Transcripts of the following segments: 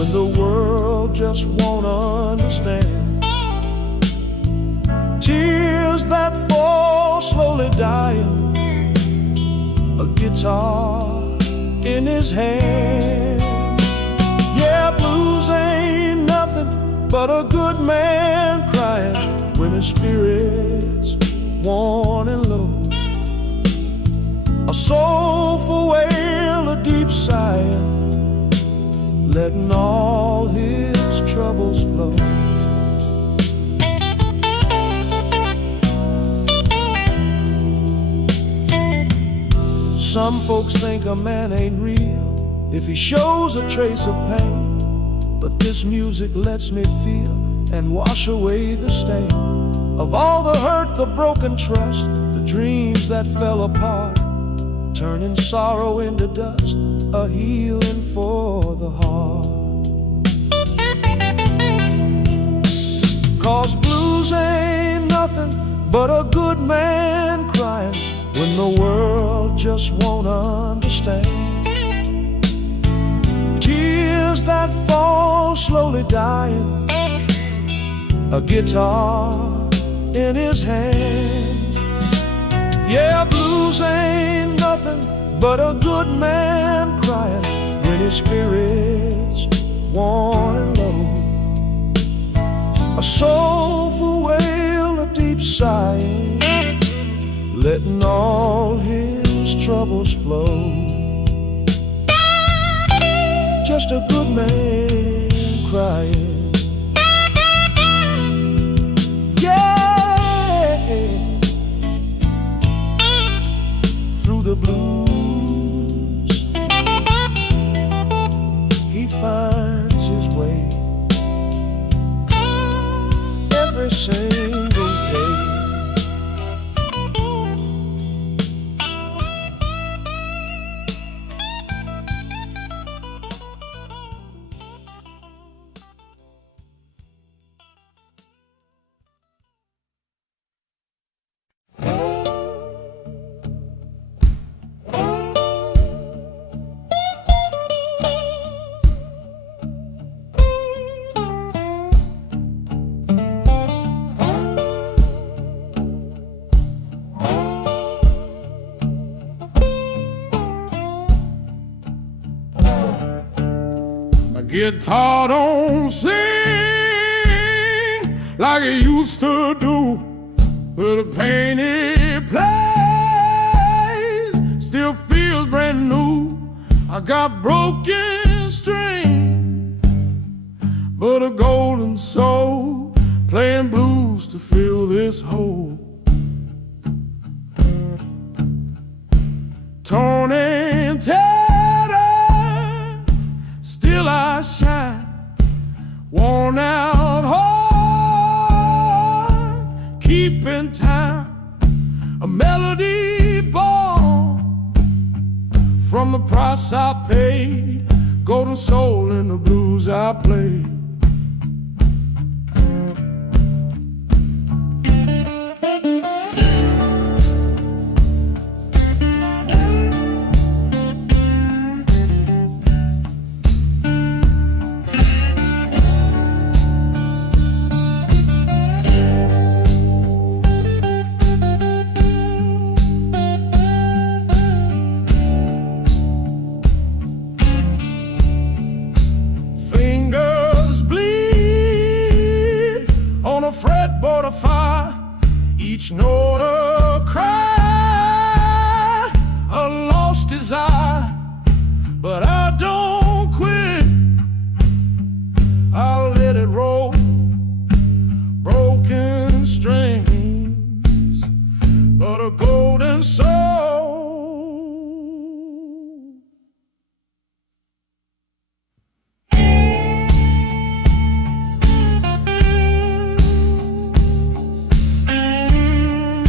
when the world just won't understand. Tears that fall slowly dying, a guitar in his hand. Yeah, blues ain't nothing but a good man crying when his spirit's worn and low. A soulful wail, a deep sighing, letting all his troubles flow. Some folks think a man ain't real if he shows a trace of pain, but this music lets me feel and wash away the stain of all the hurt, the broken trust, the dreams that fell apart, turning sorrow into dust, a healing for the heart. 'Cause blues ain't nothing but a good man crying when the world just won't understand. Tears that fall slowly dying, a guitar in his hand. Yeah, blues ain't nothing but a good man crying when his spirit's worn and low. A soulful wail, a deep sighing, letting all his troubles flow. Just a good man crying. Yeah, through the blues he finds his way every single day. Guitar don't sing like it used to do, but the pain it plays still feels brand new. I got broken string, but a golden soul playing blues to fill this hole. Torn and tattered, still I shine, worn out heart, keeping time, a melody born from the price I paid, golden soul in the blues I play. Fretboard of fire, each note a cry, a lost desire, but I don't quit. I'll let it roll, broken strings, but a golden soul.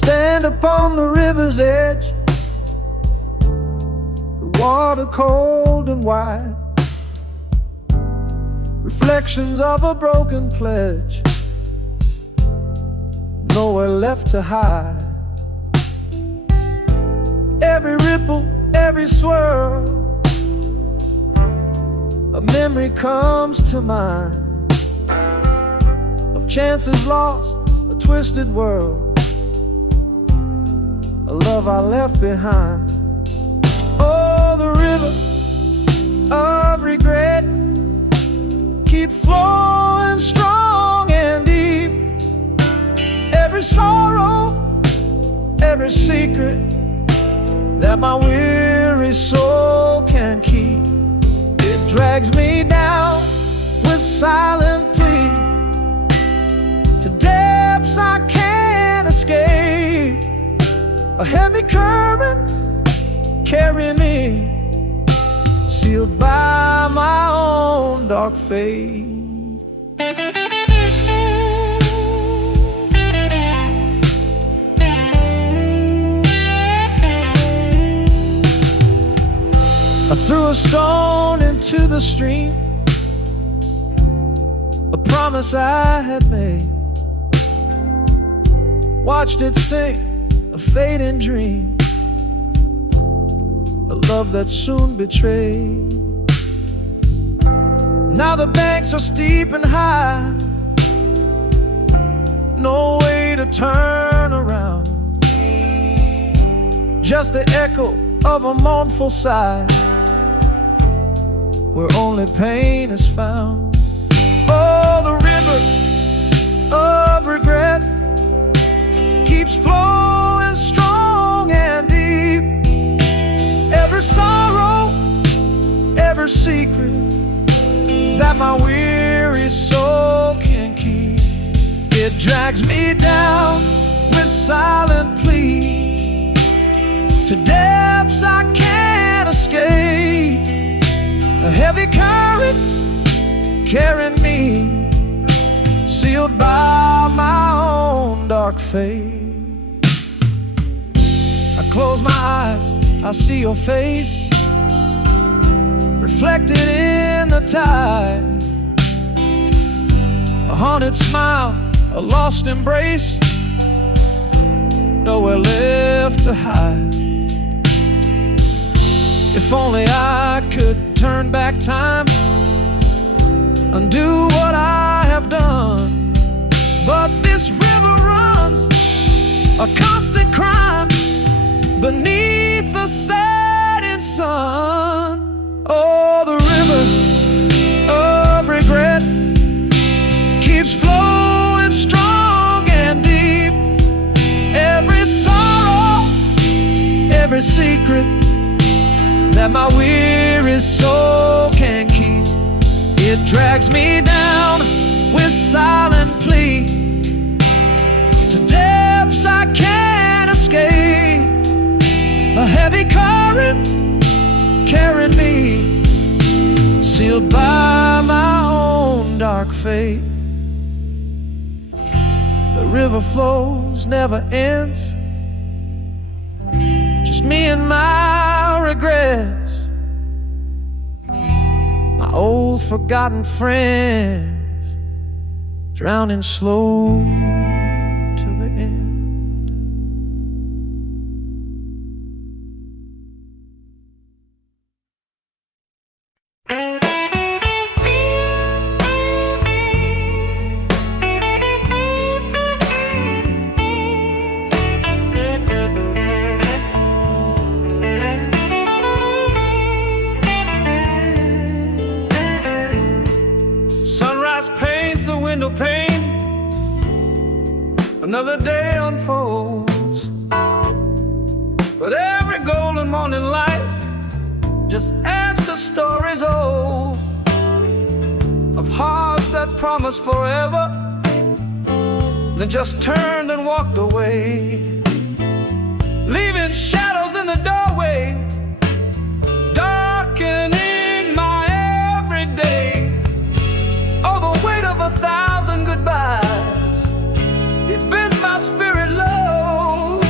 stand upon the river's edge, the water cold and wide, reflections of a broken pledge, nowhere left to hide. Every ripple, every swirl, a memory comes to mind of chances lost, a twisted world, a love I left behind. Oh, the river of regret, keep flowing strong and deep. Every sorrow, every secret that my weary soul can keep, it drags me down with silent plea to depths I can't escape. A heavy current carrying me, sealed by my own dark fate. I threw a stone into the stream, a promise I had made, watched it sink, a fading dream, a love that soon betrayed. Now the banks are steep and high, no way to turn around, just the echo of a mournful sigh, where only pain is found. Oh, the river of regret keeps flowing strong and deep. Every sorrow, every secret that my weary soul can keep, it drags me down with silent plea to depths I can't escape. A heavy current carrying me, sealed by my own dark fate. I close my eyes, I see your face reflected in the tide, a haunted smile, a lost embrace, nowhere left to hide. If only I could turn back time, undo what I have done, but this river runs a constant crime beneath the setting sun. Oh, the river of regret keeps flowing strong and deep. Every sorrow, every secret that my weary soul can keep, it drags me down with silent plea to depths I can't escape. A heavy current carrying me, sealed by my own dark fate. The river flows, never ends, just me and my regrets, my old forgotten friends, drowning slow till the end. Window pane, another day unfolds, but every golden morning light just adds to stories old of hearts that promised forever, then just turned and walked away, leaving shadows in the doorway, darkening my everyday. Oh, the weight of 1,000 goodbyes, it bends my spirit low.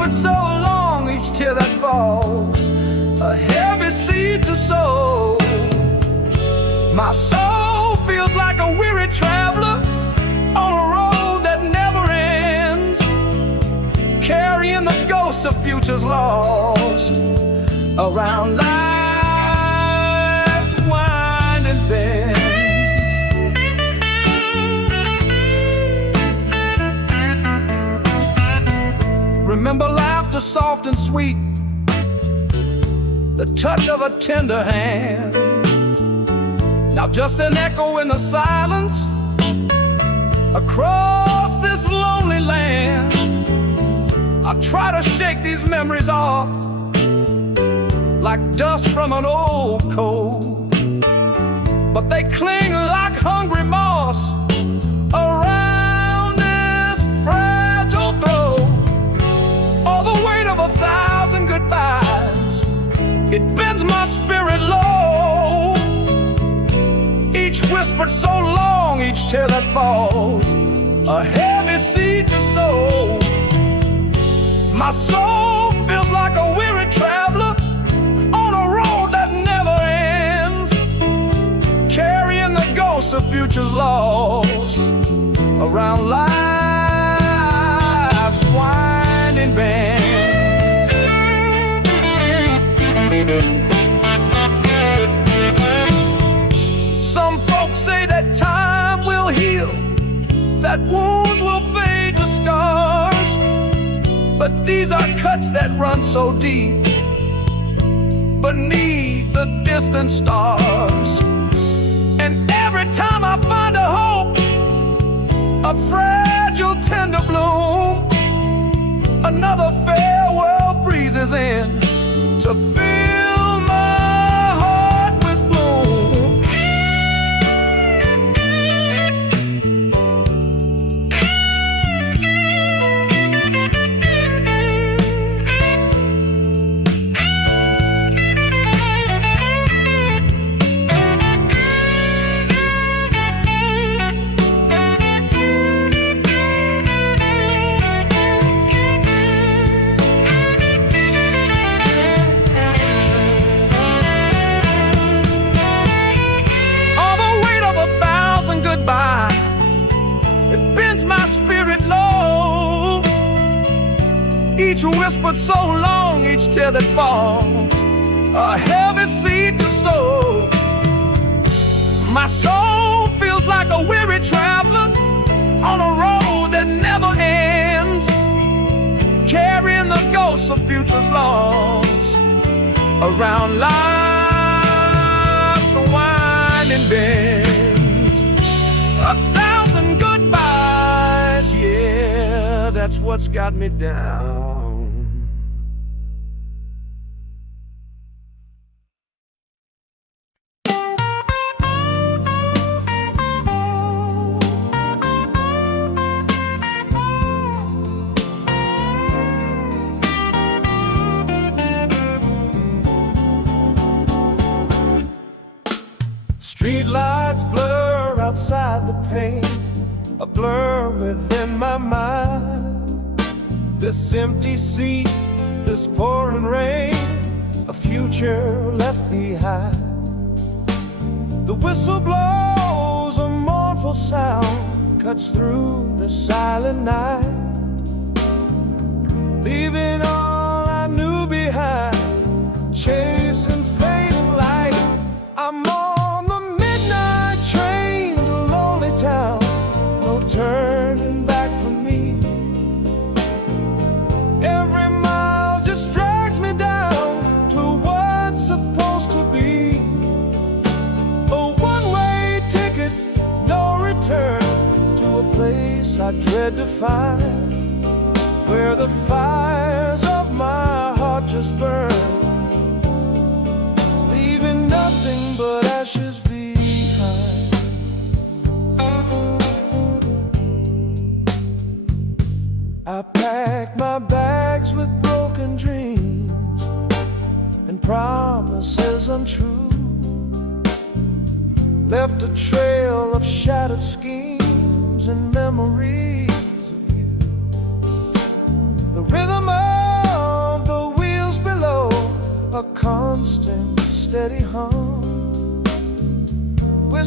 whispered so long, each tear that falls, a heavy seed to sow. My soul feels like a weary traveler on a road that never ends, carrying the ghosts of futures lost around life's winding bends. Remember laughter soft and sweet, the touch of a tender hand. Now just an echo in the silence across this lonely land. I try to shake these memories off like dust from an old coat, but they cling like hungry moss around this fragile throat. All the weight of 1,000 goodbyes, it bends my spirit low. Each whispered so long, each tear that falls, a heavy seed to sow. My soul feels like a weary traveler on a road that never ends, carrying the ghosts of futures lost around life's winding bends. Some folks say that time will heal, that wounds will fade to scars, but these are cuts that run so deep beneath the distant stars. And every time I find a hope, a fragile tender bloom, another farewell breezes in to fill my heart with gloom. It bends my spirit low. Each whispered so long, each tear that falls, a heavy seed to sow. My soul feels like a weary traveler on a road that never ends, carrying the ghosts of futures lost around life's winding bends. 1,000 goodbyes, yeah, that's what's got me down. Street lights blur outside the pane, a blur within my mind. This empty seat, this pouring rain, a future left behind. The whistle blows, a mournful sound cuts through the silent night, leaving all I knew behind, chasing fatal light. I'm on the midnight train to lonely town, no turning back for me. Every mile just drags me down to what's supposed to be a one-way ticket, no return, to a place I dread to find, where the fires of my heart just burn, leaving nothing but ashes behind. I packed my bags with broken dreams and promises untrue, left a trail of shattered schemes and memories of you. The rhythm of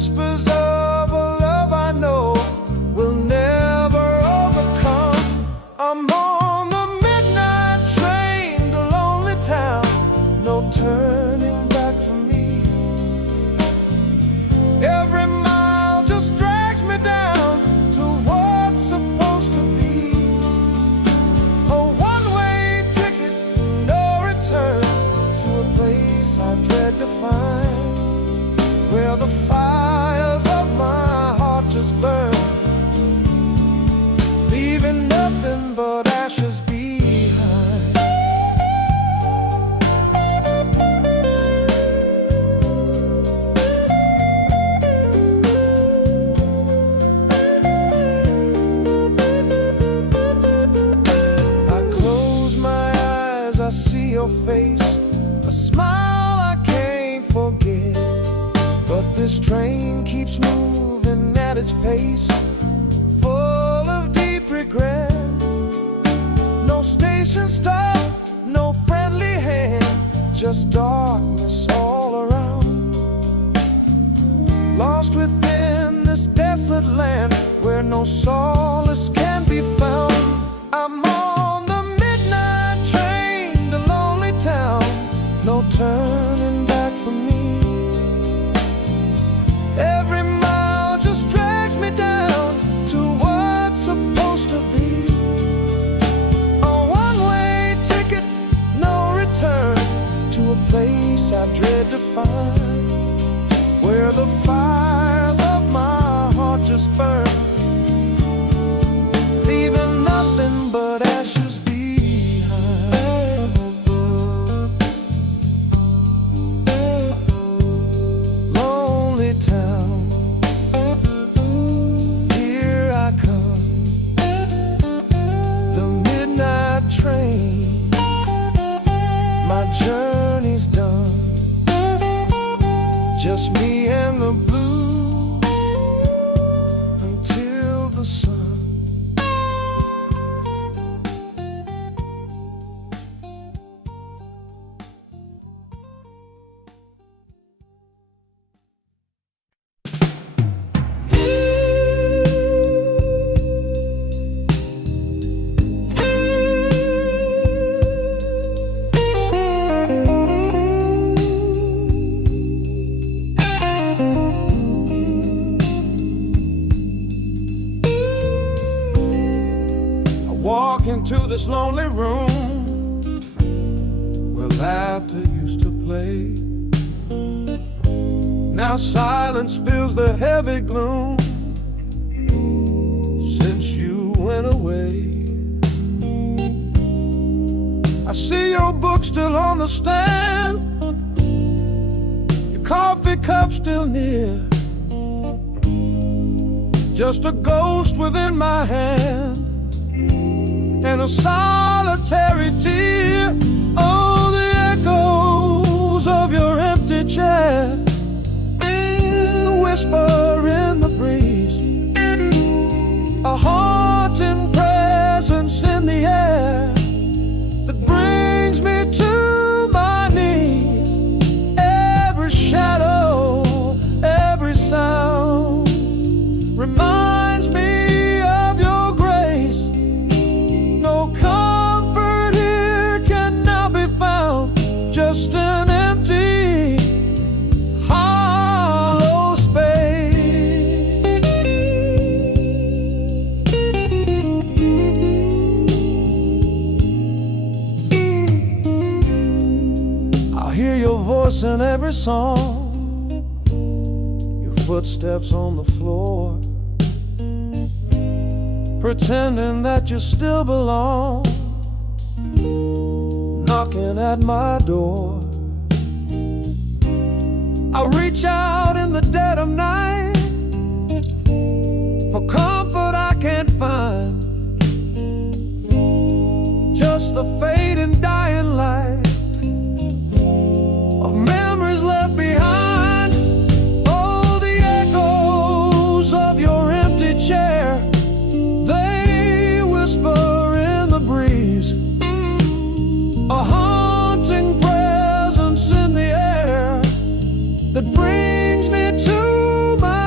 whispers of a love I know will never overcome. I'm on the midnight train to lonely town, no turning back for me. Every mile just drags me down to what's supposed to be a one-way ticket, no return, to a place I dread to find, where the fires of my heart just burn, leaving nothing but ashes behind. I close my eyes, I see your face, a smile I can't forget. But this train keeps moving at its pace, full of deep regret. No station stop, no friendly hand, just darkness all around. Lost within this desolate land where no solace can be found. I'm on the midnight train to lonely town, no turning back for me. Every mile just drags me down to what's supposed to be a one-way ticket, no return, to a place I dread to find, where the fires of my heart just burn, leaving nothing but ashes behind. Lonely town, here I come, the midnight train, my journey's done, just me and the blues until the sun. Walk into this lonely room where laughter used to play. Now silence fills the heavy gloom since you went away. I see your book still on the stand, your coffee cup still near, just a ghost within my hand and a solitary tear. Oh, the echoes of your empty chair, the whisper in the breeze, a haunting presence in the air that brings me to my knees. Every shadow, every sound reminds me of your grace. No comfort here can now be found, just an empty, hollow space. I hear your voice in every song, your footsteps on the floor, pretending that you still belong, knocking at my door. I reach out in the dead of night for comfort I can't find, just the fading dying light of memories left behind. Oh, the echoes of your empty chair, they whisper in the breeze, a haunting presence in the air that brings me to my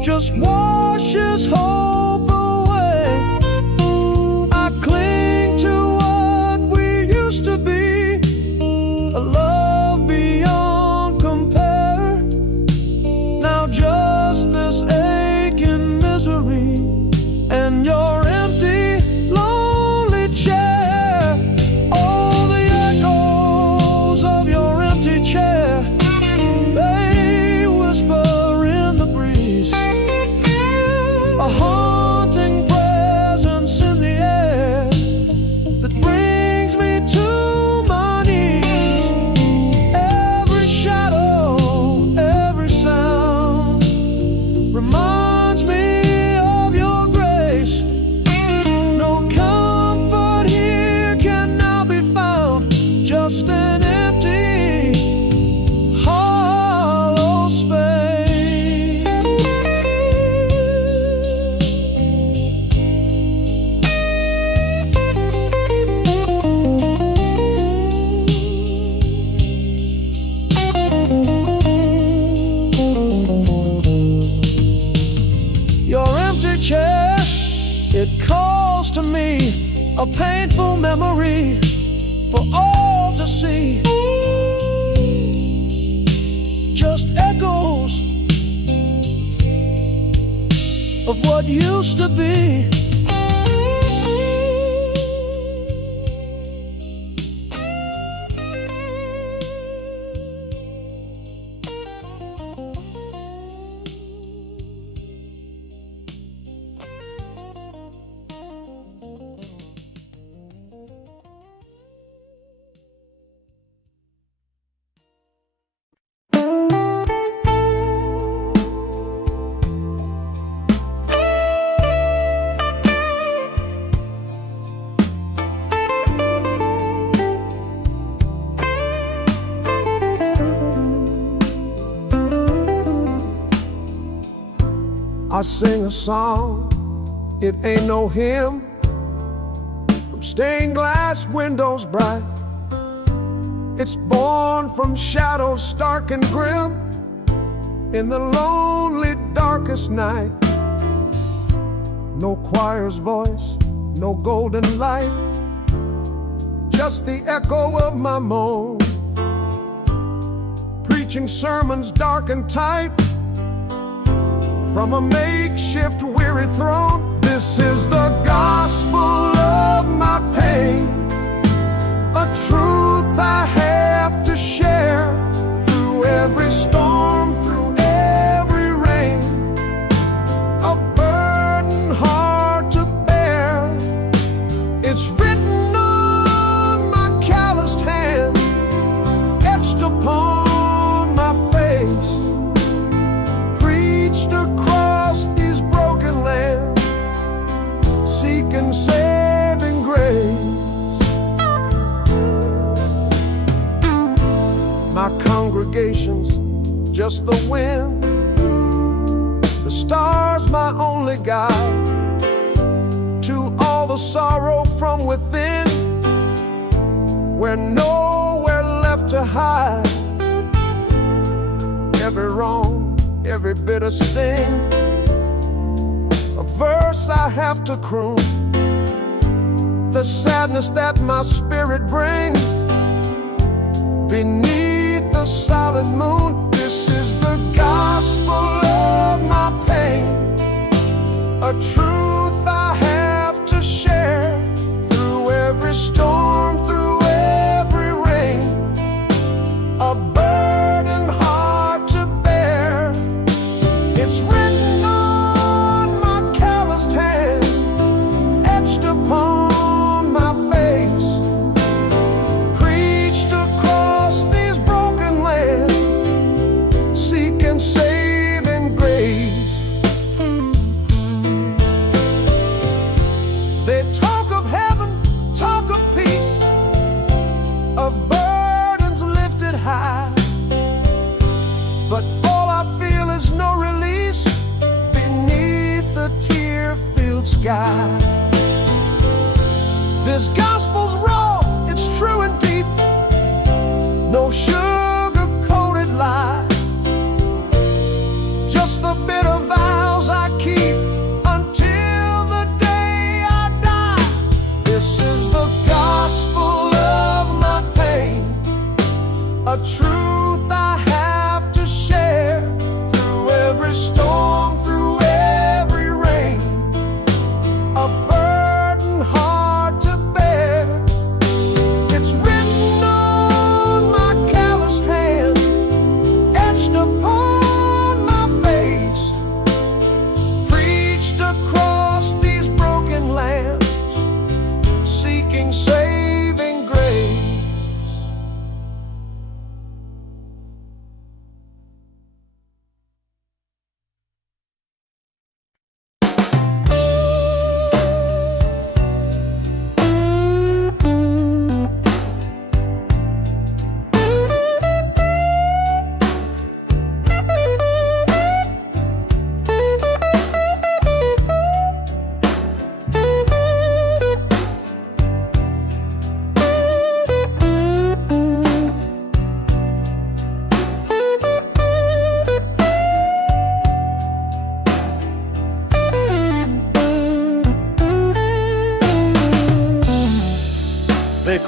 just washes hope away. I cling to what we used to be, a love beyond compare. Now just this aching misery and your empty, lonely chair. Oh, the echoes of your empty chair, they whisper in the breeze, a haunting presence in the air that brings me to my knees. Every shadow, every sound reminds me of your grace. No comfort here can now be found, just an empty, hollow space. Your empty chair, it calls to me, a painful memory for all to see. Just echoes of what used to be. I sing a song, it ain't no hymn, from stained glass windows bright. It's born from shadows stark and grim, in the lonely darkest night. No choir's voice, no golden light, just the echo of my moan, preaching sermons dark and tight from a makeshift weary throne. This is the gospel of my pain, a truth I have to share through every storm, through every rain, a burden hard to bear. It's written on my calloused hand, etched upon my face, preached across these broken lands, seeking saving grace. My congregation's just the wind, the stars my only guide, to all the sorrow from within, we're nowhere left to hide. Every wrong, every bitter sting, a verse I have to croon, the sadness that my spirit brings beneath the solid moon. This is the gospel of my pain, a truth I have to share through every storm, through every rain, a burden hard to bear. It's written on my calloused hand, etched upon my face, preached across these broken lands, seeking saving grace. They talk of heaven, talk of peace, of burdens lifted high, but all I feel is no release beneath the tear-filled sky. This gospel's raw, it's true and deep, no sugar-coated lie, just the bitter vow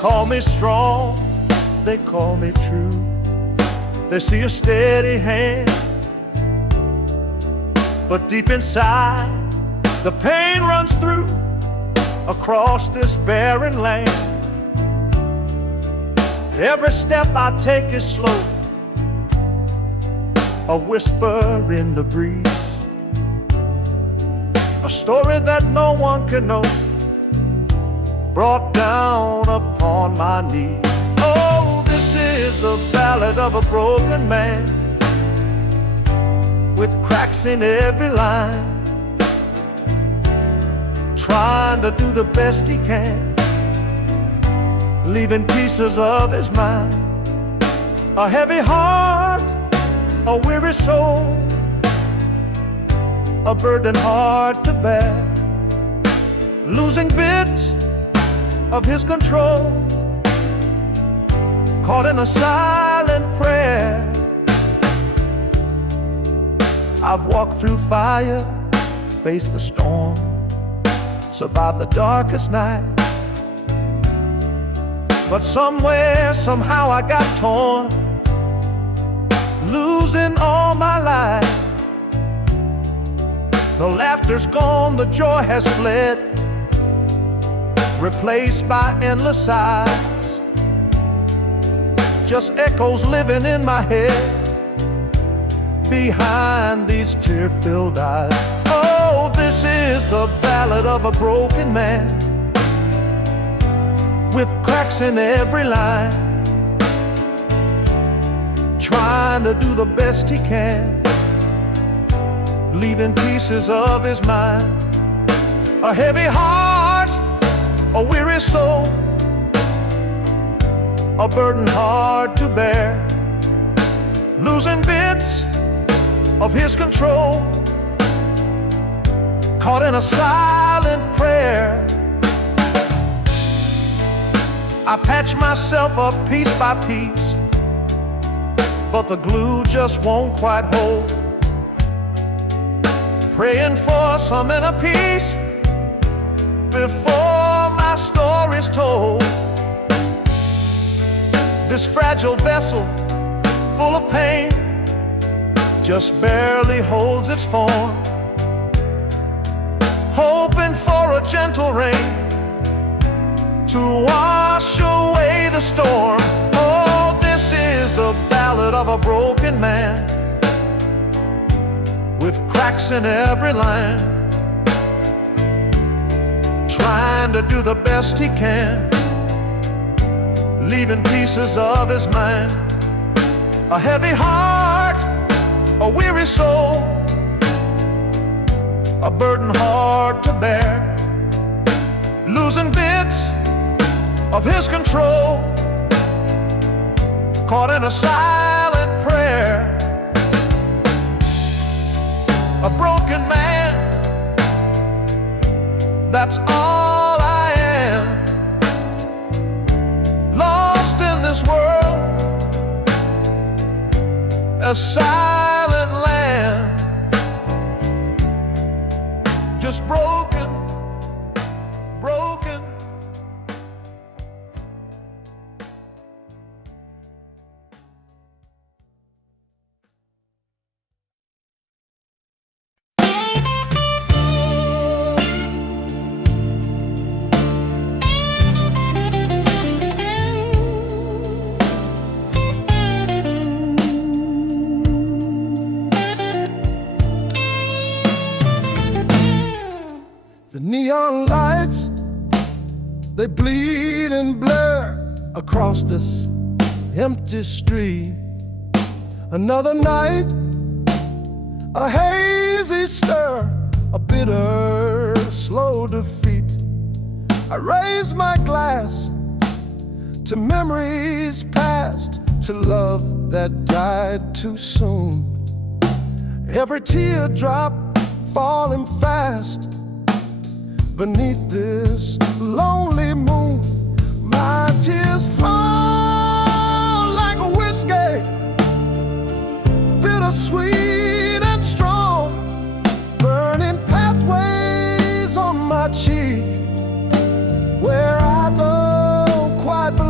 call me strong, they call me true. They see a steady hand, but deep inside the pain runs through across this barren land. Every step I take is slow, a whisper in the breeze, a story that no one can know, brought down upon my knees. Oh, this is the ballad of a broken man, with cracks in every line, trying to do the best he can, leaving pieces of his mind. A heavy heart, a weary soul, a burden hard to bear, losing bits of his control, caught in a silent prayer. I've walked through fire, faced the storm, survived the darkest night, but somewhere, somehow I got torn, losing all my life. The laughter's gone, the joy has fled, replaced by endless sighs, just echoes living in my head behind these tear-filled eyes. Oh, this is the ballad of a broken man, with cracks in every line, trying to do the best he can, leaving pieces of his mind. A heavy heart, a weary soul, a burden hard to bear, losing bits of his control, caught in a silent prayer. I patch myself up piece by piece, but the glue just won't quite hold, praying for some inner peace before my story's told. This fragile vessel, full of pain, just barely holds its form, hoping for a gentle rain to wash away the storm. Oh, this is the ballad of a broken man, with cracks in every line, trying to do the best he can, leaving pieces of his mind. A heavy heart, a weary soul, a burden hard to bear, losing bits of his control, caught in a silent prayer. A broken man, that's all I am, lost in this world, a silent land, just broken, broken. The neon lights, they bleed and blur across this empty street. Another night, a hazy stir, a bitter, slow defeat. I raise my glass to memories past, to love that died too soon. Every teardrop falling fast beneath this lonely moon. My tears fall like a whiskey, bittersweet and strong, burning pathways on my cheek, where I don't quite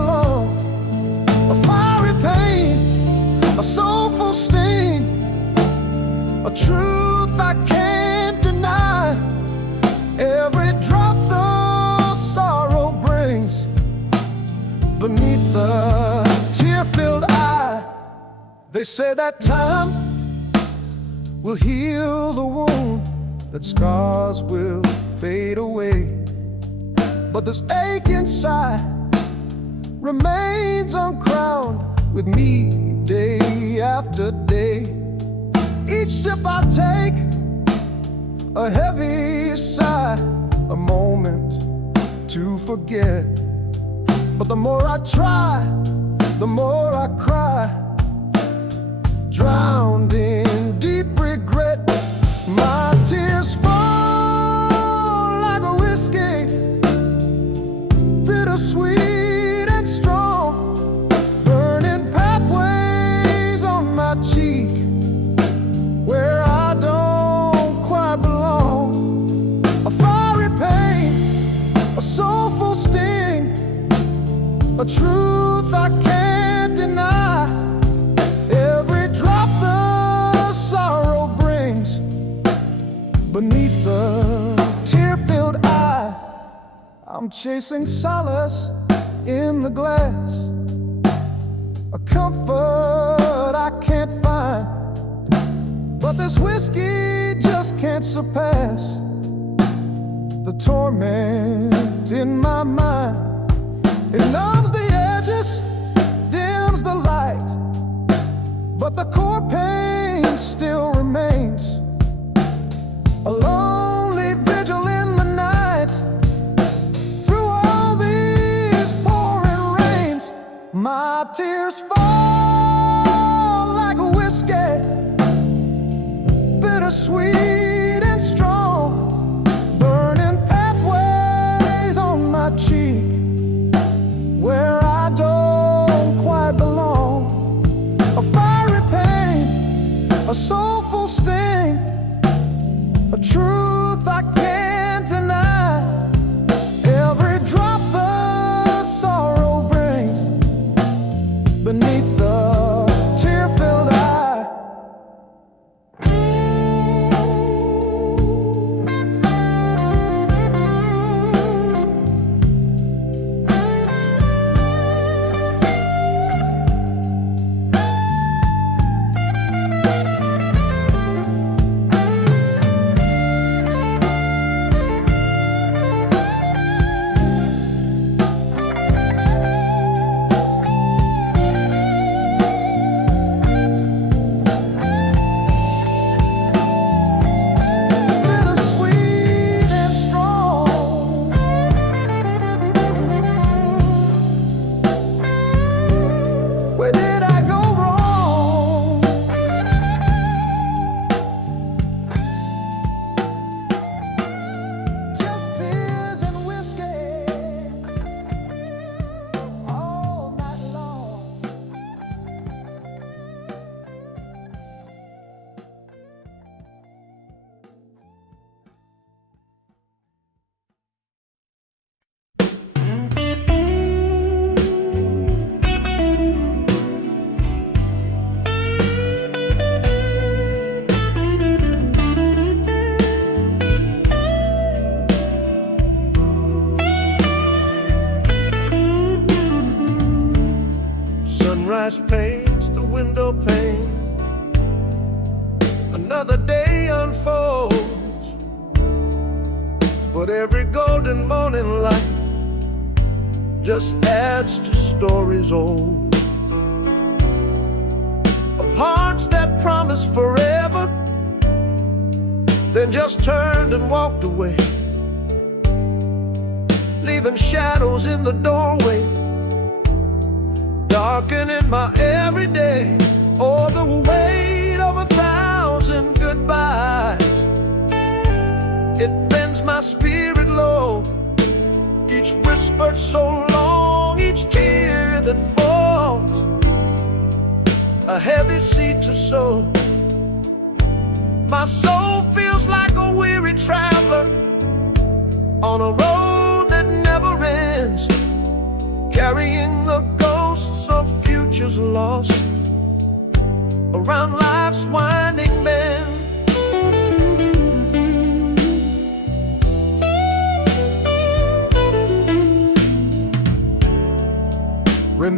truth I can't deny. Every drop the sorrow brings beneath the tear-filled eye. They say that time will heal the wound, that scars will fade away, but this ache inside remains uncrowned with me day after day. Each sip I take, a heavy sigh, a moment to forget. But the more I try, the more I cry, drowned in deep regret. My tears fall like a whiskey, bittersweet and strong, burning pathways on my cheek where I don't quite belong. A fiery pain, a soulful sting, a truth I can't deny. Every drop the sorrow brings beneath the tear-filled eye. I'm chasing solace in the glass, a comfort I can't find, but this whiskey just can't surpass the torment in my mind. It numbs the edges, dims the light, but the core pain still remains. A lonely vigil in the night, through all these pouring rains. My tears fall like a whiskey, bittersweet and strong, burning pathways on my cheek where I don't quite belong. A fiery pain, a soulful sting, a truth I can't deny. Every drop the sorrow brings beneath the tear-filled eye. Where did I go wrong? Just tears and whiskey all night long. Sunrise paints the window pane, another day unfolds, but every golden morning light just adds to stories old, of hearts that promised forever, then just turned and walked away, leaving shadows in the doorway, darkening my everyday. Oh, the weight of 1,000 goodbyes, it bends my spirit low. Each whispered so long, each tear that falls, a heavy seed to sow. My soul feels like a weary traveler on a road that never ends, carrying the ghosts of futures lost around life's winding bend.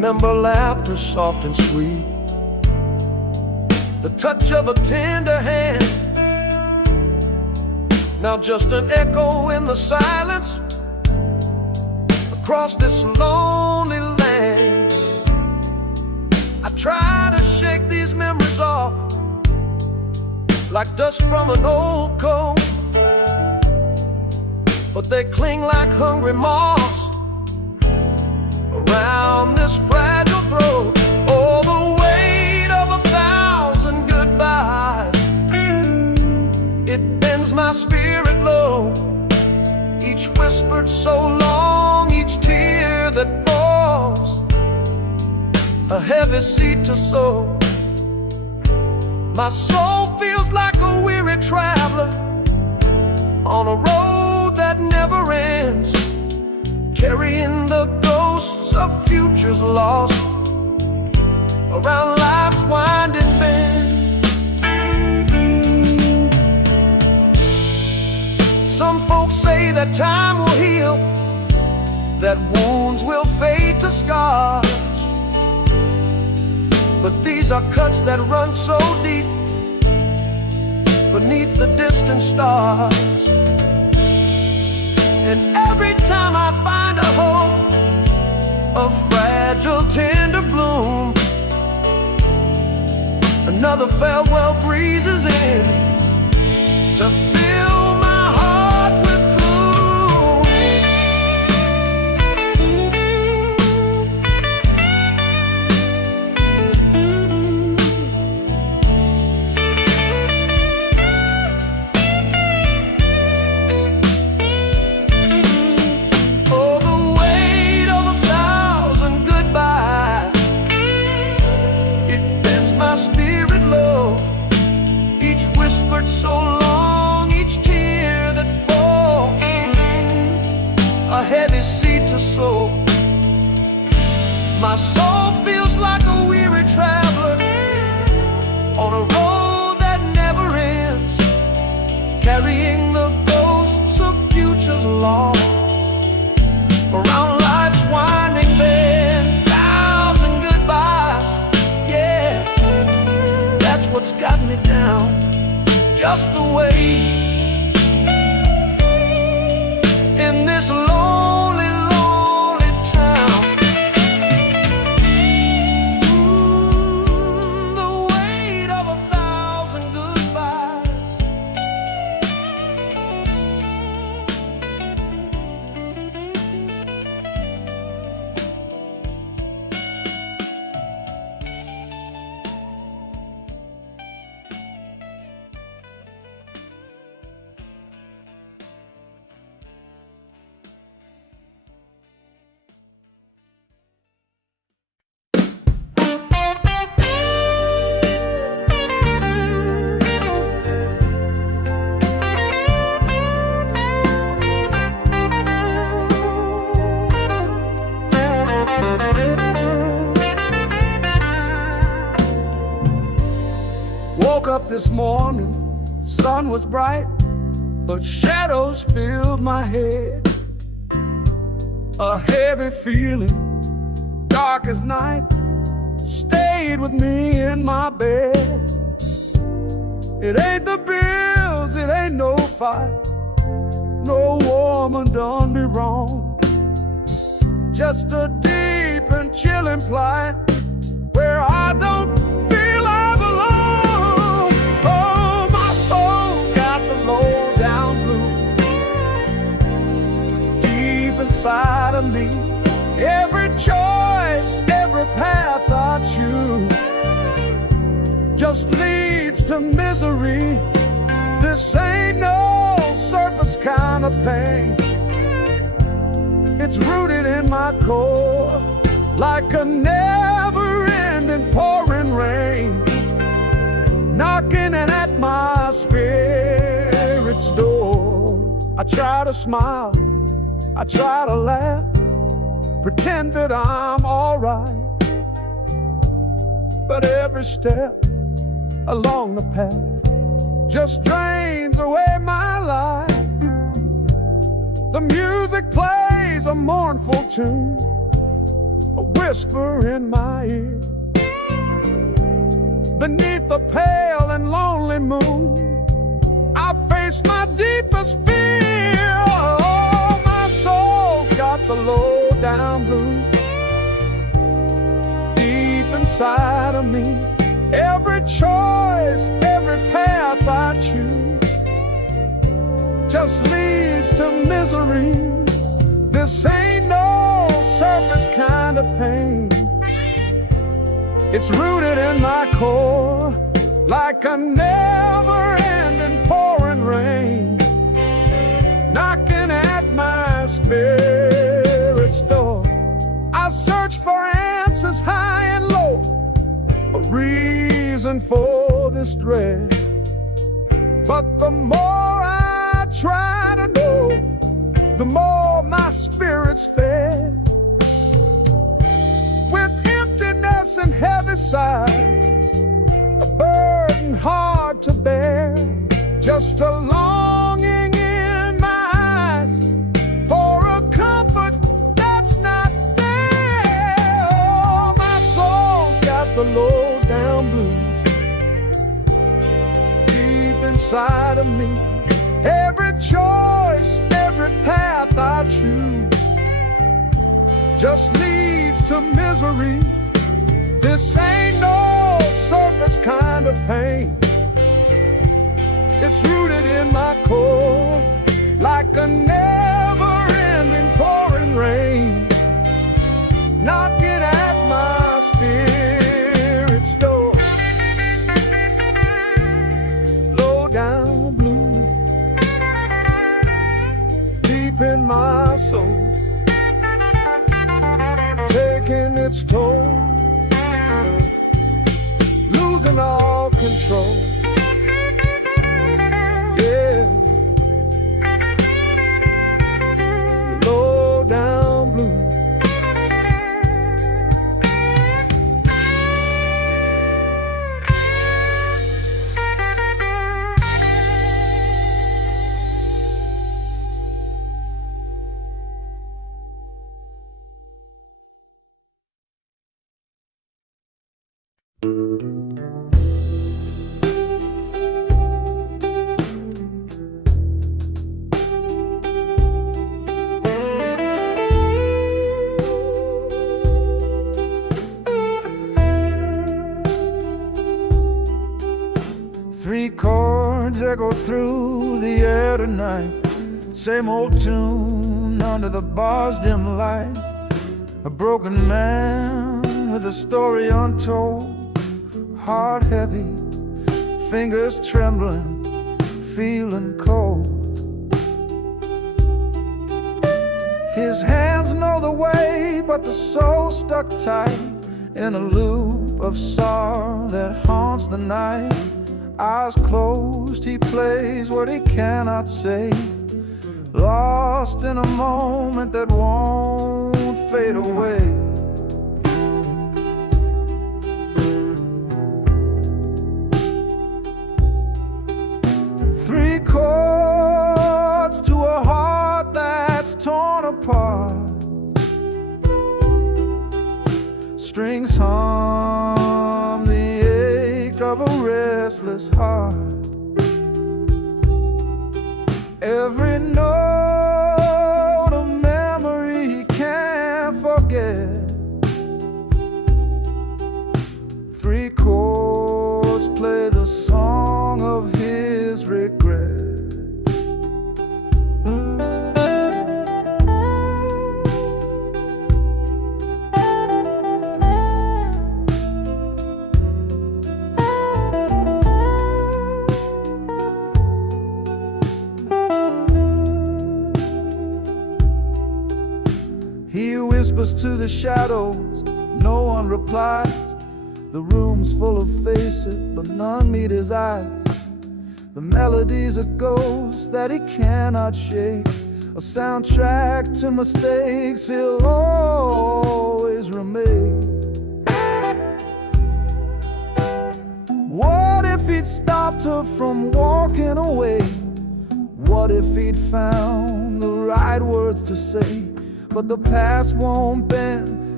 remember laughter soft and sweet, the touch of a tender hand. Now just an echo in the silence across this lonely land. I try to shake these memories off like dust from an old coat, but they cling like hungry moths around this fragile throat. Oh, the weight of 1,000 goodbyes, it bends my spirit low. Each whispered so long, each tear that falls, a heavy seed to sow. My soul feels like a weary traveler on a road that never ends, carrying the ghosts of futures lost around life's winding bend. Some folks say that time will heal, that wounds will fade to scars, but these are cuts that run so deep beneath the distant stars. And every time I find a hope, a fragile, tender bloom, another farewell breezes in to fill my heart with so long, each tear that falls, a heavy seed to sow. My soul feels like a weary traveler on a road that never ends, carrying the ghosts of futures lost around life's winding bend. 1,000 goodbyes, yeah, that's what's got me down. Just the way in this lonely, lonely town. The weight of 1,000 goodbyes. Woke up this morning, sun was bright, but shadows filled my head. A heavy feeling, dark as night, stayed with me in my bed. It ain't the bills, it ain't no fight, no woman done me wrong. Just a deep and chilling plight where I don't feel I belong. Oh, my soul's got the low down blues deep inside of me. Every choice, every path I choose just leads to misery. This ain't no surface kind of pain. It's rooted in my core like a never-ending pouring rain, knocking at my spirit's door. I try to smile, I try to laugh, pretend that I'm alright, but every step along the path just drains away my life. The music plays a mournful tune, a whisper in my ear. Beneath the pale and lonely moon, I face my deepest fear. Oh, my soul's got the low down blues deep inside of me. Every choice, every path I choose just leads to misery. This ain't no surface kind of pain. It's rooted in my core, like a never-ending pouring rain, knocking at my spirit's door. I search for answers high and low, a reason for this dread. But the more I try to know, the more my spirit's fed. With emptiness and heavy sighs, a burden hard to bear, just a longing in my eyes for a comfort that's not there. Oh, my soul's got the low down blues deep inside of me. Every choice, every path I choose just leads to misery. This ain't no surface kind of pain. It's rooted in my core, like a never-ending pouring rain, knocking at my spirit's door. Low down blue, deep in my soul, taking its toll, losing all control. Yeah, low down blue. Three chords echo through the air tonight, same old tune under the bar's dim light. A broken man with a story untold, heart heavy, fingers trembling, feeling cold. His hands know the way, but the soul stuck tight in a loop of sorrow that haunts the night. Eyes closed, he plays what he cannot say, lost in a moment that won't fade away. Three chords to a heart that's torn apart, strings hum the ache of a restless heart. Every note a memory he can't forget. Three chords play the song of his regret. He whispers to the shadows, no one replies. The room's full of faces, but none meet his eyes. The melody's a ghost that he cannot shake, a soundtrack to mistakes he'll always remake. What if he'd stopped her from walking away? What if he'd found the right words to say? But the past won't bend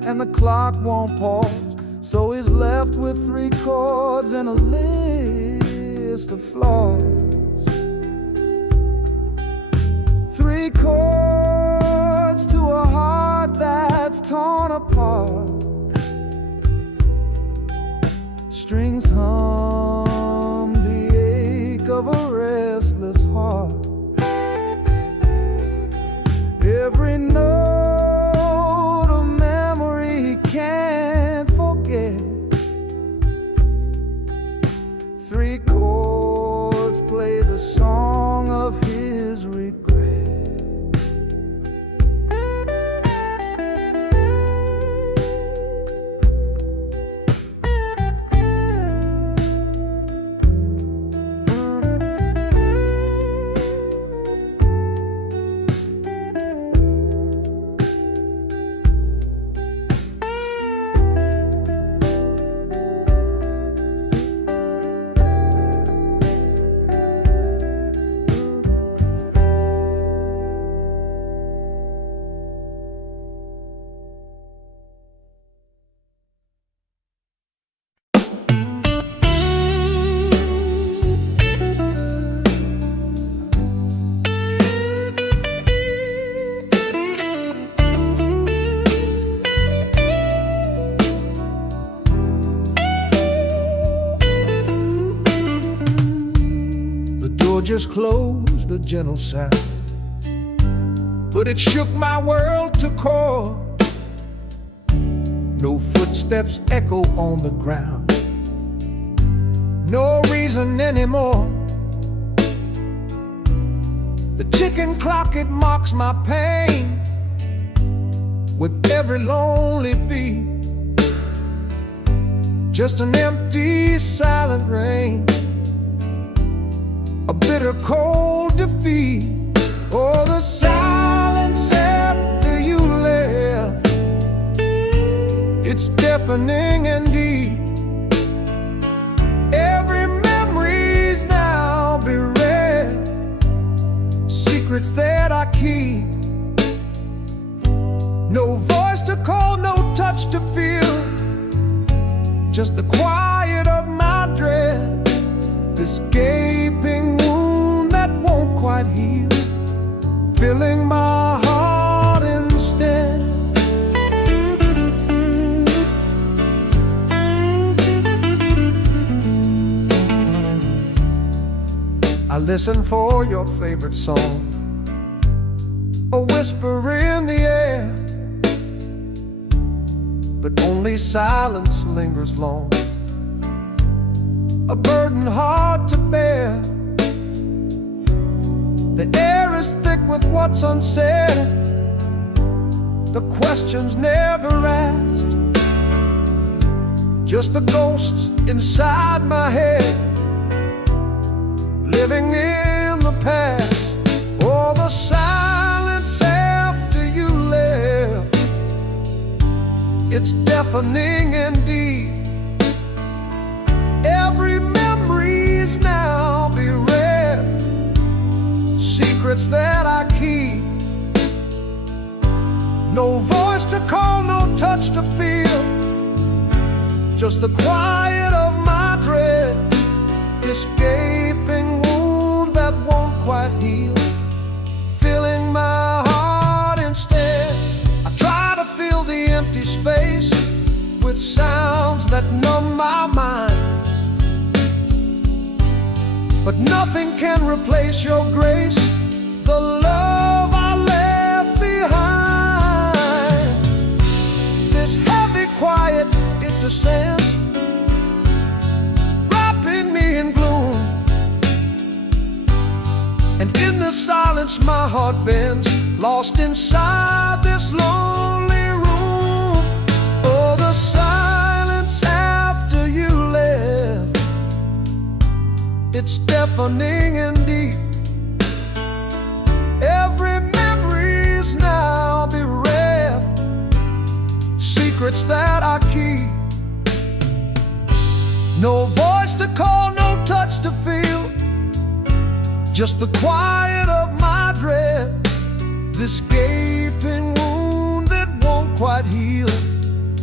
and the clock won't pause. So he's left with 3 chords and a list of flaws. 3 chords to a heart that's torn apart. Strings hum the ache of a restless heart. Every note a memory he can't forget. 3 chords play the song of his regret. Just closed, a gentle sound, but it shook my world to core. No footsteps echo on the ground, no reason anymore. The ticking clock, it mocks my pain with every lonely beat. Just an empty, silent rain, a bitter cold defeat. Oh, the silence after you left, it's deafening and deep. Every memory's now bereft, secrets that I keep. No voice to call, no touch to feel, just the quiet of my dread. This gaping wound that won't quite heal, filling my heart instead. I listen for your favorite song, a whisper in the air, but only silence lingers long, a burden hard to bear. The air is thick with what's unsaid, the questions never asked, just the ghosts inside my head, living in the past. Oh, the silence after you left, it's deafening and deep. Every memory's now bereft, secrets that I keep. No voice to call, no touch to feel, just the quiet of my dread. This gaping wound that won't quite heal, filling my heart instead. I try to fill the empty space with sounds that numb my mind, but nothing can replace your grace, the love I left behind. This heavy quiet, it descends, wrapping me in gloom, and in the silence my heart bends, lost inside this lonely room. Oh, the silence after you left, it's deafening and deep. Every memory's now bereft, secrets that I keep. No voice to call, no touch to feel, just the quiet of my dread. This gaping wound that won't quite heal,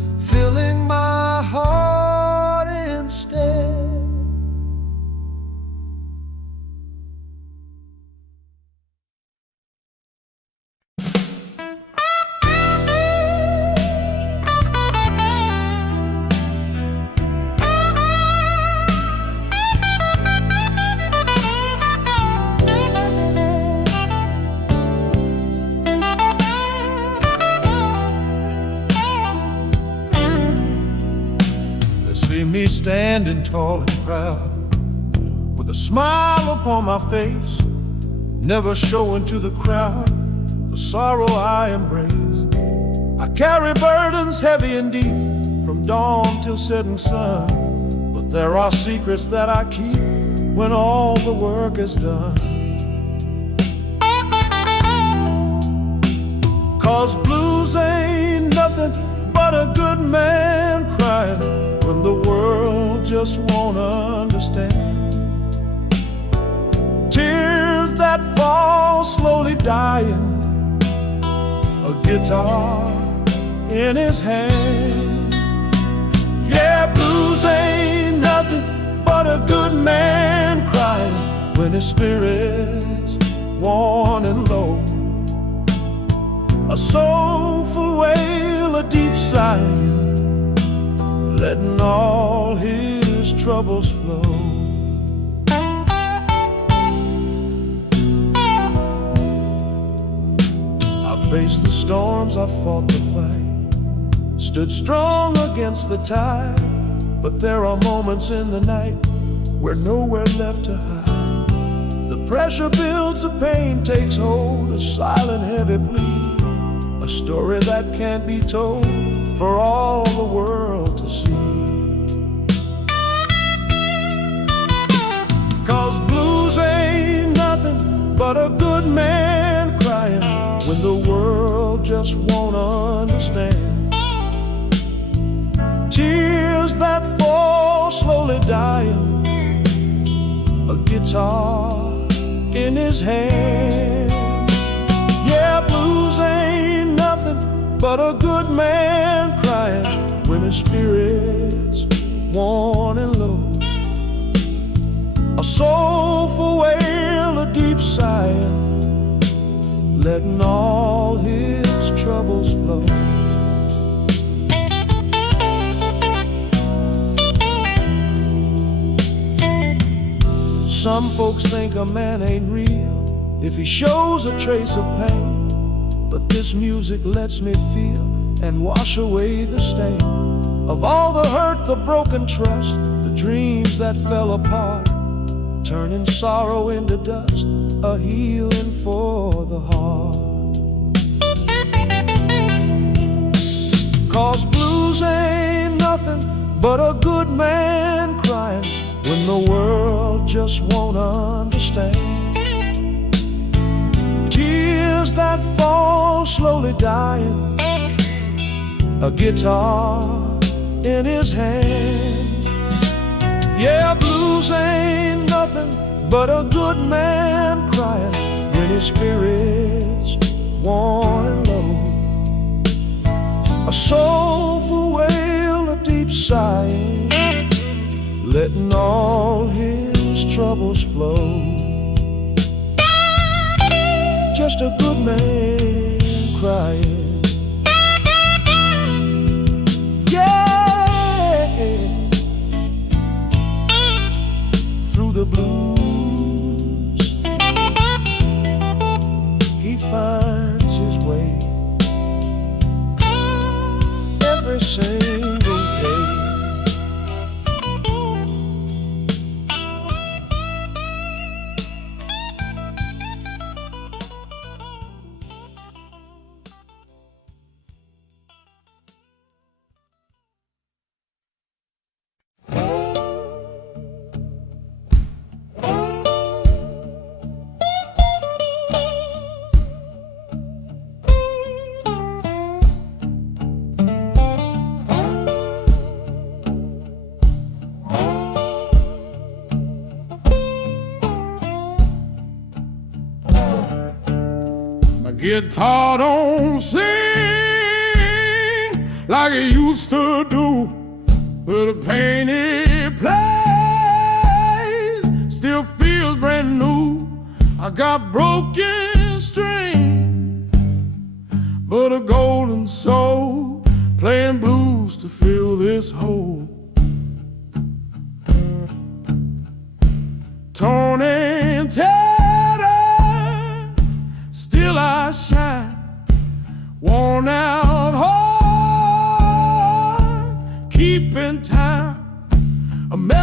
standing tall and proud, with a smile upon my face, never showing to the crowd the sorrow I embrace. I carry burdens heavy and deep, from dawn till setting sun, but there are secrets that I keep when all the work is done. 'Cause blues ain't nothing but a good man crying when the world just won't understand. Tears that fall slowly dying, a guitar in his hand. Yeah, blues ain't nothing but a good man crying when his spirit's worn and low. A soulful wail, a deep sigh, letting all his troubles flow. I faced the storms, I fought the fight, stood strong against the tide, but there are moments in the night where nowhere left to hide. The pressure builds, the pain takes hold, a silent heavy plea, a story that can't be told for all the world to see. 'Cause blues ain't nothing but a good man crying when the world just won't understand. Tears that fall slowly dying, a guitar in his hand. Yeah, blues ain't nothing but a good man crying when his spirit's worn and low. A soulful wail, a deep sigh, letting all his troubles flow. Some folks think a man ain't real if he shows a trace of pain, but this music lets me feel and wash away the stain of all the hurt, the broken trust, the dreams that fell apart, turning sorrow into dust, a healing for the heart. 'Cause blues ain't nothing but a good man crying when the world just won't understand. Tears that fall slowly dying, a guitar in his hand. Yeah, blues ain't nothing but a good man crying when his spirit's worn and low. A soulful wail, a deep sigh, letting all his troubles flow. Just a good man crying. Yeah, through the blues he finds his way every single day. Guitar don't sing like it used to do, but the pain it plays still feels brand new. I got broken string, but a golden soul playing blues to fill this hole. Torn and tattered, still I shine. Worn out heart, keeping time.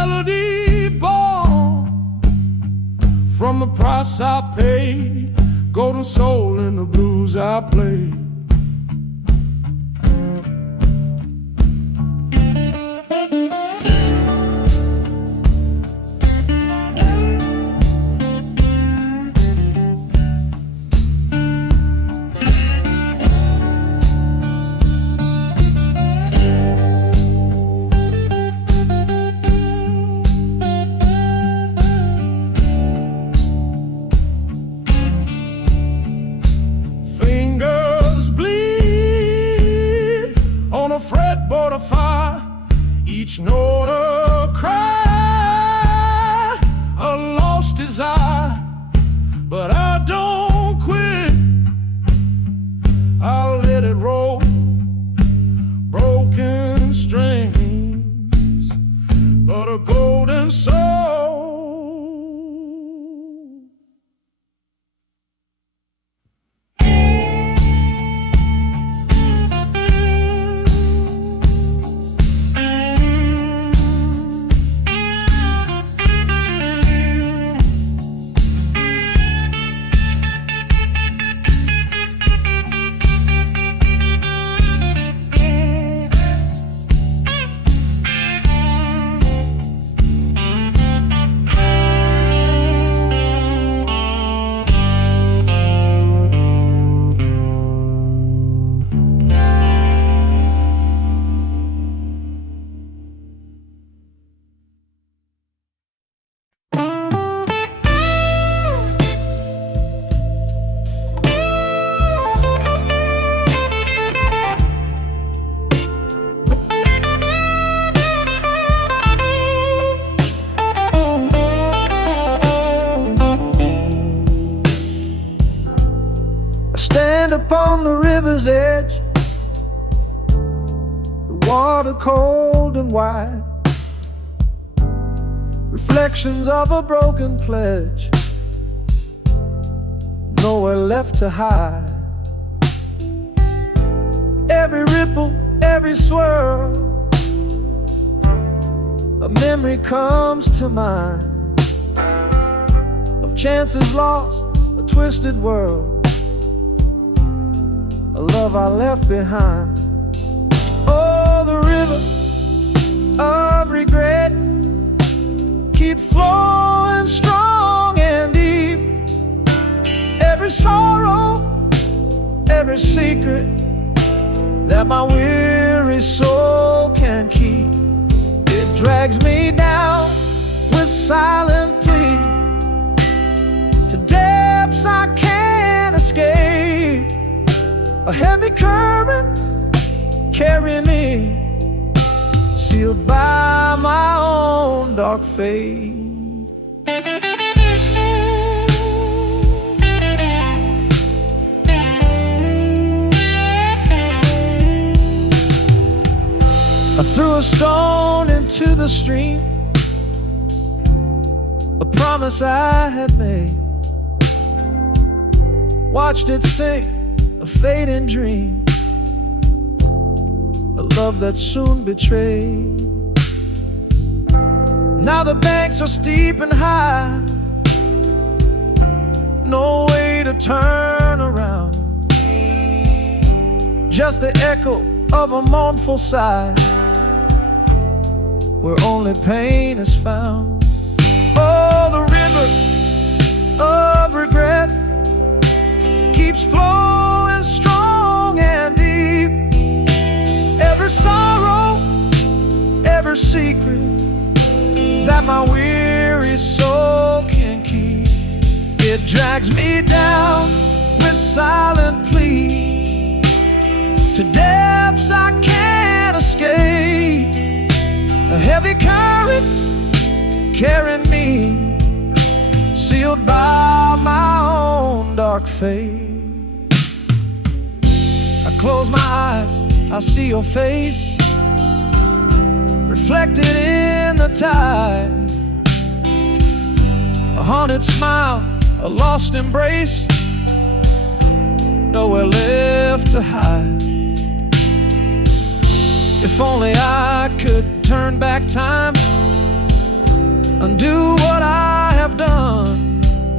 from the price I paid, golden soul in the blues I play. Fretboard of fire, each note a cry, a lost desire, but I don't quit. I'll let it roll, broken strings, but a golden soul. Upon the river's edge, the water cold and wide, reflections of a broken pledge, nowhere left to hide. Every ripple, every swirl, a memory comes to mind of chances lost, a twisted world, a love I left behind. Oh, the river of regret keeps flowing strong and deep. Every sorrow, every secret that my weary soul can keep, it drags me down with silent plea to depths I can't escape. A heavy current carrying me, sealed by my own dark fate. I threw a stone into the stream, a promise I had made, watched it sink, a fading dream, a love that soon betrayed. Now the banks are steep and high, no way to turn around, just the echo of a mournful sigh, where only pain is found. Oh, the river of regret keeps flowing strong and deep. Every sorrow, every secret that my weary soul can keep, it drags me down with silent plea to depths I can't escape. A heavy current carrying me, sealed by my own dark fate. I close my eyes, I see your face reflected in the tide, a haunted smile, a lost embrace, nowhere left to hide. If only I could turn back time, undo what I have done,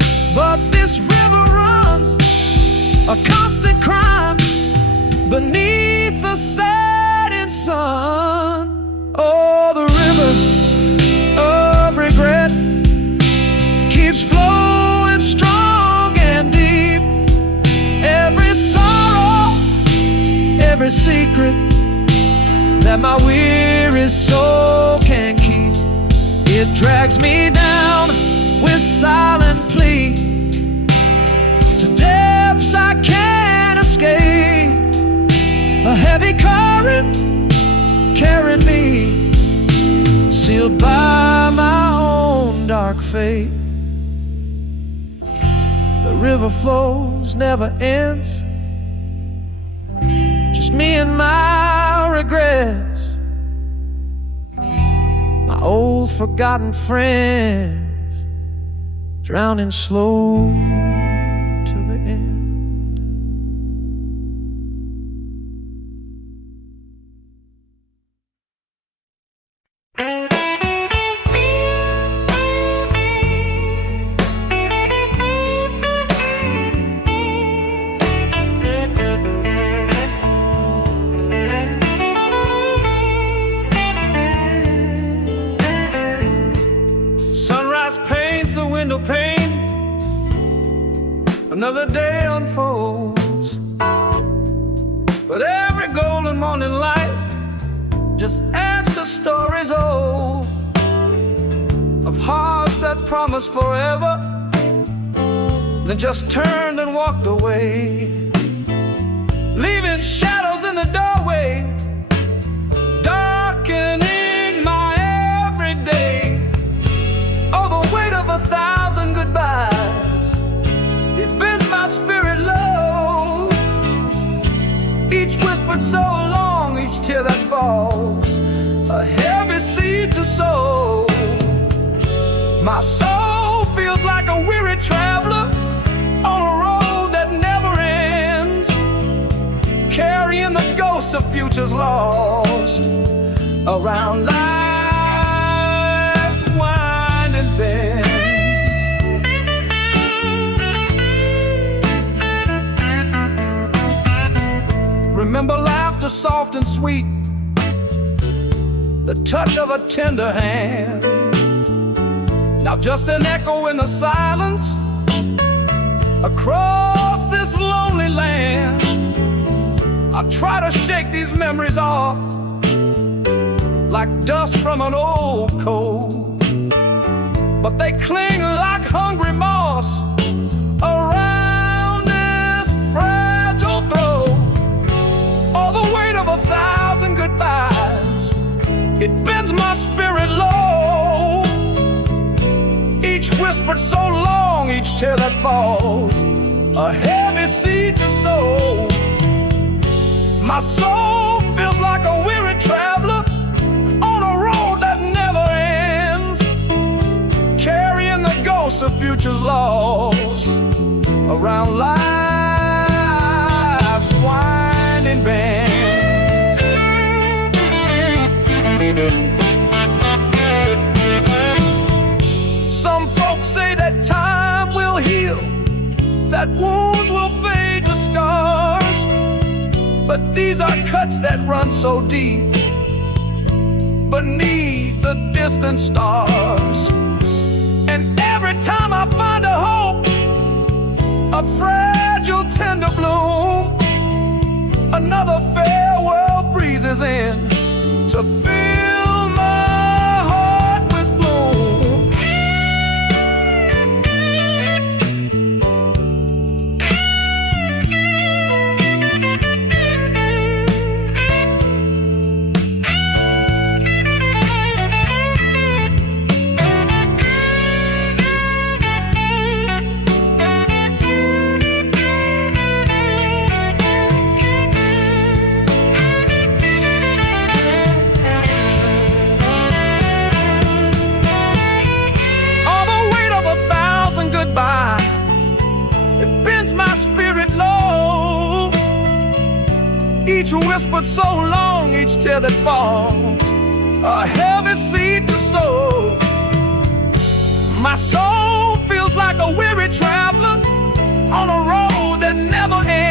a constant crime beneath the setting sun. Oh, the river of regret keeps flowing strong and deep. Every sorrow, every secret that my weary soul can keep, it drags me down with silent plea to depths I can't escape. A heavy current carrying me, sealed by my own dark fate. The river flows, never ends, just me and my regrets, my old forgotten friends, drowning slow till the end. Sunrise paints the window pane, another day unfolds, but every golden morning light just adds to stories old, of hearts that promised forever, then just turned and walked away, leaving shadows in the doorway, darkening my everyday. Oh, the weight of 1,000 goodbyes, it bends my spirit low. Each whispered so long, each tear that falls, a heavy seed to sow. My soul feels like a weary traveler on a road that never ends, carrying the ghosts of futures lost around life's winding bends. Remember laughter soft and sweet, the touch of a tender hand. Now just an echo in the silence across this lonely land. I try to shake these memories off like dust from an old coat, but they cling like hungry moss around this fragile throat. All the weight of 1,000 goodbyes, it bends my spirit low. Each whispered so long, each tear that falls, a heavy seed to sow. My soul feels like a weary traveler on a road that never ends, carrying the ghosts of futures lost around life's winding bends. Some folks say that time will heal, that wounds will fade to scars, but these are cuts that run so deep beneath the distant stars. And every time I find a hope, a fragile tender bloom, another farewell breezes in to fill my heart with gloom. It bends my spirit low. Each whispered so long, each tear that falls, a heavy seed to sow. My soul feels like a weary traveler on a road that never ends.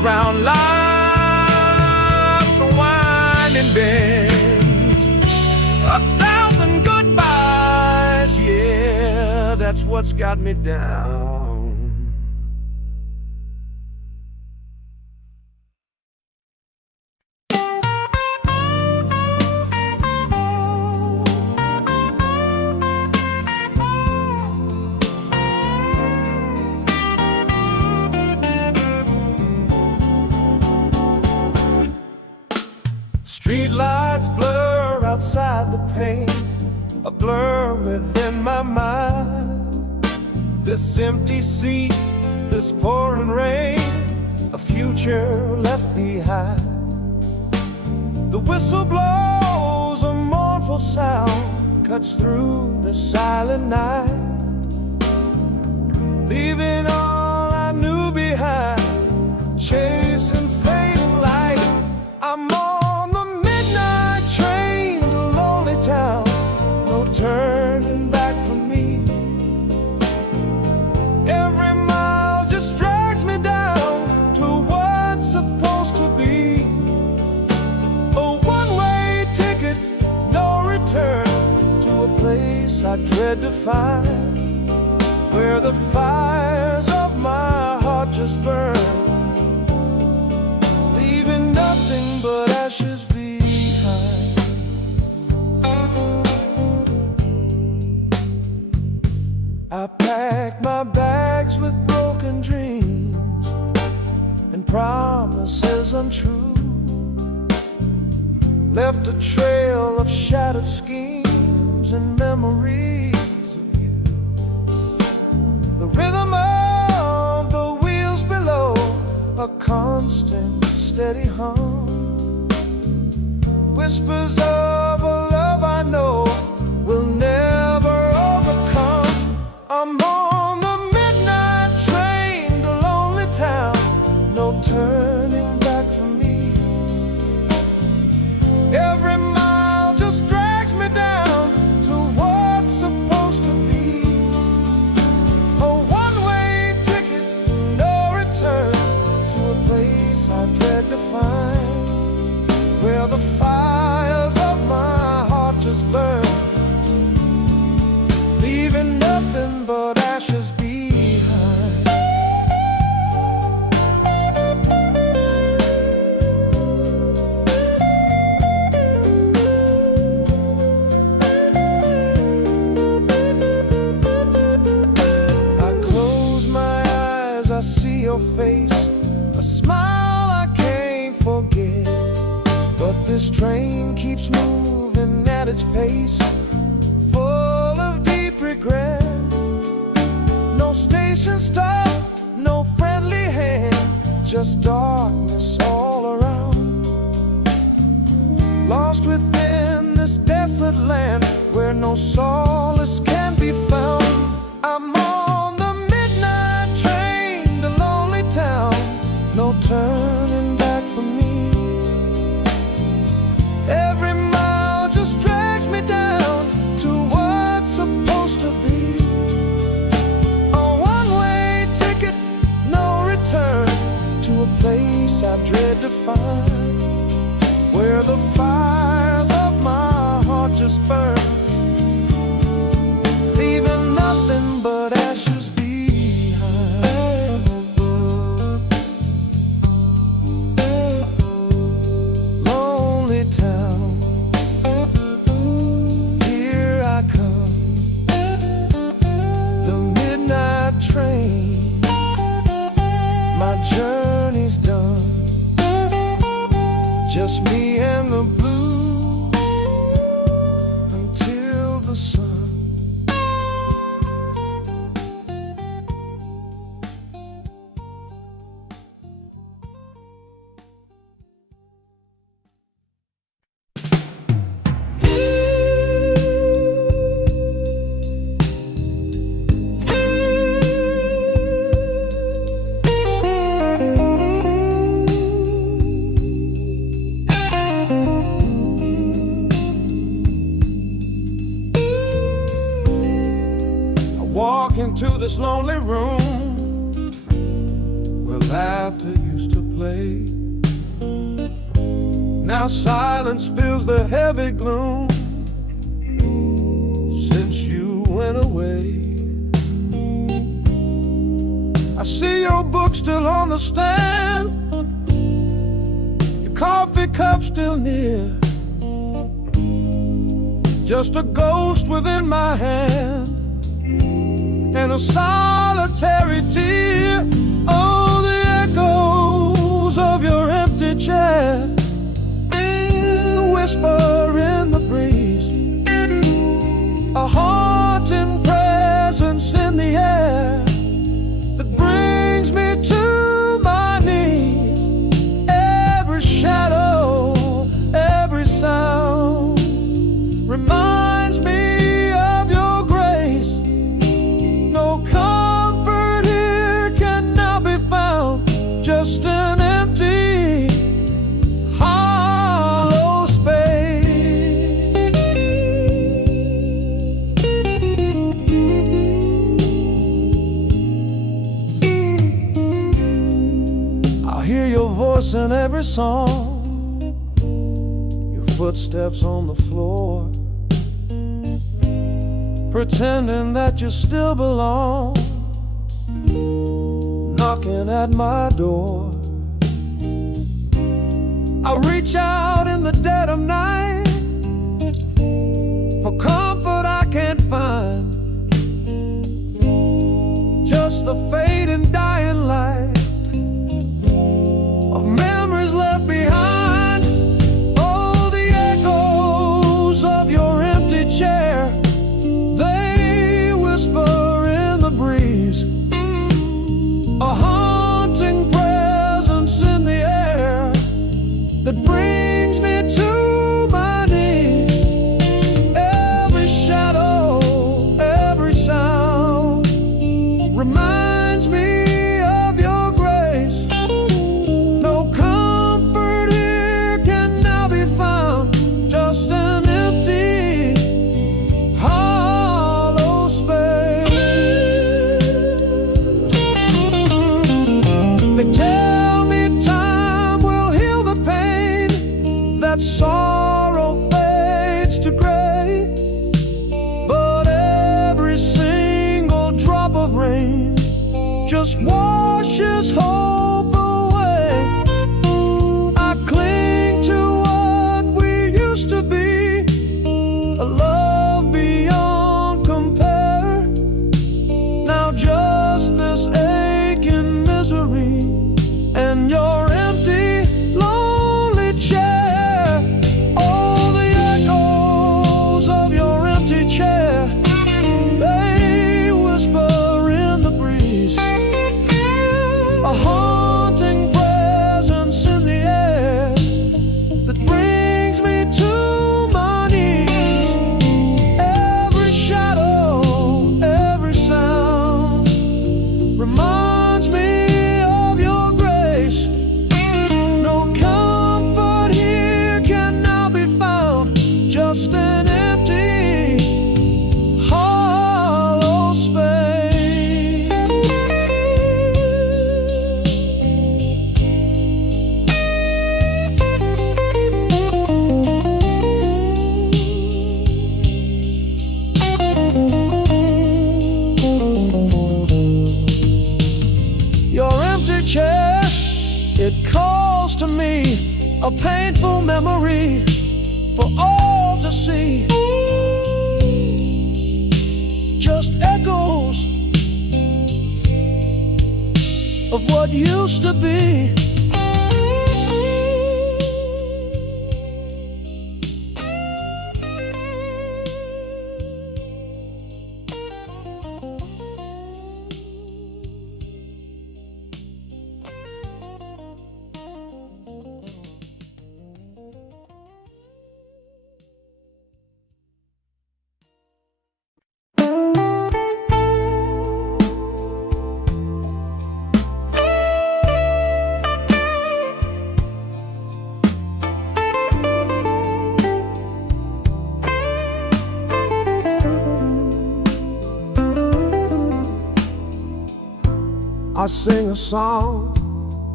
around life's winding bends. 1,000 goodbyes, yeah, that's what's got me down. Streetlights blur outside the pane, a blur within my mind. This empty sea, this pouring rain, a future left behind. The whistle blows a mournful sound, cuts through the silent night, leaving all I knew behind, chasing fading light. I'm on the midnight train to lonely town, no turning back for me. Every mile just drags me down to what's supposed to be. A one-way ticket, no return, to a place I dread to find, where the fires of my heart just burn, leaving nothing but ashes behind. I packed my bags with broken dreams and promises untrue, left a trail of shattered schemes and memories of you. The rhythm of the wheels below, a constant steady hum, whispers of a love I know will never overcome. I'm on the midnight train to lonely town, no turning back for me. Every mile just drags me down to what's supposed to be. A one-way ticket, no return, to a place I dread to find, where the fires of my heart just burn, leaving nothing but ashes behind. I close my eyes, I see your face, a smile I can't forget. But this train keeps moving at its pace, full of deep regret. No station stop, no friendly hand, just darkness all around. Lost within this desolate land, where no solace can be found. I'm on the midnight train to lonely town, no turning back for me. Every mile just drags me down to what's supposed to be. A one-way ticket, no return, to a place I dread to find, where the fires of my heart just burn, leaving nothing but ashes behind. Lonely town, here I come, the midnight train, my journey's done, just me and the blues until the sun. Walk into this lonely room where laughter used to play. play. Now silence fills the heavy gloom since you went away. I see your book still on the stand, your coffee cup still near, just a ghost within my hand and a solitary tear. Oh, the echoes of your empty chair, the whisper in the breeze, a haunting presence in the air that brings me to my knees. Every shadow, every sound reminds me of your grace. No comfort here can now be found, just an empty, hollow space. I hear your voice in every song, your footsteps on the floor, pretending that you still belong, knocking at my door. I reach out in the dead of night for comfort I can't find, just the fading dying light of memories left behind. Oh, the echoes of your empty chair, they whisper in the breeze, a haunting presence in the air that brings me to my knees. Every shadow, every sound reminds me of your grace. No comfort here can now be found, just an empty, hollow space. They tell me time will heal the pain, that sorrow fades to gray, but every single drop of rain just washes hope away. I cling to what we used to be, a love beyond compare. Now just this aching misery and your empty, lonely chair. Oh, the echoes of your empty chair, they whisper in the breeze, a haunting presence in the air that brings me to my knees. Every shadow, every sound reminds me of your grace. No comfort here can now be found, just an empty, hollow space. Your empty chair, it calls to me, a painful memory for all to see. Just echoes of what used to be. I sing a song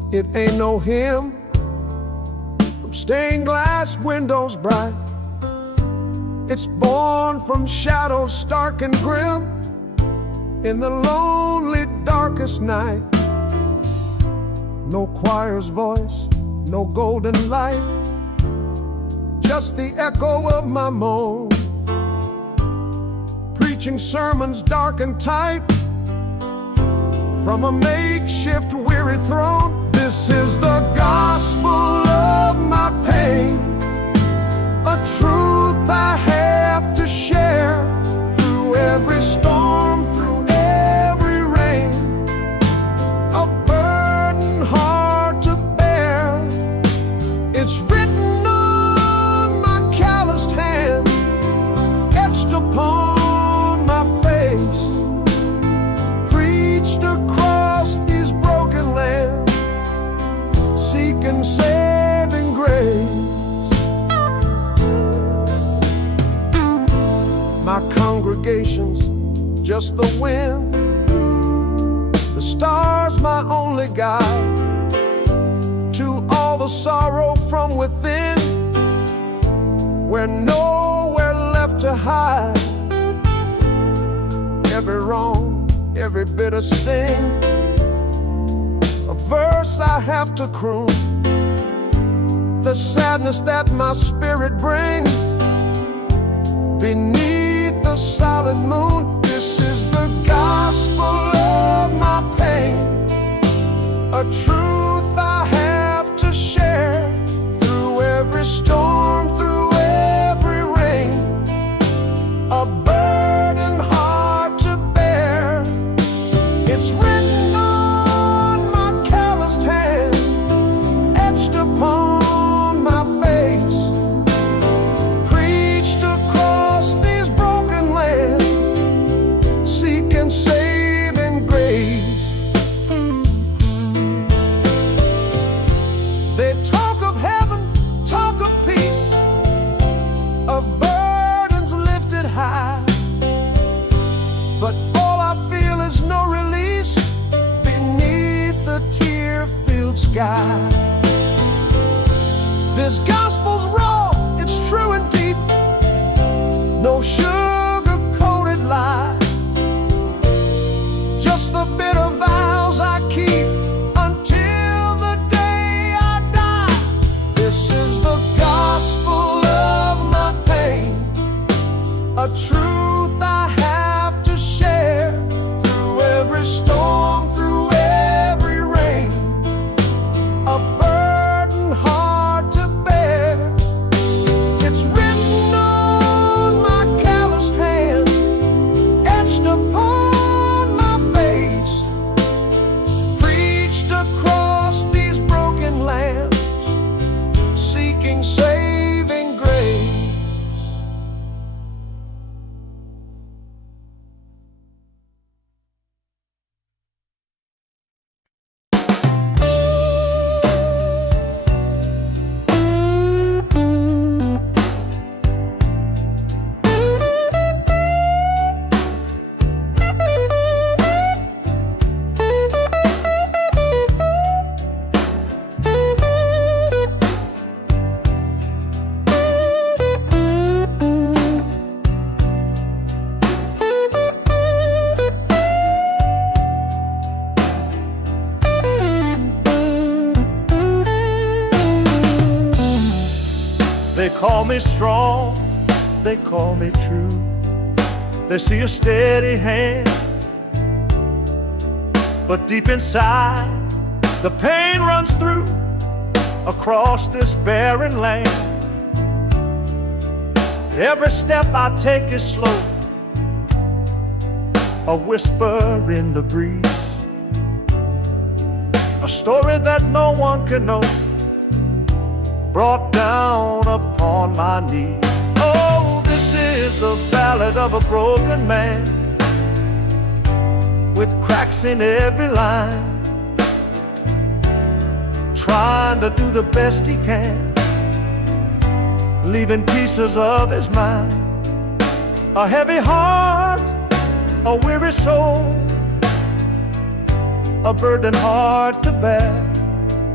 It ain't no hymn from stained glass windows bright. It's born from shadows stark and grim in the lonely darkest night. No choir's voice, no golden light, just the echo of my moan, preaching sermons dark and tight from a makeshift weary throne. This is the gospel of my pain, a truth I have to share through every storm, through every rain, a burden hard to bear. It's written on my calloused hands, etched upon my face, preached across these broken lands, seeking saving grace. My congregation's just the wind, the stars my only guide to all the sorrow from within, where nowhere left to hide. Every wrong, every bitter sting, a verse I have to croon, the sadness that my spirit brings beneath the solid moon. This is the gospel of my pain, a truth I have to share through every storm, through every rain, a burden hard to bear. It's written on my calloused hand, etched upon my face, preached across these broken lands, seeking saving grace. They talk of heaven, talk of peace, of burdens lifted high, but all I feel is no release beneath the tear-filled sky. This gospel's raw, it's true and deep, no sugar-coated lie, just the bitter vows I keep until the day I die. This is the gospel of my pain, a truth I have to share through every storm, through every rain, a burden hard to bear. It's written on my calloused hand, etched upon my face, preached across these broken lands, seeking saving grace. They call me strong, they call me true. They see a steady hand, but deep inside the pain runs through across this barren land. Every step I take is slow, a whisper in the breeze, a story that no one can know, brought down upon my knees. Oh, this is the ballad of a broken man, with cracks in every line, trying to do the best he can, leaving pieces of his mind, a heavy heart, a weary soul, a burden hard to bear.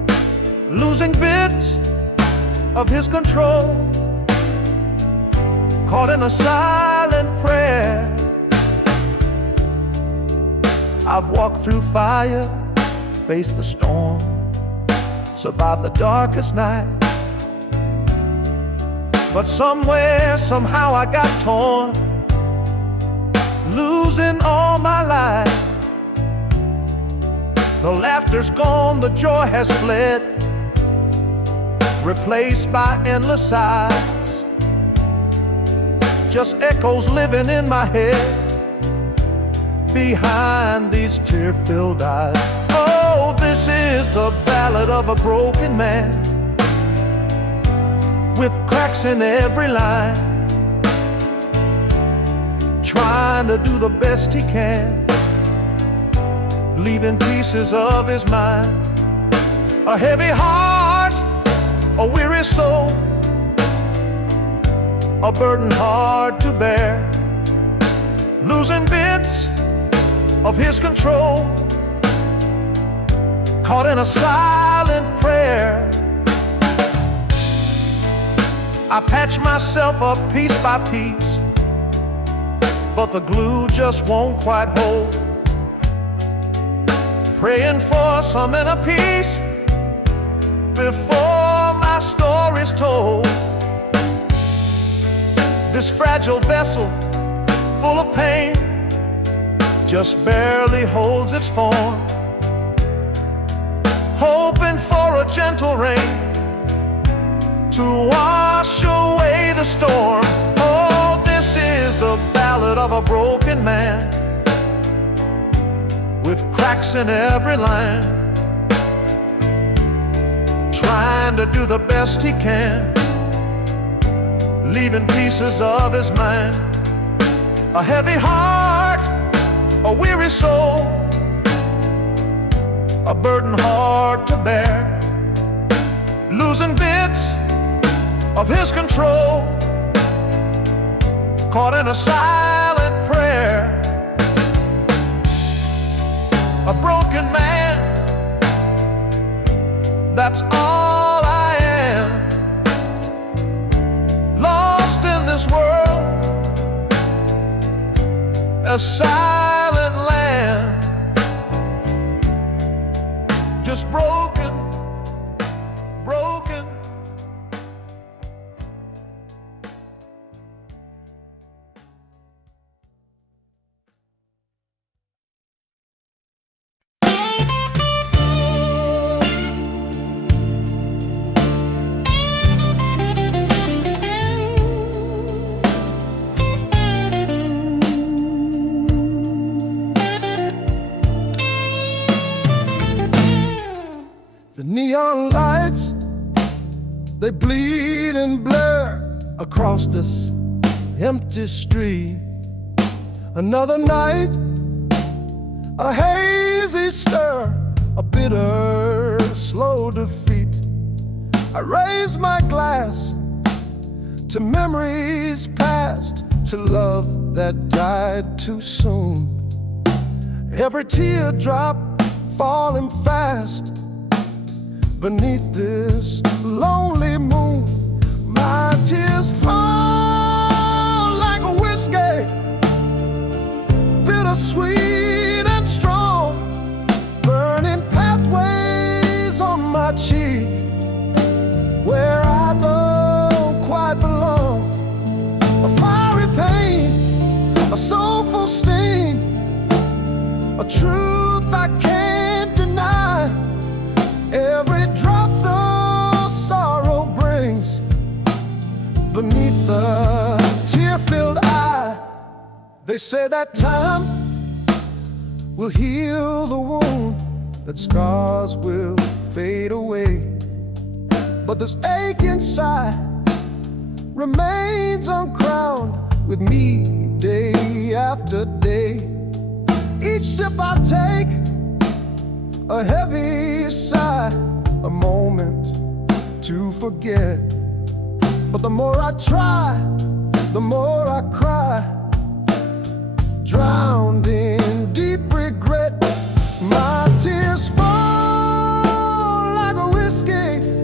losing bits of his control, caught in a silent prayer. I've walked through fire, faced the storm, survived the darkest night. But somewhere, somehow I got torn, losing all my life. The laughter's gone, the joy has fled, replaced by endless sighs. Just echoes living in my head, behind these tear-filled eyes. Oh, this is the ballad of a broken man, with cracks in every line, trying to do the best he can, leaving pieces of his mind. A heavy heart, a weary soul, a burden hard to bear, losing bits of his control, caught in a silent prayer. I patch myself up piece by piece, but the glue just won't quite hold. Praying for some inner peace before my story's told. This fragile vessel, full of pain, just barely holds its form, hoping for a gentle rain to wash away the storm. Oh, this is the ballad of a broken man, with cracks in every line, trying to do the best he can, leaving pieces of his mind. A heavy heart, a weary soul, a burden hard to bear, losing bits of his control, caught in a silent prayer. A broken man, that's all I am, lost in this world, a silent land, just broken, broken. The neon lights, they bleed and blur across this empty street. Another night, a hazy stir, a bitter, slow defeat. I raise my glass to memories past, to love that died too soon. Every teardrop falling fast beneath this lonely moon. My tears fall like a whiskey, bittersweet and strong, burning pathways on my cheek, where I don't quite belong. A fiery pain, a soulful sting, a truth I can't deny. Every drop the sorrow brings beneath the tear-filled eye. They say that time will heal the wound, that scars will fade away, but this ache inside remains uncrowned with me day after day. Each sip I take, a heavy sigh, a moment to forget. But the more I try, the more I cry, drowned in deep regret. My tears fall like a whiskey,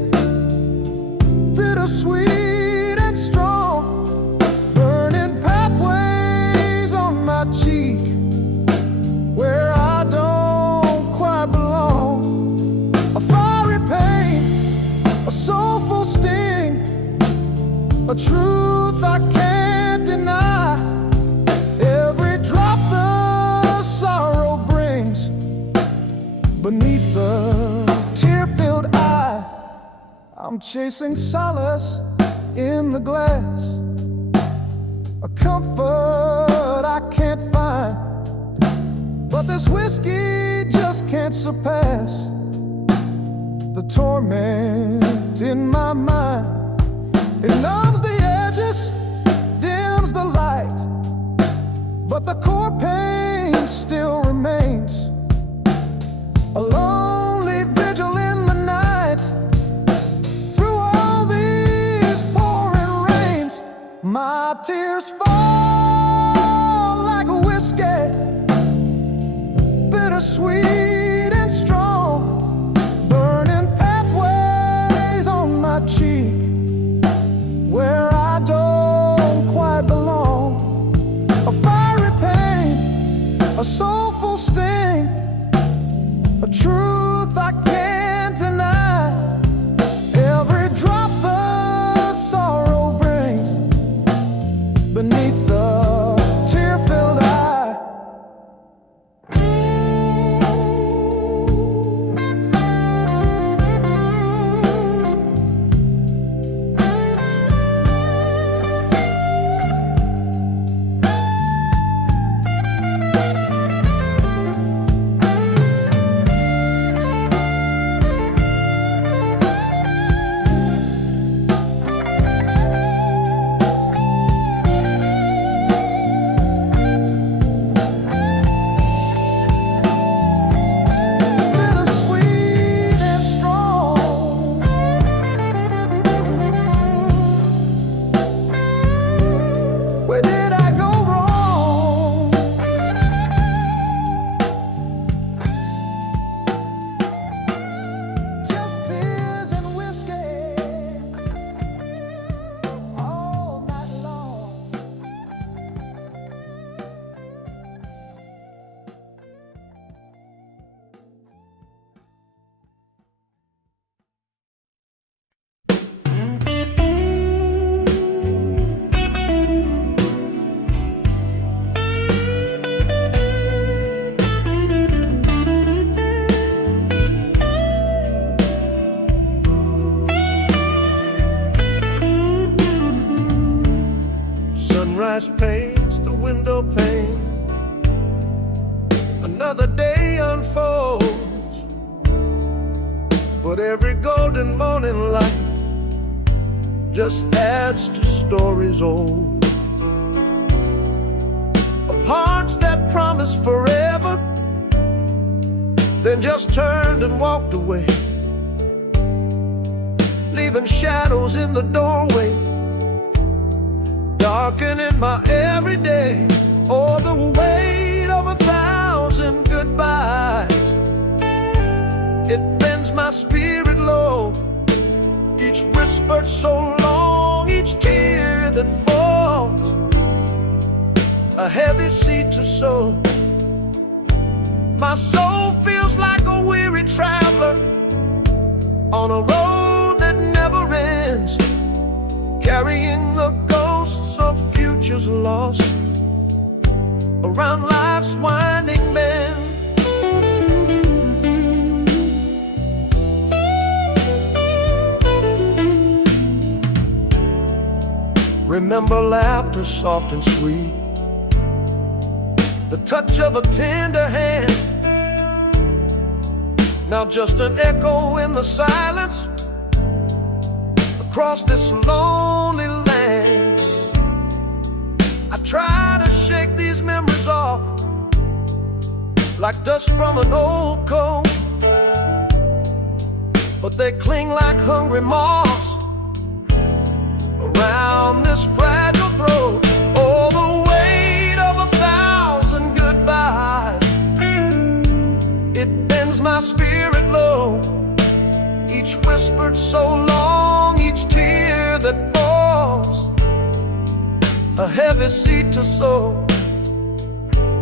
cheek where I don't quite belong. A fiery pain, a soulful sting, a truth I can't deny. Every drop the sorrow brings beneath the tear-filled eye. I'm chasing solace in the glass, a comfort I can't find. But this whiskey just can't surpass the torment in my mind. It numbs the edges, dims the light, but the core pain still remains. A lonely vigil in the night. Through all these pouring rains, my tears fall like a whiskey, bittersweet and strong, burning pathways on my cheek where I don't quite belong. A fiery pain, a soulful sting, a truth I can't deny. Every drop the sorrow brings beneath the tear-filled eye. Where did I go wrong? Just tears and whiskey all night long. Sunrise paints the window pane. Another day unfolds, but every golden morning light just adds to stories old, of hearts that promised forever, then just turned and walked away, leaving shadows in the doorway, darkening my everyday. Oh, the weight of 1,000 goodbyes, it bends my spirit low. Each whispered so long, each tear that falls, a heavy seed to sow. My soul feels like a weary traveler on a road that never ends, carrying the ghosts of futures lost around life's winding bend. Remember laughter soft and sweet, the touch of a tender hand. Now just an echo in the silence across this lonely land. I try to shake these memories off like dust from an old coat, but they cling like hungry moths around this fragile throat. Oh, the weight of 1,000 goodbyes, it bends my spirit low. Each whispered so long, each tear that falls, a heavy seed to sow.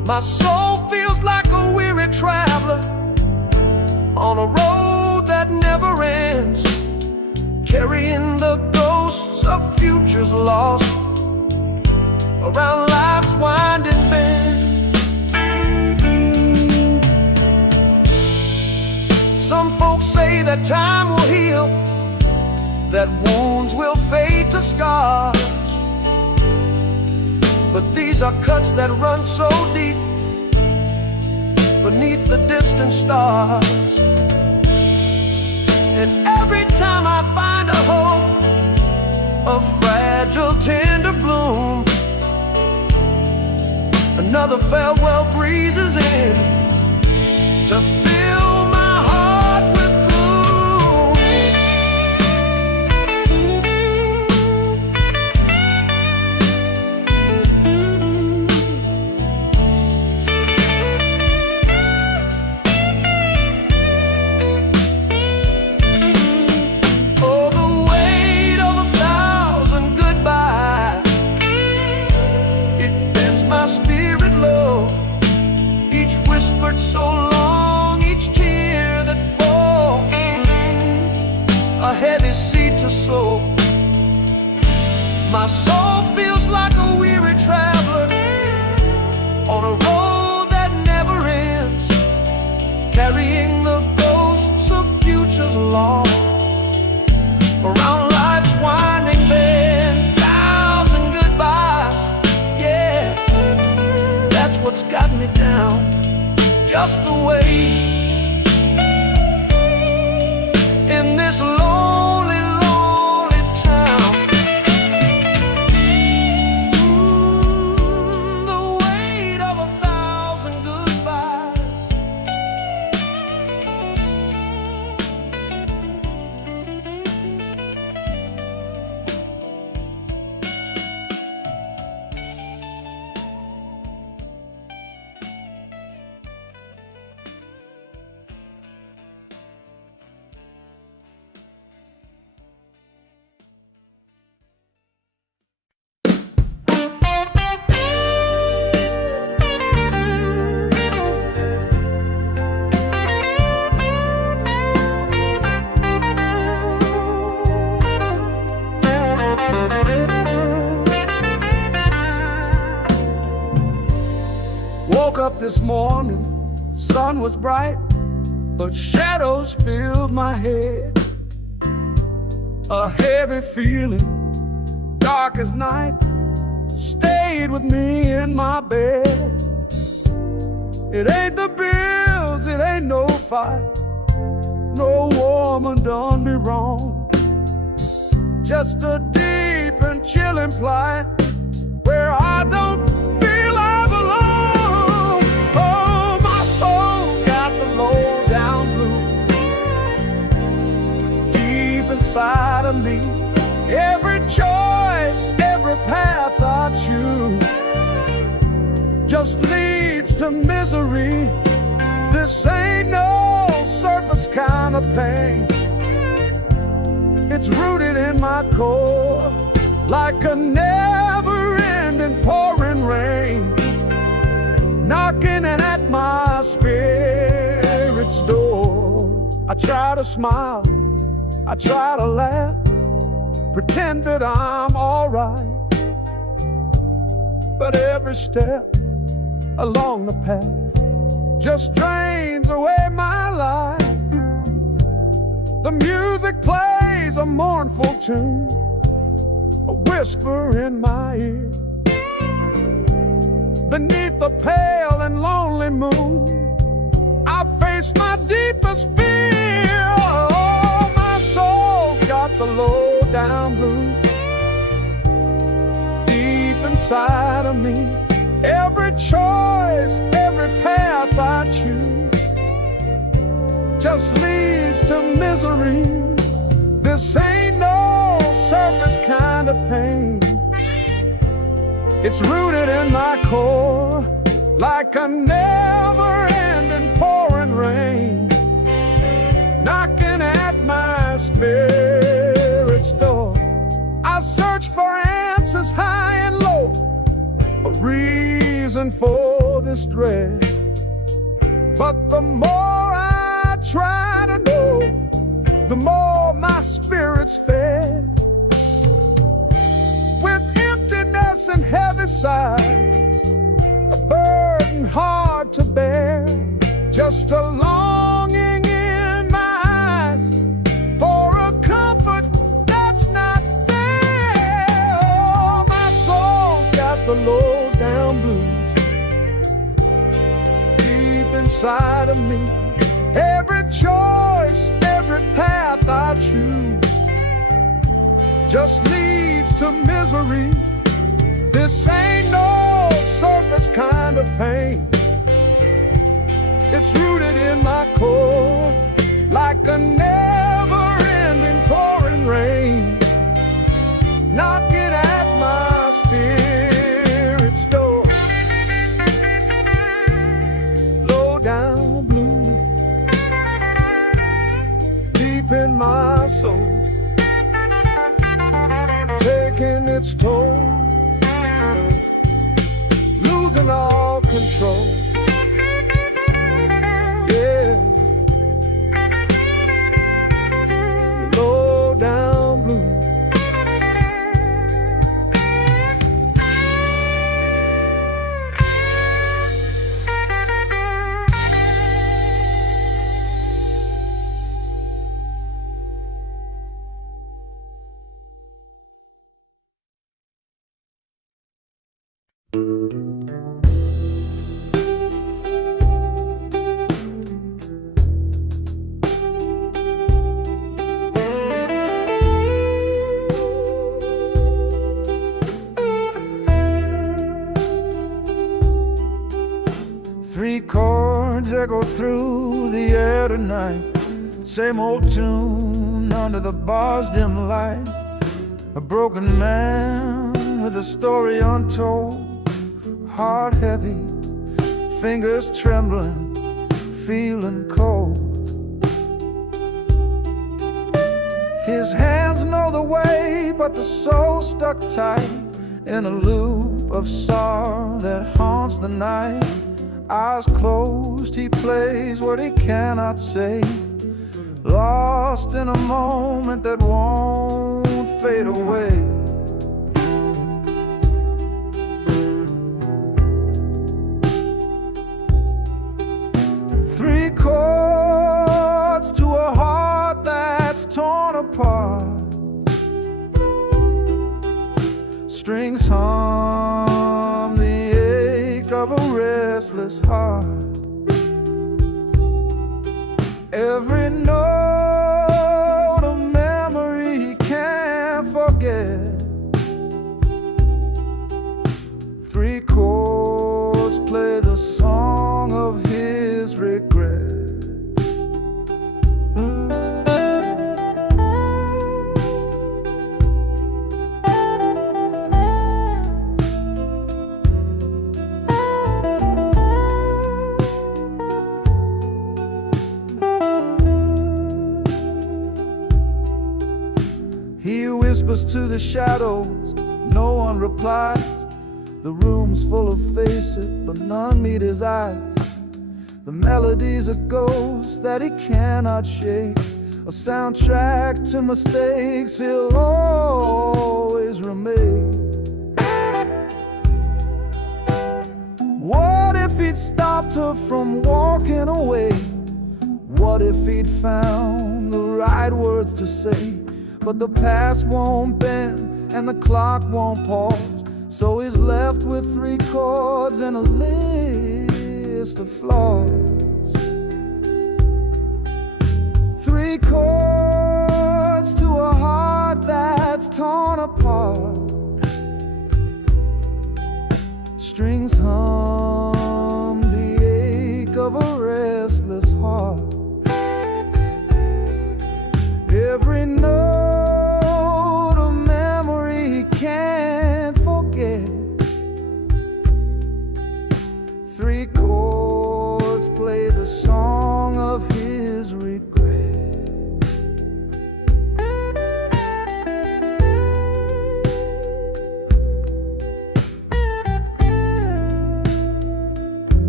My soul feels like a weary traveler on a road that never ends, carrying the ghosts of futures lost around life's winding bend. Some folks say that time will heal, that wounds will fade to scars, but these are cuts that run so deep beneath the distant stars. And every time I find a hope, a fragile, tender bloom, another farewell breezes in to fill my heart with gloom. Oh, the weight of 1,000 goodbyes, it bends my spirit low. Each whispered so long, each tear that falls, a heavy seed to sow. My soul feels like a weary traveler on a road that never ends, carrying the ghosts of futures lost around life's winding bend. 1,000 goodbyes, yeah, that's what's got me down, just the way in this lonely, lonely town. The weight of 1,000 goodbyes. Woke up this morning, sun was bright, but shadows filled my head. A heavy feeling, dark as night, stayed with me in my bed. It ain't the bills, it ain't no fight, no woman done me wrong. Just a deep and chilling plight where I don't feel I belong. Oh, my soul's got the low down blues deep inside of me. Every choice, every path I choose just leads to misery. This ain't no surface kind of pain. It's rooted in my core like a never-ending pouring rain, knocking at my spirit's door. I try to smile, I try to laugh, pretend that I'm alright, but every step along the path just drains away my life. The music plays a mournful tune, a whisper in my ear. Beneath the pale and lonely moon, I face my deepest fear. Oh, my soul's got the low down blues deep inside of me. Every choice, every path I choose just leads to misery. This ain't no surface kind of pain. It's rooted in my core like a never-ending pouring rain, knocking at my spirit's door. I search for answers high and low, a reason for know this dread, but the more I try to know, the more my spirit's fed. With emptiness and heavy sighs, a burden hard to bear, just a longing in my eyes for a comfort that's not there. Oh, my soul's got the low down blues deep inside of me. Every choice, every path I choose just leads to misery. This ain't no surface kind of pain. It's rooted in my core, like a never-ending pouring rain, knocking at my spirit's door. Low down blue, deep in my soul, taking its toll, losing all control. Yeah, low down blue. Three chords echo through the air tonight, same old tune under the bar's dim light. A broken man with a story untold, heart heavy, fingers trembling, feeling cold. His hands know the way, but the soul stuck tight in a loop of sorrow that haunts the night. Eyes closed, he plays what he cannot say, lost in a moment that won't fade away. Three chords to a heart that's torn apart, strings hum the ache of a restless heart. Every note a memory he can't forget. Three chords play the song of his regret. He whispers to the shadows, no one replies. The room's full of faces, but none meet his eyes. The melody's a ghost that he cannot shake, a soundtrack to mistakes he'll always remake. What if he'd stopped her from walking away? What if he'd found the right words to say? But the past won't bend and the clock won't pause, so he's left with three chords and a list of flaws. Three chords to a heart that's torn apart, strings hum the ache of a restless heart. Every note a memory he can't forget. Three chords play the song of his regret.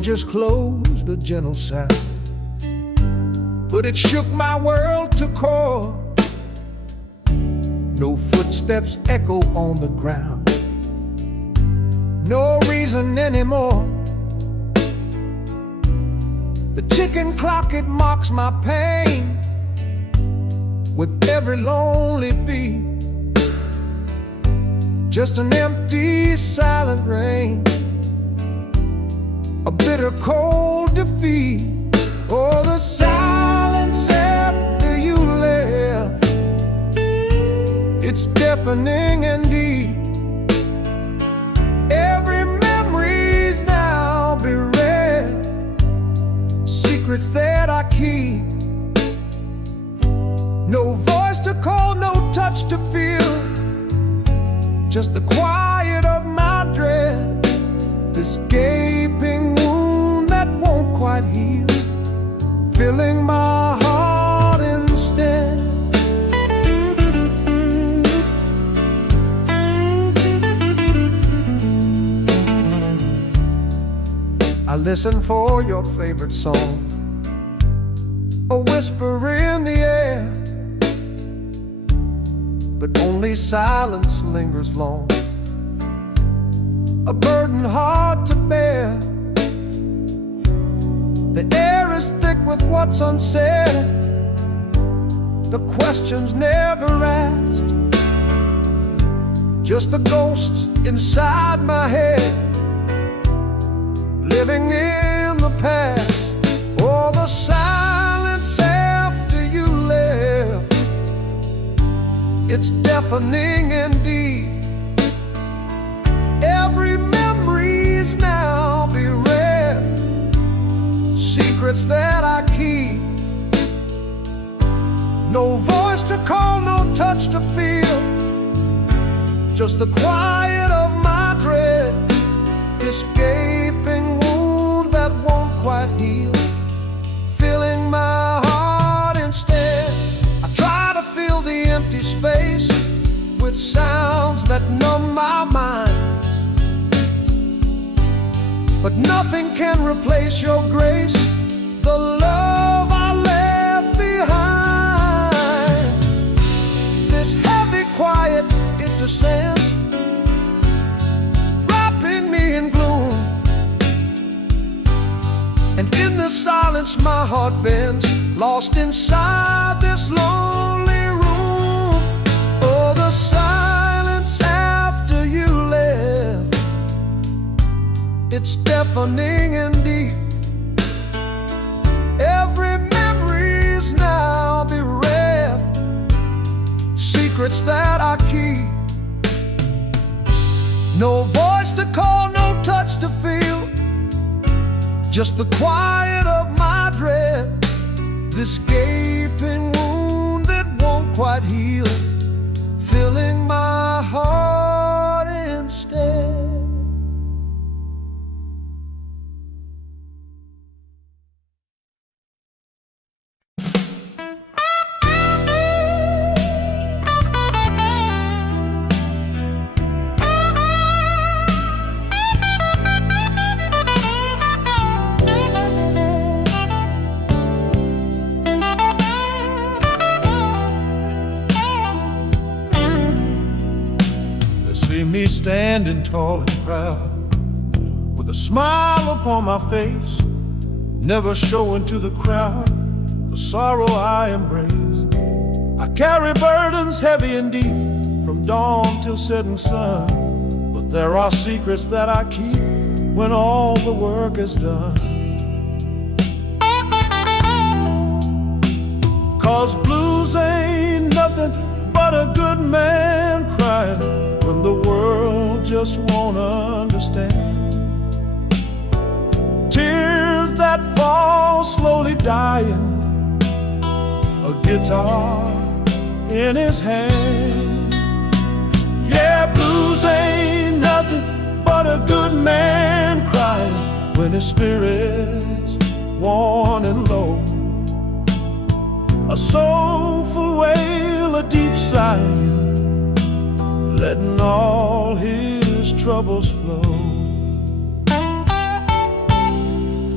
just closed a gentle sound, but it shook my world to core. No footsteps echo on the ground, no reason anymore. The ticking clock, it mocks my pain with every lonely beat. Just an empty, silent rain, a bitter, cold defeat. Oh, the silence after you left, it's deafening indeed. Every memory's now bereft, secrets that I keep. No voice to call, no touch to feel, just the quiet of my dread. This gaping wound that won't quite heal, filling my heart instead. I listen for your favorite song, a whisper in the air, but only silence lingers long, a burden hard to bear. The air is thick with what's unsaid, the questions never asked, just the ghosts inside my head, living in the past. Oh, the silence after you left, it's deafening indeed. Every memory's now bereft, secrets that I keep. No voice to call, no touch to feel, just the quiet of my dread. This gaping wound that won't quite heal, filling my heart instead. I try to fill the empty space with sounds that numb my mind, but nothing can replace your grace, the love I left behind. This heavy quiet, it descends, wrapping me in gloom, and in the silence my heart bends, lost inside this lonely room. Oh, the silence after you left, it's deafening indeed. Every memory's now bereft, secrets that I keep. No voice to call, no touch to feel, just the quiet of my dread. This gaping wound that won't quite heal, filling my heart instead. See me standing tall and proud, with a smile upon my face, never showing to the crowd the sorrow I embrace. I carry burdens heavy and deep, from dawn till setting sun, but there are secrets that I keep when all the work is done. 'Cause blues ain't nothing but a good man crying when the world just won't understand. Tears that fall slowly dying, a guitar in his hand. Yeah, blues ain't nothing but a good man crying when his spirit's worn and low. A soulful wail, a deep sigh, letting all his troubles flow.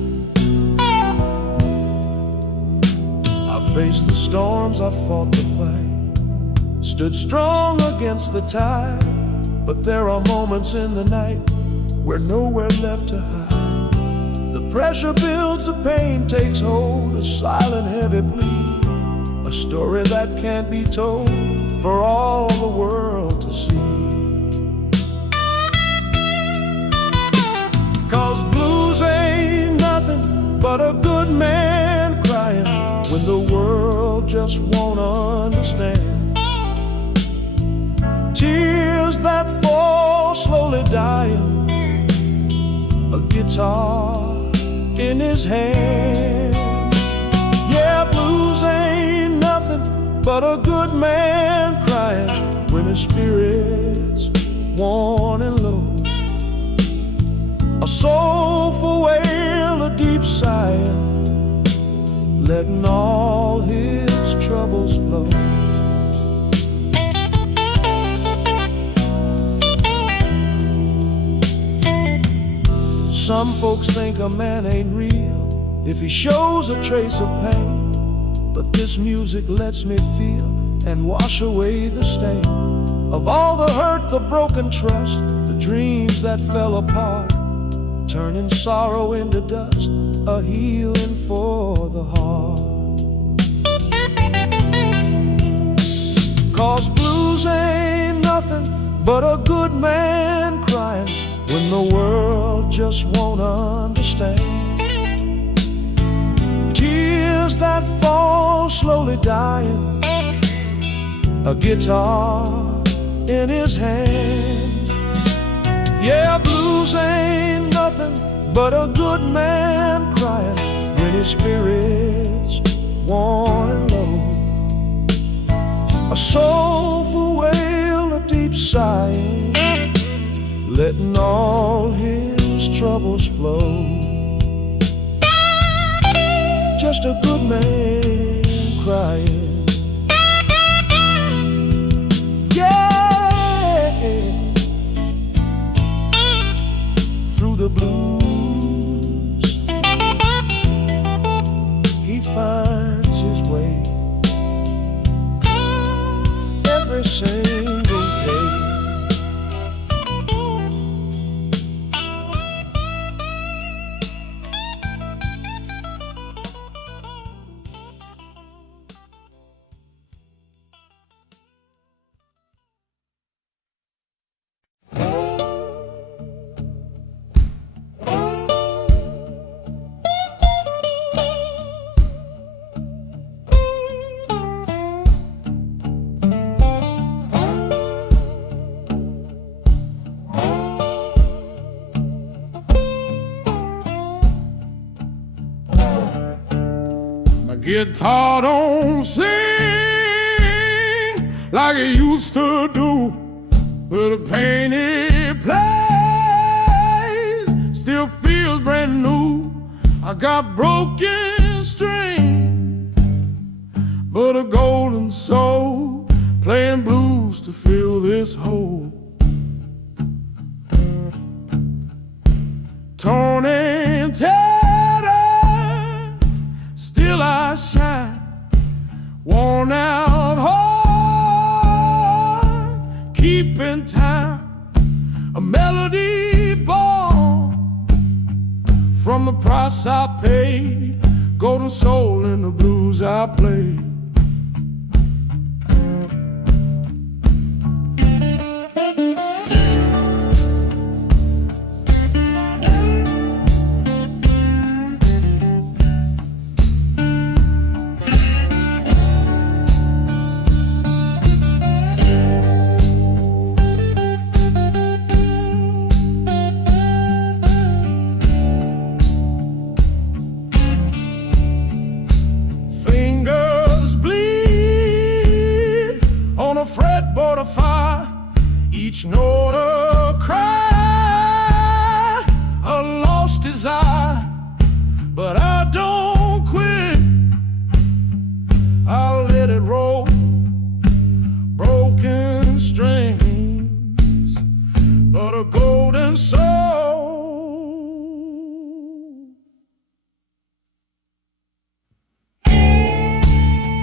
Faced the storms, I fought the fight, stood strong against the tide. But there are moments in the night where nowhere left to hide. The pressure builds, the pain takes hold, a silent heavy plea, a story that can't be told for all the world to see. 'Cause blues ain't nothing but a good man crying when the world just won't understand. Tears that fall slowly dying, a guitar in his hand. Yeah, blues ain't nothing but a good man crying when his spirit's worn and low. A soulful wail, a deep sighing, letting all his troubles flow. Some folks think a man ain't real if he shows a trace of pain, but this music lets me feel and wash away the stain of all the hurt, the broken trust, the dreams that fell apart, turning sorrow into dust, a healing for the heart. 'Cause blues ain't nothing but a good man crying when the world just won't understand. Tears that fall slowly dying, a guitar in his hand. Yeah, blues ain't nothing but a good man crying when his spirit's worn and low. A soulful wail, a deep sighing, letting all his troubles flow. Just a good man crying. Yeah, through the blues he finds his way every single day. Guitar don't sing like it used to do, but the pain it plays still feels brand new. I got broken string, but a golden soul playing blues to fill this hole. Torn and tattered, still I shine, worn out heart, keeping time, a melody born from the price I paid, golden soul in the blues I play. Fretboard of fire, each note a cry, a lost desire, but I don't quit. I'll let it roll, broken strings, but a golden soul.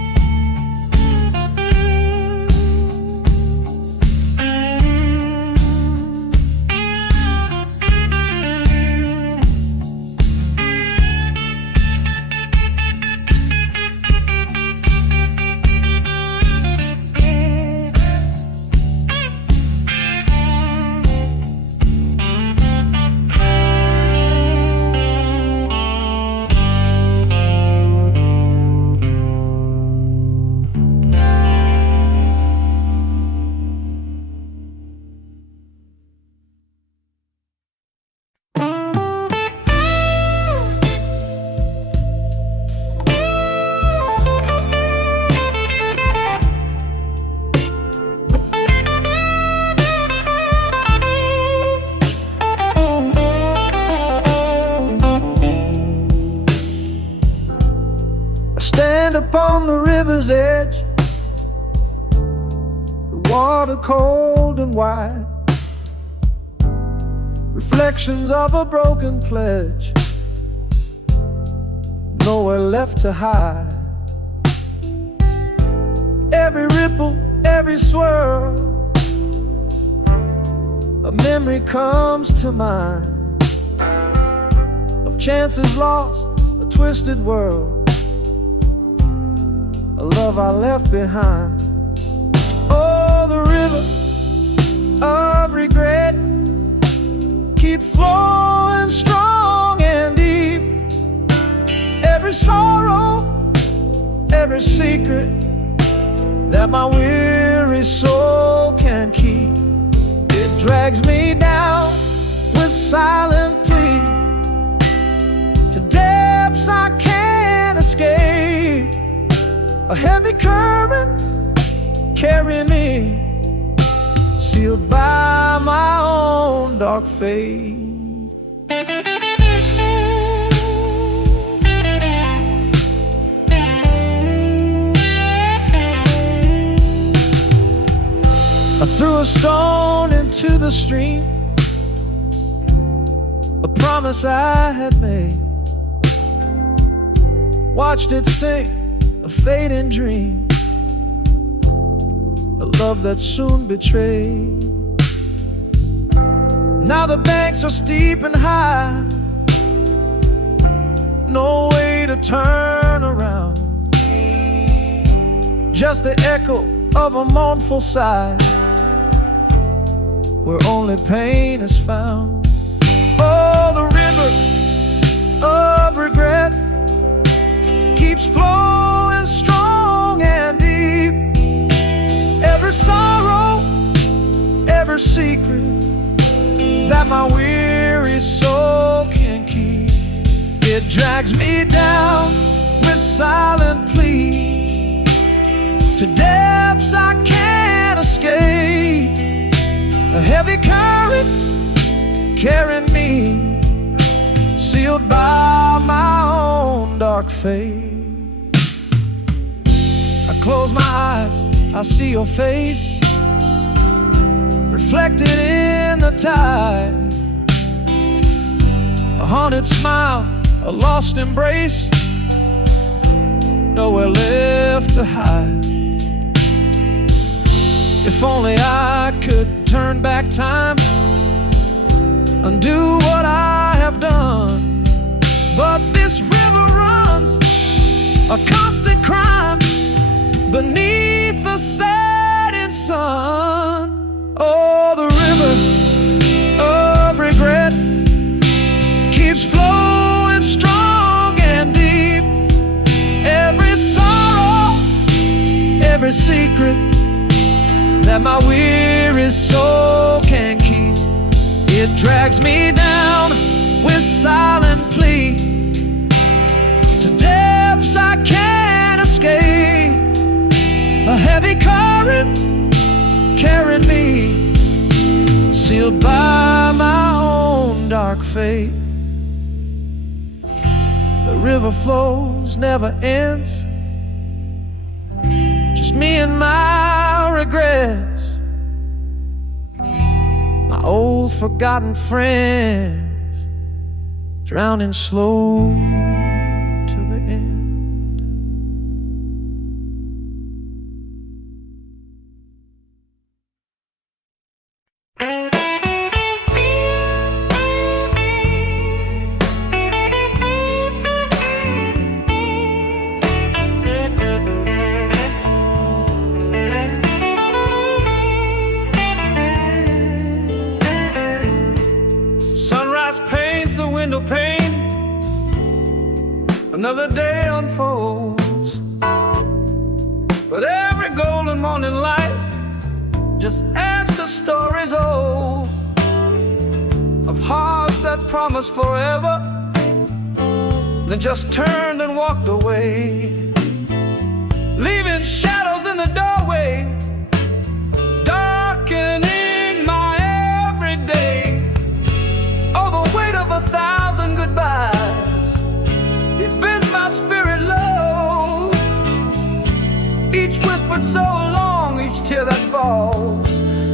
cold and wide, reflections of a broken pledge, nowhere left to hide. Every ripple, every swirl, a memory comes to mind of chances lost, a twisted world, a love I left behind. Oh, the river of regret keeps flowing strong and deep. Every sorrow, every secret that my weary soul can keep, it drags me down with silent plea to depths I can't escape. A heavy current carrying me, sealed by my own dark fate. I threw a stone into the stream, a promise I had made. Watched it sink, a fading dream, a love that soon betrayed. Now the banks are steep and high, no way to turn around, just the echo of a mournful sigh, where only pain is found. Oh, the river of regret keeps flowing strong and deep. Every sorrow, every secret that my weary soul can keep, it drags me down with silent plea to depths I can't escape. A heavy current carrying me, sealed by my own dark fate. I close my eyes, I see your face reflected in the tide. A haunted smile, a lost embrace, nowhere left to hide. If only I could turn back time, undo what I have done. But this river runs a constant crime beneath the setting sun. Oh, the river of regret keeps flowing strong and deep. Every sorrow, every secret that my weary soul can keep, it drags me down with silent plea to depths I can't escape. A heavy current carrying me, sealed by my own dark fate. The river flows, never ends, just me and my regrets, my old forgotten friends, drowning slow to the end. Window pane, another day unfolds, but every golden morning light just adds to stories old of hearts that promised forever, then just turned and walked away, leaving shadows in the doorway, darkening my everyday. Oh, the weight of 1,000 goodbyes, it bends my spirit low. Each whispered so long, each tear that falls,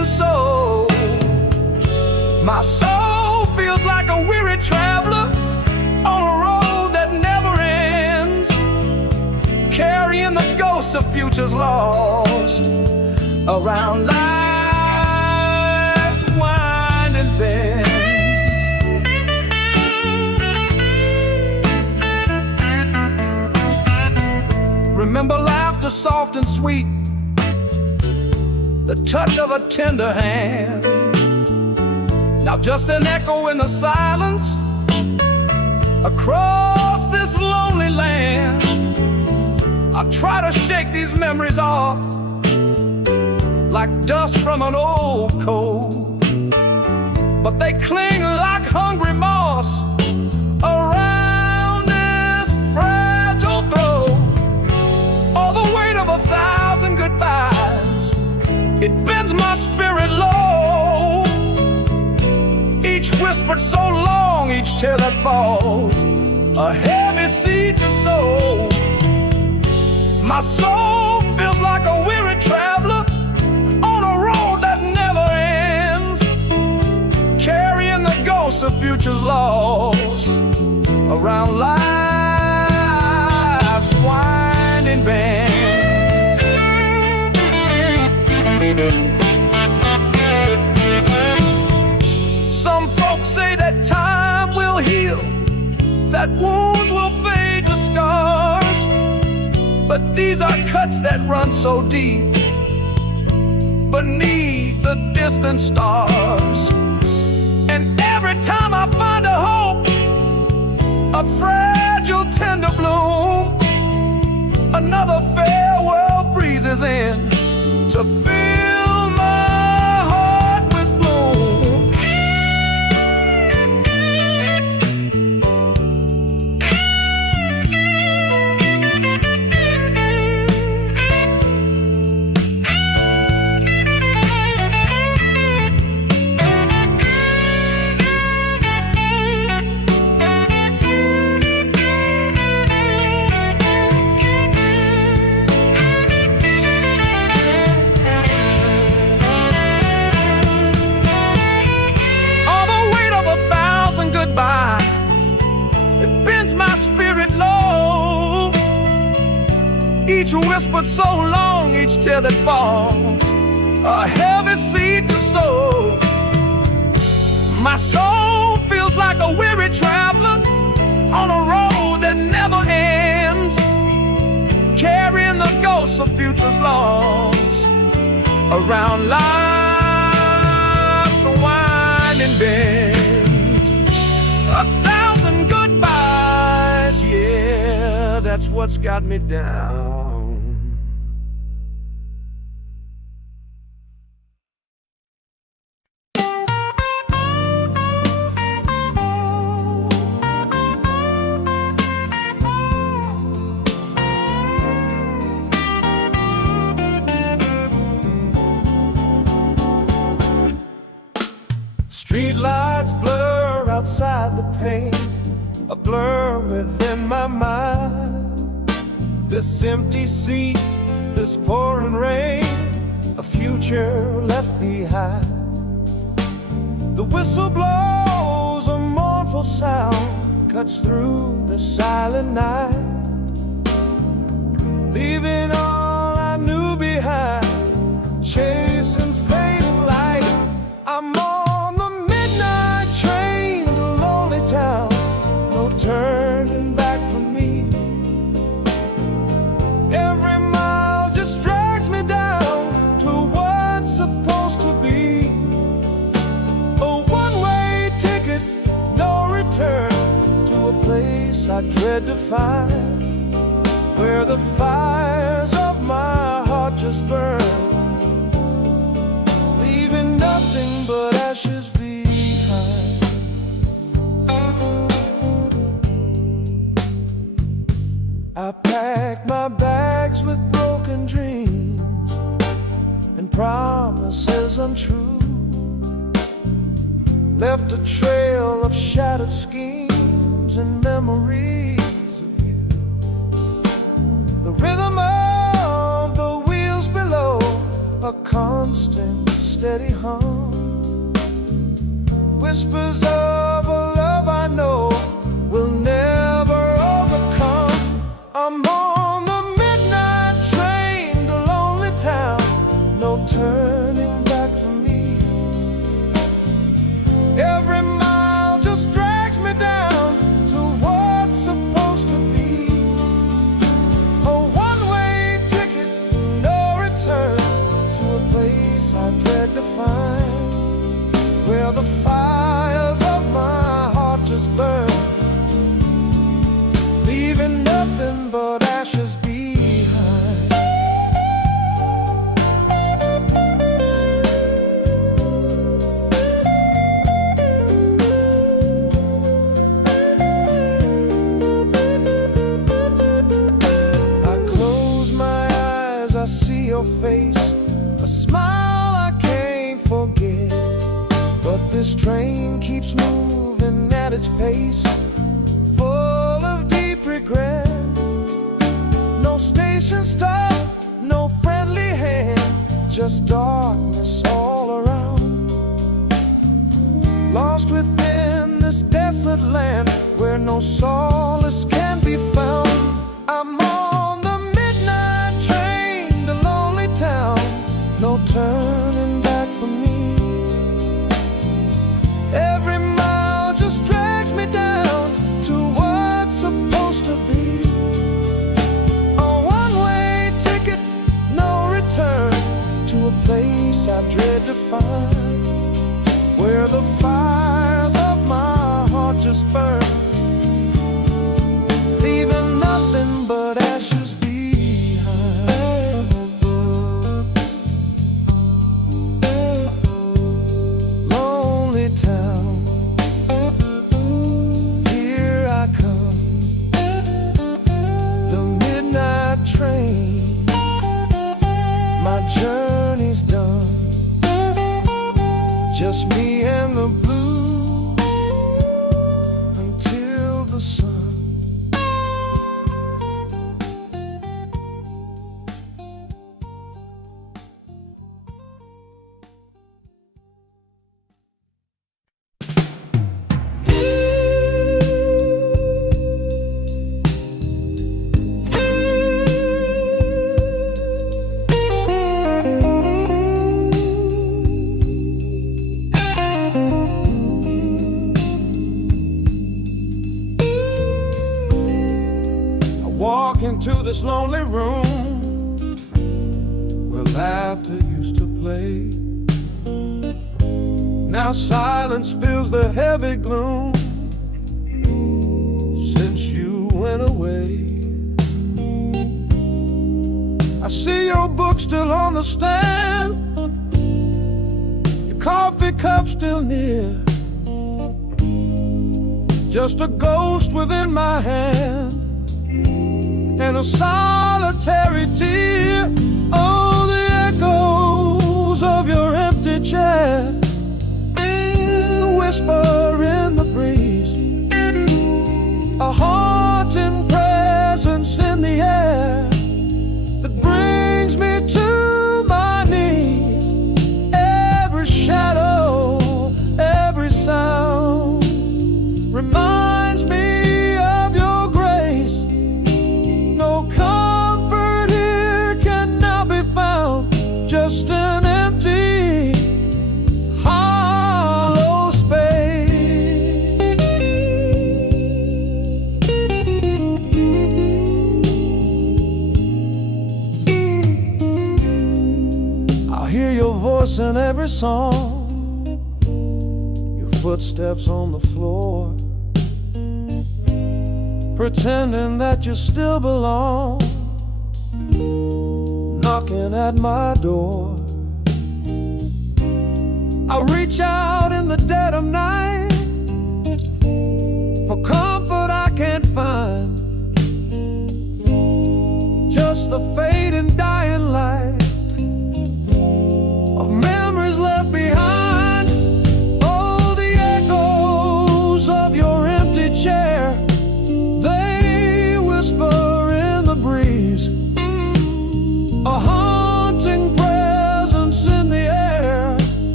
to soul. My soul feels like a weary traveler on a road that never ends, carrying the ghosts of futures lost around life's winding bends. Remember laughter soft and sweet, the touch of a tender hand. Now just an echo in the silence across this lonely land. I try to shake these memories off like dust from an old coat, but they cling like hungry moss around this fragile throat. All the weight of 1,000 goodbyes, it bends my spirit low. Each whispered so long, each tear that falls, a heavy seed to sow. My soul feels like a weary traveler on a road that never ends, carrying the ghosts of futures lost around life's winding bends. Some folks say that time will heal, that wounds will fade to scars, but these are cuts that run so deep beneath the distant stars. And every time I find a hope, a fragile tender bloom, another farewell breezes in to fill my heart with gloom. It bends my spirit low. Each whispered so long, each tear that falls, a heavy seed to sow. My soul feels like a weary traveler on a road that never ends, carrying the ghosts of futures lost around life's winding bend. 1,000 goodbyes, yeah, that's what's got me down. Streetlights blur outside the pane, a blur within my mind. This empty seat, this pouring rain, a future left behind. The whistle blows, a mournful sound cuts through the silent night, leaving all I knew behind, chasing fading light. I'm on the midnight train to lonely town, no turning back for me. Every mile just drags me down to what's supposed to be. A one-way ticket, no return, to a place I dread to find, where the fires of my heart just burn, leaving nothing but ashes behind. I packed my bags with broken dreams and promises untrue, left a trail of shattered schemes and memories of you. The rhythm of the wheels below, a constant steady hum. Whispers of a love I know will never overcome. I'm on the midnight train to lonely town, no turning back for me. Every mile just drags me down to what's supposed to be. A one-way ticket, no return, to a place I dread to find, where the fires of my heart just burn, leaving nothing but ashes behind. I close my eyes, I see your face, a smile I can't forget. But this train keeps moving at its pace, full of deep regret. No station stop, no friendly hand, just darkness all around. Lost within this desolate land where no solace can be found. I'm on the midnight train to lonely town, no turning back for me. Every mile just drags me down to what's supposed to be. A one-way ticket, no return, to a place I dread to find, where the fires of my heart just burn, leaving nothing but ashes behind. Lonely town, here I come, the midnight train, my journey's done, just me and the blues until the sun. Walk into this lonely room where laughter used to play. Now silence fills the heavy gloom since you went away. I see your book still on the stand, your coffee cup still near, just a ghost within my hand and a solitary tear. Oh, the echoes of your empty chair, the whisper in the breeze, a haunting presence in the air that brings me to my knees. Every shadow, every sound reminds me of your grace. No comfort here can now be found, just an empty, hollow space. I hear your voice in every song, your footsteps on the floor, pretending that you still belong, knocking at my door. I reach out in the dead of night for comfort I can't find, just the fading dying light of memories left behind. Oh, the echoes of your empty chair, they whisper in the breeze, a haunting presence in the air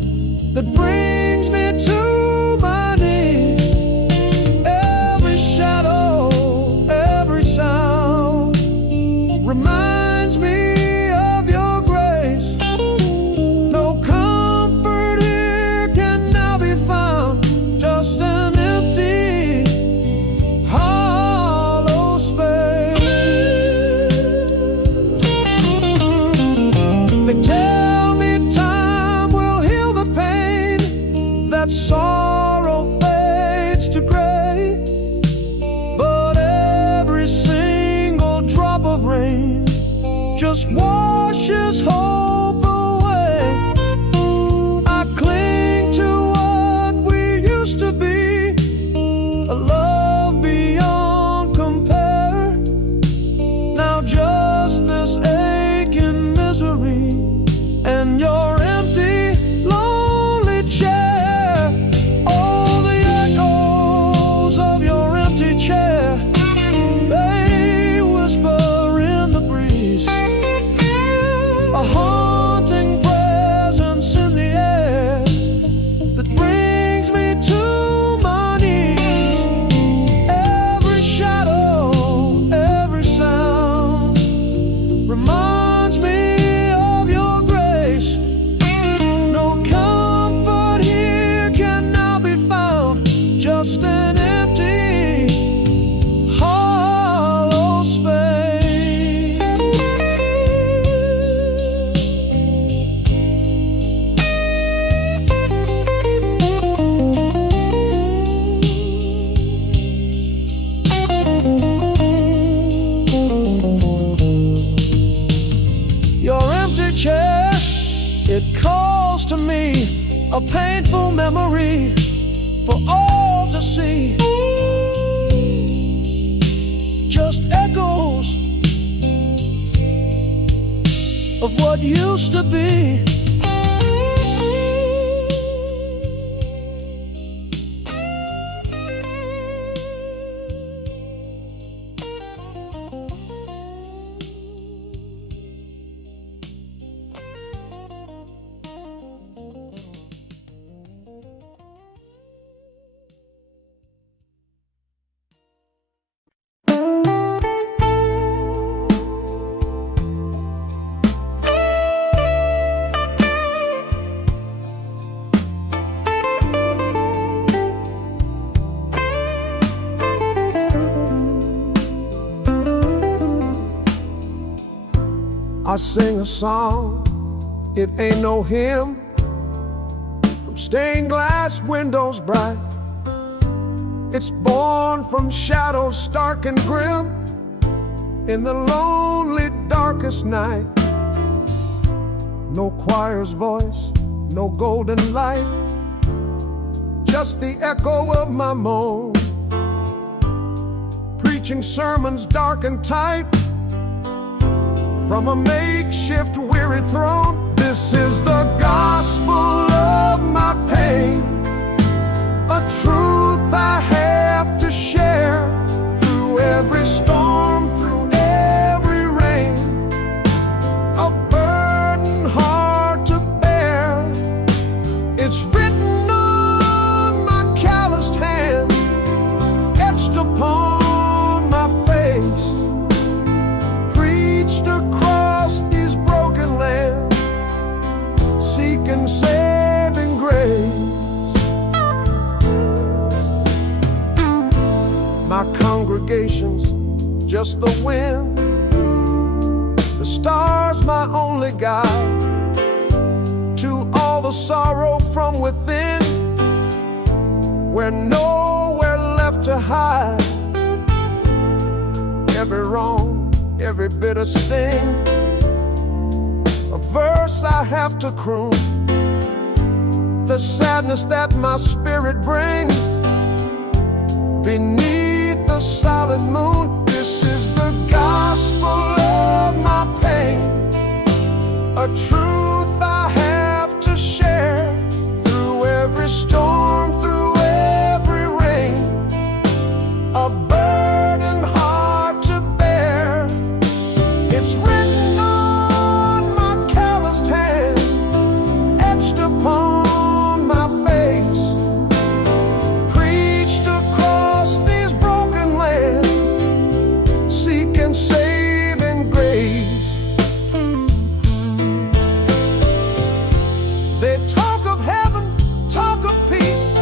sorrow fades to gray, but every single drop of rain just washes hope away. I cling to what we used to be, a love beyond compare. Now just this aching misery and your empty, lonely chair. Oh, the echoes of your empty chair, they whisper in the breeze, a haunting presence in the air that brings me to my knees. Every shadow, every sound reminds me of your grace. No comfort here can now be found, just an empty, hollow space. Your empty chair, it calls to me, a painful memory for all to see. Just echoes of what used to be. I sing a song, it ain't no hymn, from stained glass windows bright. It's born from shadows stark and grim, in the lonely darkest night. No choir's voice, no golden light, just the echo of my moan, preaching sermons dark and tight from a makeshift weary throne. This is the gospel of my pain, a truth I have to share through every storm, through every rain, a burden hard to bear. It's written on my calloused hands, etched upon my face, preached across these broken lands, seeking saving grace. My congregation's just the wind, the stars my only guide, to all the sorrow from within, we're nowhere left to hide. Every wrong, every bitter sting, a verse I have to croon, the sadness that my spirit brings beneath the solid moon. This is the gospel of my pain, a truth I have to share through every storm, through every rain, a burden hard to bear. It's written on my calloused hands, etched upon my face, preached across these broken lands, seeking saving grace. They talk of heaven, talk of peace,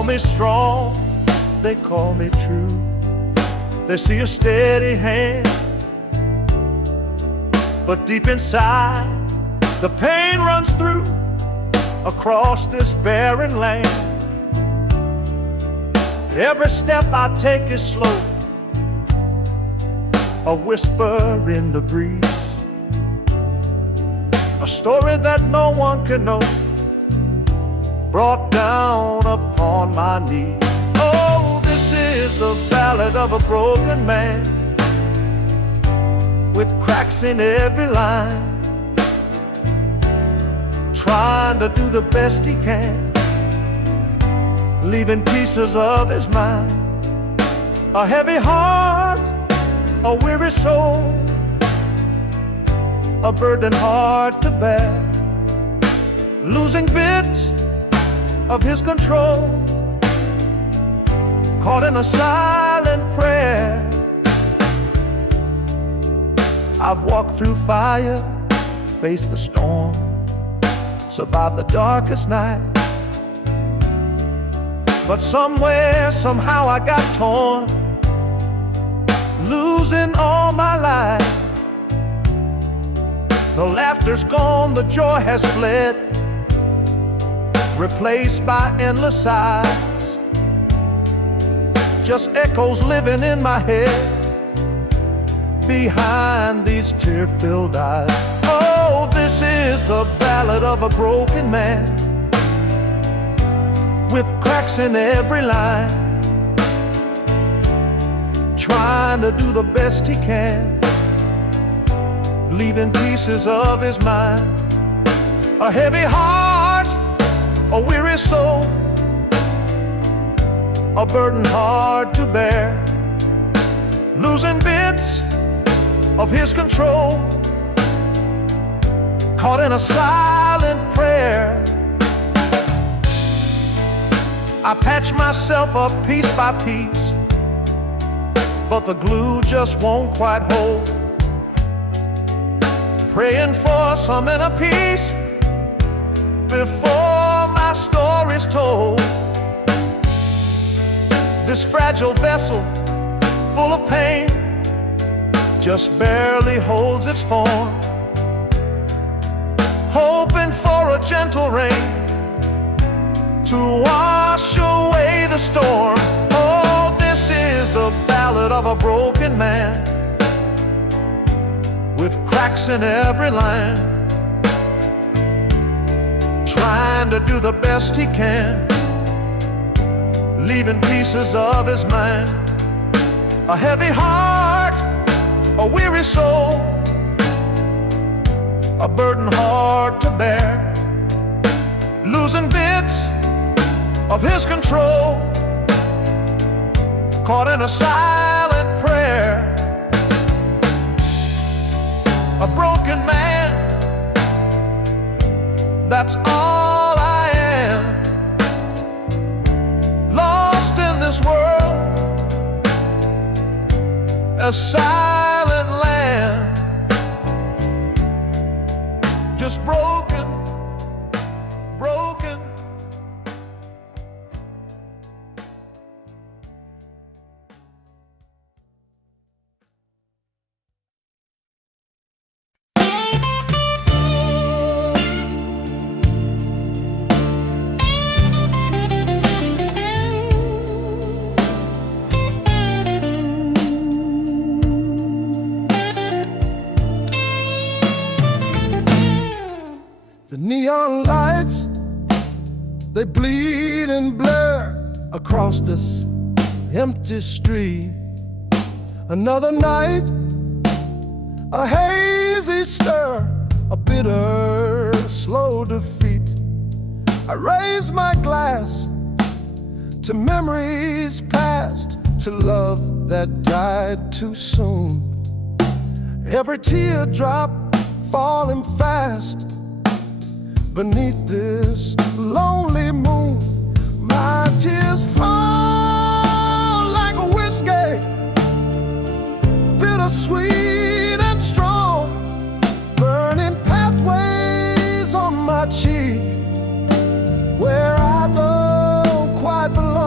call me strong, they call me true. They see a steady hand, but deep inside the pain runs through across this barren land. Every step I take is slow, a whisper in the breeze, a story that no one can know, brought down upon my knees. Oh, this is the ballad of a broken man, with cracks in every line, trying to do the best he can, leaving pieces of his mind. A heavy heart, a weary soul, a burden hard to bear, losing bits of his control, caught in a silent prayer. I've walked through fire, faced the storm, survived the darkest night, but somewhere, somehow I got torn, losing all my life. The laughter's gone, the joy has fled, replaced by endless sighs, just echoes living in my head behind these tear-filled eyes. Oh, this is the ballad of a broken man, with cracks in every line, trying to do the best he can, leaving pieces of his mind. A heavy heart, a weary soul, a burden hard to bear, losing bits of his control, caught in a silent prayer. I patch myself up piece by piece, but the glue just won't quite hold, praying for some inner peace before my story's told. This fragile vessel, full of pain, just barely holds its form, hoping for a gentle rain to wash away the storm. Oh, this is the ballad of a broken man, with cracks in every line, trying to do the best he can, leaving pieces of his mind. A heavy heart, a weary soul, a burden hard to bear, losing bits of his control, caught in a silent prayer. A broken man, that's all I am, lost in this world, a silent land, just broken, broken. The neon lights, they bleed and blur across this empty street. Another night, a hazy stir, a bitter, slow defeat. I raise my glass to memories past, to love that died too soon. Every teardrop falling fast beneath this lonely moon. My tears fall like a whiskey, bittersweet and strong, burning pathways on my cheek, where I don't quite belong.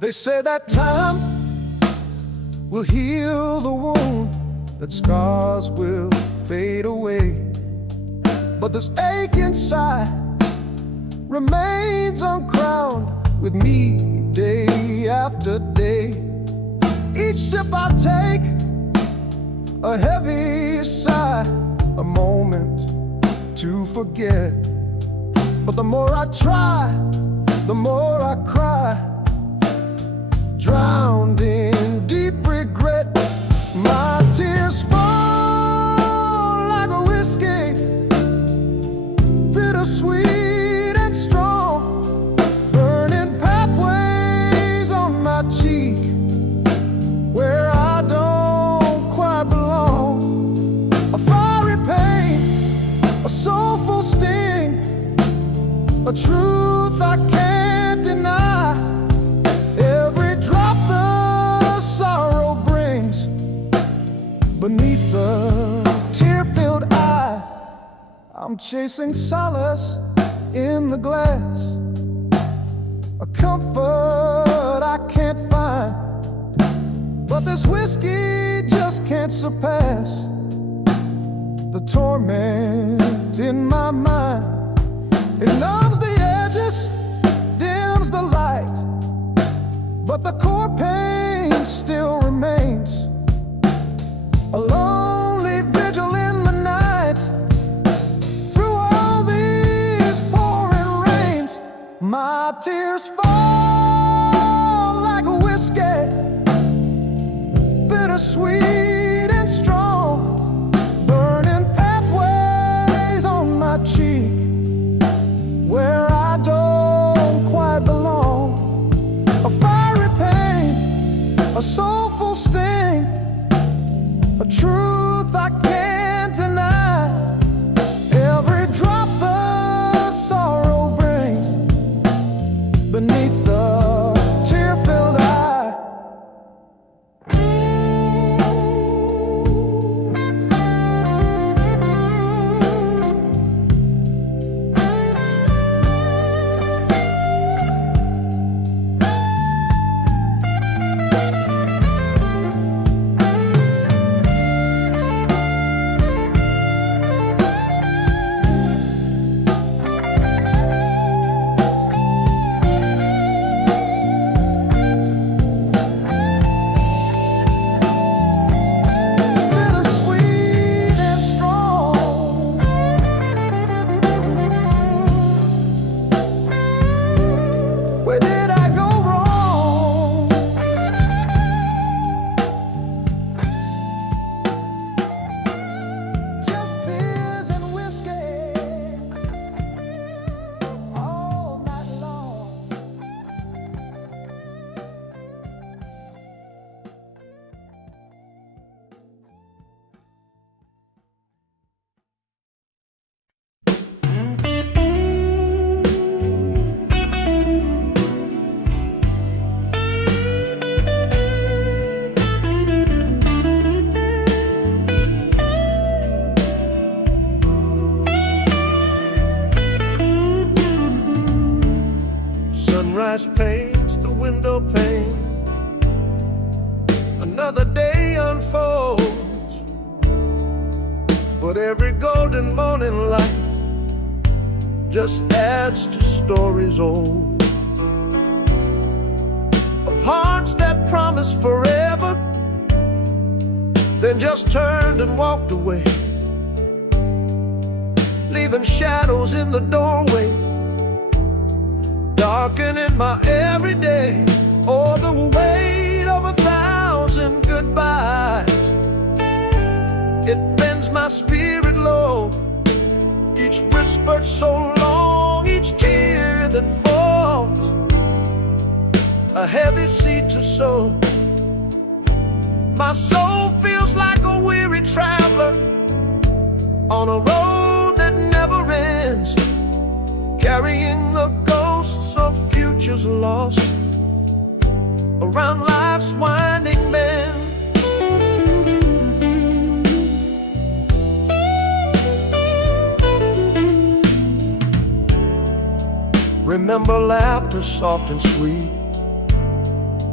They say that time will heal the wound, that scars will fade away, but this ache inside remains uncrowned with me day after day. Each sip I take, a heavy sigh, a moment to forget. But the more I try, the more I cry, drowned in deep regret. My tears fall like a whiskey, bittersweet and strong, burning pathways on my cheek where I don't quite belong. A fiery pain, a soulful sting, a truth I can't deny. Every drop the sorrow brings beneath the tear-filled eye. I'm chasing solace in the glass, a comfort I can't find, but this whiskey just can't surpass the torment in my mind. It numbs the edges, dims the light, but the core pain still remains. A lonely vigil in the night, through all these pouring rains. My tears fall like a whiskey, bittersweet and strong, burning pathways on my cheek where I don't quite belong. A fiery pain, a soulful sting, a truth I can't deny. Every drop the sorrow brings beneath the tear-filled eye. Where did I go wrong? Just tears and whiskey all night long. Sunrise paints the window pane, another day unfolds, but every golden morning light just adds to stories old, of hearts that promised forever, then just turned and walked away, leaving shadows in the doorway, darkening my everyday. Oh, the weight of 1,000 goodbyes, it bends my spirit low. Each whispered so long, each tear that falls, a heavy seed to sow. My soul feels like a weary traveler on a road that never ends, carrying the ghosts of futures lost around life's winding bend. Remember laughter soft and sweet,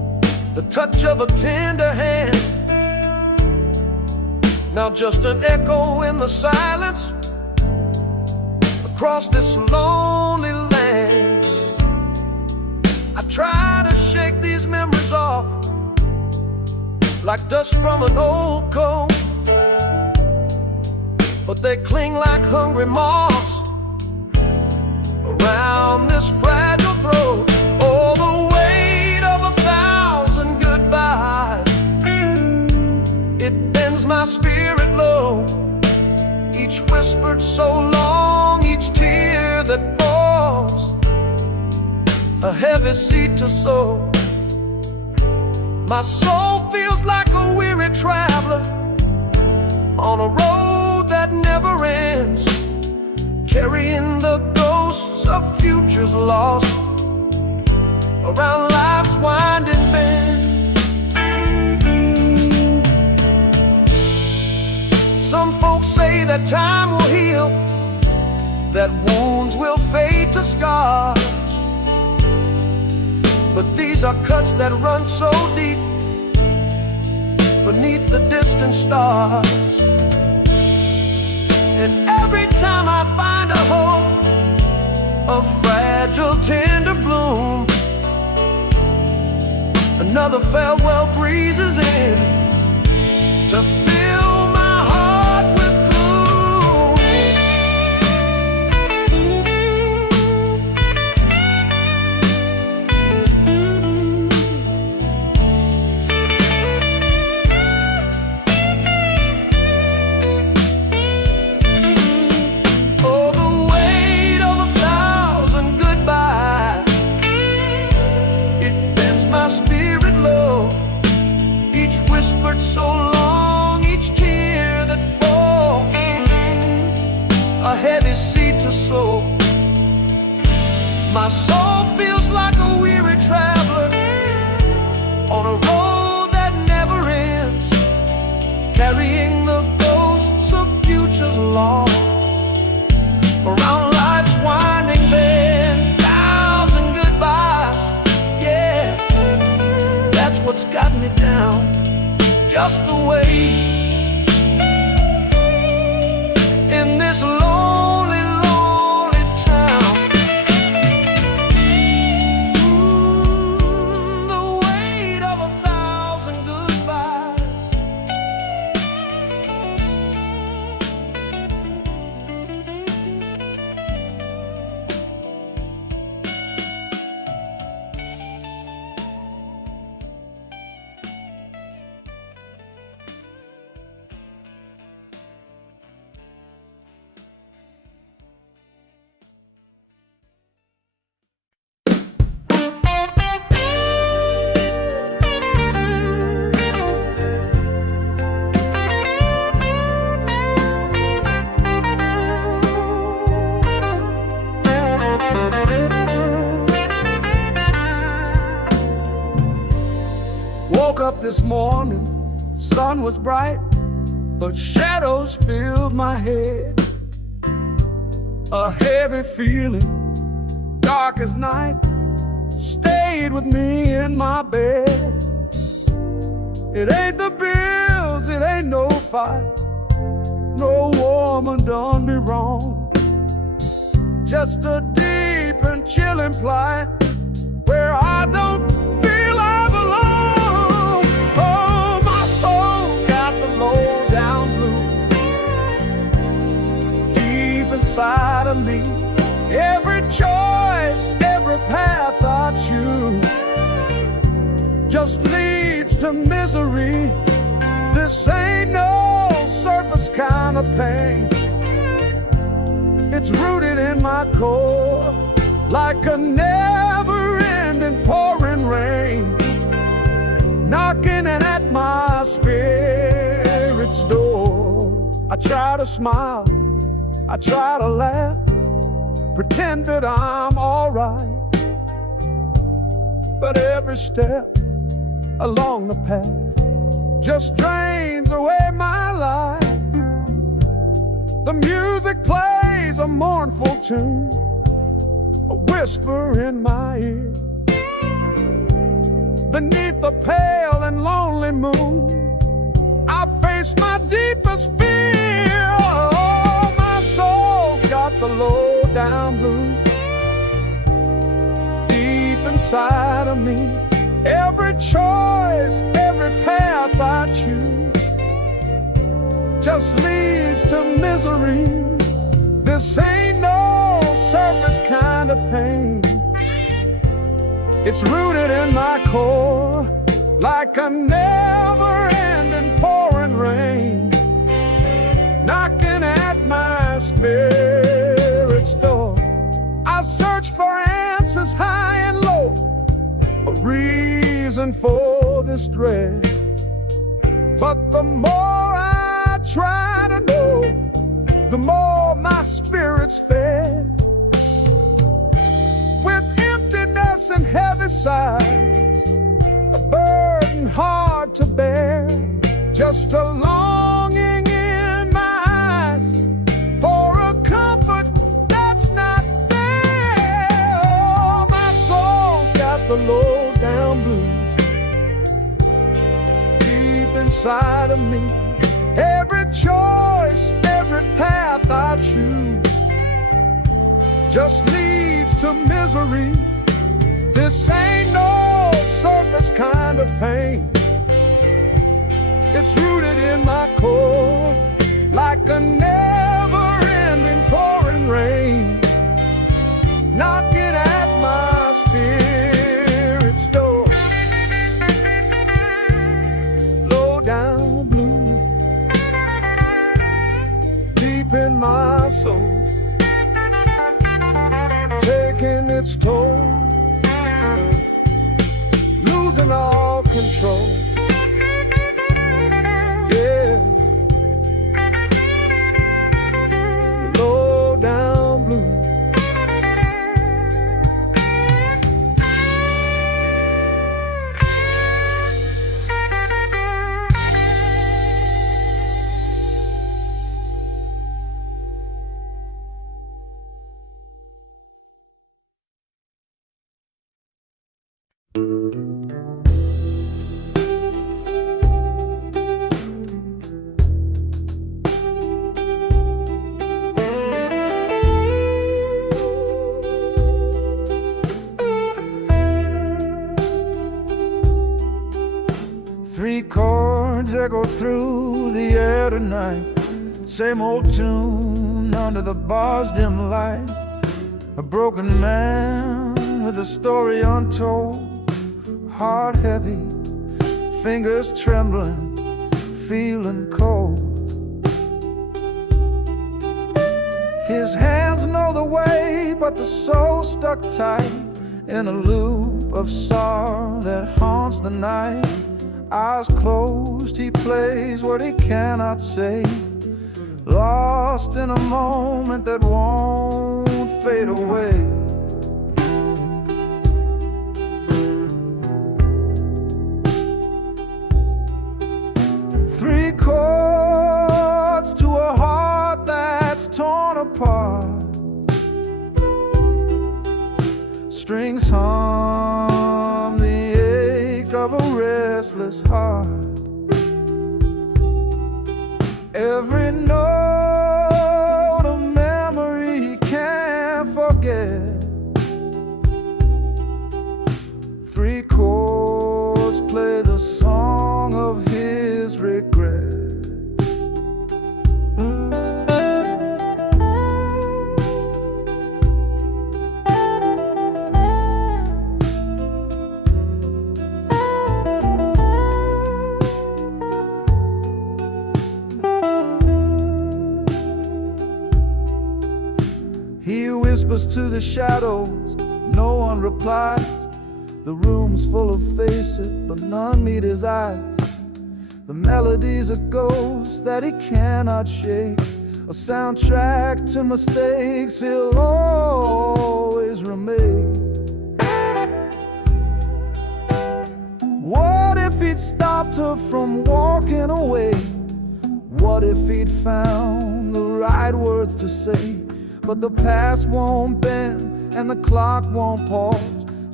the touch of a tender hand. Now just an echo in the silence across this lonely land. I try to shake these memories off like dust from an old coat, but they cling like hungry moths around this fragile throat. Oh, the weight of 1,000 goodbyes, it bends my spirit low. Each whispered so long, each tear that falls, a heavy seed to sow. My soul feels like a weary traveler on a road that never ends, carrying the ghosts of futures lost around life's winding bend. Some folks say that time will heal, that wounds will fade to scars, but these are cuts that run so deep beneath the distant stars. And every time I find a hope, a fragile tender bloom, another farewell breezes in to fill my heart with so long, each tear that falls, a heavy seed to sow. My soul feels like a weary traveler on a road that never ends, carrying the ghosts of futures lost around life's winding bend. 1,000 goodbyes, yeah, that's what's got me down. Just the way in this lonely, lonely town. The weight of 1,000 goodbyes. Woke up this morning, sun was bright, but shadows filled my head. A heavy feeling, dark as night, stayed with me in my bed. It ain't the bills, it ain't no fight, no woman done me wrong. Just a deep and chilling plight where I don't feel I belong. Oh, my soul's got the low down blues deep inside of me. Every choice, every path I choose just leads to misery. This ain't no surface kind of pain. It's rooted in my core like a never-ending pouring rain, knocking at my spirit's door. I try to smile, I try to laugh, pretend that I'm alright, but every step along the path just drains away my life. The music plays a mournful tune, a whisper in my ear. Beneath the a pale and lonely moon, I face my deepest fear. Oh, my soul's got the low down blues deep inside of me. Every choice, every path I choose just leads to misery. This ain't no surface kind of pain. It's rooted in my core, like a never-ending pouring rain, knocking at my spirit's door. I search for answers high and low, a reason for this dread. But the more I try to know, the more my spirit's fed. With emptiness and heavy sighs, a burden hard to bear, just a longing in my eyes for a comfort that's not there. Oh, my soul's got the low down blues deep inside of me. Every choice, every path I choose just leads to misery. This ain't no surface kind of pain. It's rooted in my core, like a never-ending pouring rain, knocking at my spirit's door. Low down blue, deep in my soul, taking its toll, losing all control. Yeah, low down blue. Three chords echo through the air tonight, same old tune under the bar's dim light. A broken man with a story untold, heart heavy, fingers trembling, feeling cold. His hands know the way, but the soul stuck tight in a loop of sorrow that haunts the night. Eyes closed, he plays what he cannot say, lost in a moment that won't fade away. Three chords to a heart that's torn apart, strings hum the ache of a restless heart. Every note a memory he can't forget. Three chords play the song of his regret. He whispers to the shadows, no one replies. The room's full of faces, but none meet his eyes. The melody's a ghost that he cannot shake, a soundtrack to mistakes he'll always remake. What if he'd stopped her from walking away? What if he'd found the right words to say? But the past won't bend and the clock won't pause,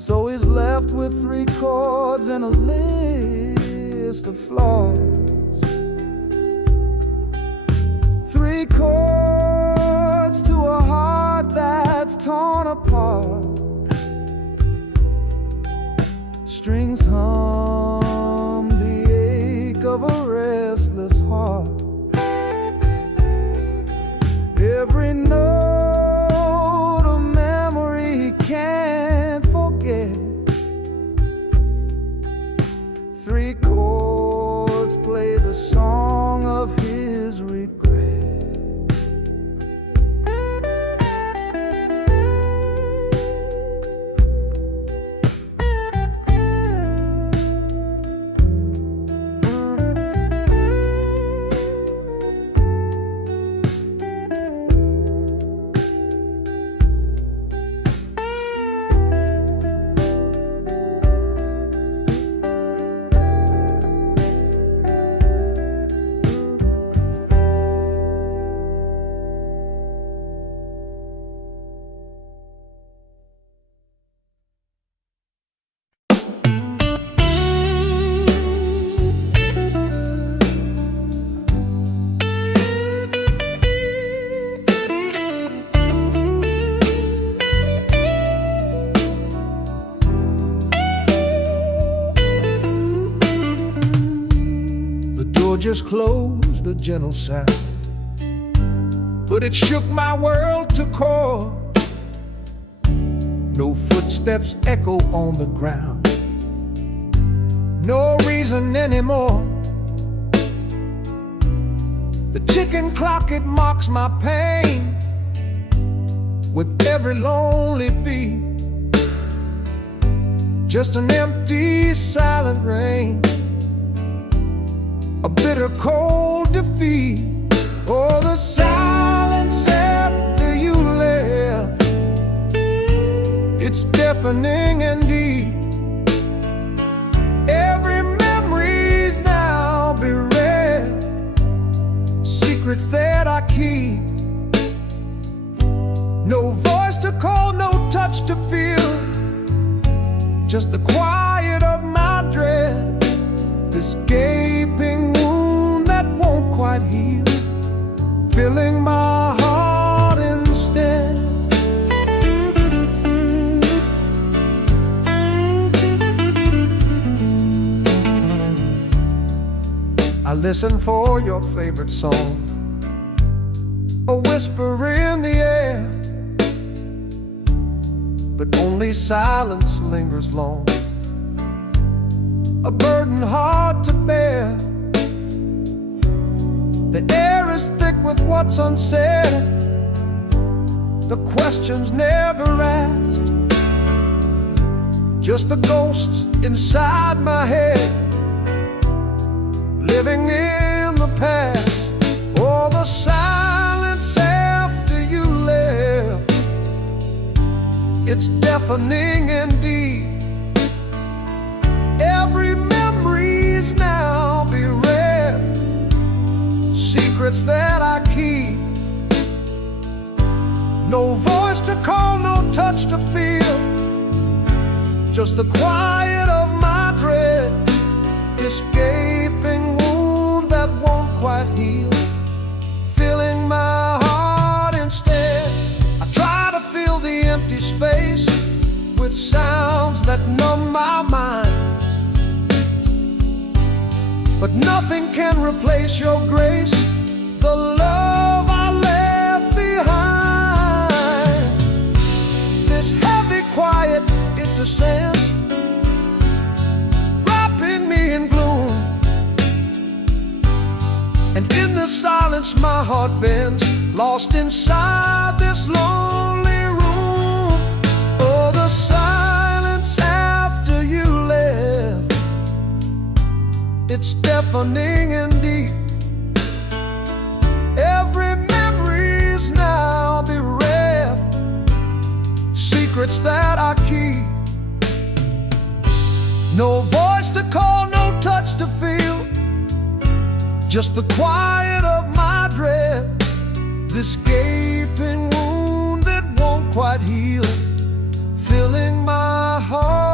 So he's left with 3 chords and a list of flaws. 3 chords to a heart that's torn apart. Strings hum the ache of a restless heart. Every note a memory he can't forget. 3 chords play the song of his regret. Just closed, a gentle sound, but it shook my world to core. No footsteps echo on the ground, no reason anymore. The ticking clock, it mocks my pain with every lonely beat. Just an empty, silent rain, a bitter cold defeat. Oh, the silence after you left, it's deafening and deep. Every memory's now bereft, secrets that I keep. No voice to call, no touch to feel, just the quiet of my dread. This gaping wound that won't quite heal, filling my heart instead. I listen for your favorite song, a whisper in the air, but only silence lingers long, a burden hard to bear. The air is thick with what's unsaid, the questions never asked, just the ghosts inside my head, living in the past. Oh, the silence after you left, it's deafening and deep. Every memory's now bereft, secrets that I keep. No voice to call, no touch to feel, just the quiet of my dread. This gaping wound that won't quite heal, filling my heart instead. I try to fill the empty space with sounds that numb my mind, but nothing can replace your grace, the love I left behind. This heavy quiet, it descends, wrapping me in gloom, and in the silence my heart bends, lost inside this lonely room. Oh, the silence after you left, it's deafening and deep. Every memory's now bereft, secrets that I keep. No voice to call, no touch to feel, just the quiet of my dread. This gaping wound that won't quite heal, filling my heart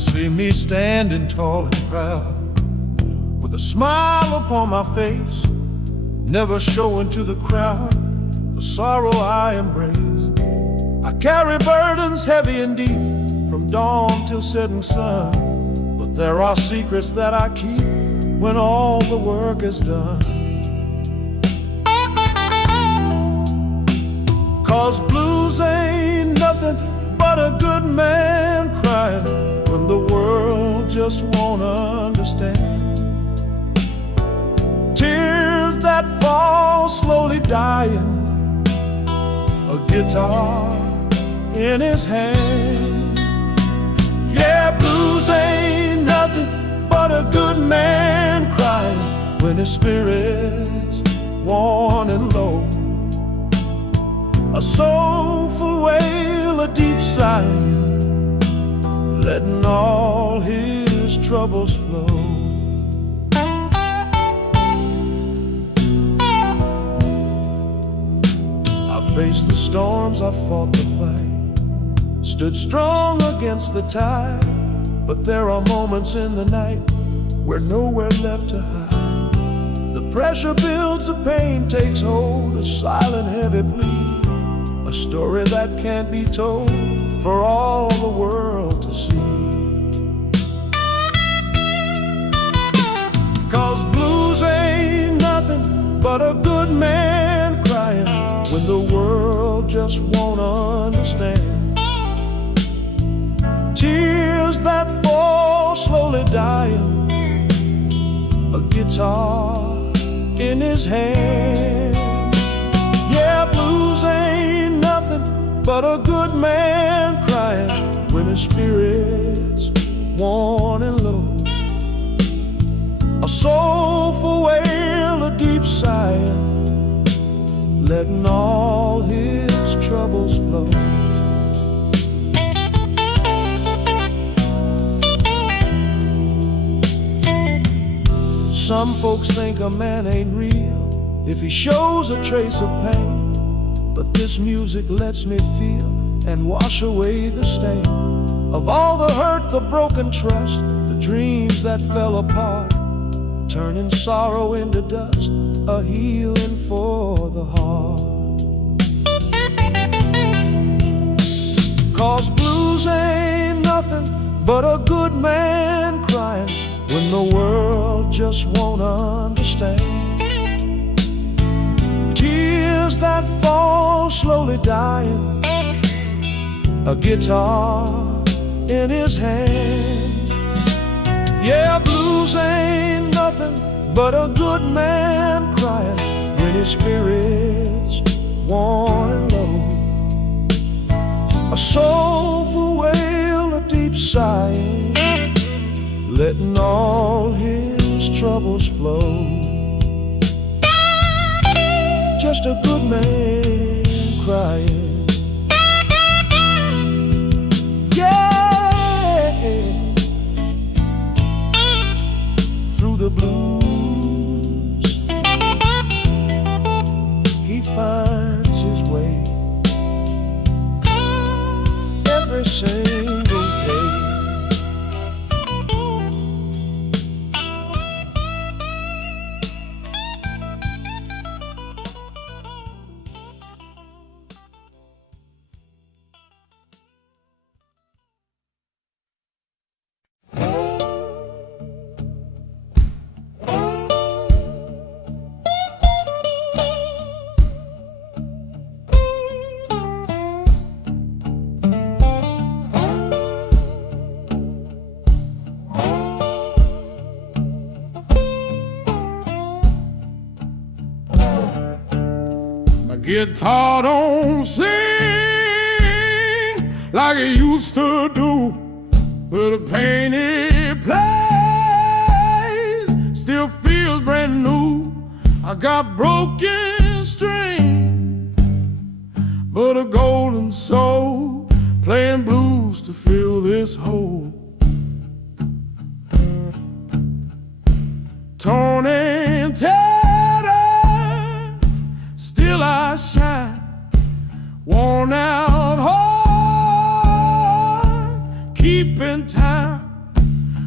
see me standing tall and proud, with a smile upon my face, never showing to the crowd the sorrow I embrace. I carry burdens heavy and deep, from dawn till setting sun, but there are secrets that I keep when all the work is done. 'Cause blues ain't nothing but a good man crying when the world just won't understand. Tears that fall slowly dying, a guitar in his hand. Yeah, blues ain't nothing but a good man crying when his spirit's worn and low. A soulful wail, a deep sigh, letting all his troubles flow. I faced the storms, I fought the fight, stood strong against the tide, but there are moments in the night where nowhere left to hide. The pressure builds, the pain takes hold, a silent heavy plea, a story that can't be told for all the world to see. 'Cause blues ain't nothing but a good man crying when the world just won't understand. Tears that fall slowly dying, a guitar in his hand. Yeah, blues ain't nothing but a good man crying when his spirit's worn and low. A soulful wail, a deep sigh, letting all his troubles flow. Some folks think a man ain't real if he shows a trace of pain, but this music lets me feel and wash away the stain of all the hurt, the broken trust, the dreams that fell apart, turning sorrow into dust, a healing for the heart. 'Cause blues ain't nothing but a good man crying when the world just won't understand. Tears that fall slowly dying, a guitar in his hand. Yeah, blues ain't nothing but a good man crying when his spirit's worn and low. A soulful wail, a deep sigh, letting all his troubles flow. Just a good man crying. Yeah, through the blues he finds his way every single day. Guitar don't sing like it used to do, but the pain it plays still feels brand new. I got broken strings, but a golden soul playing blues to fill this hole. Torn and tattered, still I shine, worn out heart, keeping time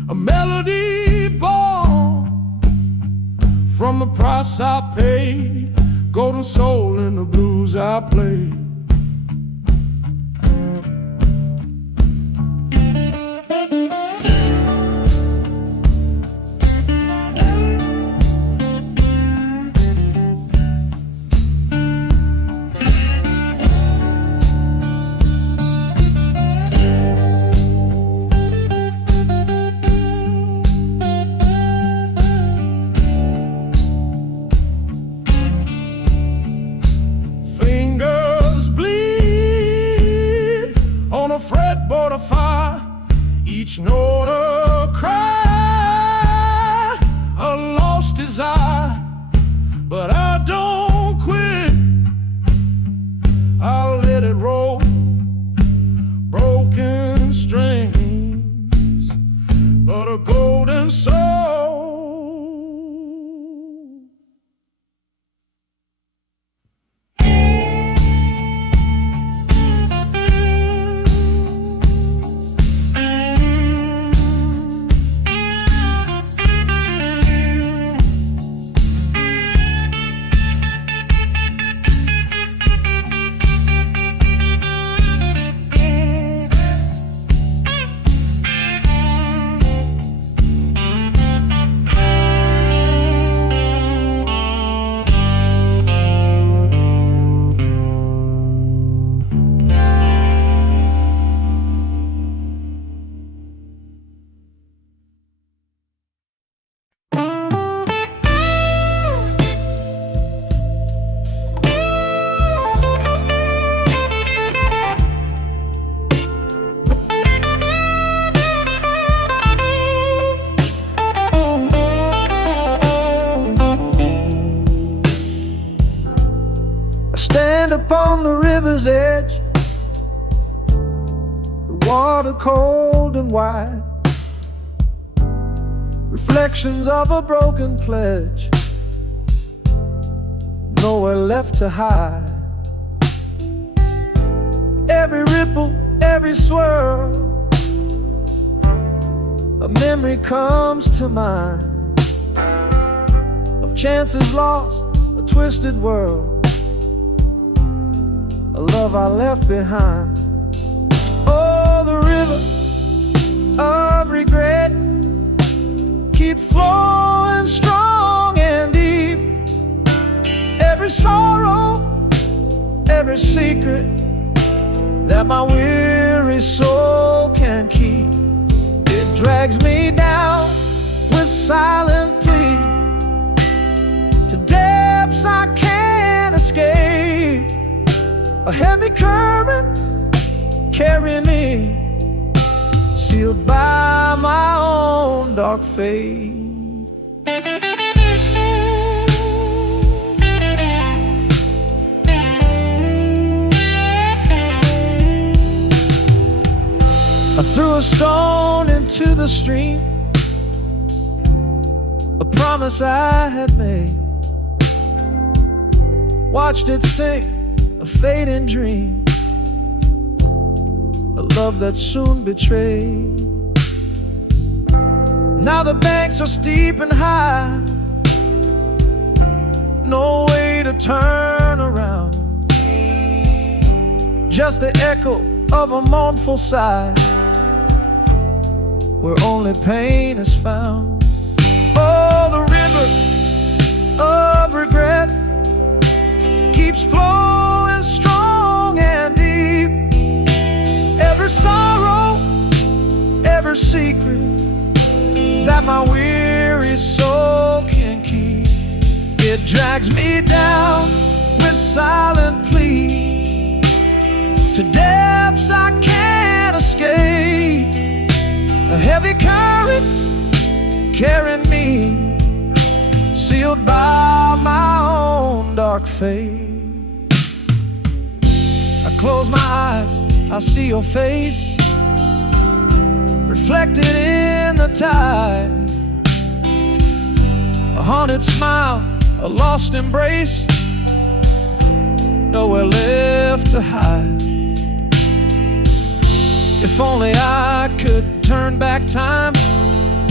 a melody born from the price I paid, golden soul in the blues I played. Fretboard of fire, each note a cry, a lost desire, but I don't quit. I'll let it roll, broken strings, but a golden soul. Stand upon the river's edge, the water cold and wide, reflections of a broken pledge, nowhere left to hide. Every ripple, every swirl, a memory comes to mind of chances lost, a twisted world, a love I left behind. Oh, the river of regret keeps flowing strong and deep. Every sorrow, every secret that my weary soul can keep, it drags me down with silent plea to depths I can't escape. A heavy current carrying me, sealed by my own dark fate. I threw a stone into the stream, a promise I had made, watched it sink, a fading dream, a love that soon betrayed. Now the banks are steep and high, no way to turn around, just the echo of a mournful sigh, where only pain is found. Oh, the river of regret keeps flowing strong and deep. Every sorrow, every secret that my weary soul can keep, it drags me down with silent plea to depths I can't escape. A heavy current carrying me, sealed by my own dark fate. I close my eyes, I see your face reflected in the tide, a haunted smile, a lost embrace, nowhere left to hide. If only I could turn back time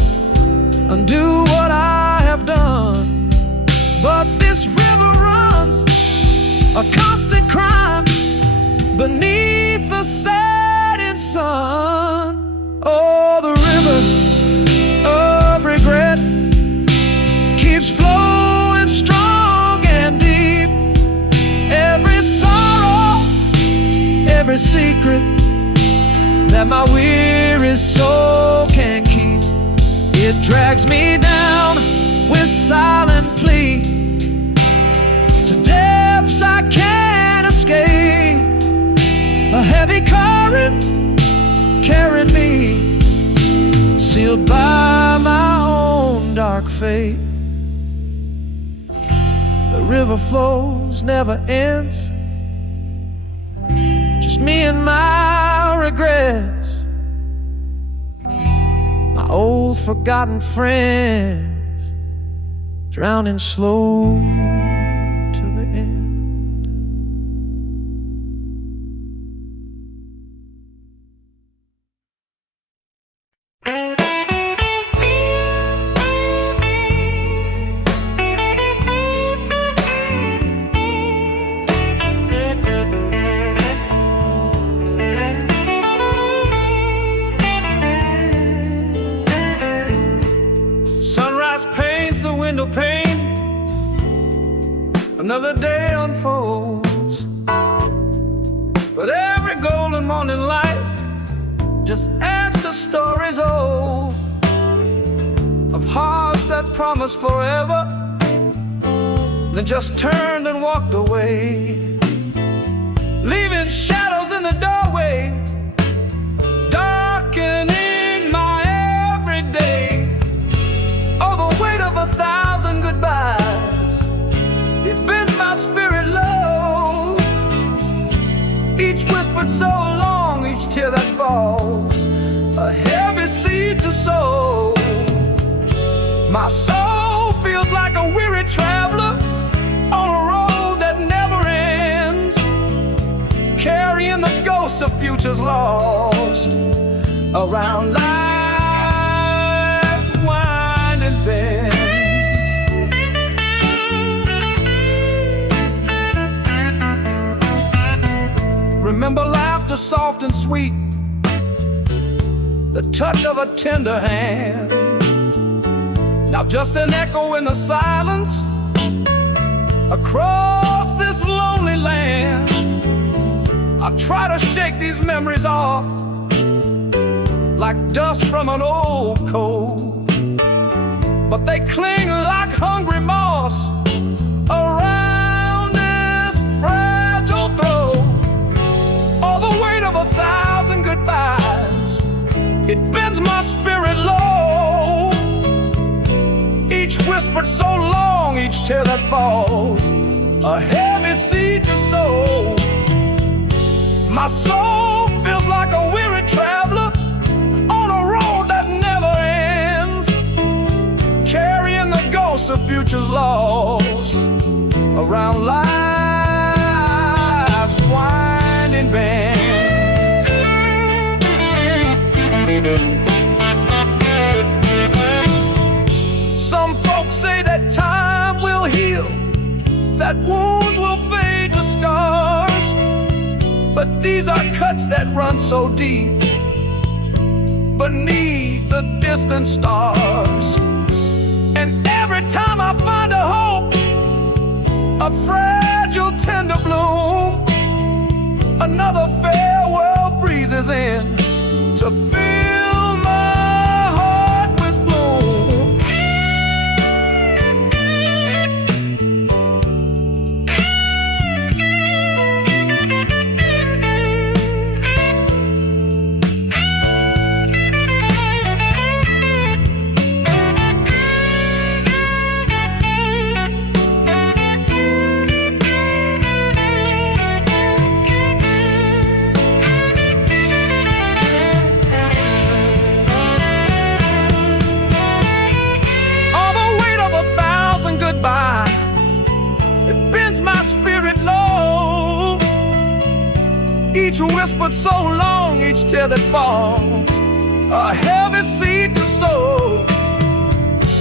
undo what I have done. But this river runs a constant crime beneath the setting sun. Oh, the river of regret keeps flowing strong and deep. Every sorrow, every secret that my weary soul can keep, it drags me down with silent plea to depths I can't escape. A heavy current carried me, sealed by my own dark fate. The river flows, never ends, just me and my regrets, my old forgotten friends, drowning slow to the end. Sunrise paints the window pane, another day unfolds. But every golden morning light just adds to stories old, of hearts that promised forever, then just turned and walked away, leaving shadows in the doorway, darkening my everyday. Oh, the weight of 1,000 goodbyes, it bends my spirit low. Each whispered so long, each tear that falls, a heavy seed to sow. My soul feels like a weary traveler on a road that never ends, carrying the ghosts of futures lost around life's winding bends. Remember laughter soft and sweet, the touch of a tender hand. Now just an echo in the silence across this lonely land. I try to shake these memories off like dust from an old coat, but they cling like hungry moss around this fragile throat. All the weight of 1,000 goodbyes, it bends my spirit low. Each whispered so long, each tear that falls, a heavy seed to sow. My soul feels like a weary traveler on a road that never ends, carrying the ghosts of futures lost around life's winding bends. Some folks say that time will heal, that wounds will fade to scars, but these are cuts that run so deep beneath the distant stars. And every time I find a hope, a fragile tender bloom, another farewell breezes in to fill my heart with gloom. It bends my spirit low. Each whispered so long, each tear that falls, a heavy seed to sow.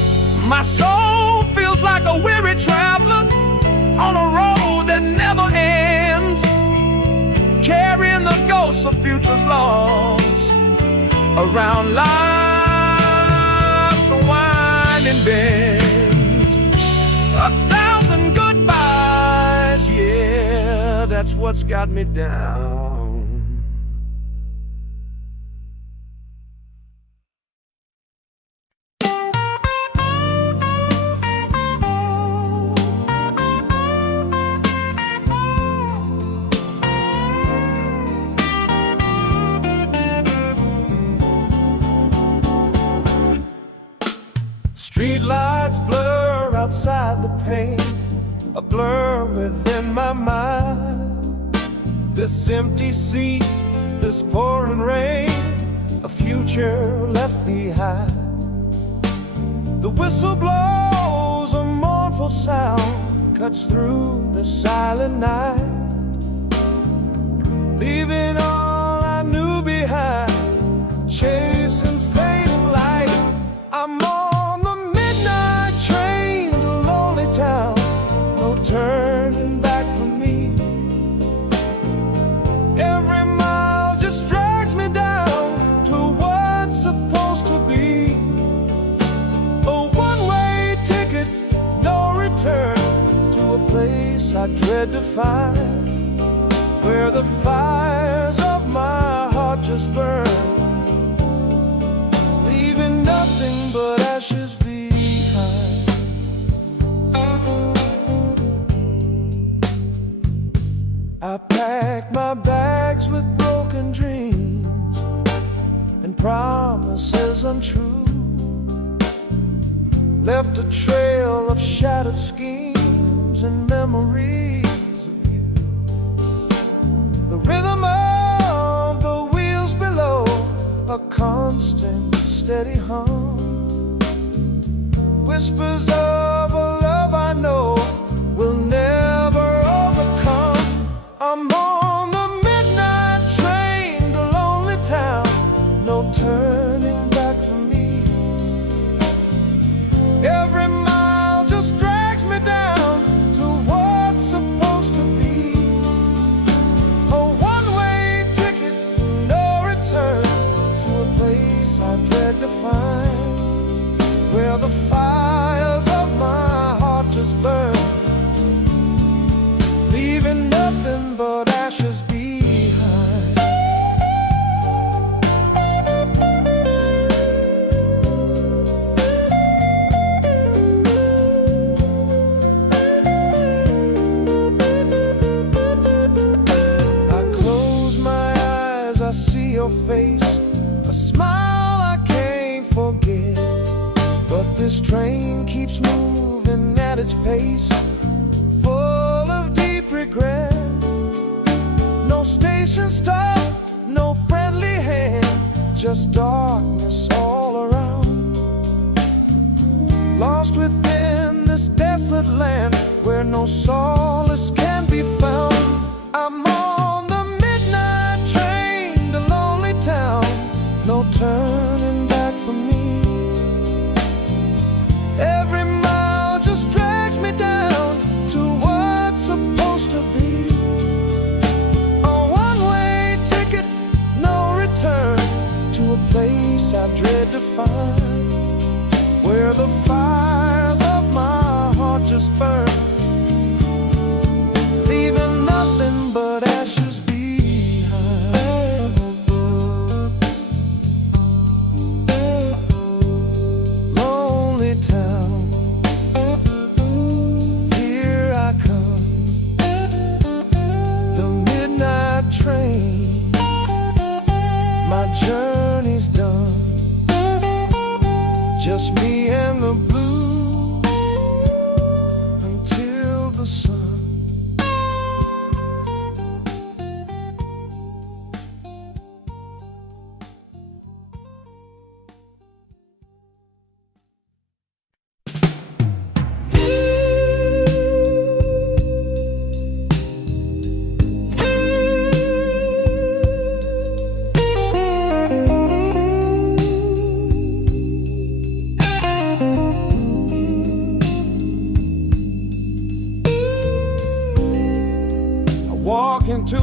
My soul feels like a weary traveler on a road that never ends, carrying the ghosts of futures lost around life's winding bends. 1,000 goodbyes, yeah, that's what's got me down. Street lights blur outside the pane, a blur within my mind. This empty sea, this pouring rain, a future left behind. The whistle blows, a mournful sound cuts through the silent night, leaving all I knew behind, chasing fatal light. I'm on the midnight train to lonely town, no turning back for me. Every mile just drags me down to what's supposed to be. A one-way ticket, no return, to a place I dread to find, where the fires of my heart just burn, leaving nothing but ashes behind. I packed my bags with broken dreams and promises untrue, left a trail of shattered schemes and memories of you. The rhythm of the wheels below, a constant steady hum, whispers of a love I know will never overcome. I'm on the midnight train to lonely town, no turning back for me. Every mile just drags me down to what's supposed to be. A one-way ticket, no return, to a place I dread to find, where the fires of my heart just burn, leaving nothing but ashes behind. I close my eyes, I see your face, a smile I can't forget. But this train keeps moving at its pace, full of deep regret. No station stop, no friendly hand, just darkness all around. Lost within this desolate land, where no solace can be found. I'm on the midnight train to lonely town, no turning back for me. Every mile just drags me down to what's supposed to be. A one-way ticket, no return, to a place I dread to find, where the fires of my heart just burn, leaving nothing but ashes behind. Lonely town, here I come, the midnight train, my journey's done, just me and the blues until the sun.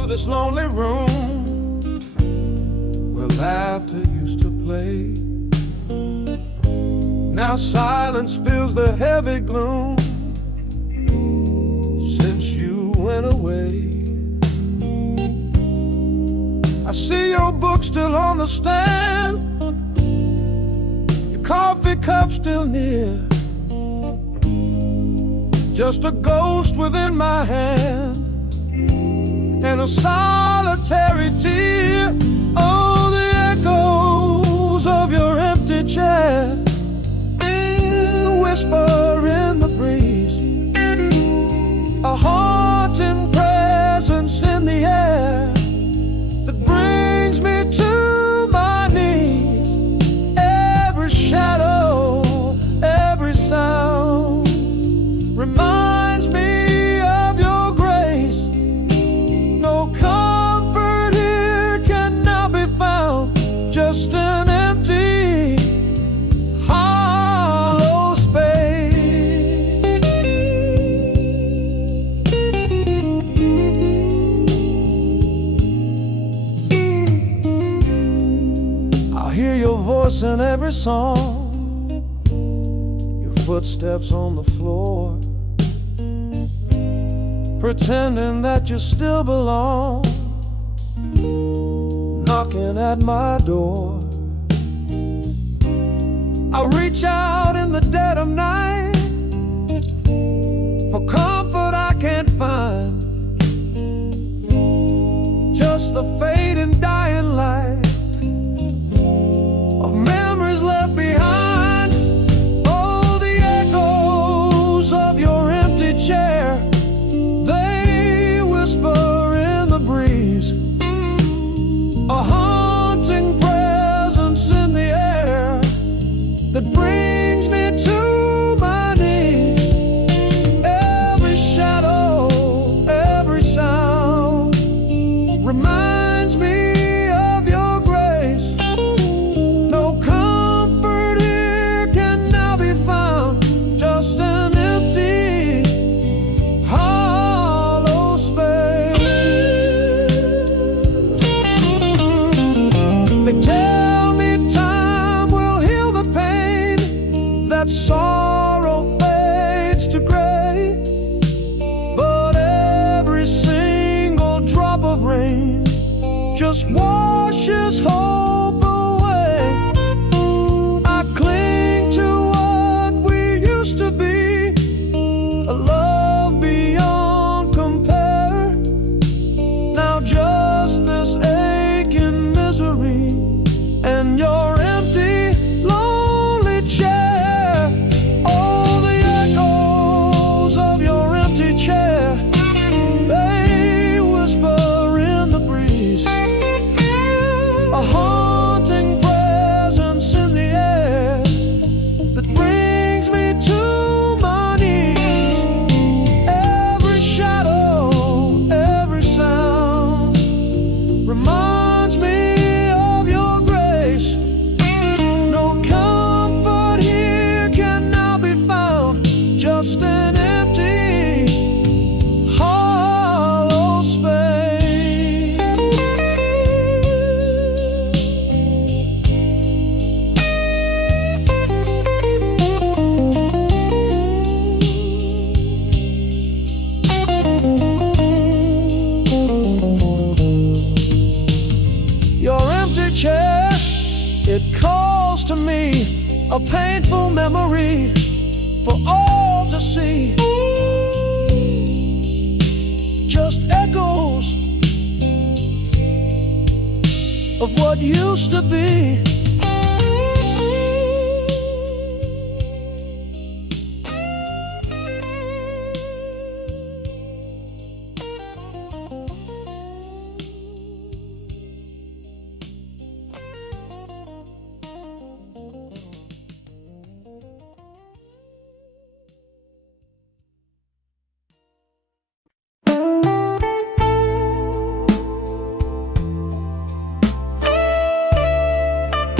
this lonely room where laughter used to play. Now silence fills the heavy gloom since you went away. I see your book still on the stand, your coffee cup still near, just a ghost within my hand and a solitary tear. Oh, the echoes of your empty chair, the whisper in the breeze, a haunting presence in the air that brings me to my knees. Every shadow, every sound reminds me of your grace. No comfort here can now be found, just an empty, hollow space. I hear your voice in every song, your footsteps on the floor, pretending that you still belong, knocking at my door. I reach out in the dead of night for comfort I can't find, just the fading dying light of memories left behind. Oh, the echoes of your empty chair, they whisper in the breeze, a haunting presence in the air that brings me to my knees. Every shadow, every sound reminds me of your grace. No comfort here can now be found, just an empty, hollow space. They tell me time will heal the pain, that sorrow fades to gray, but every single drop of rain just washes hope away. I cling to what we used to be, a love beyond compare. Now just this aching misery and your empty, lonely chair. Oh, the echoes of your empty chair, they whisper in the breeze, a haunting presence in the air that brings me to my knees. Every shadow, every sound reminds me of your grace. No comfort here can now be found, just an empty, hollow space. Your empty chair, it calls to me, a painful memory for all to see. Just echoes of what used to be.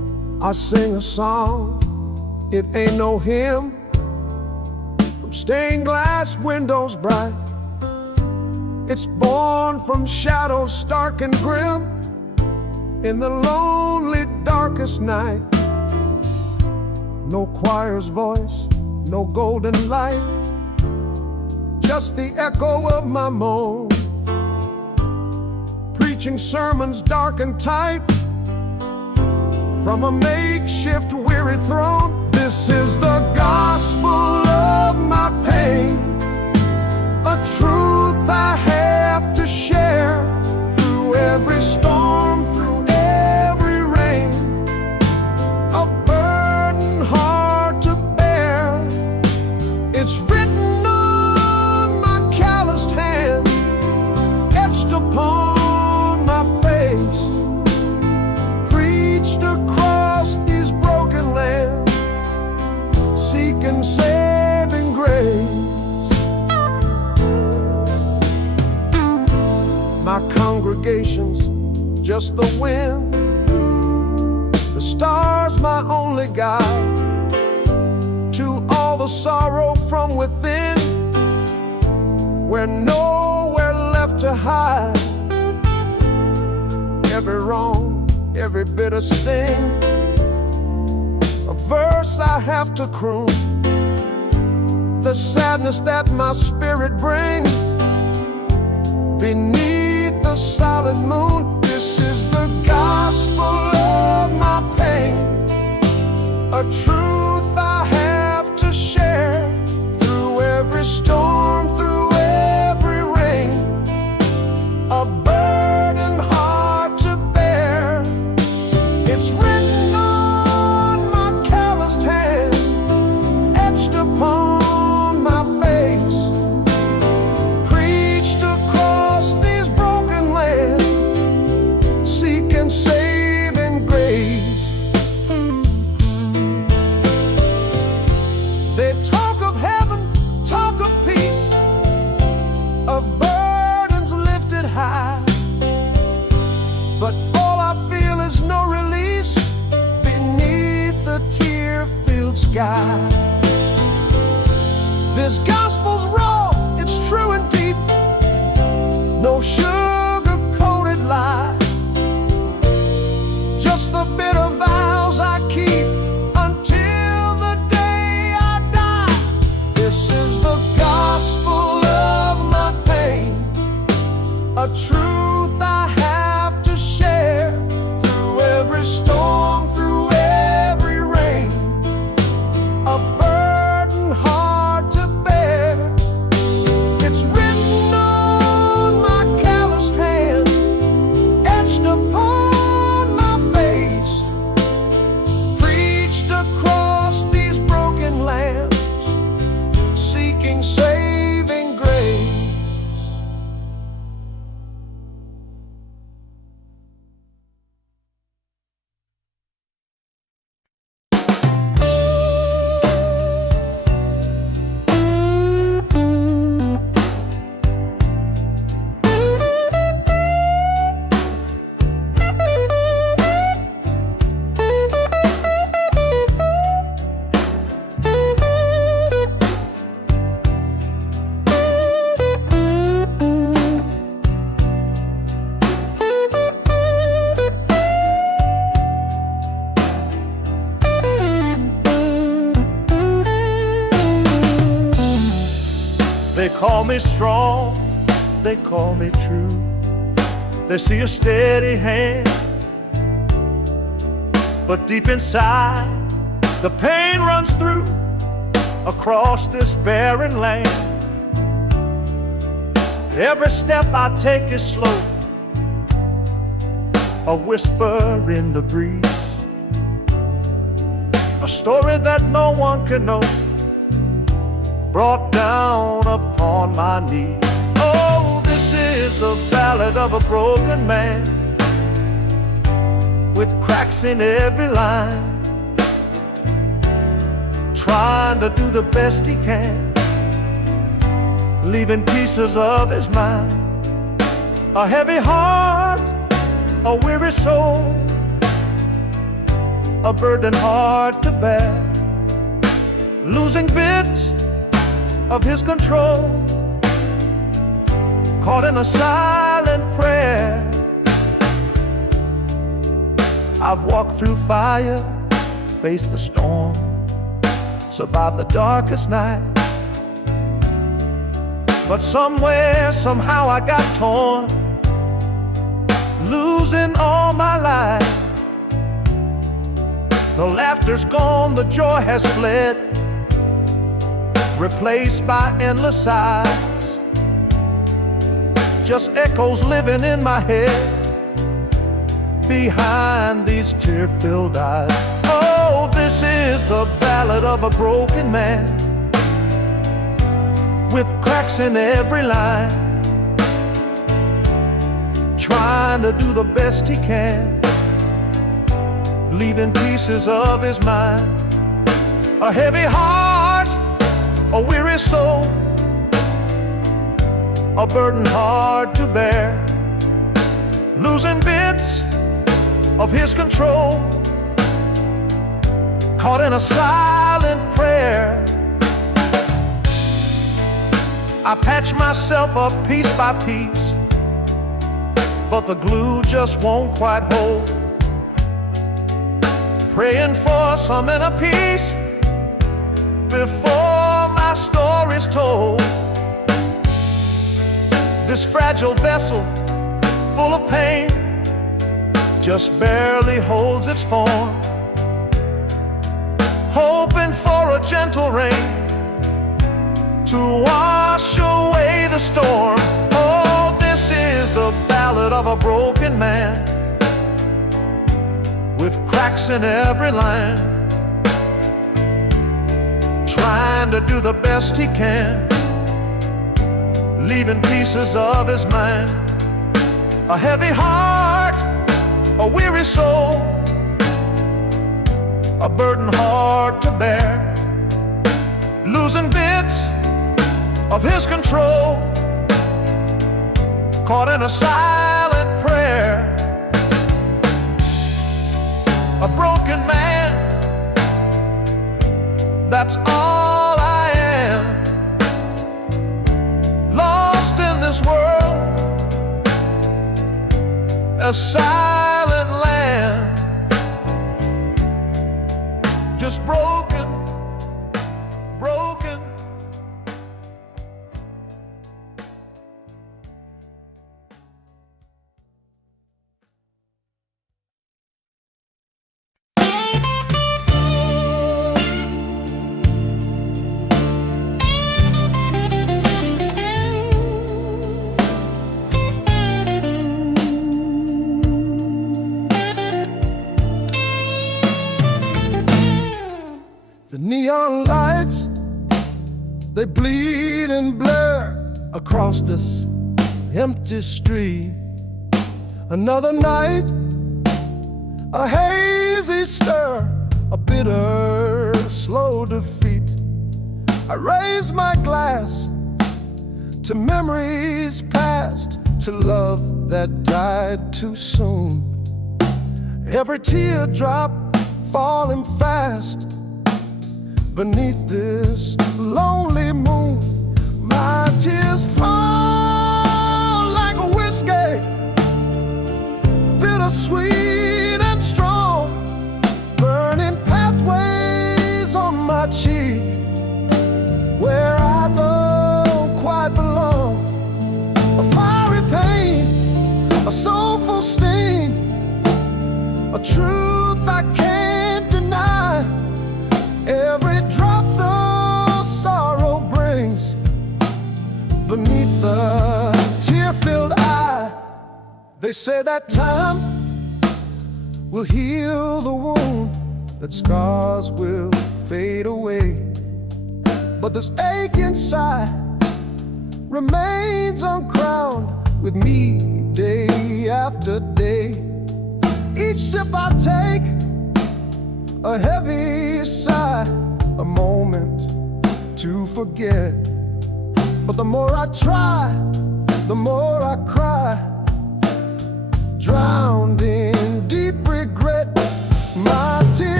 I sing a song, it ain't no hymn, from stained glass windows bright. It's born from shadows stark and grim, in the lonely darkest night. No choir's voice, no golden light, just the echo of my moan, preaching sermons dark and tight from a makeshift weary throne. This is the gospel of my pain, a truth I have to share through every storm, through every rain, a burden hard to bear. It's written on my calloused hand, etched upon my face, preached across these broken lands, seeking saving grace. My congregation's just the wind, the stars my only guide to all the sorrow from within, where nowhere left to hide. Every wrong, every bitter sting, a verse I have to croon, the sadness that my spirit brings beneath the solid moon. This is the gospel of my pain, a truth I have to share through every storm, through every rain, a burden hard to bear. It's written on my calloused hand, etched upon my face, preached across these broken lands, seeking saving grace. They talk of heaven, talk of peace, of burdens lifted high, but all I feel is no release beneath the tear-filled sky. This gospel's raw, it's true and deep, no sugar-coated lie, just the bitter vows I keep until the day I die. This is the gospel of my pain, a truth I have to share through every storm, through every rain, a burden hard to bear. It's written on my calloused hand, etched upon my face, preached across these broken lands, seeking saving grace. They call me strong, they call me true. They see a steady hand, but deep inside the pain runs through across this barren land. Every step I take is slow, a whisper in the breeze, a story that no one can know, brought down upon my knees. Oh, this is the ballad of a broken man, with cracks in every line, trying to do the best he can, leaving pieces of his mind, a heavy heart, a weary soul, a burden hard to bear, losing bits of his control, caught in a silent prayer. I've walked through fire, faced the storm, survived the darkest night. But somewhere, somehow I got torn, losing all my life. The laughter's gone, the joy has fled, replaced by endless sighs. Just echoes living in my head, behind these tear-filled eyes. Oh, this is the ballad of a broken man, with cracks in every line, trying to do the best he can, leaving pieces of his mind. A heavy heart, a weary soul, a burden hard to bear, losing bits of his control, caught in a silent prayer. I patch myself up piece by piece, but the glue just won't quite hold. Praying for some inner peace before my story's told. This fragile vessel, full of pain, just barely holds its form, hoping for a gentle rain to wash away the storm. Oh, this is the ballad of a broken man, with cracks in every line, trying to do the best he can, leaving pieces of his mind. A heavy heart, a weary soul, a burden hard to bear, losing bits of his control, caught in a silent prayer. A broken man, that's all I am, lost in this world, a silent land, just broken, broken. The neon lights, they bleed and blur across this empty street. Another night, a hazy stir, a bitter, slow defeat. I raise my glass to memories past, to love that died too soon. Every teardrop falling fast beneath this lonely moon. My tears fall like a whiskey, bittersweet and strong, burning pathways on my cheek where I don't quite belong. A fiery pain, a soulful sting, a truth I can't deny. Every drop the sorrow brings beneath the tear-filled eye. They say that time will heal the wound, that scars will fade away, but this ache inside remains uncrowned with me day after day. Each sip I take, a heavy sigh, a moment to forget. But the more I try, the more I cry, drowned in deep regret. My tears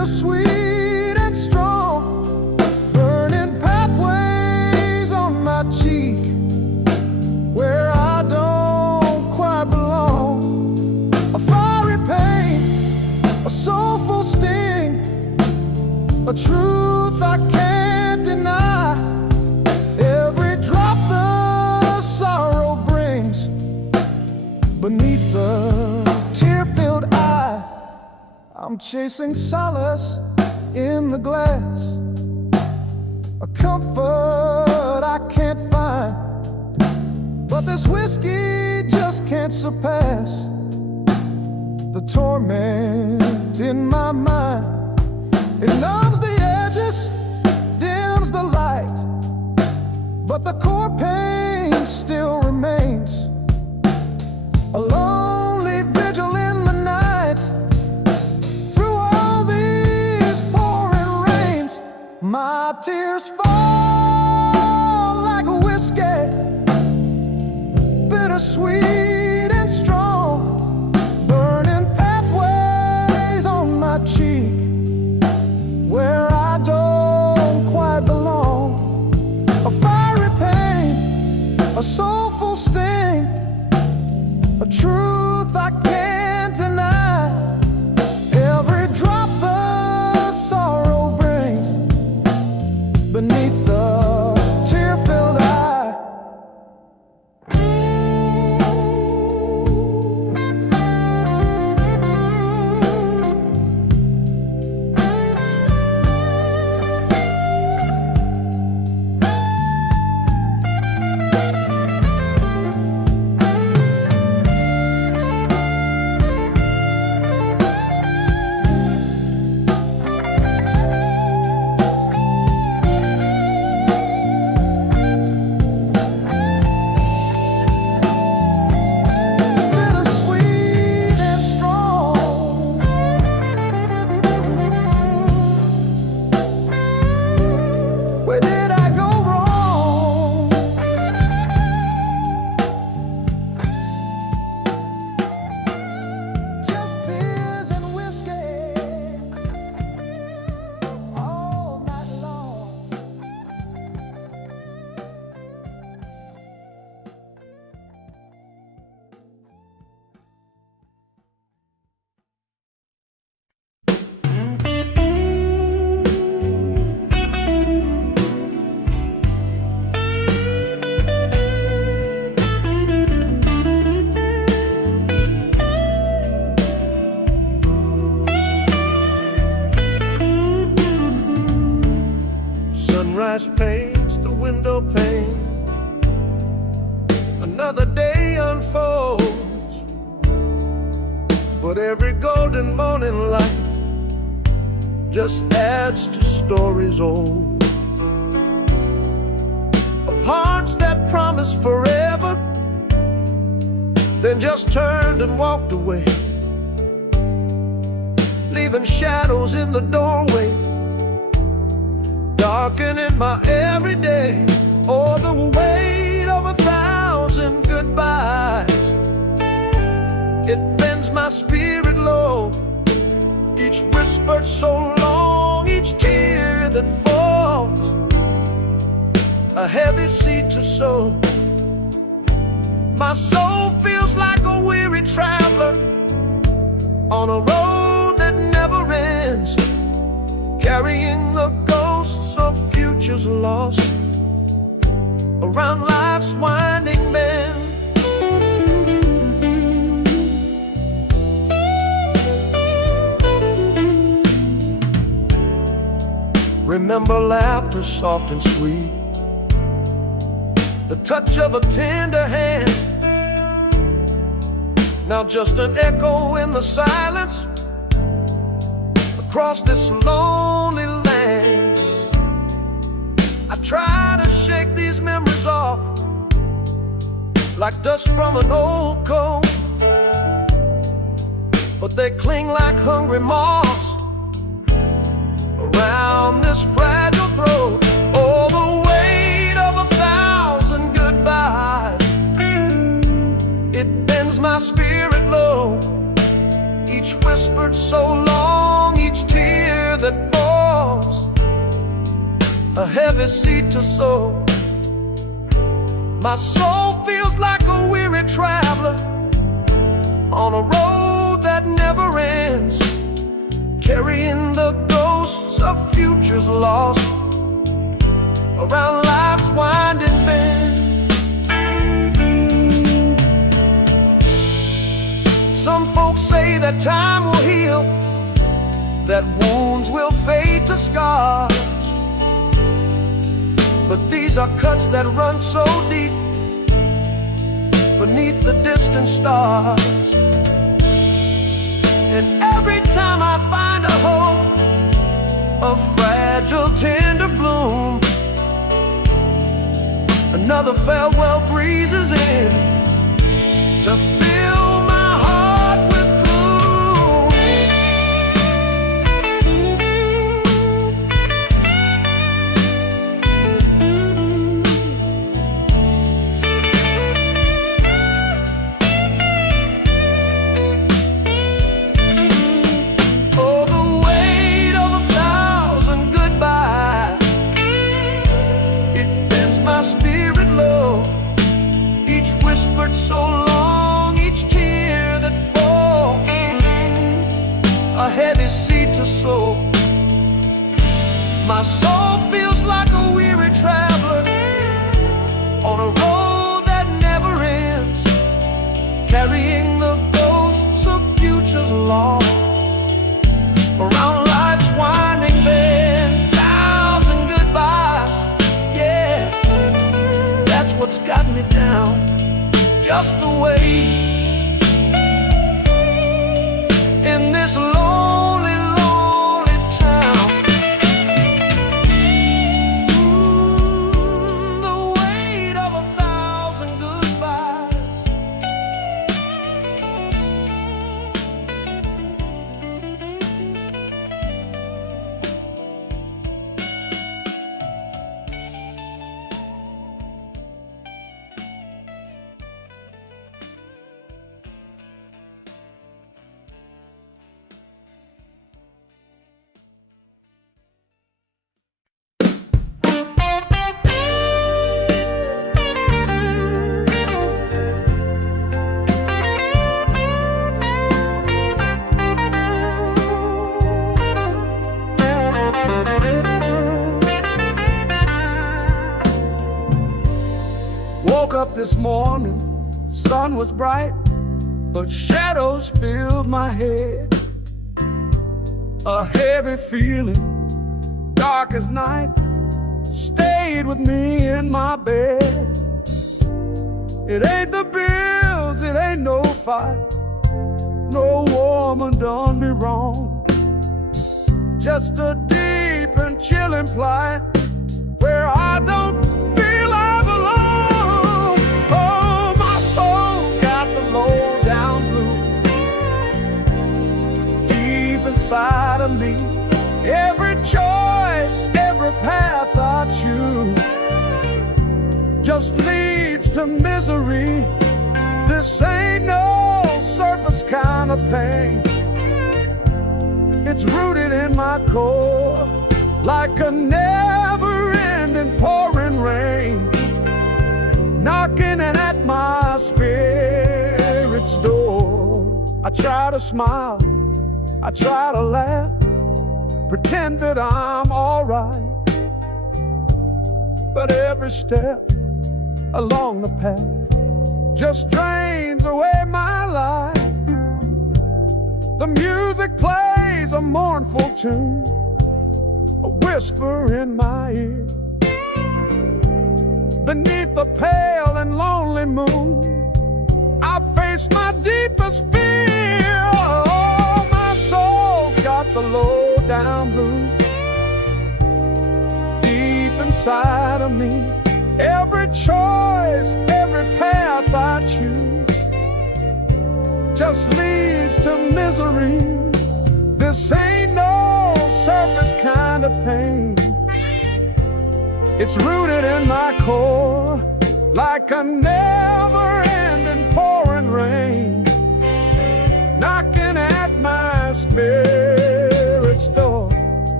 bittersweet and strong, burning pathways on my cheek where I don't quite belong. A fiery pain, a soulful sting, a truth I can't deny. Every drop the sorrow brings beneath the tear-filled eye. I'm chasing solace in the glass, a comfort I can't find, but this whiskey just can't surpass the torment in my mind. It numbs the edges, dims the light, but the core pain still remains. A lonely vigil in the night, through all these pouring rains. My tears fall like a whiskey, bittersweet and strong, burning pathways on my cheek where I don't quite belong. A fiery pain, a soulful sting, a truth I can't deny. Every drop the sorrow brings beneath the tear-filled eye. Where did I go wrong? Just tears and whiskey all night long. Sunrise paints the window pane, another day unfolds, but every golden morning light just adds to stories old, of hearts that promised forever, then just turned and walked away, leaving shadows in the doorway, darkening my everyday. Oh, the weight of 1,000 goodbyes, it bends my spirit low. Each whispered so long, each tear that falls, a heavy seed to sow. My soul feels like a weary traveler on a road that never ends, carrying the ghosts of futures lost around life's winding bend. Remember laughter soft and sweet, the touch of a tender hand, now just an echo in the silence across this lonely land. I try to shake these memories off like dust from an old coat, but they cling like hungry moths around this fragile throat. Oh, the weight of 1,000 goodbyes, it bends my spirit low. Each whispered so long, each tear tear that falls, a heavy seed to sow. My soul feels like a weary traveler on a road that never ends, carrying the ghosts of futures lost around life's winding bend. Some folks say that time will heal, that wounds will fade to scars, but these are cuts that run so deep beneath the distant stars. And every time I find a hope, a fragile tender bloom, another farewell breezes in to fill my heart with gloom. Oh, the weight of 1,000 goodbyes, it bends my spirit low. Each whispered so long, each tear that falls, a heavy seed to sow. My soul feels like a weary traveler on a road that never ends, carrying the ghosts of futures lost around life's winding bend. 1,000 goodbyes, yeah, that's what's got me down, just the way in this lonely, lonely town. The weight of 1,000 goodbyes. Woke up this morning, sun was bright, but shadows filled my head. A heavy feeling, dark as night, stayed with me in my bed. It ain't the bills, it ain't no fight, no woman done me wrong. Just a deep and chilling plight where I don't feel I belong. Oh, my soul's got the low down blues deep inside of me. Every choice, every path I choose just leads to misery. This ain't no surface kind of pain, it's rooted in my core like a never-ending pouring rain, knocking at my spirit's door. I try to smile, I try to laugh, pretend that I'm alright, but every step along the path just drains away my life. The music plays a mournful tune, a whisper in my ear. Beneath the pale and lonely moon, I face my deepest fear. Oh, my soul's got the low down blues deep inside of me. Every choice, every path I choose just leads to misery. This ain't no surface kind of pain, it's rooted in my core like a never-ending pouring rain, knocking at my spirit's door.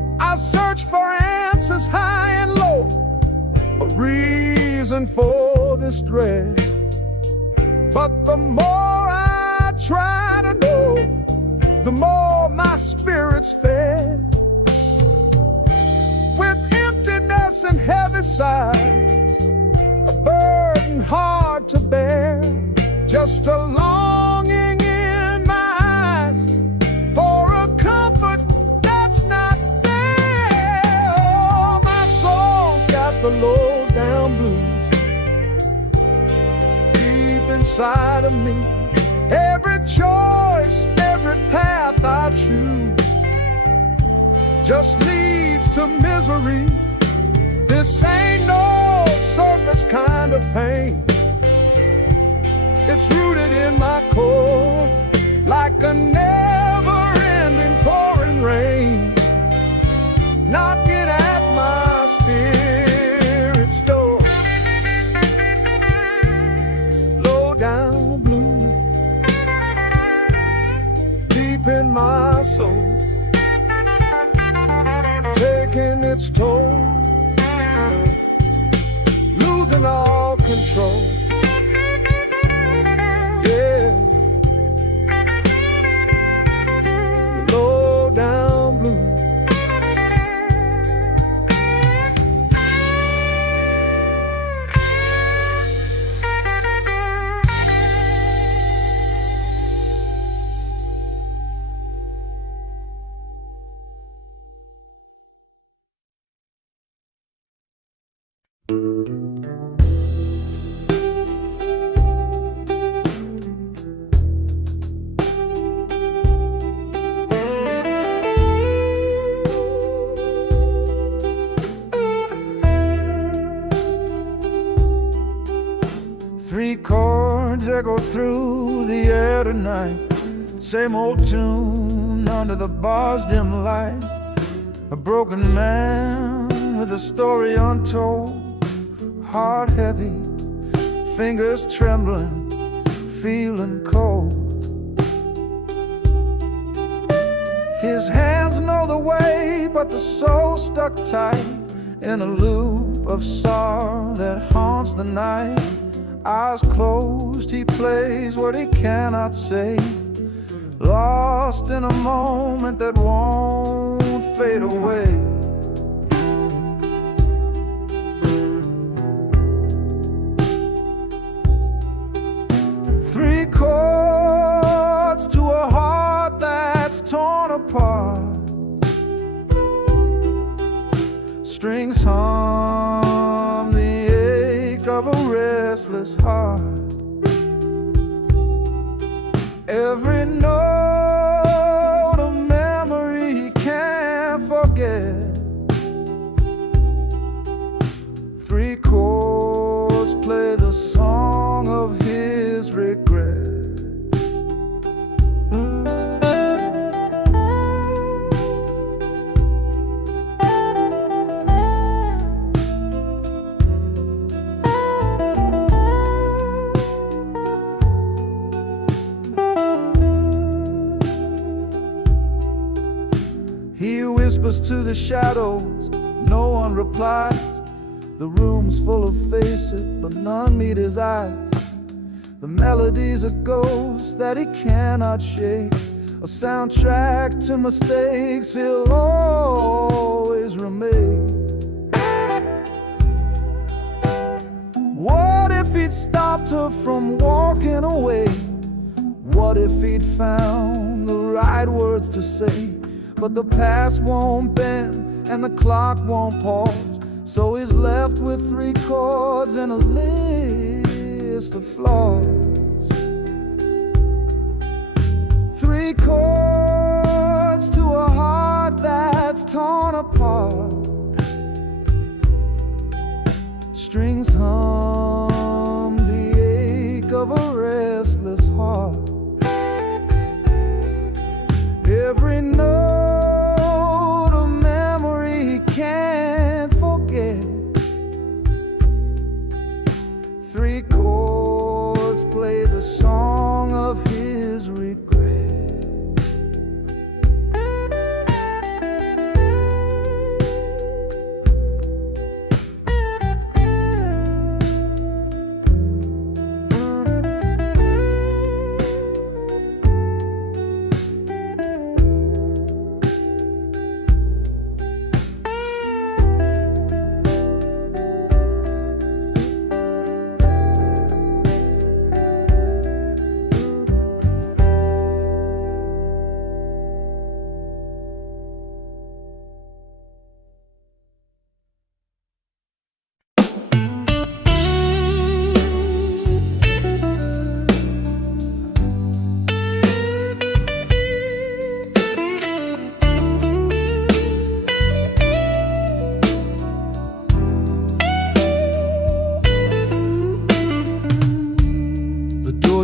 reason for this dread, but the more I try to know, the more my spirit's fed. With emptiness and heavy sighs, a burden hard to bear, just a longing in my eyes for a comfort that's not there. Oh, my soul's got the low down blues deep inside of me. Every choice, every path I choose just leads to misery. This ain't no surface kind of pain. It's rooted in my core, like a never-ending pouring rain, knocking at my spirit's door. Low down blue, deep in my soul, taking its toll, losing all control. Yeah, low down blue. Three chords echo through the air tonight, same old tune under the bar's dim light. A broken man with a story untold, heart heavy, fingers trembling, feeling cold. His hands know the way, but the soul stuck tight in a loop of sorrow that haunts the night. Eyes closed, he plays what he cannot say, lost in a moment that won't fade away. Three chords to a heart that's torn apart, strings hum the ache of a restless heart. Every note a memory he can't forget. Three chords play the song of his regret. He whispers to the shadows, no one replies. The room's full of faces, but none meet his eyes. The melody's a ghost that he cannot shake, a soundtrack to mistakes he'll always remake. What if he'd stopped her from walking away? What if he'd found the right words to say? But the past won't bend and the clock won't pause, so he's left with three chords and a list of flaws. Three chords to a heart that's torn apart, strings hum the ache of a restless heart. Every note a memory he can't forget. Three chords play the song of his regret.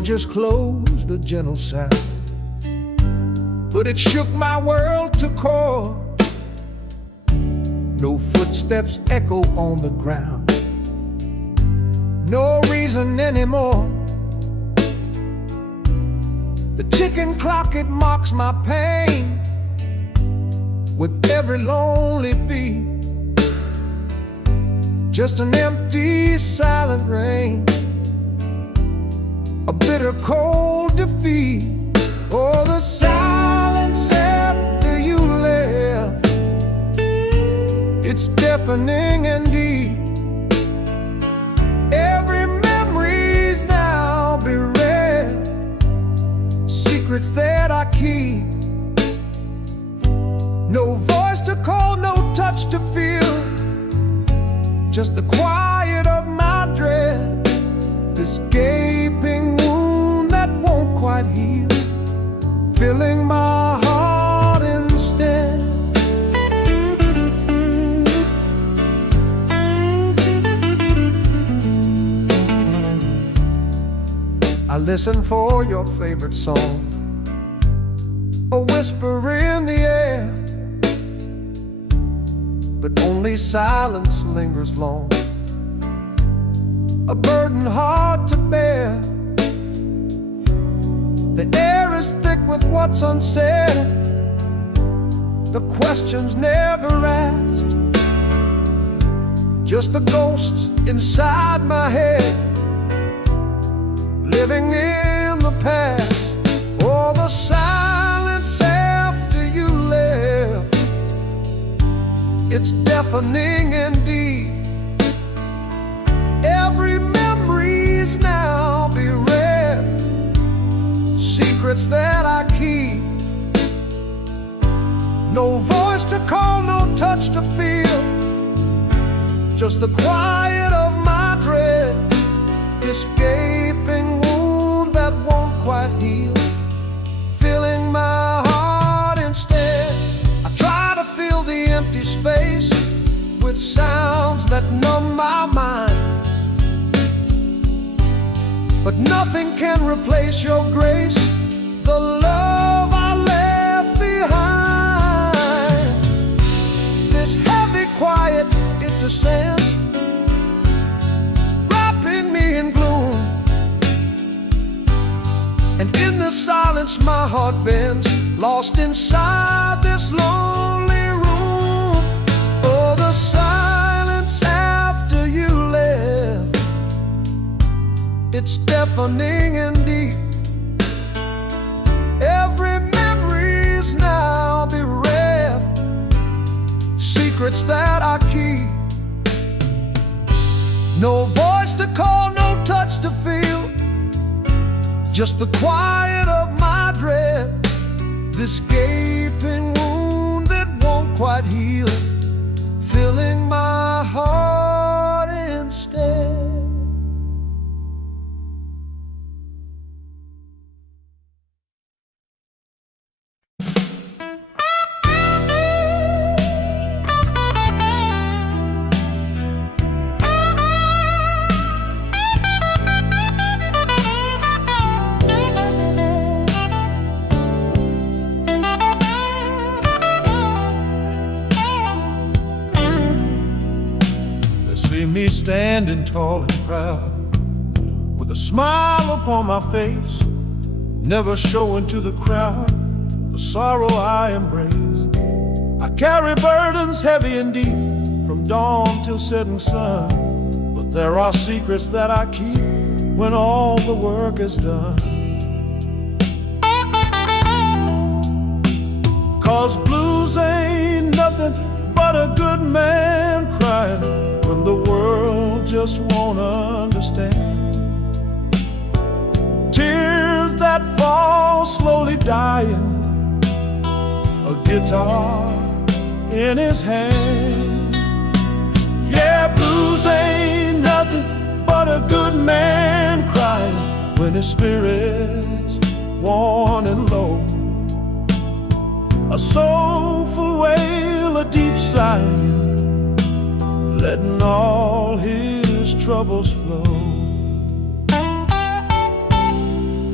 just closed a gentle sound, but it shook my world to core. No footsteps echo on the ground, no reason anymore. The ticking clock, it mocks my pain with every lonely beat. Just an empty, silent rain, a bitter, cold defeat. Oh, the silence after you left, it's deafening indeed. Every memory's now bereft, secrets that I keep. No voice to call, no touch to feel, just the quiet of my dread. This gaping wound that won't quite heal, filling my heart instead. I listen for your favorite song, a whisper in the air, but only silence lingers long, a burden hard to bear. The air is thick with what's unsaid, the questions never asked, just the ghosts inside my head, living in the past. Oh, the silence after you left, it's deafening indeed. Every memory's now bereft, secrets that I keep. No voice to call, no touch to feel, just the quiet of my dread. This gaping wound that won't quite heal, filling my heart instead. I try to fill the empty space with sounds that numb my mind, but nothing can replace your grace, the love I left behind. This heavy quiet, it descends, wrapping me in gloom, and in the silence my heart bends, lost inside this lonely room. Oh, the silence after you left, it's deafening indeed. Every memory's now bereft, secrets that I keep. No voice to call, no touch to feel, just the quiet of my dread. This gaping wound that won't quite heal, filling my heart instead. See me standing tall and proud, with a smile upon my face, never showing to the crowd the sorrow I embrace. I carry burdens heavy and deep, from dawn till setting sun, but there are secrets that I keep when all the work is done. 'Cause blues ain't nothing but a good man crying when the world just won't understand. Tears that fall slowly dying, a guitar in his hand. Yeah, blues ain't nothing but a good man crying when his spirit's worn and low. A soulful wail, a deep sigh, letting all his troubles flow.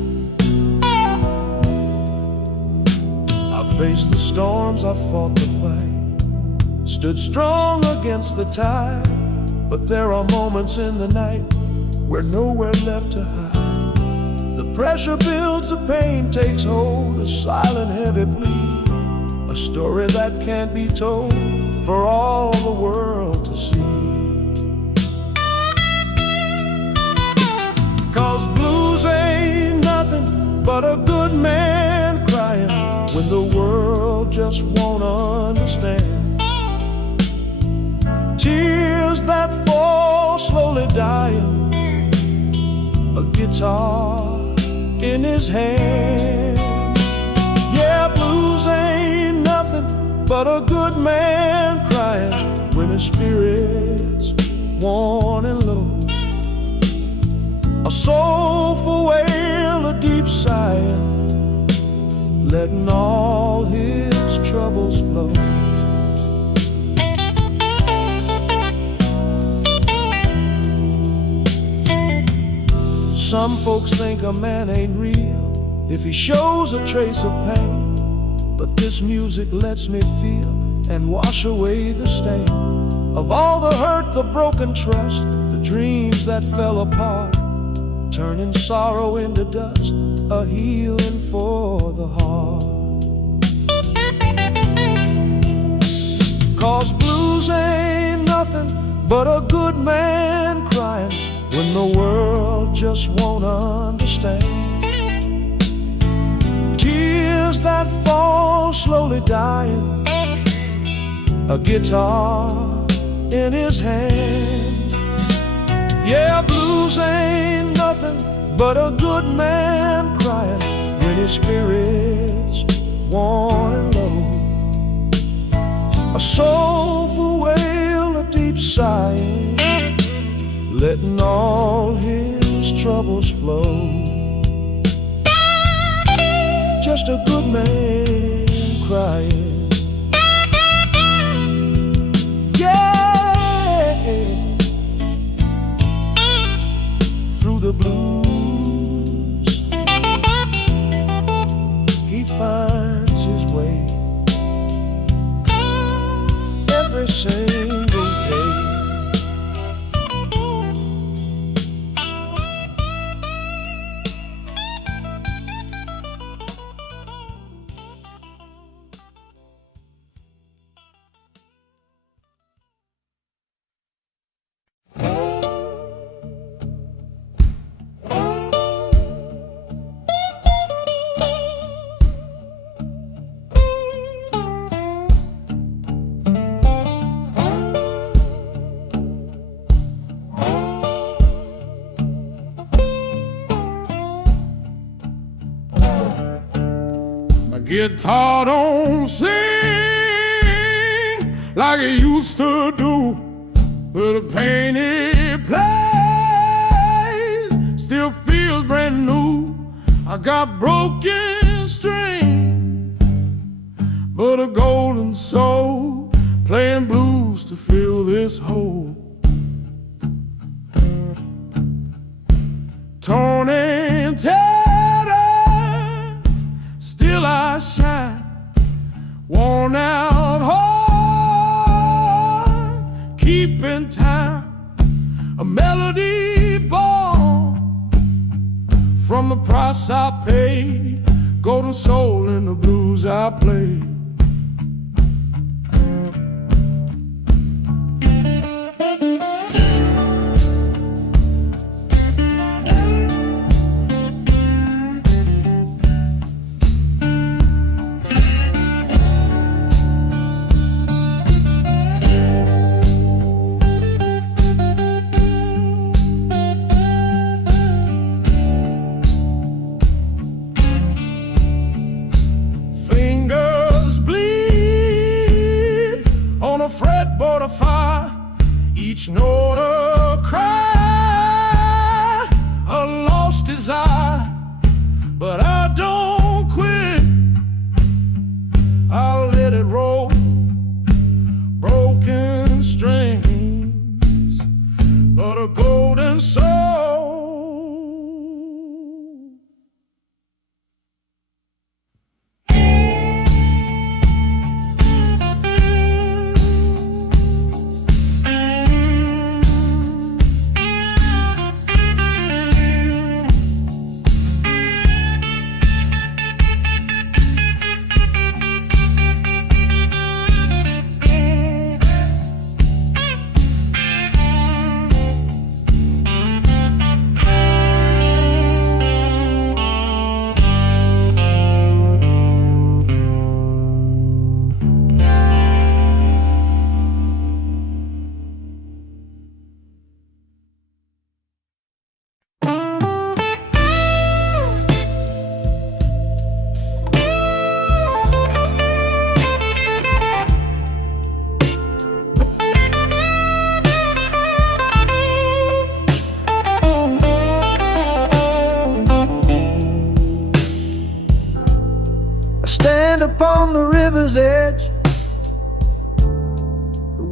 Faced the storms, I fought the fight, stood strong against the tide. But there are moments in the night where nowhere left to hide. The pressure builds, the pain takes hold, a silent heavy plea, a story that can't be told for all the world to see. 'Cause blues ain't nothing but a good man crying when the world just won't understand. Tears that fall slowly dying, a guitar in his hand. Yeah, blues ain't nothing but a good man crying when his spirit's worn and low. A soulful wail, a deep sighing, letting all his troubles flow. Some folks think a man ain't real if he shows a trace of pain, but this music lets me feel and wash away the stain of all the hurt, the broken trust, the dreams that fell apart, turning sorrow into dust, a healing for the heart. 'Cause blues ain't nothing but a good man crying when the world just won't understand. Tears that fall slowly dying, a guitar in his hand. Yeah, blues ain't nothing but a good man crying when his spirit's worn and low. A soulful wail, a deep sighing, letting all his troubles flow. Just a good man crying. Yeah, through the blues he finds his way every single day. Guitar don't sing like it used to do, but the pain it plays still feels brand new. I got broken string, but a golden soul playing blues to fill this hole. Torn and tattered, still I shine, worn out heart, keeping time, a melody born from the price I paid, golden soul in the blues I play. Fretboard of fire, each note a cry, a lost desire, but I don't quit. I'll let it roll, broken strings, but a golden soul.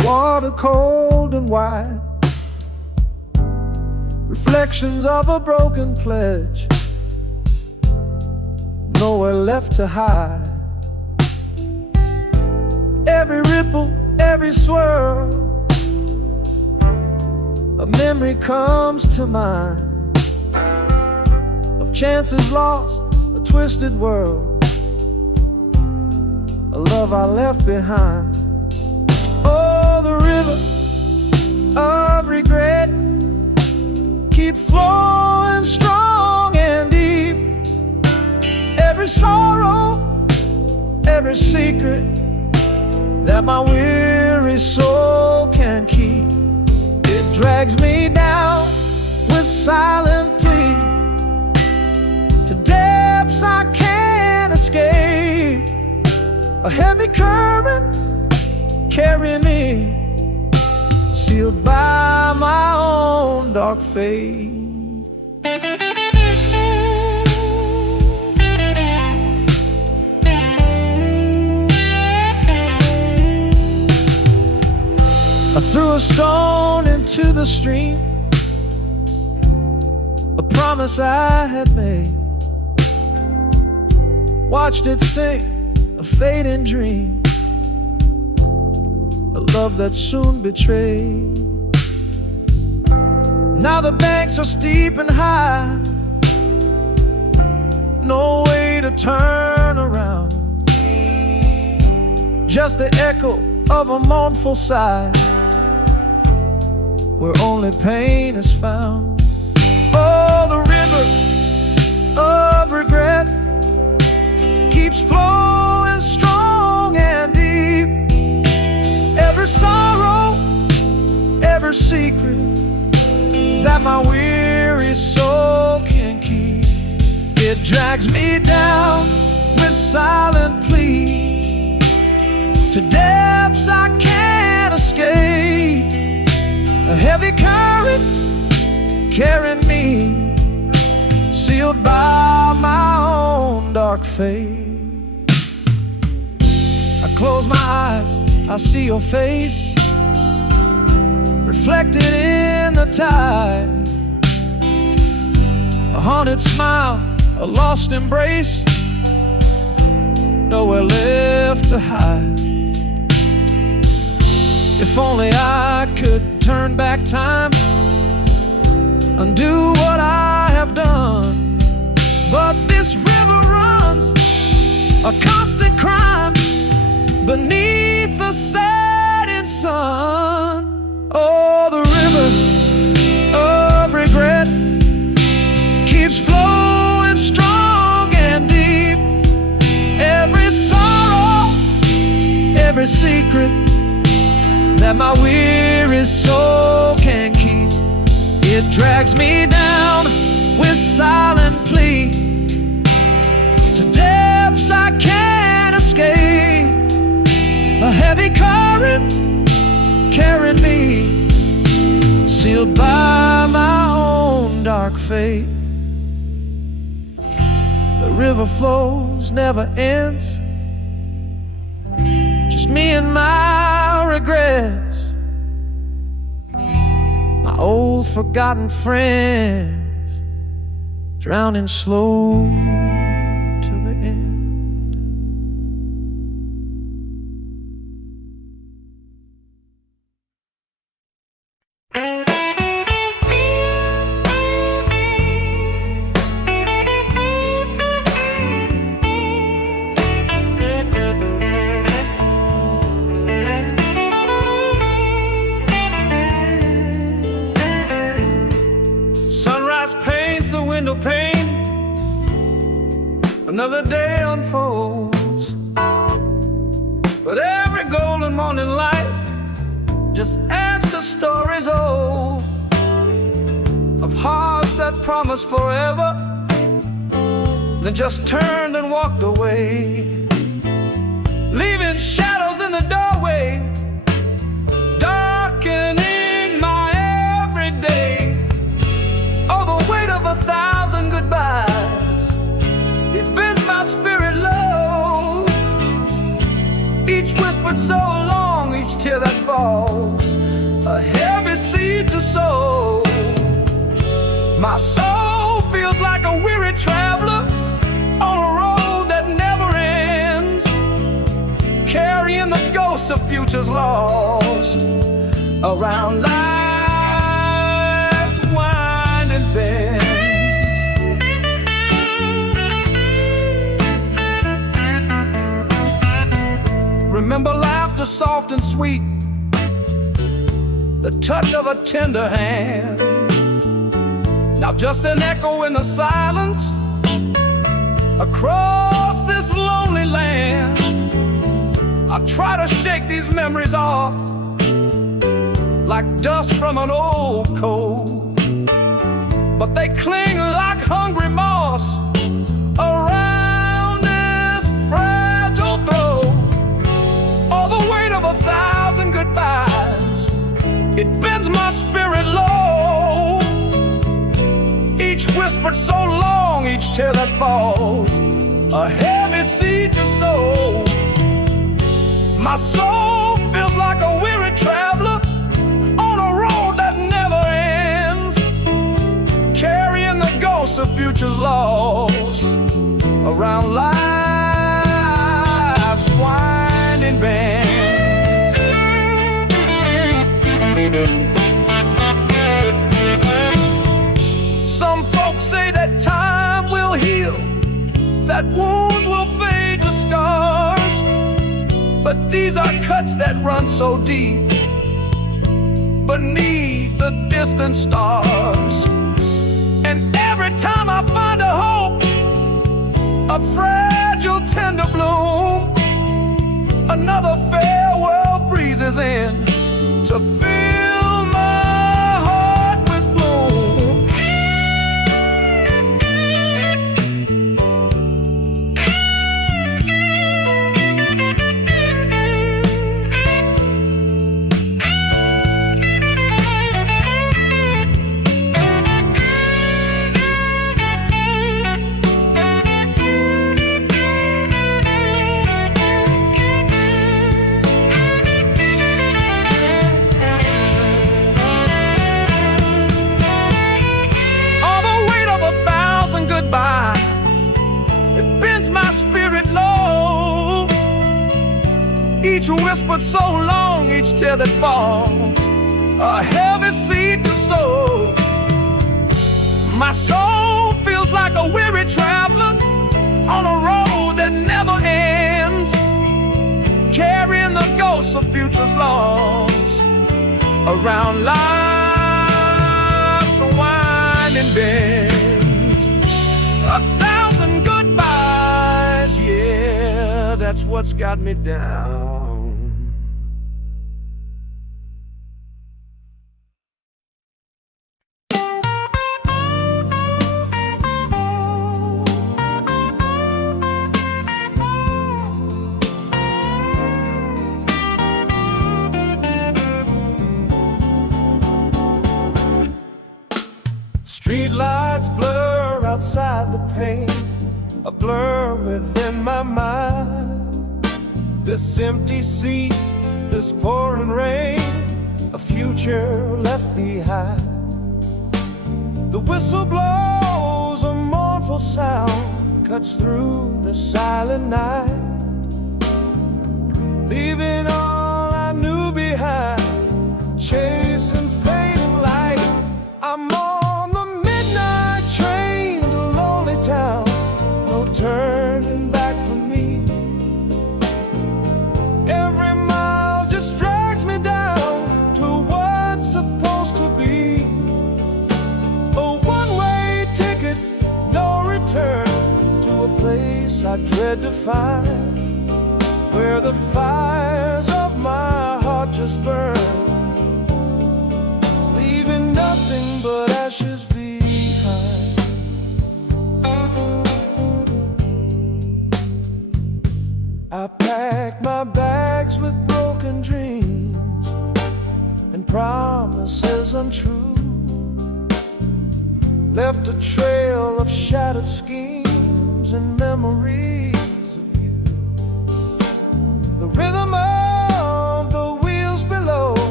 water cold and wide, reflections of a broken pledge, nowhere left to hide. Every ripple, every swirl, a memory comes to mind of chances lost, a twisted world, a love I left behind. Oh, the river of regret keep flowing strong and deep. Every sorrow, every secret that my weary soul can keep, it drags me down with silent plea to depths I can't escape. A heavy current carrying me, sealed by my own dark fate. I threw a stone into the stream, a promise I had made, watched it sink, a fading dream, a love that soon betrayed. Now the banks are steep and high, no way to turn around, just the echo of a mournful sigh, where only pain is found. Oh, the river of regret keeps flowing strong and deep. Every sorrow, every secret that my weary soul can keep, it drags me down with silent plea to depths I can't escape. A heavy current carrying me, sealed by my own dark fate. I close my eyes, I see your face reflected in the tide, a haunted smile, a lost embrace, nowhere left to hide. If only I could turn back time, undo what I have done, but this river runs a constant crime beneath the setting sun. Oh, the river of regret keeps flowing strong and deep. Every sorrow, every secret that my weary soul can keep, it drags me down with silent plea to depths I can't escape. A heavy current carrying me, sealed by my own dark fate. The river flows, never ends, just me and my regrets, my old forgotten friends, drowning slow till the end. Window pane, another day unfolds, but every golden morning light just adds to stories old of hearts that promised forever, then just turned and walked away, leaving shadows in the doorway, darkening my everyday. Oh, the weight of 1,000 goodbyes, it bends my spirit low. Each whispered so long, each tear that falls falls, a heavy seed to sow. My soul feels like a weary traveler on a road that never ends, carrying the ghosts of futures lost around life's winding bends. Remember laughter soft and sweet, the touch of a tender hand. Now just an echo in the silence across this lonely land. I try to shake these memories off like dust from an old coat, but they cling like hungry moss around this fragile throat. All the weight of 1,000 goodbyes, it bends my spirit low. Each whispered so long, each tear that falls, a heavy seed to sow. My soul feels like a weary traveler on a road that never ends, carrying the ghosts of futures lost around life's winding bends. Some folks say that time will heal, that wounds will fade to scars, but these are cuts that run so deep beneath the distant stars. And every time I find a hope, a fragile tender bloom, another farewell breezes in to fill my heart with gloom. It bends my spirit low. Each whispered so long, each tear that falls, a heavy seed to sow. My soul feels like a weary traveler on a road that never ends, carrying the ghosts of futures lost around life's winding bend. 1,000 goodbyes, yeah, that's what's got me down. Streetlights blur outside the pane, a blur within my mind. This empty seat, this pouring rain, a future left behind. The whistle blows, a mournful sound cuts through the silent night, leaving all I knew behind, chasing fading light. I'm on the midnight train to lonely town, no turning back for me. Every mile just drags me down to what's supposed to be. A one-way ticket, no return, to a place I dread to find, where the fires of my heart just burn, leaving nothing but ashes behind. I packed my bags with broken dreams and promises untrue, left a trail of shattered schemes and memories of you. The rhythm of the wheels below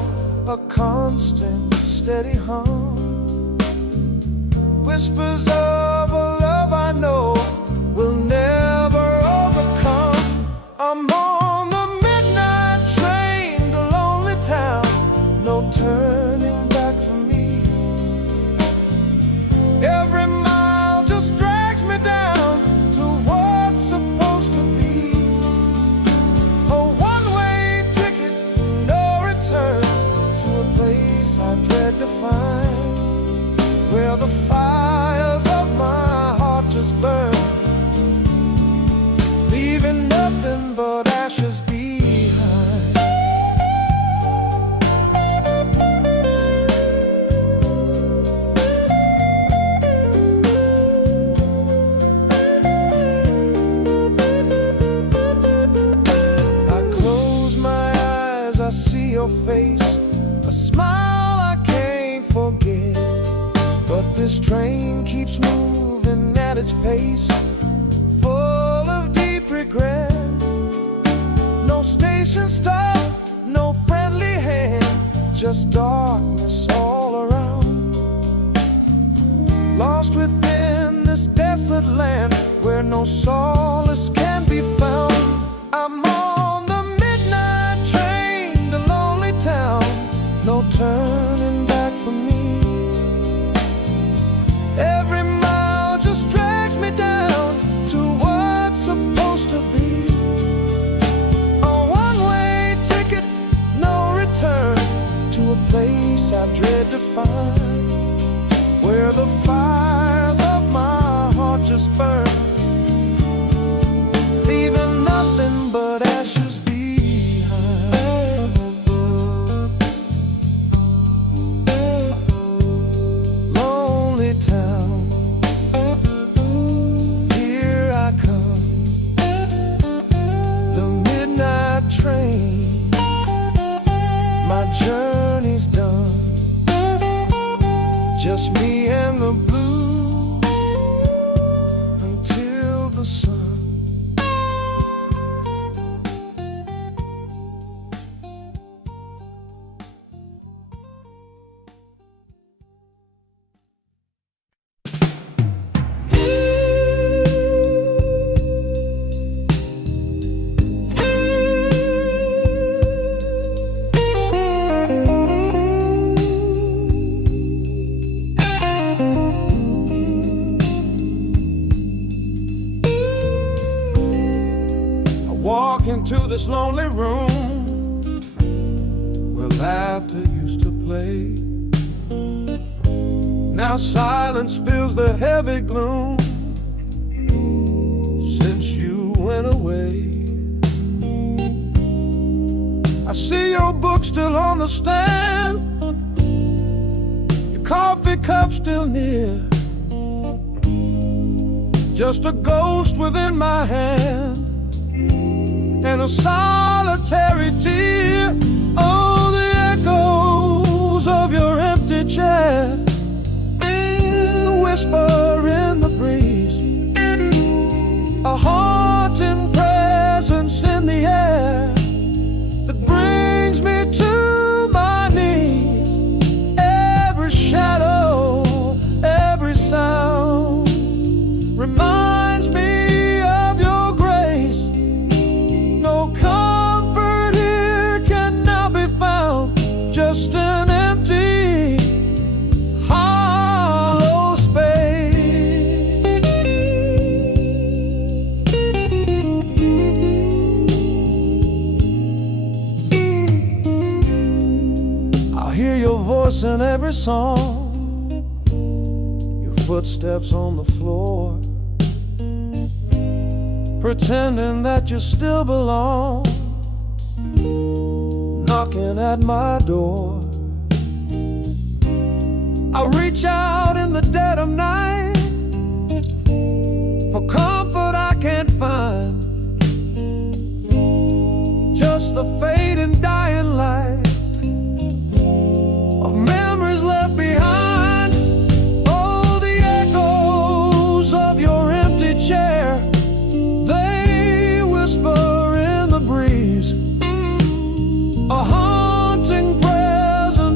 a constant, steady hum. Whispers of a love I know will never overcome. I'm on the midnight train to lonely town, no turning back for me. Every mile just drags me down to what's supposed to be. A one-way ticket, no return, to a place I dread to find, where the fires of my heart just burn, leaving nothing but ashes behind. I close my eyes, I see your face, a smile I can't forget. But this train keeps moving at its pace, full of deep regret. No station stop, no friendly hand, just darkness all around. Lost within this desolate land where no solace can be found. I'm on the midnight train to lonely town, no turning back for me. Every mile just drags me down to what's supposed to be. A one-way ticket, no return, to a place I dread to find, where the fires of my heart just burn, leaving nothing but ashes behind. Lonely town, here I come, the midnight train, my journey's done, just me and the blues until the sun. Walk into this lonely room where laughter used to play. Now silence fills the heavy gloom since you went away. I see your book still on the stand, your coffee cup still near, just a ghost within my hand and a solitary tear. Oh, the echoes of your empty chair, the whisper in the breeze, a haunting presence in the air that brings me to my knees. Every shadow, every sound reminds me of your grace. No comfort here can now be found, just an empty, hollow space. I hear your voice in every song, your footsteps on the floor, pretending that you still belong, knocking at my door. I reach out in the dead of night for comfort I can't find, just the fading dying light of memories left behind. Oh, the echoes of your empty chair, they whisper in the breeze, a haunting presence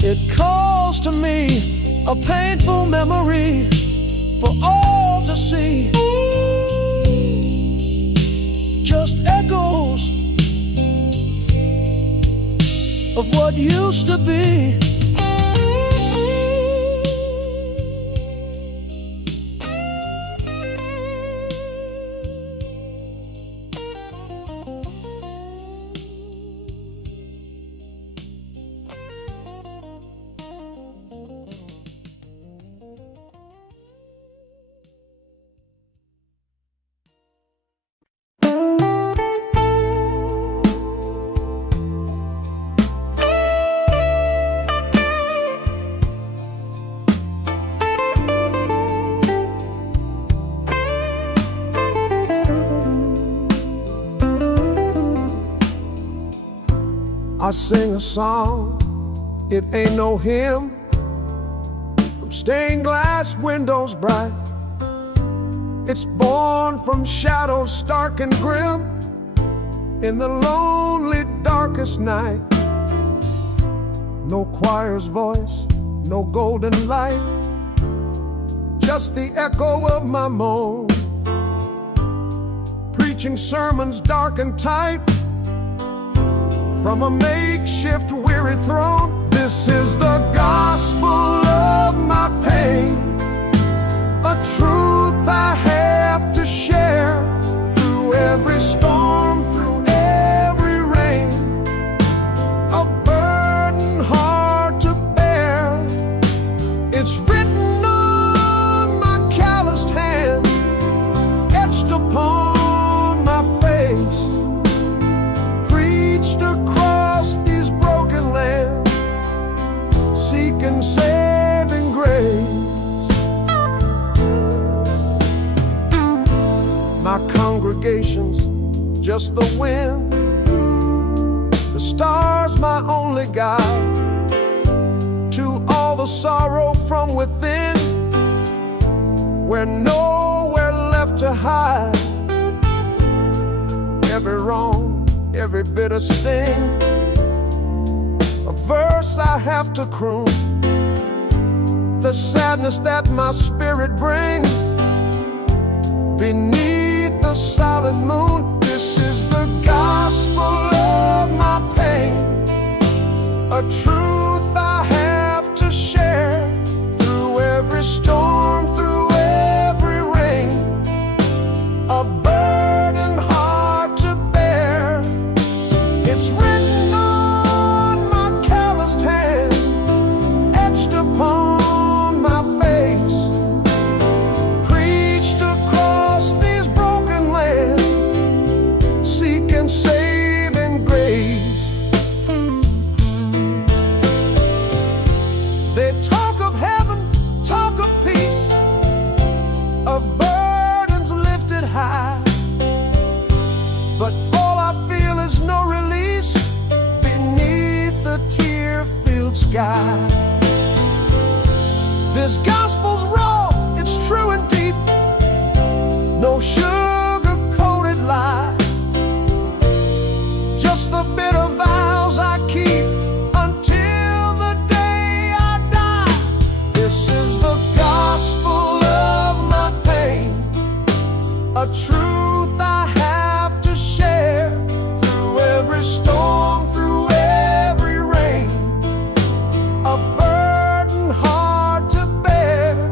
It calls to me a painful memory for all to see. Just echoes of what used to be. I sing a song, it ain't no hymn, from stained glass windows bright. It's born from shadows stark and grim, in the lonely darkest night. No choir's voice, no golden light, just the echo of my moan, preaching sermons dark and tight from a makeshift weary throne. This is the gospel of my pain, a truth I have to share through every storm, through every rain, a burden hard to bear. It's written on my calloused hands, etched upon my face, preached across these broken lands, seeking saving grace. My congregation's just the wind, the stars my only guide to all the sorrow from within, where nowhere left to hide. Every wrong, every bitter sting, a verse I have to croon, the sadness that my spirit brings beneath the solid moon. This is the gospel of my pain, a truth I have to share through every storm, through every rain, a burden hard to bear. It's written on my calloused hand, etched upon my face, preached across these broken lands, seeking saving grace. They talk of heaven, talk of peace, of burdens lifted high, but all I feel is no release beneath the tear-filled sky. This gospel's raw, it's true and deep, no sugar-coated lie, just the bitter vows I keep until the day I die. This is the gospel of my pain, a truth I have to share through every storm, through every rain, a burden hard to bear.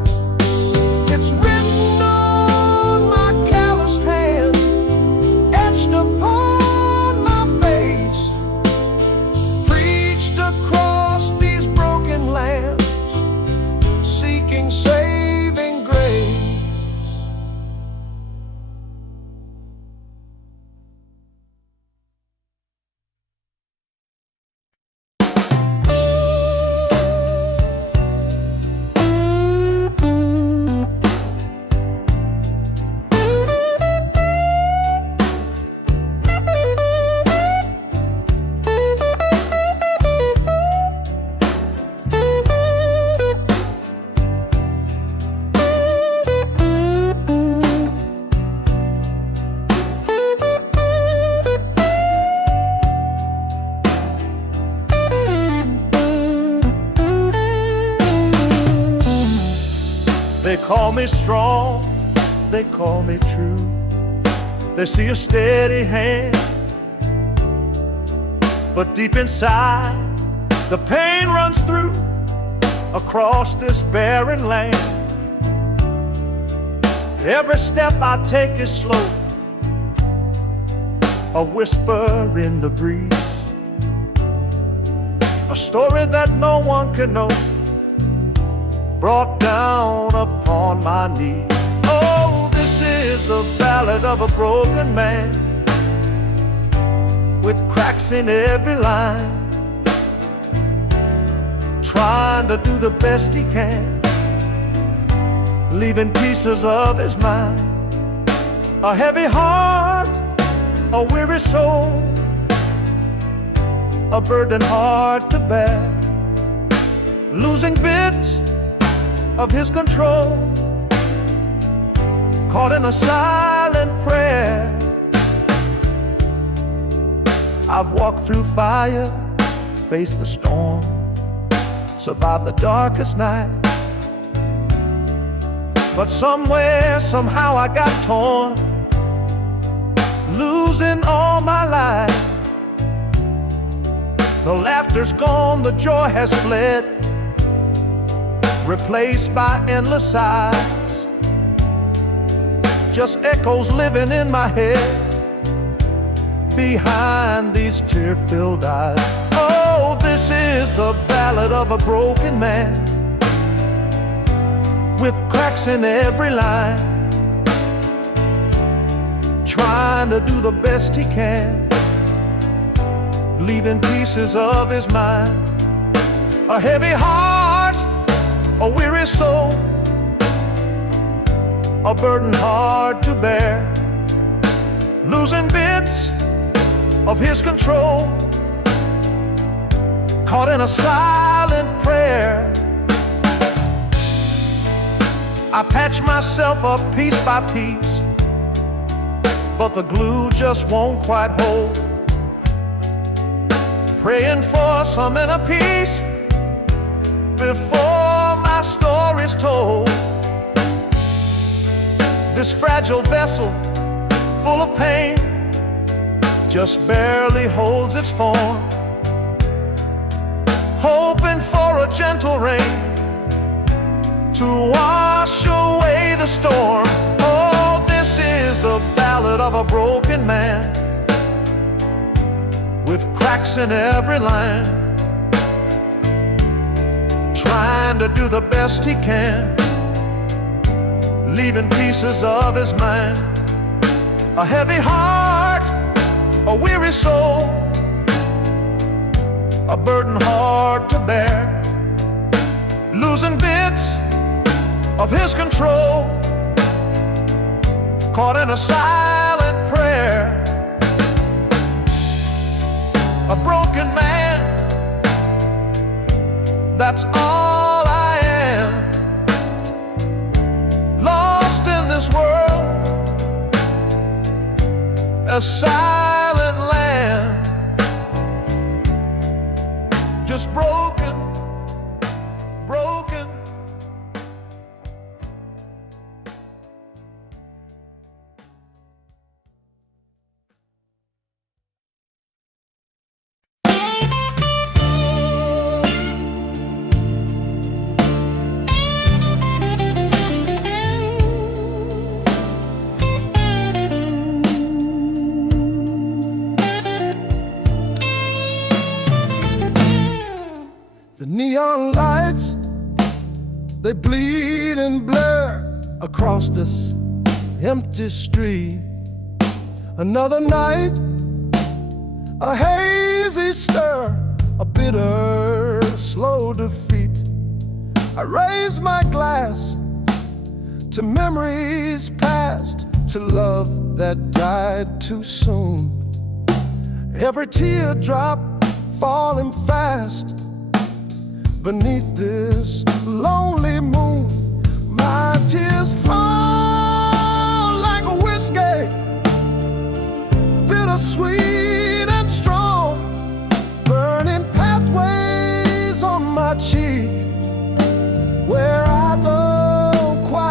They call me strong, they call me true. They see a steady hand, but deep inside the pain runs through across this barren land. Every step I take is slow, a whisper in the breeze, a story that no one can know, brought down upon my knees. Oh, this is the ballad of a broken man, with cracks in every line, trying to do the best he can, leaving pieces of his mind. A heavy heart, a weary soul, a burden hard to bear, losing bits of his control, caught in a silent prayer. I've walked through fire, faced the storm, survived the darkest night, but somewhere, somehow I got torn, losing all my life. The laughter's gone, the joy has fled, replaced by endless sighs, just echoes living in my head behind these tear-filled eyes. Oh, this is the ballad of a broken man, with cracks in every line, trying to do the best he can, leaving pieces of his mind. A heavy heart, a weary soul, a burden hard to bear, losing bits of his control, caught in a silent prayer. I patch myself up piece by piece, but the glue just won't quite hold, praying for some inner peace before my story's told. This fragile vessel, full of pain, just barely holds its form, hoping for a gentle rain to wash away the storm. Oh, this is the ballad of a broken man, with cracks in every line, trying to do the best he can, leaving pieces of his mind. A heavy heart, a weary soul, a burden hard to bear, losing bits of his control, caught in a silent prayer. A broken man, that's all I am, lost in this world, a silent land, just broken, broken. The neon lights, they bleed and blur across this empty street. Another night, a hazy stir, a bitter, slow defeat. I raise my glass to memories past, to love that died too soon. Every teardrop falling fast beneath this lonely moon. My tears fall like a whiskey, bittersweet and strong, burning pathways on my cheek where I don't quite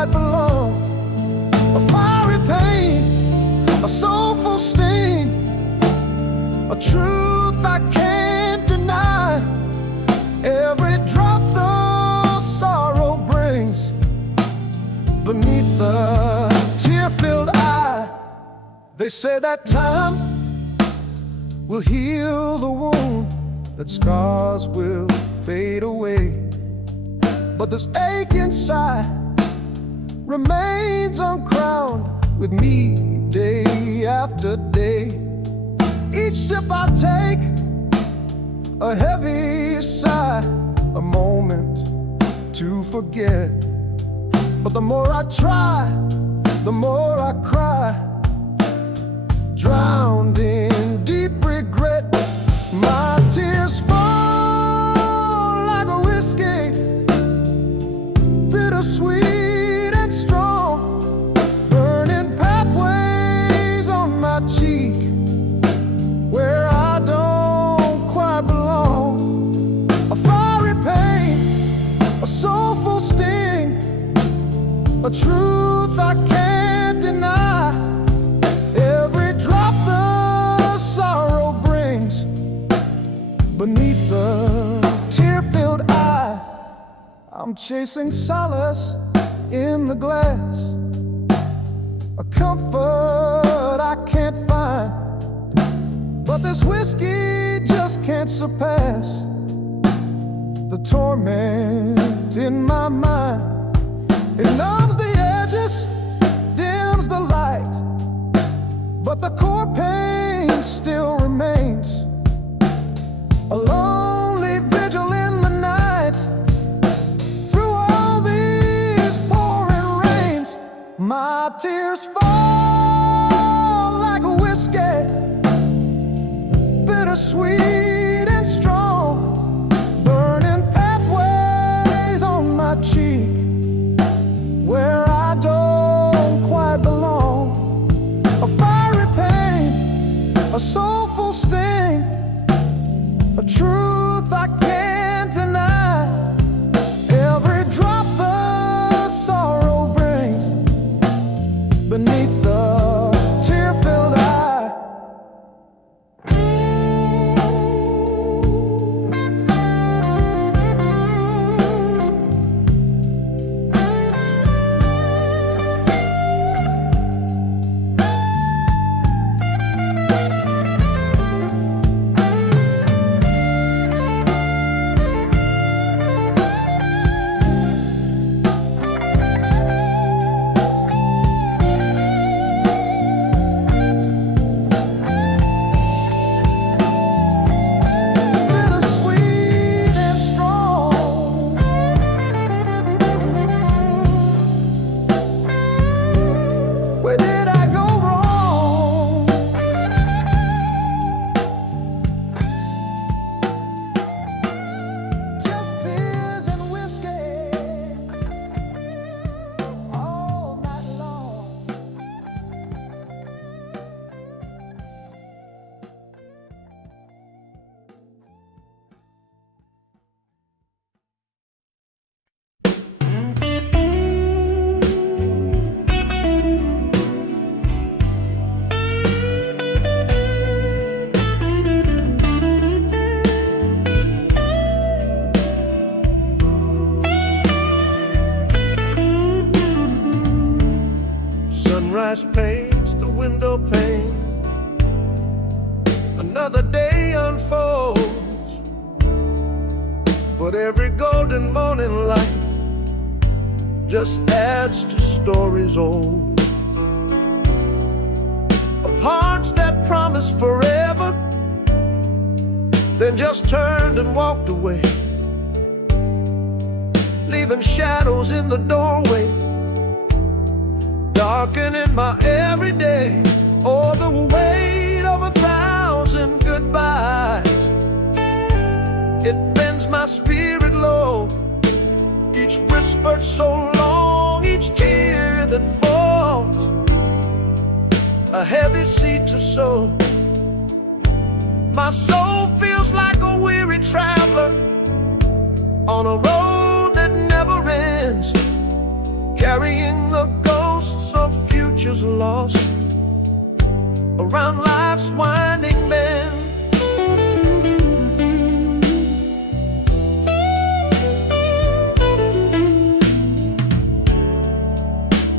truth I can't deny. Every drop the sorrow brings beneath the tear-filled eye. They say that time will heal the wound, that scars will fade away, but this ache inside remains uncrowned with me day after day. Each sip I take, a heavy sigh, a moment to forget. But the more I try, the more I cry, drowned in deep regret. My tears fall like a whiskey, bittersweet and strong, burning pathways on my cheek where I don't quite belong. A fiery pain, a soulful sting, a truth I can't deny. Every drop the sorrow brings beneath the tear-filled eye. I'm chasing solace in the glass, a comfort I can't find, but this whiskey just can't surpass the torment in my mind. It numbs the edges, dims the light, but the core pain still remains. A lonely vigil in the night, through all these pouring rains. My tears fall like a whiskey, bittersweet and strong, burning pathways on my cheek where I don't quite belong. A fiery pain, a soulful sting, a truth I can't deny. Every drop the sorrow brings beneath the tear-filled eye. Where did I go wrong? Just tears and whiskey all night long. Sunrise paints the window pane, another day unfolds, but every golden morning light just adds to stories old, of hearts that promised forever, then just turned and walked away, leaving shadows in the doorway, darkening my everyday. Oh, the weight of 1,000 goodbyes, it bends my spirit low. Each whispered so long, each tear that falls, a heavy seed to sow. My soul feels like a weary traveler on a road that never ends, carrying the ghosts of futures lost around life's winding bend.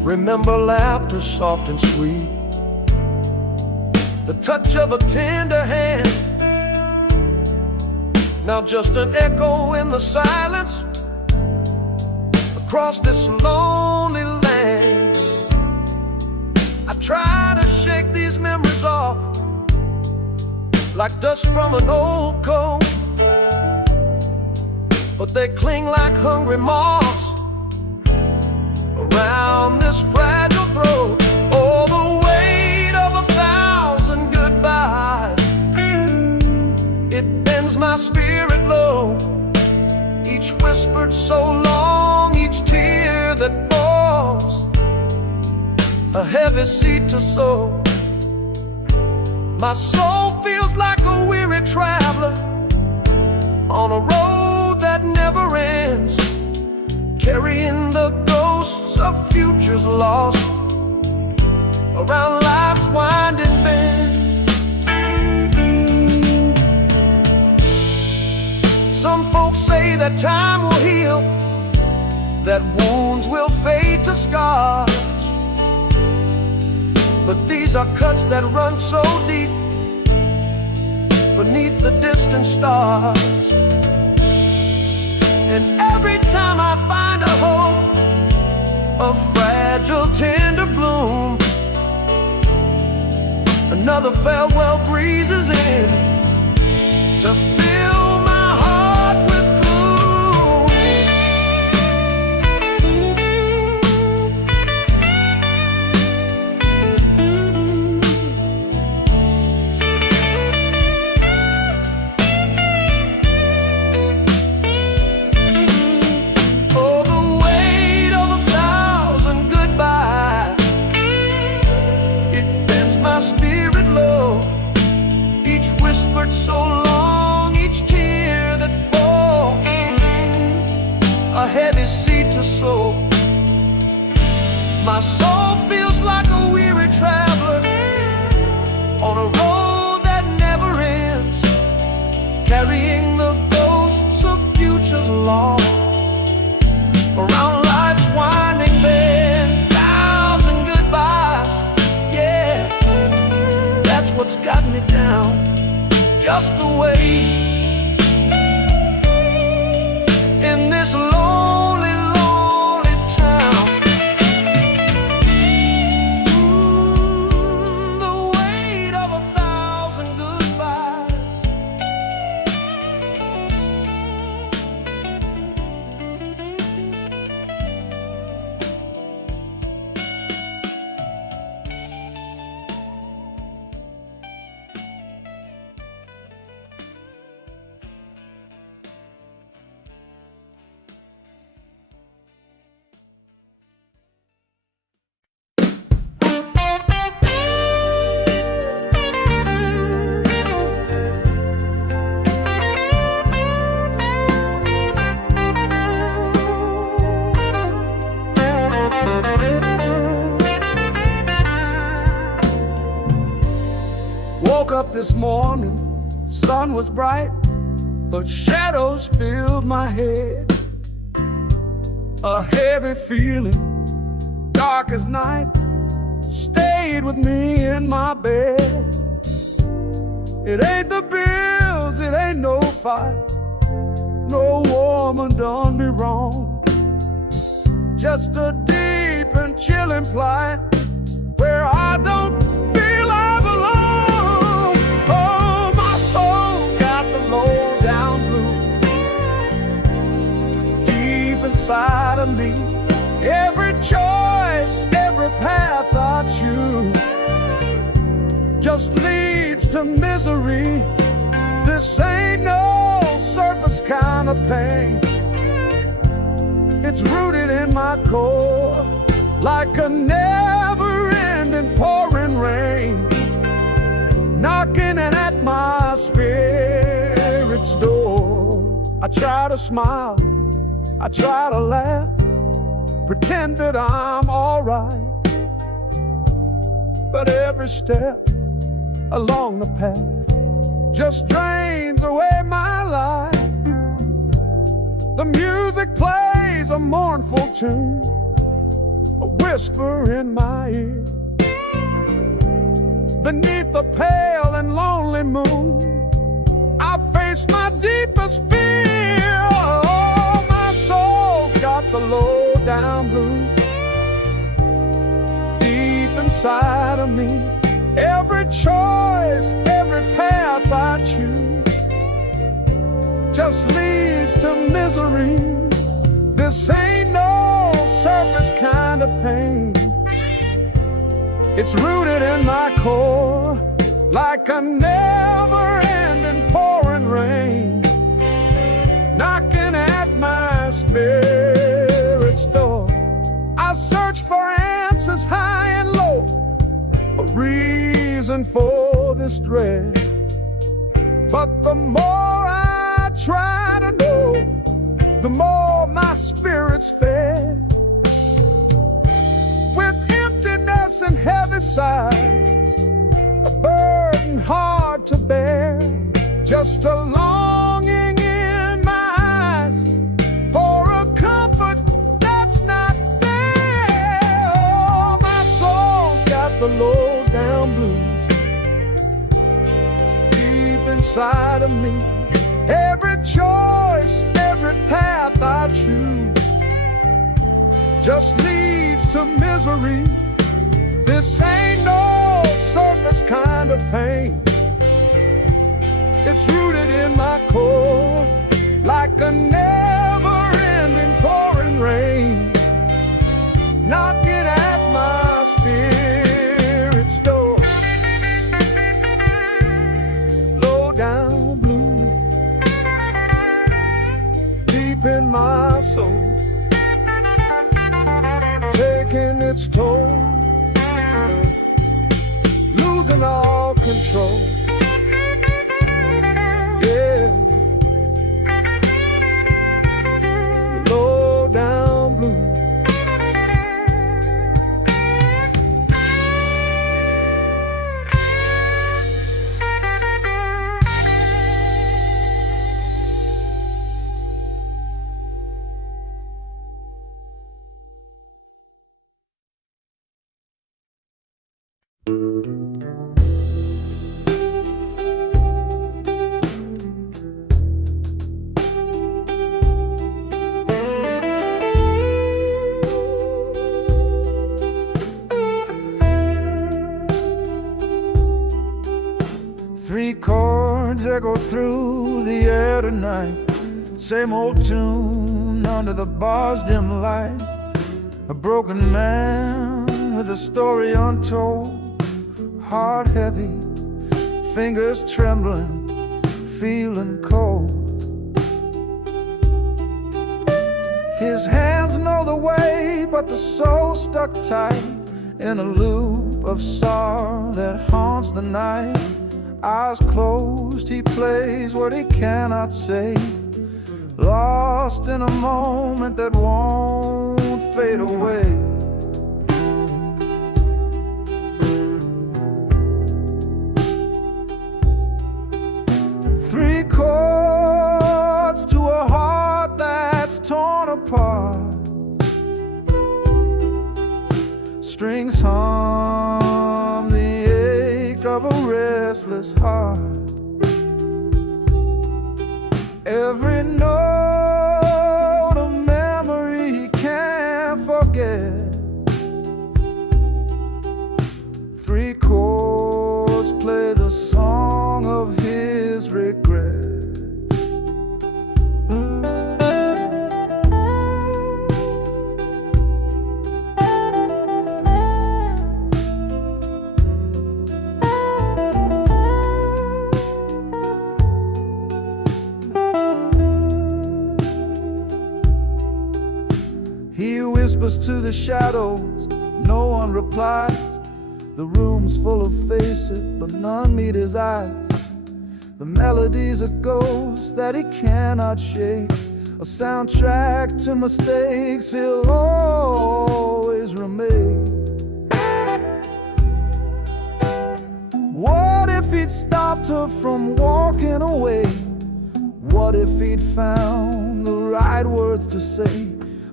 Remember laughter soft and sweet, the touch of a tender hand. Now just an echo in the silence across this lonely land. I try to shake these memories off like dust from an old coat, but they cling like hungry moths around this fragile throat. Oh, the weight of 1,000 goodbyes, it bends my spirit low. Each whispered so long, each tear that falls, a heavy seed to sow. My soul feels like a weary traveler on a road that never ends, carrying the ghosts of futures lost around life's winding bend. Some folks say that time will heal, that wounds will fade to scars, but these are cuts that run so deep beneath the distant stars. And every time I find a hope, a fragile tender bloom, another farewell breezes in to fill my heart with so long, each tear that falls, a heavy seed to sow. My soul feels like a weary traveler on a road that never ends, carrying the ghosts of futures lost around life's winding bend. 1,000 goodbyes, yeah, that's what's got me down. Just the way in this lonely, lonely town. The weight of 1,000 goodbyes. Woke up this morning, sun was bright, but shadows filled my head. A heavy feeling, dark as night, stayed with me in my bed. It ain't the bills, it ain't no fight, no woman done me wrong. Just a deep and chilling plight where I don't feel I belong. Oh, my soul's got the low down blues deep inside of me. Every choice, every path I choose just leads to misery. This ain't no surface kind of pain. It's rooted in my core like a never-ending pouring rain, knocking at my spirit's door. I try to smile, I try to laugh, pretend that I'm alright, but every step along the path just drains away my life. The music plays a mournful tune, a whisper in my ear. Beneath the pale and lonely moon, I face my deepest fear. Oh, my soul's got the low down blues deep inside of me. Every choice, every path I choose just leads to misery. This ain't no surface kind of pain. It's rooted in my core, like a never-ending pouring rain, knocking at my spirit's door. I search for answers high and low, a reason for this dread. But the more I try to know, the more my spirit's fed. With emptiness and heavy sighs, a burden hard to bear, just a longing in my eyes for a comfort that's not there. Oh, my soul's got the low down blues deep inside of me. Every choice, every path I choose just leads to misery. This ain't no surface kind of pain. It's rooted in my core, like a never-ending pouring rain, knocking at my spirit's door. Low down blue, deep in my soul, taking its toll, losing all control. Yeah, low down blue. Three chords echo through the air tonight, same old tune under the bar's dim light. A broken man with a story untold, heart heavy, fingers trembling, feeling cold. His hands know the way, but the soul stuck tight in a loop of sorrow that haunts the night. Eyes closed, he plays what he cannot say, lost in a moment that won't fade away. Three chords to a heart that's torn apart, strings hum the ache of a restless heart. Every note a memory he can't forget. Three chords play the song of his regret. He whispers to the shadows, no one replies. The room's full of faces, but none meet his eyes. The melody's a ghost that he cannot shake, a soundtrack to mistakes he'll always remain. What if he'd stopped her from walking away? What if he'd found the right words to say?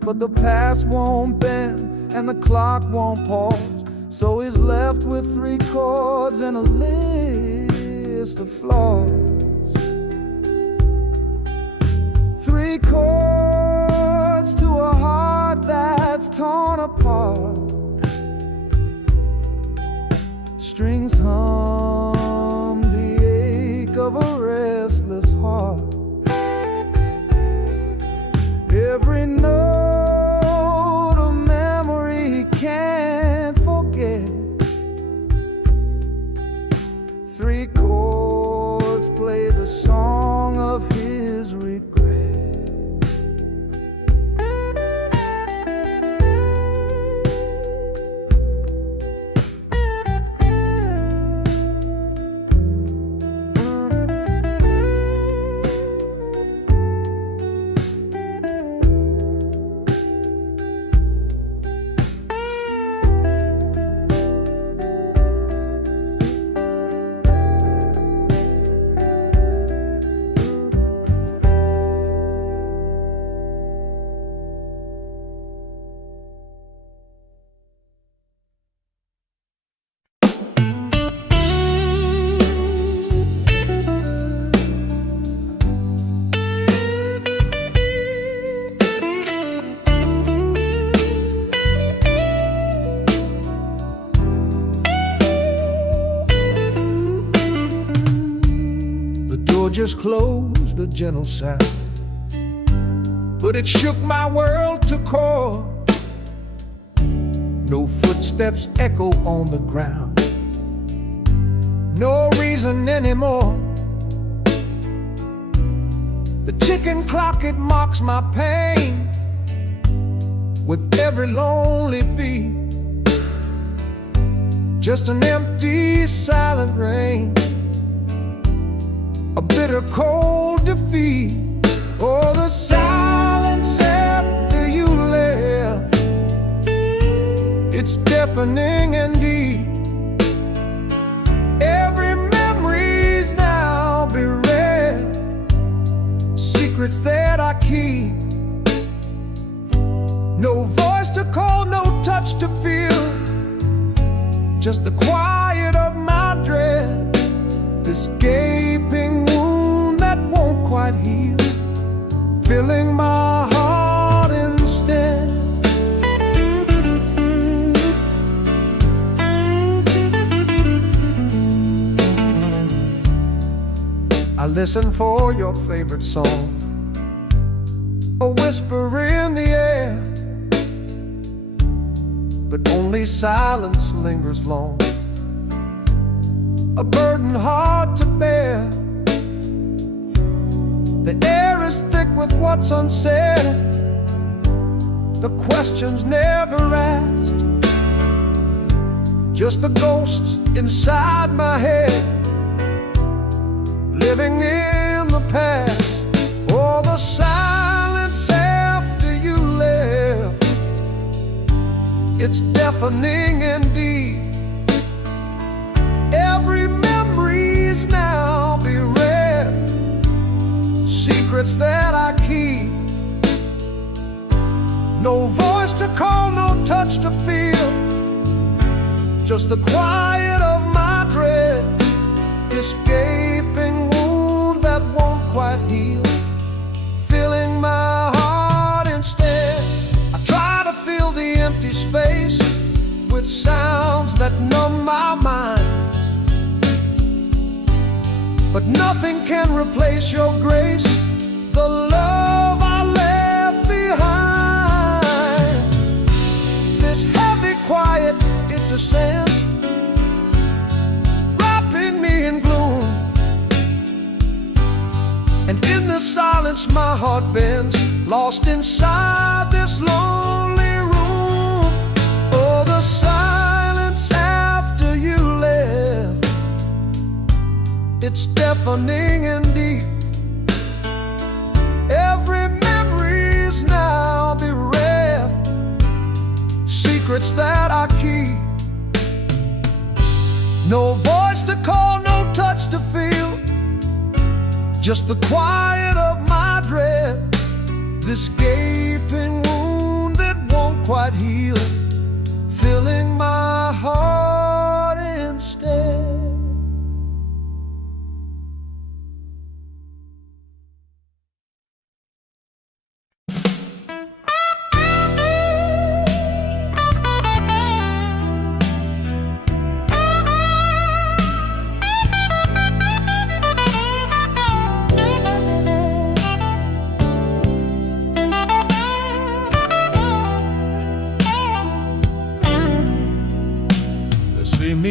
but the past won't bend and the clock won't pause. So he's left with 3 chords and a list of flaws. 3 chords to a heart that's torn apart. Strings hum the ache of a restless heart. Every note a memory he can't forget. 3 chords play the song of his regret. Just closed, a gentle sound, but it shook my world to core. No footsteps echo on the ground, no reason anymore. The ticking clock, it mocks my pain with every lonely beat. Just an empty, silent rain, a bitter cold defeat. Oh, the silence after you left, it's deafening and deep. Every memory's now bereft, secrets that I keep. No voice to call, no touch to feel, just the quiet of my dread. This gaping wound that won't quite heal, filling my heart instead. I listen for your favorite song, a whisper in the air, but only silence lingers long, a burden hard to bear. The air is thick with what's unsaid, the questions never asked, just the ghosts inside my head, living in the past. Oh, the silence after you left, it's deafening and deep. Every memory's now bereft, secrets that I keep. No voice to call, no touch to feel, just the quiet of my dread. This gaping wound that won't quite heal, filling my heart instead. I try to fill the empty space with sounds that numb my mind, but nothing can replace your grace, the love I left behind. This heavy quiet, it descends, wrapping me in gloom, and in the silence my heart bends, lost inside this lonely room. Oh, the silence after you left, it's deafening and deep. Every memory's now bereft, secrets that I keep. No voice to call, no touch to feel, just the quiet of my dread. This gaping wound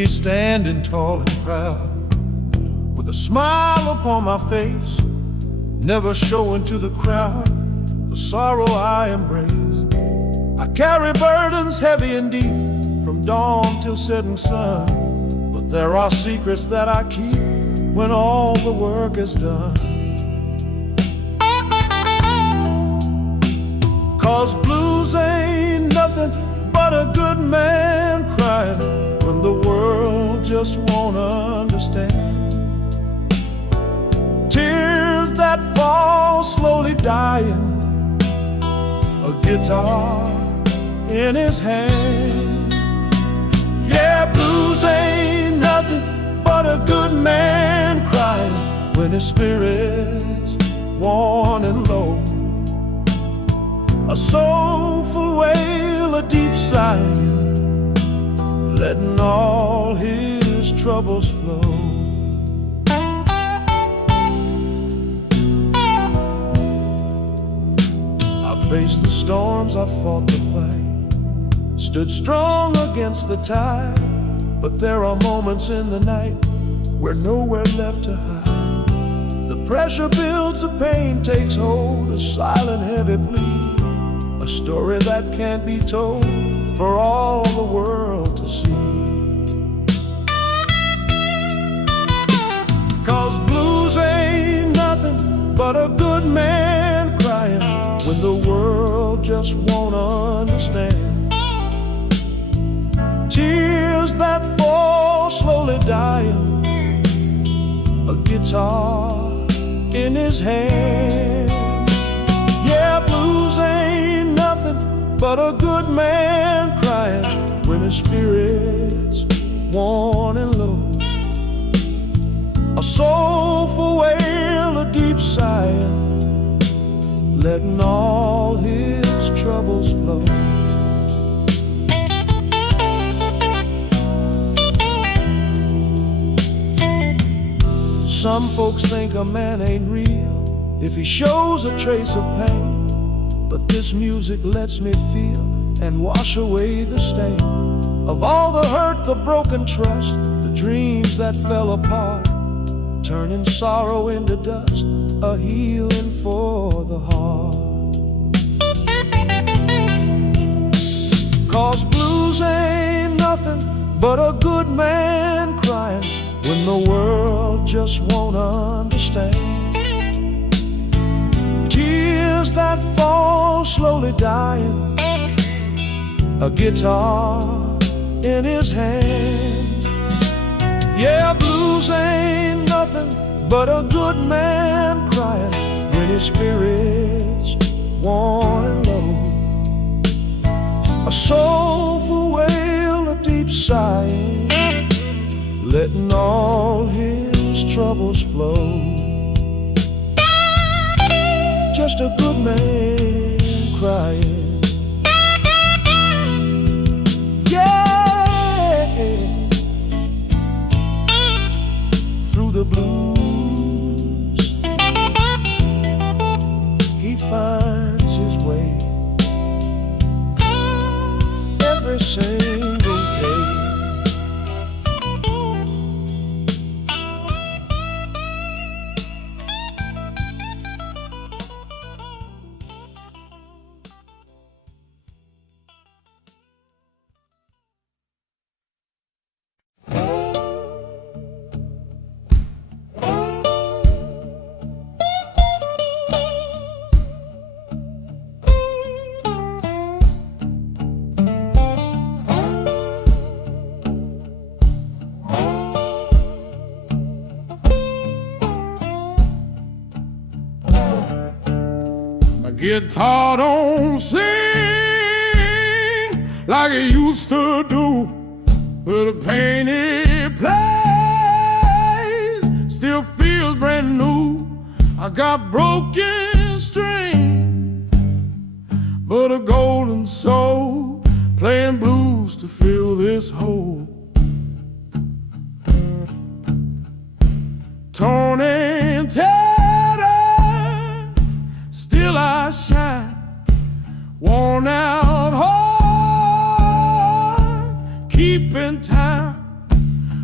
me standing tall and proud, with a smile upon my face, never showing to the crowd the sorrow I embrace. I carry burdens heavy and deep, from dawn till setting sun, but there are secrets that I keep when all the work is done. 'Cause blues ain't nothing but a good man crying when the world just won't understand. Tears that fall slowly dying, a guitar in his hand. Yeah, blues ain't nothing but a good man crying when his spirit's worn and low. A soulful wail, a deep sigh, letting all his troubles flow. I faced the storms, I fought the fight, stood strong against the tide, but there are moments in the night where nowhere left to hide. The pressure builds, the pain takes hold, a silent heavy plea, a story that can't be told for all the world to see. 'Cause blues ain't nothing but a good man crying when the world just won't understand. Tears that fall slowly dying, a guitar in his hand. Yeah, blues ain't nothing but a good man crying when his spirit's worn and low. A soulful wail, a deep sigh, letting all his troubles flow. Some folks think a man ain't real if he shows a trace of pain, but this music lets me feel and wash away the stain of all the hurt, the broken trust, the dreams that fell apart, turning sorrow into dust, a healing for the heart. 'Cause blues ain't nothing but a good man crying when the world just won't understand. Tears that fall slowly dying, a guitar in his hand. Yeah, blues ain't nothing but a good man crying when his spirit's worn and low. A soulful wail, a deep sigh, letting all his troubles flow. Just a good man crying. Yeah, through the blues he finds his way every single day. Guitar don't sing like it used to do, but the pain it plays still feels brand new. I got broken strings, but a golden soul playing blues to fill this hole. Torn and tattered, still I shine, worn out heart, keeping time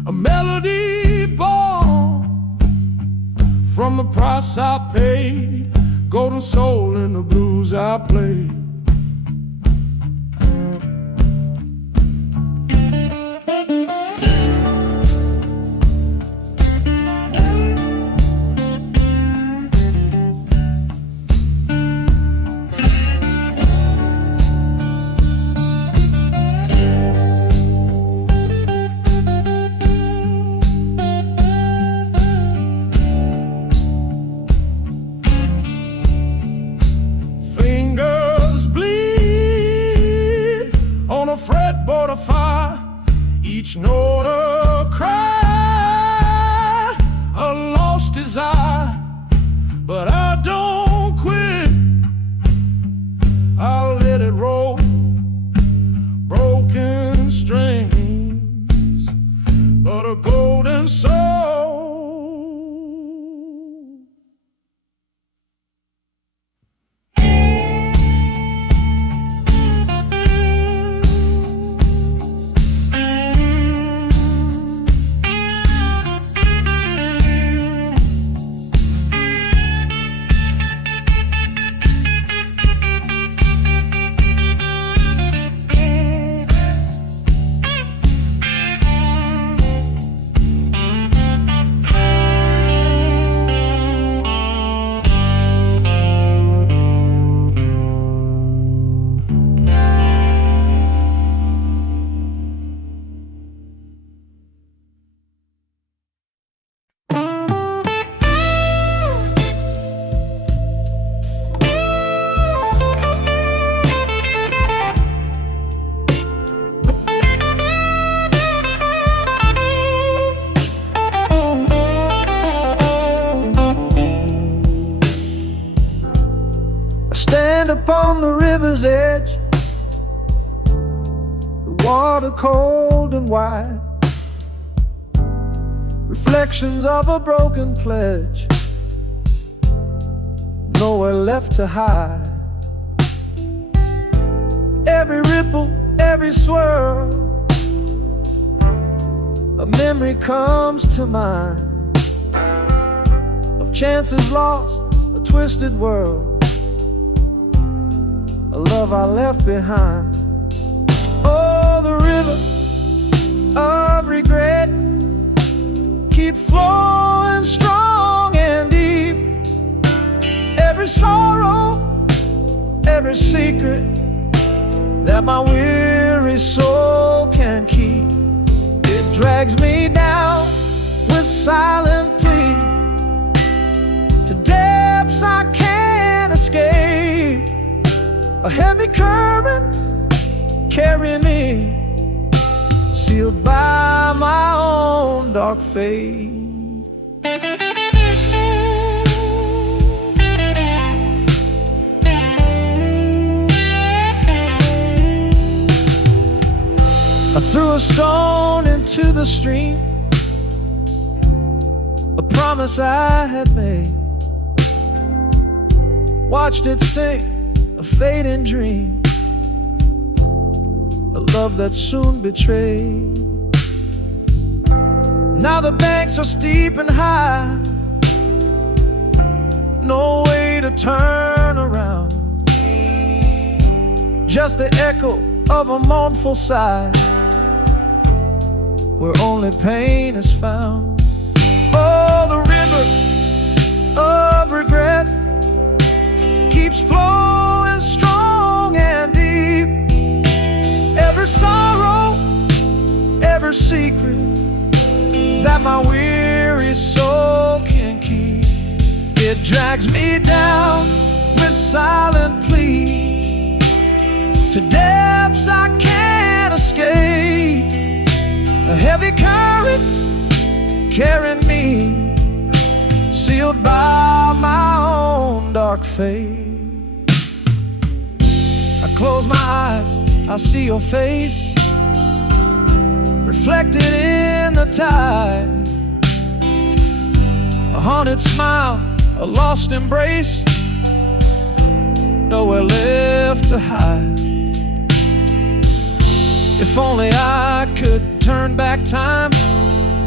a melody born from the price I paid, golden soul in the blues I played. Fretboard of fire, each note a cry, a lost desire, but I don't quit. I'll let it roll, broken strings, but a golden soul. Stand upon the river's edge, the water cold and wide, reflections of a broken pledge, nowhere left to hide. Every ripple, every swirl, a memory comes to mind of chances lost, a twisted world, a love I left behind. Oh, the river of regret keeps flowing strong and deep. Every sorrow, every secret that my weary soul can keep, it drags me down with silent plea to depths I can't escape. A heavy current carrying me, sealed by my own dark fate. I threw a stone into the stream, a promise I had made, watched it sink, a fading dream, a love that soon betrayed. Now the banks are steep and high, no way to turn around, just the echo of a mournful sigh, where only pain is found. Oh, the river of regret keeps flowing strong and deep. Every sorrow, every secret that my weary soul can keep, it drags me down with silent plea to depths I can't escape. A heavy current carrying me, sealed by my own dark fate. I close my eyes, I see your face reflected in the tide, a haunted smile, a lost embrace, nowhere left to hide. If only I could turn back time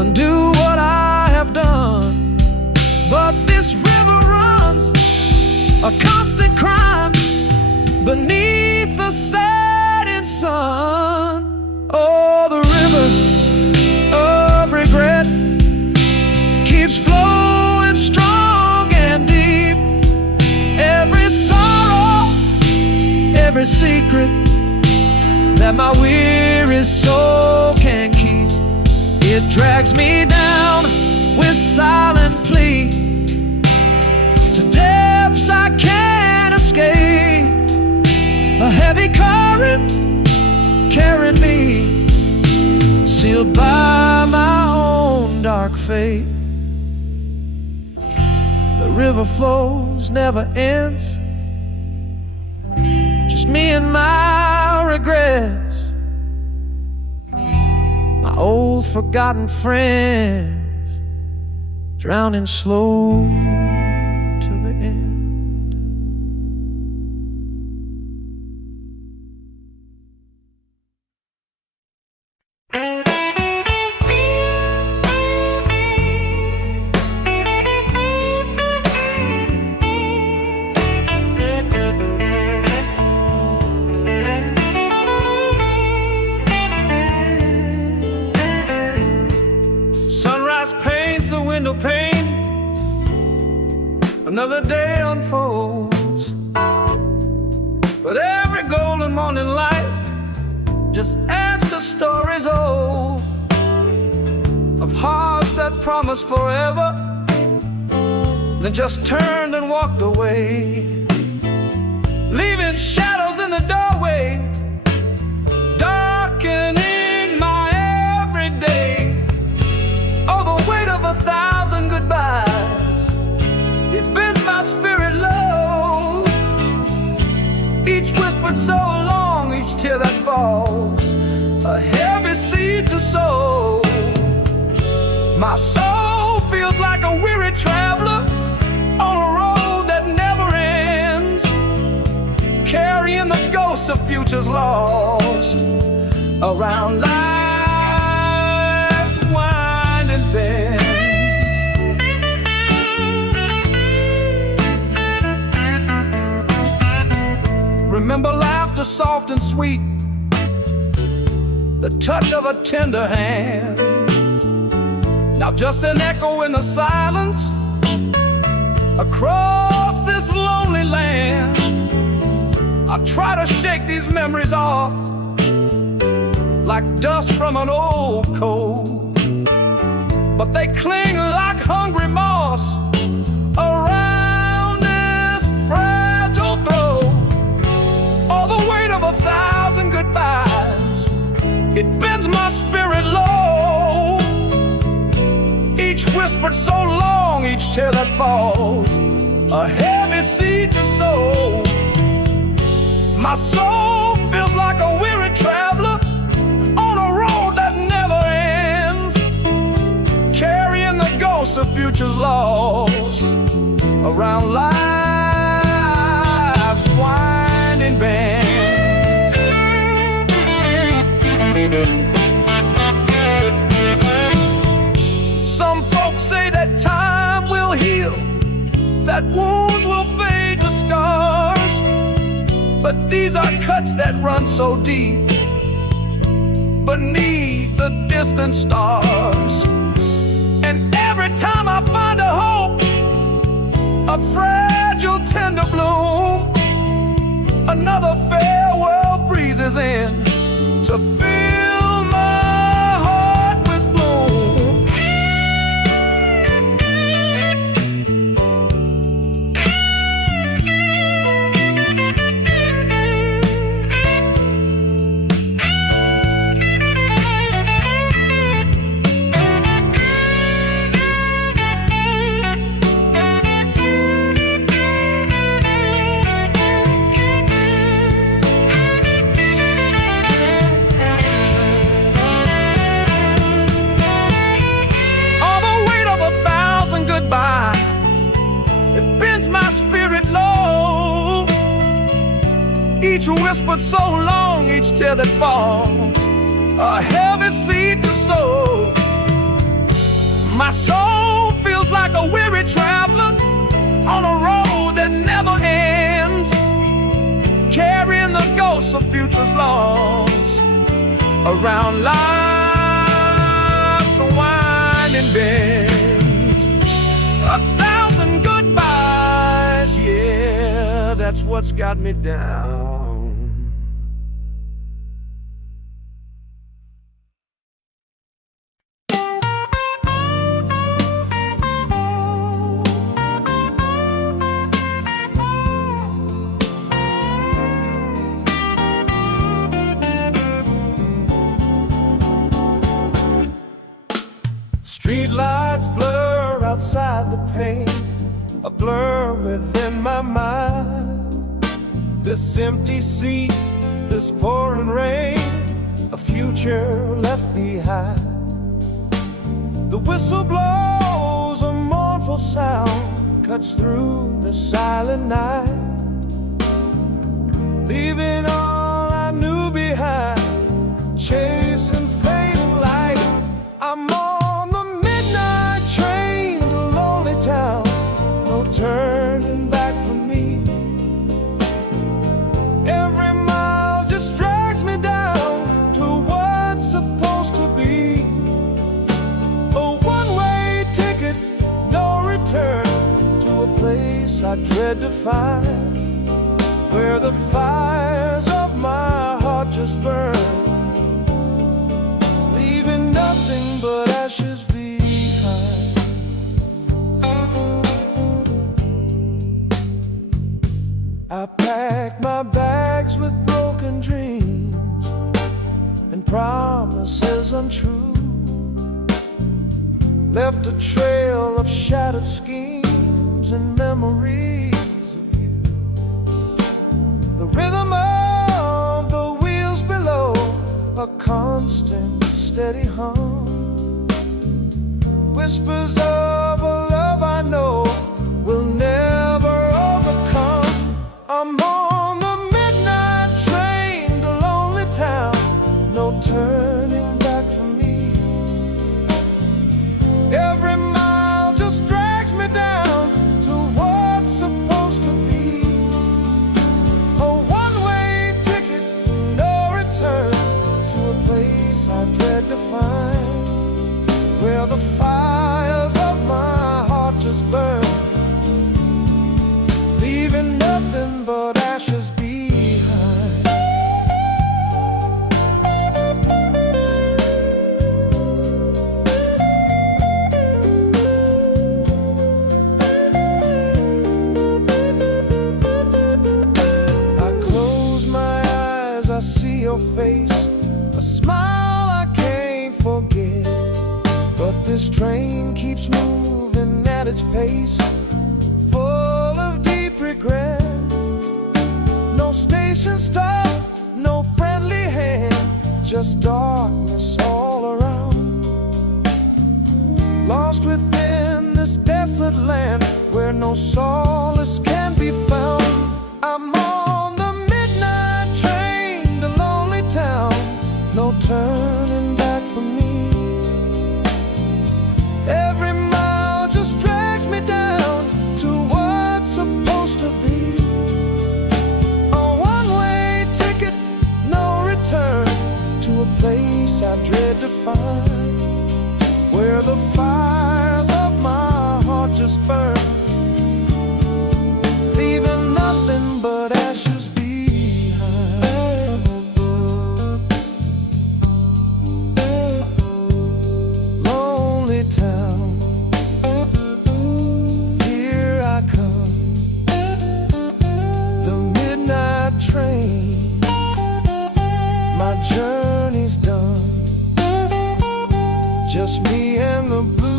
undo what I have done. But this river runs a constant crime beneath the setting sun. Oh, the river of regret keeps flowing strong and deep. Every sorrow, every secret that my weary soul can keep, it drags me down with silent plea to depths I can't escape. A heavy current carrying me, sealed by my own dark fate. The river flows, never ends, just me and my regrets, my old forgotten friends, drowning slow to the end. Window pane, another day unfolds, but every golden morning light just adds to stories old of hearts that promised forever, then just turned and walked away, leaving shadows in the doorway, darkening my everyday. Oh, the weight of 1,000 goodbyes, it bends my spirit low. Each whispered so long, each tear that falls, a heavy seed to sow. My soul feels like a weary traveler on a road that never ends, carrying the ghosts of futures lost around life's winding bends. Remember laughter soft and sweet, the touch of a tender hand. Now just an echo in the silence across this lonely land. I try to shake these memories off like dust from an old coat, but they cling like hungry moss around this fragile throat. Oh, the weight of 1,000 goodbyes, it bends my spirit low. Each whispered so long, each tear that falls, a heavy seed to sow. My soul feels like a weary traveler on a road that never ends, carrying the ghosts of futures lost around life's winding bends. Some folks say that time will heal, that wounds will fade to scars, but these are cuts that run so deep beneath the distant stars. And every time I find a hope, a fragile tender bloom, another farewell breezes in to fill my heart with gloom. It bends my spirit low. Each whispered so long, each tear that falls, a heavy seed to sow. My soul feels like a weary traveler on a road that never ends, carrying the ghosts of futures lost around life's winding bends. 1,000 goodbyes, yeah, that's what's got me down. Street lights blur outside the pane, a blur within my mind. This empty sea, this pouring rain, a future left behind. The whistle blows, a mournful sound cuts through the silent night, leaving all I knew behind, chasing fading light. I'm on the midnight train to lonely town, no turning back for me. Every mile just drags me down to what's supposed to be. A one-way ticket, no return, to a place I dread to find, where the fires of my heart just burn, leaving nothing but ashes behind. I packed my bags with broken dreams and promises untrue, left a trail of shattered schemes and memories of you. The rhythm of the wheels below, a constant steady hum, whispers of a love I know will never overcome. I'm on the midnight train to lonely town, no turning back for me. Every mile just drags me down to what's supposed to be. A one-way ticket, no return, to a place I dread to find, where the fires of my heart just burn, leaving nothing but ashes behind. I close my eyes, I see your face, a smile I can't forget. But this train keeps moving at its pace, full of deep regret. No station stop, no friendly hand, just darkness all around. Lost within this desolate land where no solace can be found. I'm on the midnight train to lonely town, no turning back for me. Every mile just drags me down to what's supposed to be. A one-way ticket, no return, to a place I dread to find, where the fires of my heart just burn, leaving nothing but ashes behind. Lonely town, here I come, the midnight train, my journey's done, just me and the blue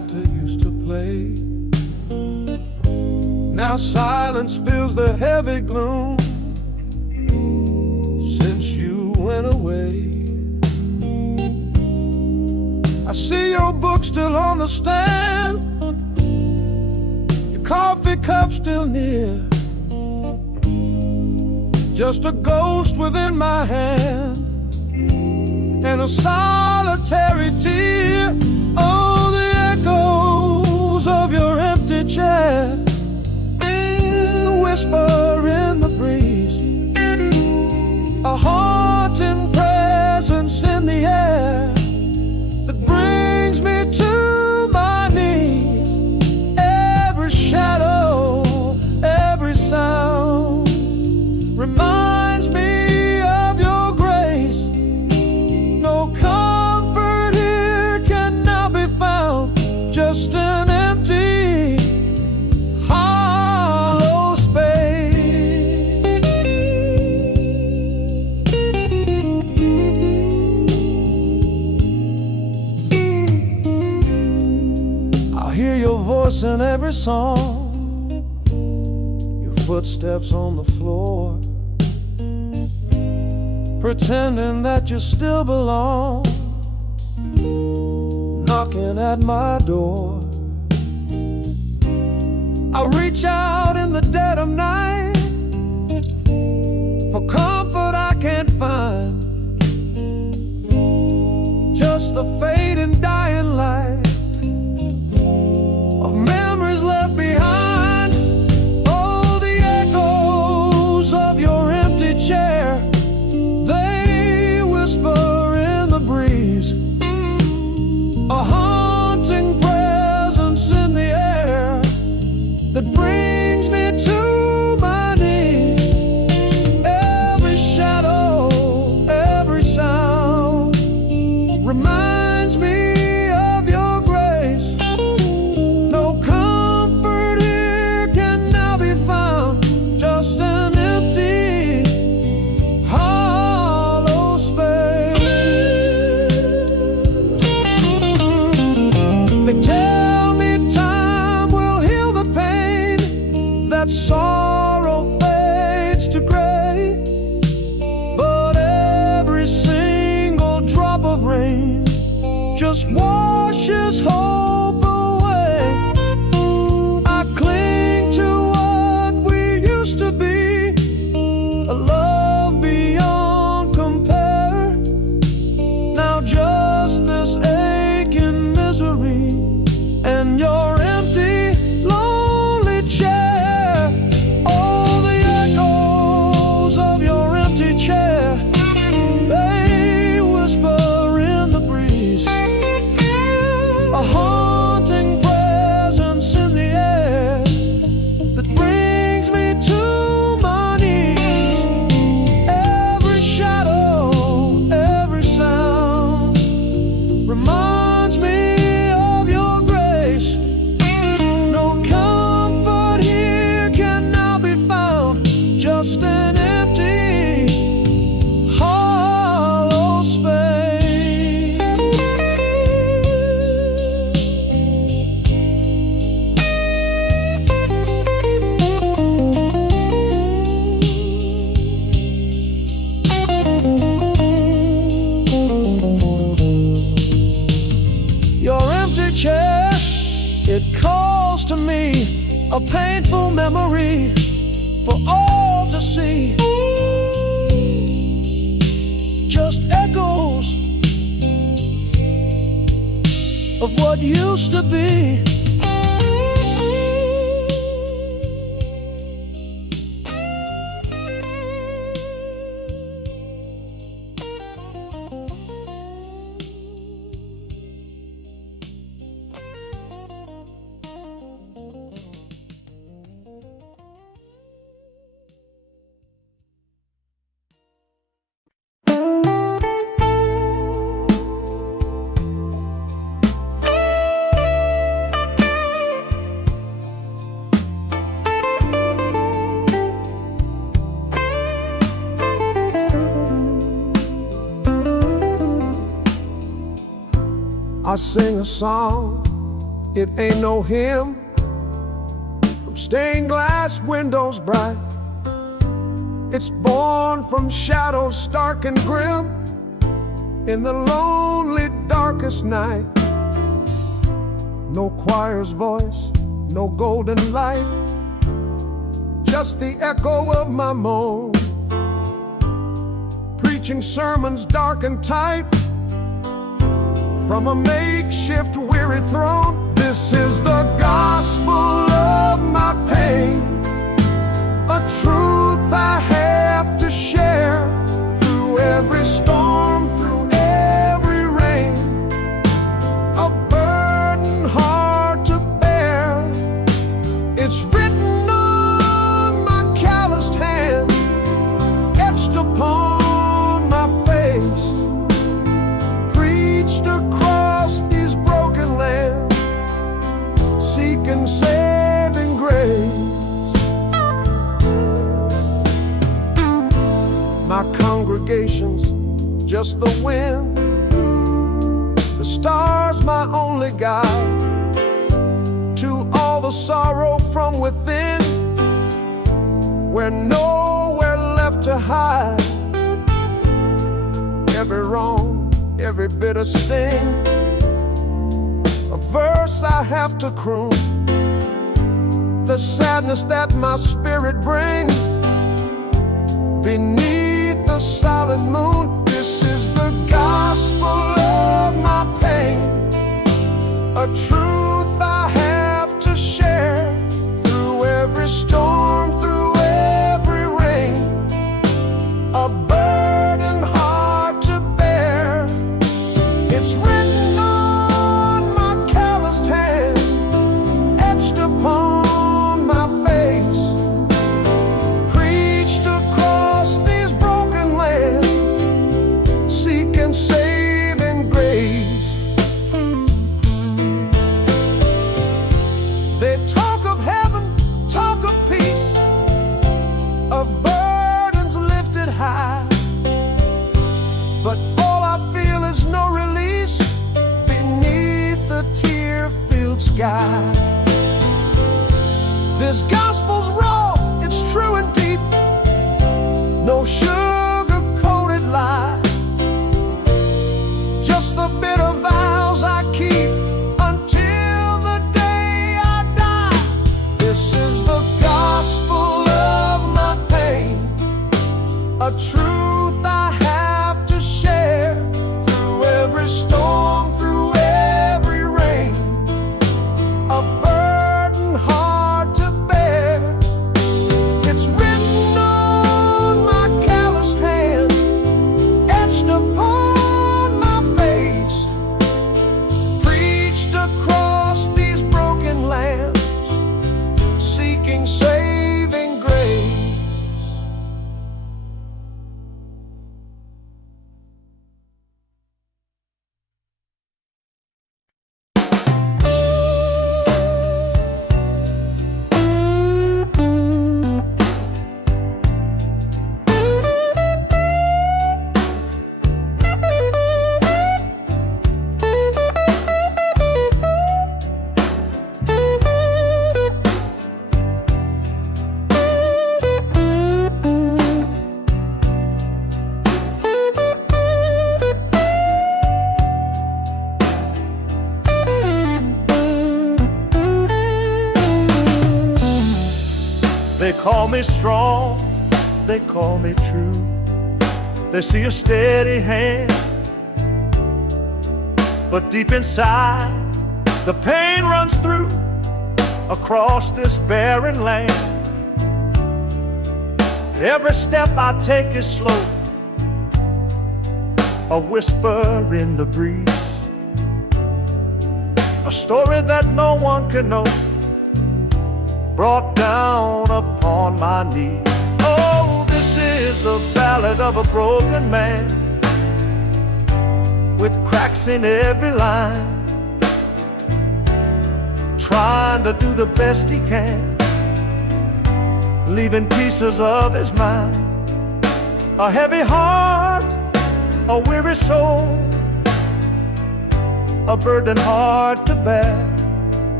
laughter used to play. Now silence fills the heavy gloom since you went away. I see your book still on the stand, your coffee cup still near, just a ghost within my hand and a solitary tear. Oh, the echoes of your empty chair, the whisper in the breeze, a haunting presence in the air that brings me to my knees. Every shadow, every sound reminds me of your grace. No comfort here can now be found, just an empty, hollow space. I hear your voice in every song, your footsteps on the floor, pretending that you still belong, knocking at my door. I reach out in the dead of night for comfort I can't find, just the fading dying light of memories left behind. Oh, the echoes of your empty chair, they whisper in the breeze, a haunting presence in the air that brings me to my knees. Every shadow, every sound reminds me of your grace. No comfort here can now be found, just an empty, hollow space. They tell me time will heal the pain, that sorrow fades to gray, but every single drop of rain just washes hope away. I cling to what we used to be, a love beyond compare. Now just this aching misery and your empty, lonely chair. Oh, the echoes of your empty chair, they whisper in the breeze, a haunting presence in the air that brings me to my knees. Every shadow, every sound reminds me of your grace. No comfort here can now be found, just an empty, hollow space. Your empty chair, it calls to me, a painful memory for all to see. Just echoes of what used to be. I sing a song It ain't no hymn from stained glass windows bright. It's born from shadows stark and grim in the lonely darkest night. No choir's voice, no golden light, just the echo of my moan, preaching sermons dark and tight from a makeshift weary throne. This is the gospel of my pain, a truth I have to share through every storm, through every rain, a burden hard to bear. It's written on my calloused hands, etched upon my face, preached across these broken lands, seeking saving grace. My congregation's just the wind, the stars my only guide to all the sorrow from within, where nowhere left to hide. Every wrong, every bitter sting, a verse I have to croon, the sadness that my spirit brings beneath the solid moon. This is the gospel of my pain, a truth I have to share through every storm, through every rain, a burden hard to bear. It's written on my calloused hand, etched upon my face, preached across these broken lands, seeking saving grace. They talk of heaven, talk of peace, of burdens lifted high, but all I feel is no release beneath the tear-filled sky. This gospel's raw, it's true and deep, no sugar-coated lie, just the bitter vows I keep until the day I die. This is the gospel of my pain, a truth I have to share through every storm, through every rain, a burden hard to bear. It's written on my calloused hand, etched upon my face, preached across these broken lands, seeking saving grace. They call me strong, they call me true. They see a steady hand, but deep inside the pain runs through across this barren land. Every step I take is slow, a whisper in the breeze, a story that no one can know, brought down upon my knees. Oh, this is the ballad of a broken man, with cracks in every line, trying to do the best he can, leaving pieces of his mind, a heavy heart, a weary soul, a burden hard to bear.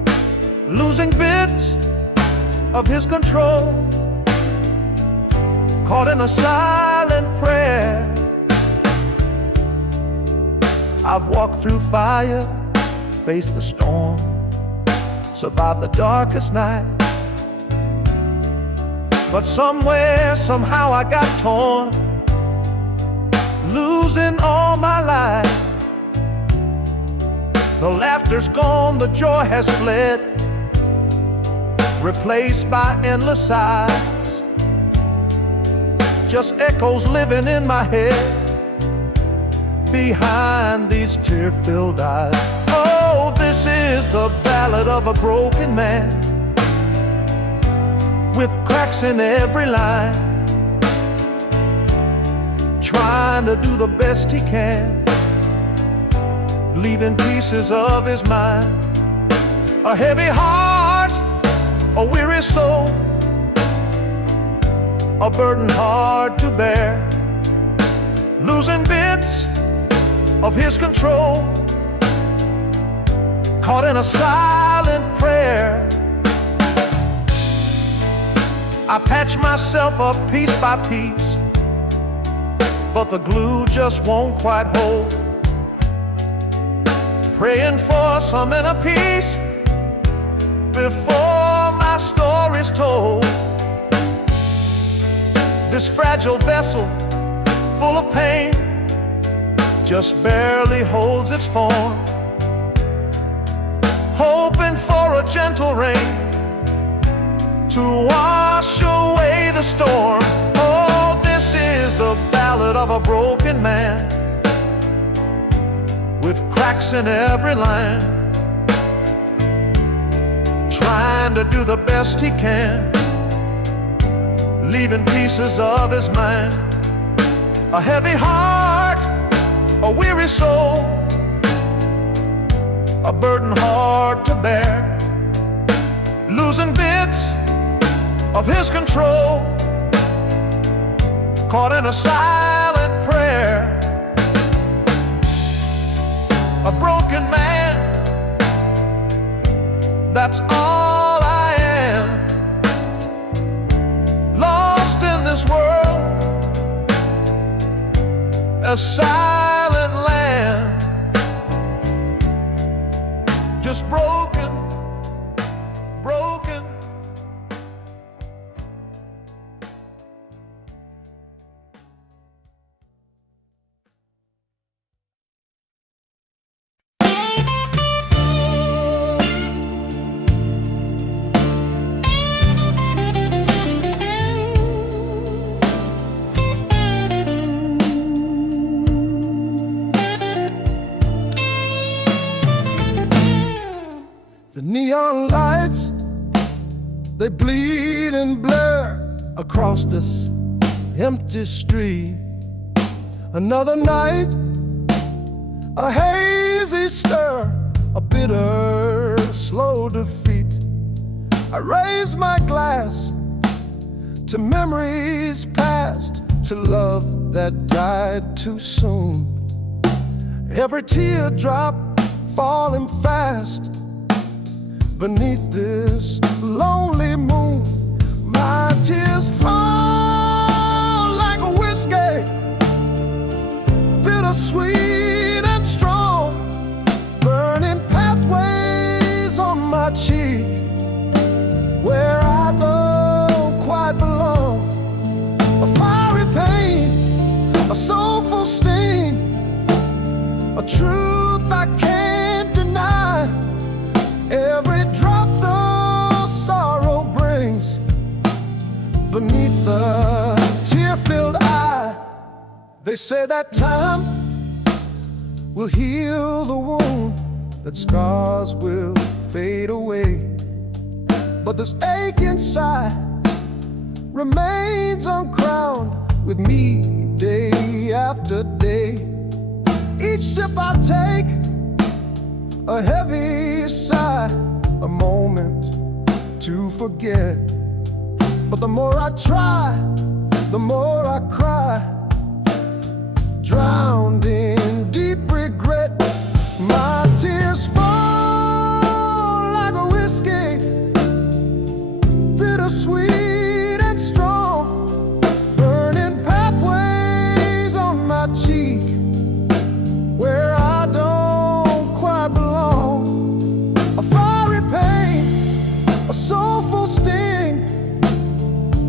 losing bits of his control, caught in a silent prayer. I've walked through fire, faced the storm, survived the darkest night. But somewhere, somehow I got torn, losing all my life. The laughter's gone, the joy has fled, replaced by endless sighs. Just echoes living in my head, behind these tear-filled eyes. Oh, this is the ballad of a broken man, with cracks in every line, trying to do the best he can, leaving pieces of his mind. A heavy heart, a weary soul, a burden hard to bear, losing bits of his control, caught in a silent prayer. I patch myself up piece by piece, but the glue just won't quite hold. Praying for some inner peace before my story's told. This fragile vessel, full of pain, just barely holds its form, hoping for a gentle rain to wash away the storm. Oh, this is the ballad of a broken man, with cracks in every line, trying to do the best he can, leaving pieces of his mind. A heavy heart, a weary soul, a burden hard to bear, losing bits of his control, caught in a silent prayer. A broken man, that's all I am, lost in this world, a silent land, just broken, broken. The neon lights, they bleed and blur across this empty street. Another night, a hazy stir, a bitter, slow defeat. I raise my glass to memories past, to love that died too soon. Every teardrop falling fast beneath this lonely moon. My tears fall like a whiskey, bittersweet and strong, burning pathways on my cheek where I don't quite belong. A fiery pain, a soulful sting, a truth I can't deny. Every drop the sorrow brings beneath the tear-filled eye. They say that time will heal the wound, that scars will fade away, but this ache inside remains uncrowned with me day after day. Each sip I take, a heavy sigh, a moment to forget. But the more I try, the more I cry, drowned in deep regret. My tears fall like a whiskey,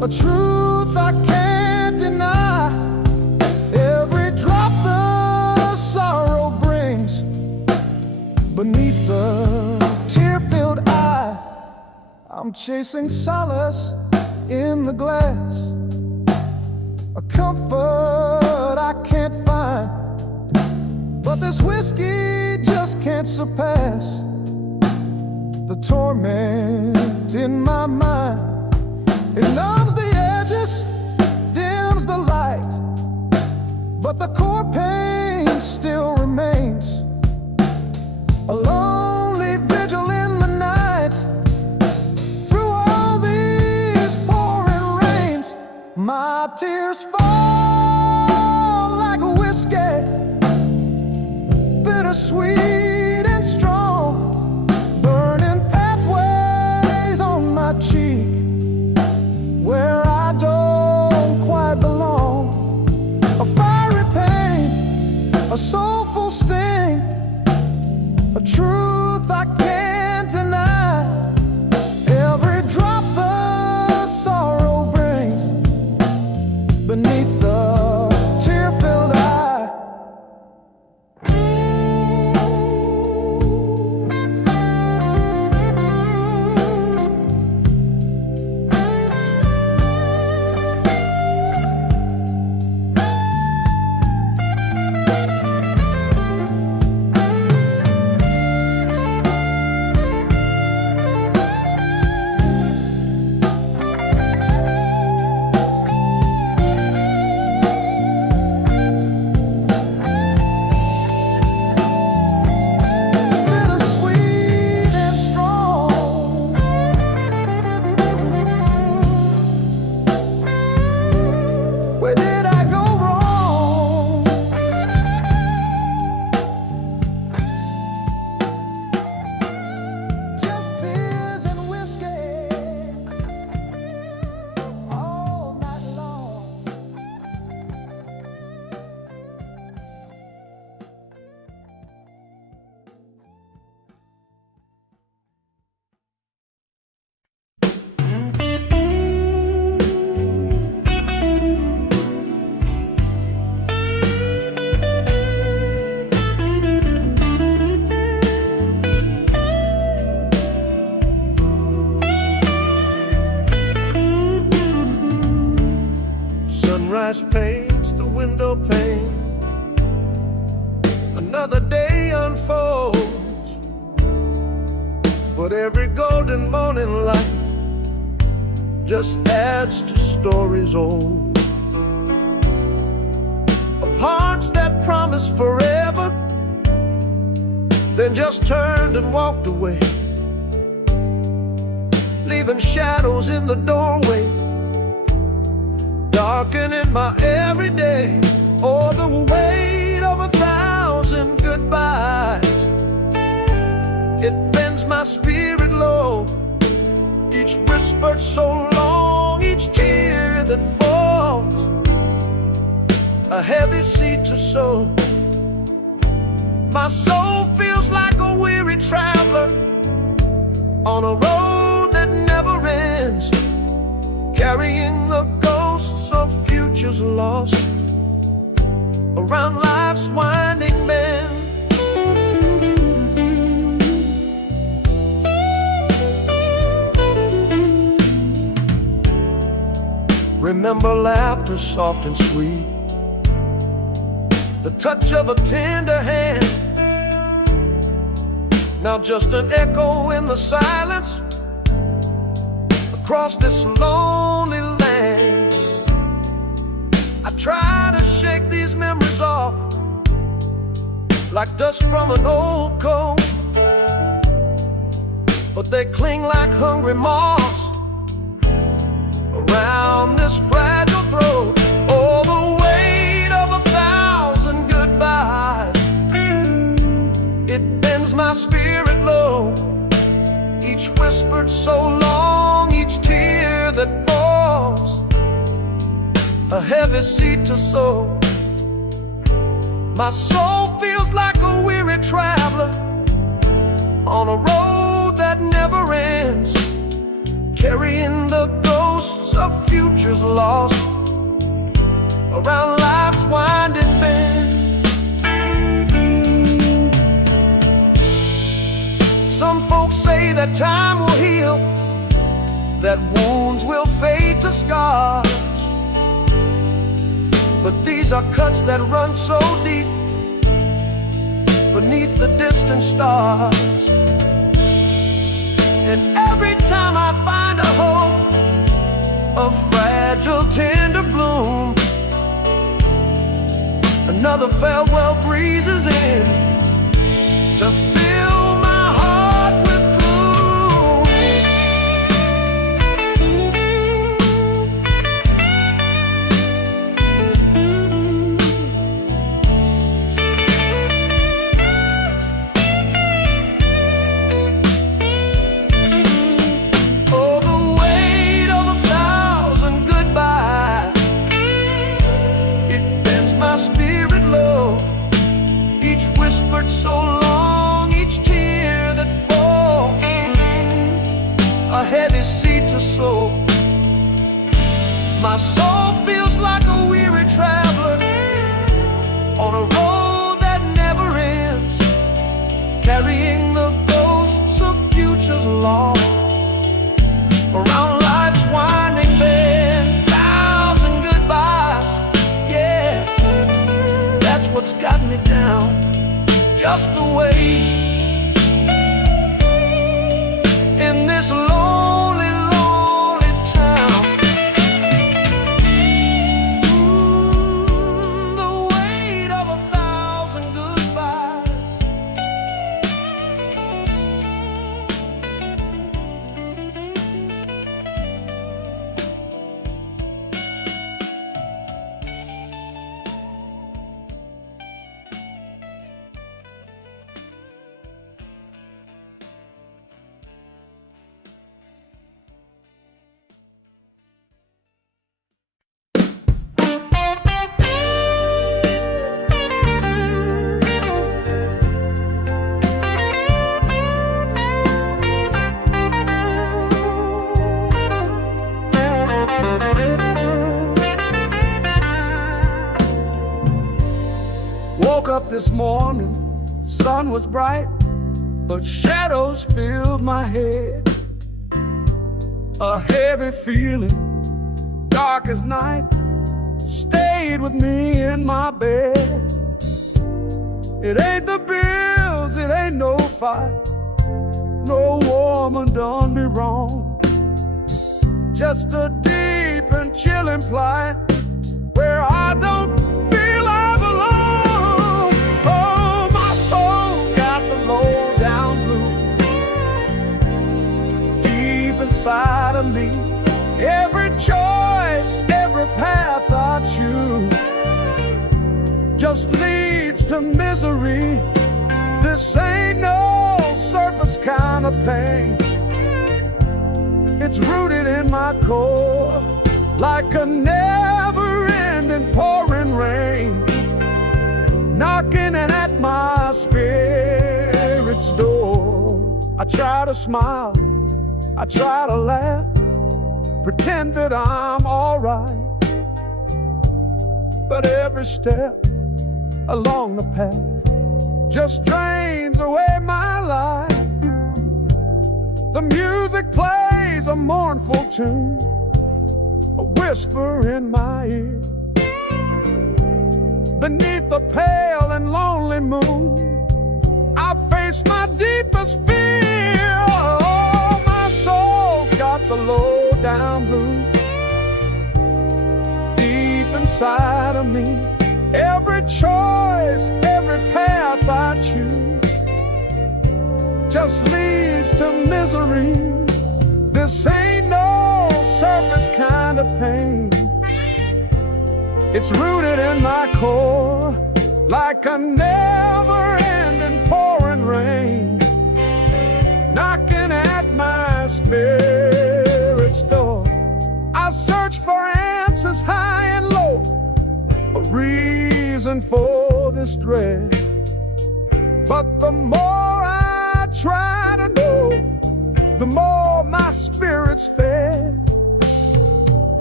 a truth I can't deny. Every drop the sorrow brings beneath the tear-filled eye. I'm chasing solace in the glass, a comfort I can't find. But this whiskey just can't surpass the torment in my mind. It numbs the edges, dims the light, but the core pain still remains. A lonely vigil in the night. Through all these pouring rains, my tears fall like a whiskey, bittersweet and strong, burning pathways on my cheek where I don't quite belong. A fiery pain, a soulful sting, a truth I can't deny. Every drop the sorrow brings beneath the tear-filled eye. Where did I go wrong? Just tears and whiskey all night long. Sunrise paints the window pane. Another day unfolds, but every golden morning light just adds to stories old of hearts that promised forever, then just turned and walked away, leaving shadows in the doorway, darkening my everyday. Oh, the weight of 1,000 goodbyes, it bends my spirit low. Each whispered so long, each tear that falls, a heavy seed to sow. My soul feels like a weary traveler on a road that never ends, carrying the ghosts of futures lost around life's winding bend. Remember laughter soft and sweet, the touch of a tender hand. Now just an echo in the silence across this lonely land. I try to shake these memories off like dust from an old coat, but they cling like hungry moths around this fragile throat. Oh, the weight of 1,000 goodbyes, it bends my spirit low. Each whispered so long, each tear that falls, a heavy seed to sow. My soul feels like a weary traveler on a road that never ends, carrying the ghosts ghosts of futures lost around life's winding bend. Some folks say that time will heal, that wounds will fade to scars, but these are cuts that run so deep beneath the distant stars. And every time I find a hope, a fragile tender bloom, another farewell breezes in to fill my heart with gloom. Oh, the weight of 1,000 goodbyes, it bends my spirit low. Each whispered so long, each tear that falls, a heavy seed to sow. My soul feels like a weary traveler on a road that never ends, carrying the ghosts of futures lost around life's winding bend. 1,000 goodbyes, yeah, that's what's got me down, just the way in this lonely, lonely town. The weight of 1,000 goodbyes. Woke up this morning, sun was bright, but shadows filled my head. A heavy feeling, dark as night, stayed with me in my bed. It ain't the bills, it ain't no fight, no woman done me wrong. Just a deep and chilling plight where I don't feel I belong. Oh, my soul's got the low down blues deep inside of me. Every choice, every path I choose just leads to misery. This ain't no surface kind of pain. It's rooted in my core like a never-ending pouring rain, knocking at my spirit's door. I try to smile, I try to laugh, pretend that I'm alright, but every step along the path just drains away my life. The music plays a mournful tune, a whisper in my ear. Beneath the pale and lonely moon, I face my deepest fear. Oh, my soul's got the low down blues deep inside of me. Every choice, every path I choose just leads to misery. This ain't no surface kind of pain. It's rooted in my core like a never-ending pouring rain, knocking at my spirit's door. I search for answers high and low, a reason for this dread, but the more I try to know, the more my spirit's fed.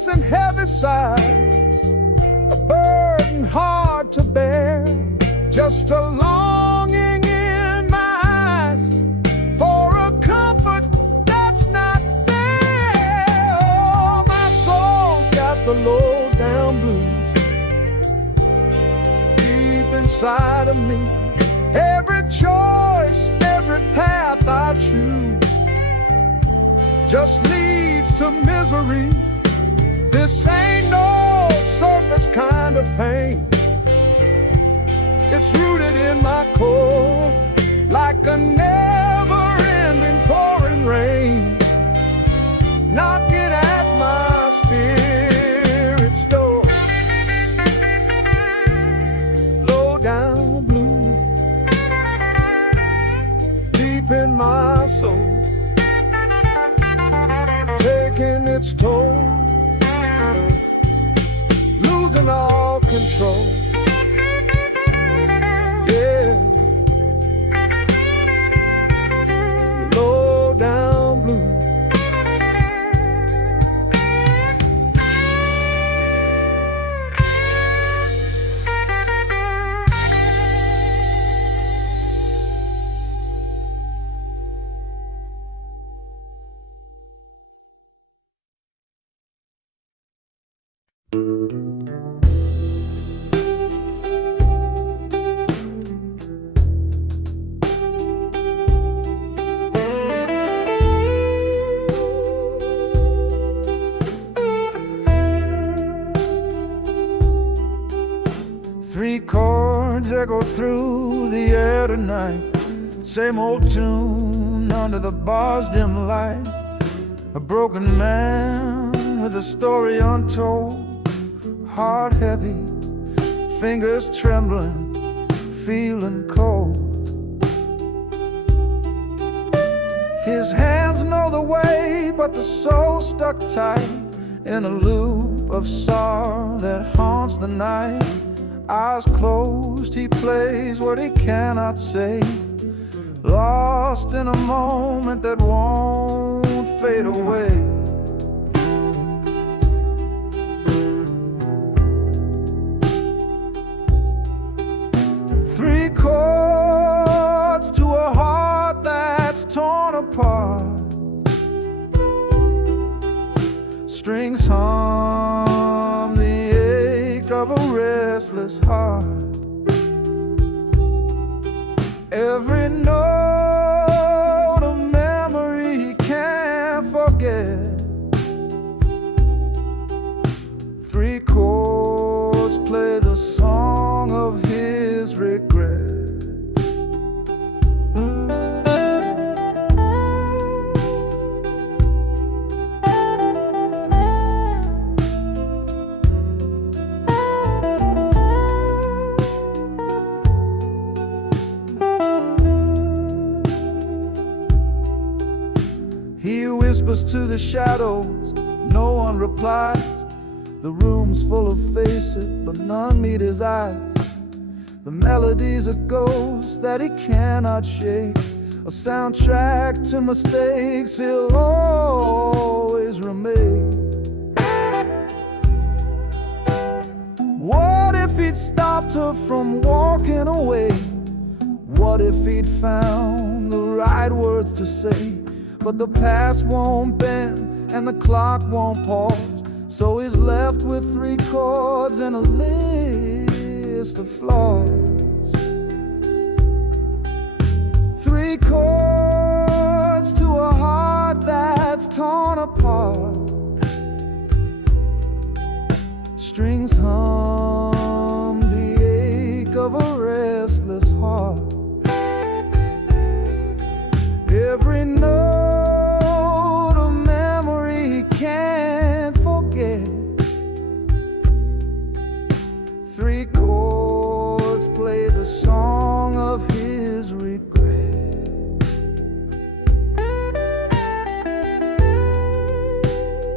restless and heavy sighs, a burden hard to bear, just a longing in my eyes for a comfort that's not there. Oh, my soul's got the low down blues deep inside of me. Every choice, every path I choose just leads to misery. This ain't no surface kind of pain. It's rooted in my core, like a never-ending pouring rain, knocking at my spirit's door. Low down blue, deep in my soul, taking its toll, losing all control. Yeah, low down blue. Three chords echo through the air tonight, same old tune under the bar's dim light. A broken man with a story untold, heart heavy, fingers trembling, feeling cold. His hands know the way, but the soul stuck tight in a loop of sorrow that haunts the night. Eyes closed, he plays what he cannot say, lost in a moment that won't fade away. Three chords to a heart that's torn apart, strings hum the ache of a restless heart. Every note a memory he can't forget. Three chords play the song of his regret. He whispers to the shadows, no one replies. The room's full of faces, but none meet his eyes. The melody's a ghost that he cannot shake, a soundtrack to mistakes he'll always remake. What if he'd stopped her from walking away? What if he'd found the right words to say? But the past won't bend and the clock won't pause, so he's left with three chords and a list of flaws. Three chords to a heart that's torn apart, strings hum the ache of a restless heart. Every note a memory he can't forget. Three chords play the song of his regret.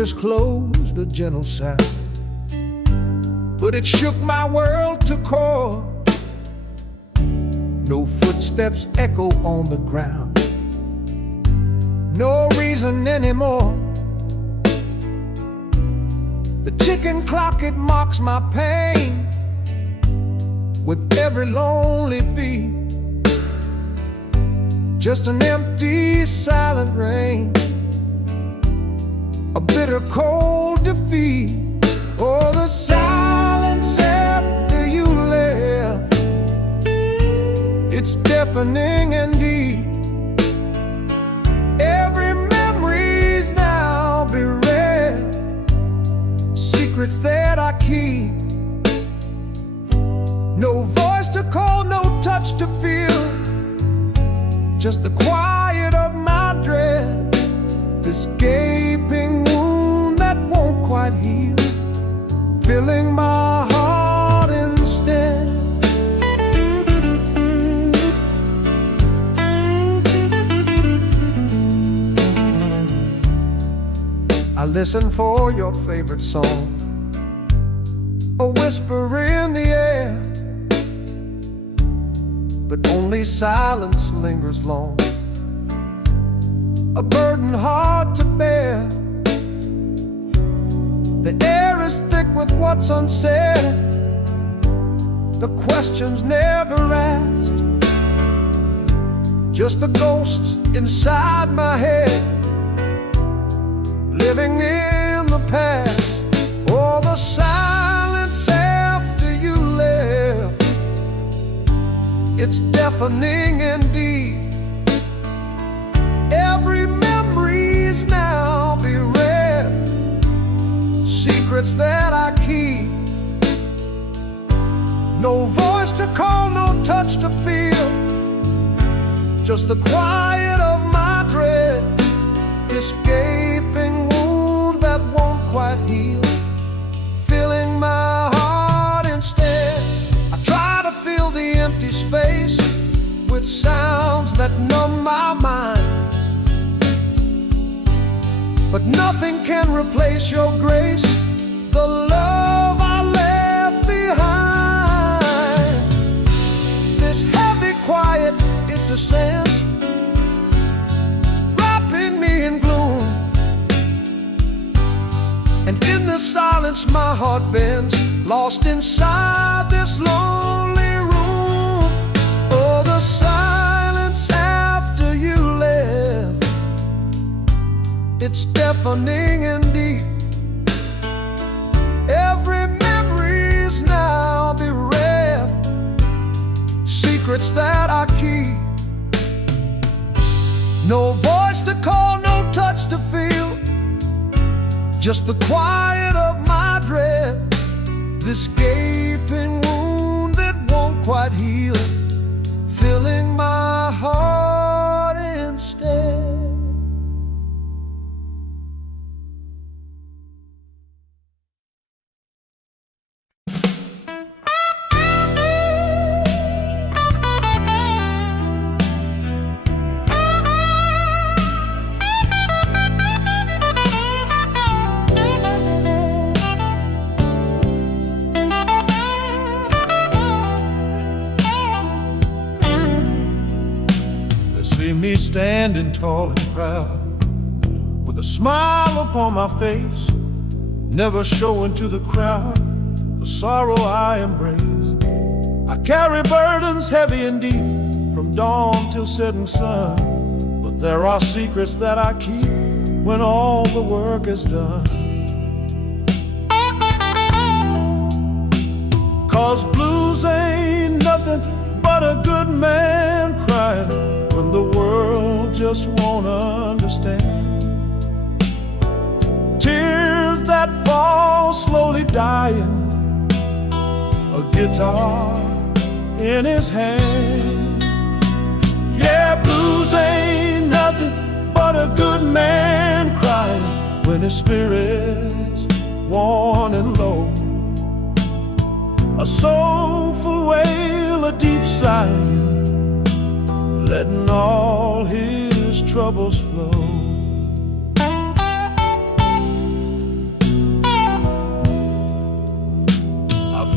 just closed, a gentle sound, but it shook my world to core. No footsteps echo on the ground, no reason anymore. The ticking clock, it mocks my pain with every lonely beat. Just an empty, silent rain, a bitter, cold defeat. Oh, the silence after you left, it's deafening and deep. Every memory's now bereft, secrets that I keep. No voice to call, no touch to feel, just the quiet of my dread, this gaping wound that won't quite heal, filling my heart instead. I listen for your favorite song, a whisper in the air, but only silence lingers long, a burden hard to bear. The air is thick with what's unsaid, the questions never asked, just the ghosts inside my head, living in the past. Oh, the silence after you left, it's deafening and deep. Every memory's now bereft, secrets that I keep. No voice to call, no touch to feel, just the quiet of my dread, this gaping wound that won't quite heal, filling my heart instead. I try to fill the empty space with sounds that numb my mind, but nothing can replace your grace, the love I left behind. This heavy quiet, it descends, wrapping me in gloom, and in the silence my heart bends, lost inside this lonely room. Oh, the silence after you left, it's deafening and deep. Every memory's now bereft, secrets that I keep. No voice to call, no touch to feel, just the quiet of my dread, this gaping wound that won't quite heal, filling my heart instead. See me standing tall and proud, with a smile upon my face, never showing to the crowd the sorrow I embrace. I carry burdens heavy and deep, from dawn till setting sun, but there are secrets that I keep when all the work is done. 'Cause blues ain't nothing but a good man crying when the world just won't understand. Tears that fall slowly dying, a guitar in his hand. Yeah, blues ain't nothing but a good man crying when his spirit's worn and low. A soulful wail, a deep sigh, letting all his troubles flow.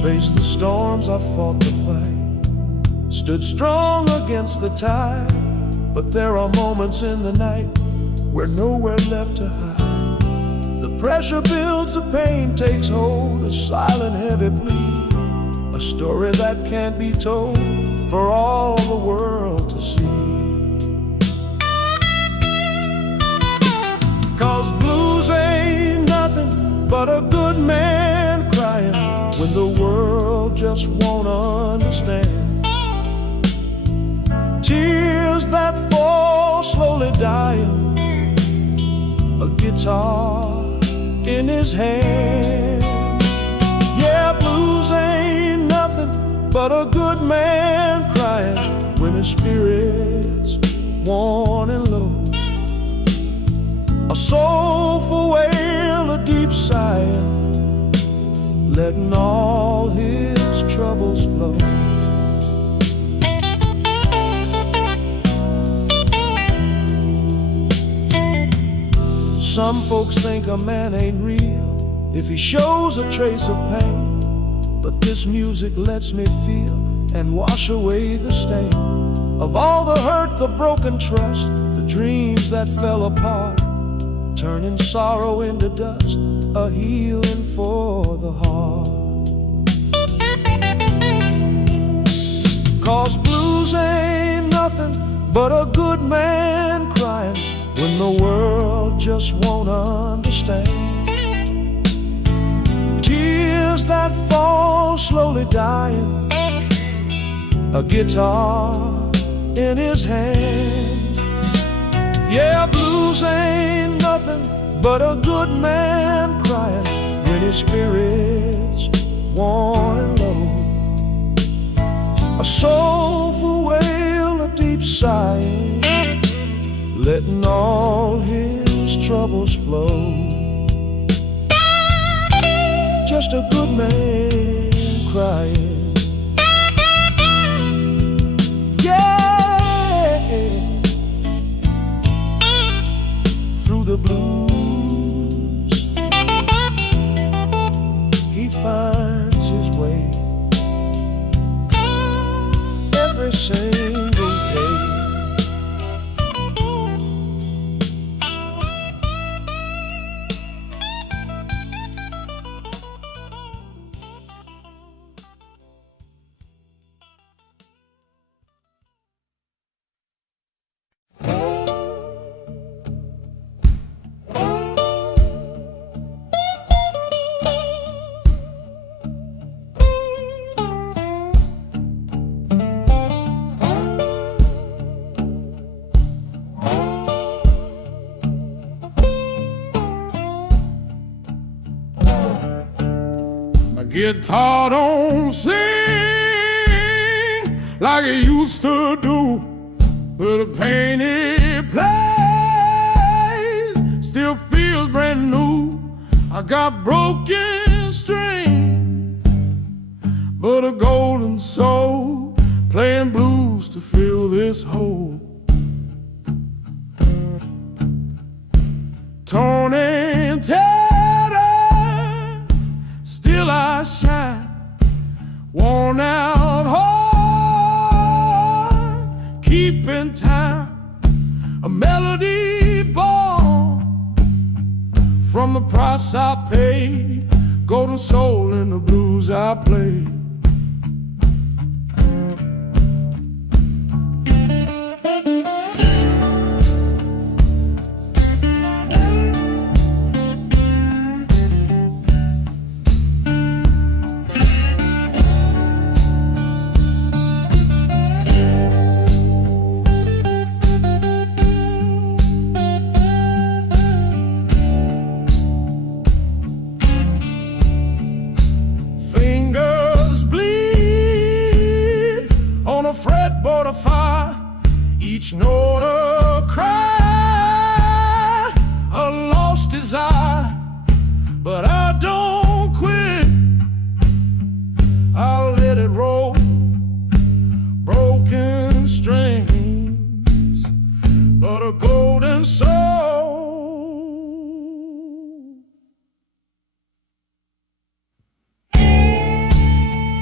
Faced the storms, I fought the fight, stood strong against the tide. But there are moments in the night where nowhere left to hide. The pressure builds, the pain takes hold, a silent heavy plea, a story that can't be told for all the world to see. 'Cause blues ain't nothing but a good man crying when the world just won't understand. Tears that fall slowly dying, a guitar in his hand. Yeah, blues ain't nothing but a good man crying when his spirit's worn and low. A soulful wail, a deep sighing, letting all his troubles flow. Some folks think a man ain't real if he shows a trace of pain, but this music lets me feel and wash away the stain of all the hurt, the broken trust, the dreams that fell apart, turning sorrow into dust, a healing for the heart. 'Cause blues ain't nothing but a good man crying when the world just won't understand. Tears that fall slowly dying, a guitar in his hand. Yeah, blues ain't nothing but a good man crying when his spirit's worn and low. A soulful wail, a deep sighing, letting all his troubles flow. Just a good man crying. Yeah, through the blues he finds his way every single day. Guitar don't sing like it used to do, but the pain it plays still feels brand new. I got broken strings, but a golden soul playing blues to fill this hole. Torn and tattered, still I shine, worn out heart, keeping time, a melody born from the price I paid, golden soul in the blues I play. Fretboard of fire, each note a cry, a lost desire, but I don't quit. I'll let it roll, broken strings, but a golden soul.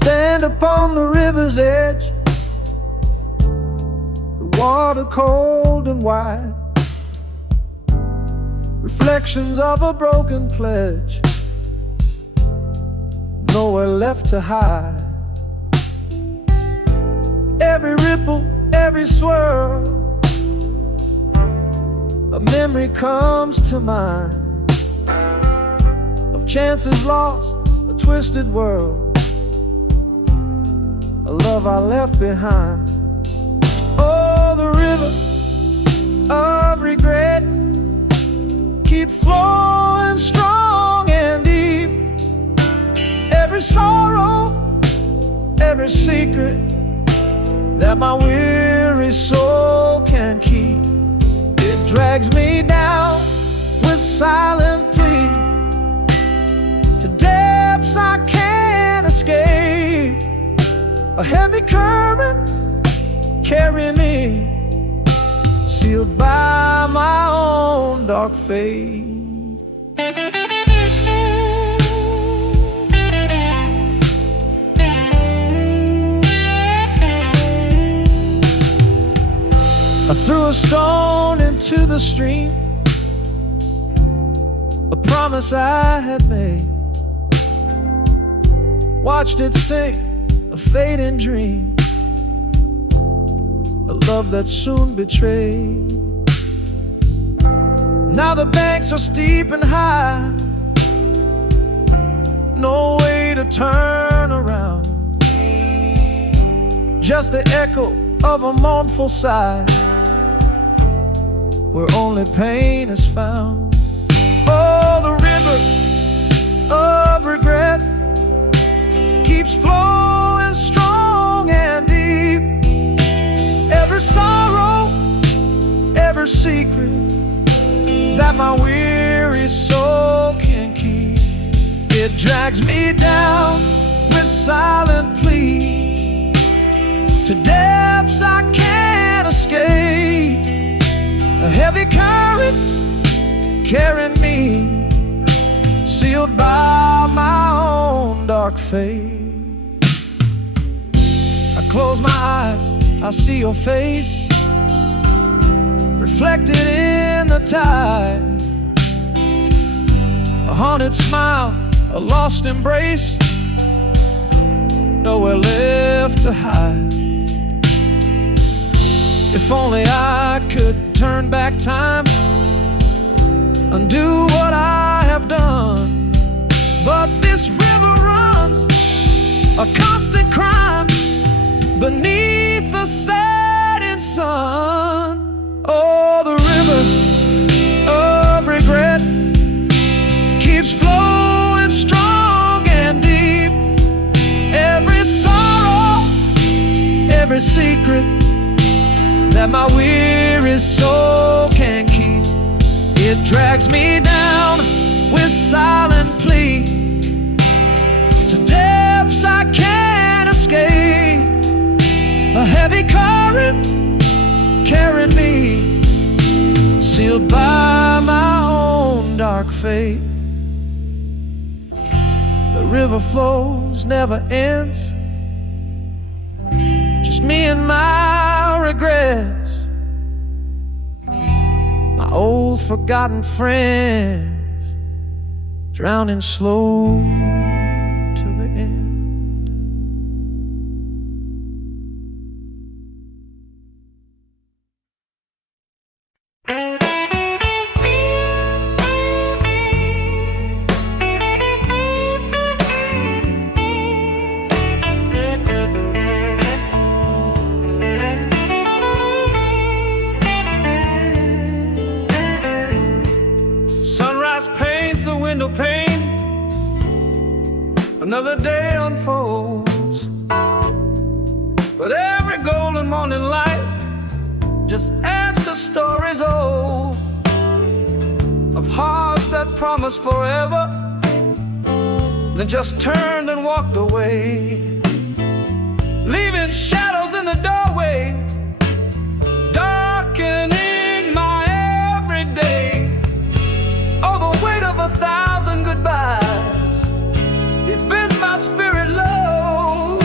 stand upon the river's edge, the water cold and wide, reflections of a broken pledge, nowhere left to hide. Every ripple, every swirl, a memory comes to mind of chances lost, a twisted world, a love I left behind. Oh, the river of regret keep flowing strong and deep. Every sorrow, every secret that my weary soul can keep, it drags me down with silent plea to depths I can't escape. A heavy current carrying me, sealed by my own dark fate. I threw a stone into the stream, a promise I had made, watched it sink, a fading dream, a love that soon betrayed. Now the banks are steep and high, no way to turn around, just the echo of a mournful sigh, where only pain is found. Oh, the river of regret keeps flowing strong and deep. Every sorrow, every secret that my weary soul can keep, it drags me down with silent plea to depths I can't escape. A heavy current carrying me, sealed by my own dark fate. I close my eyes, I see your face reflected in the tide, a haunted smile, a lost embrace, nowhere left to hide. If only I could turn back time, undo what I have done, but this river runs a constant crime beneath the setting sun. Oh, the river of regret keeps flowing strong and deep. Every sorrow, every secret that my weary soul can keep, it drags me down with silent plea to depths I can't escape. A heavy current carrying me, sealed by my own dark fate. The river flows, never ends, just me and my regrets, my old forgotten friends, drowning slow to the end. Window pane, another day unfolds, but every golden morning light just adds to stories old of hearts that promised forever, then just turned and walked away, leaving shadows in the doorway, darkening my everyday. Oh, the weight of 1,000 goodbyes, it bends my spirit low.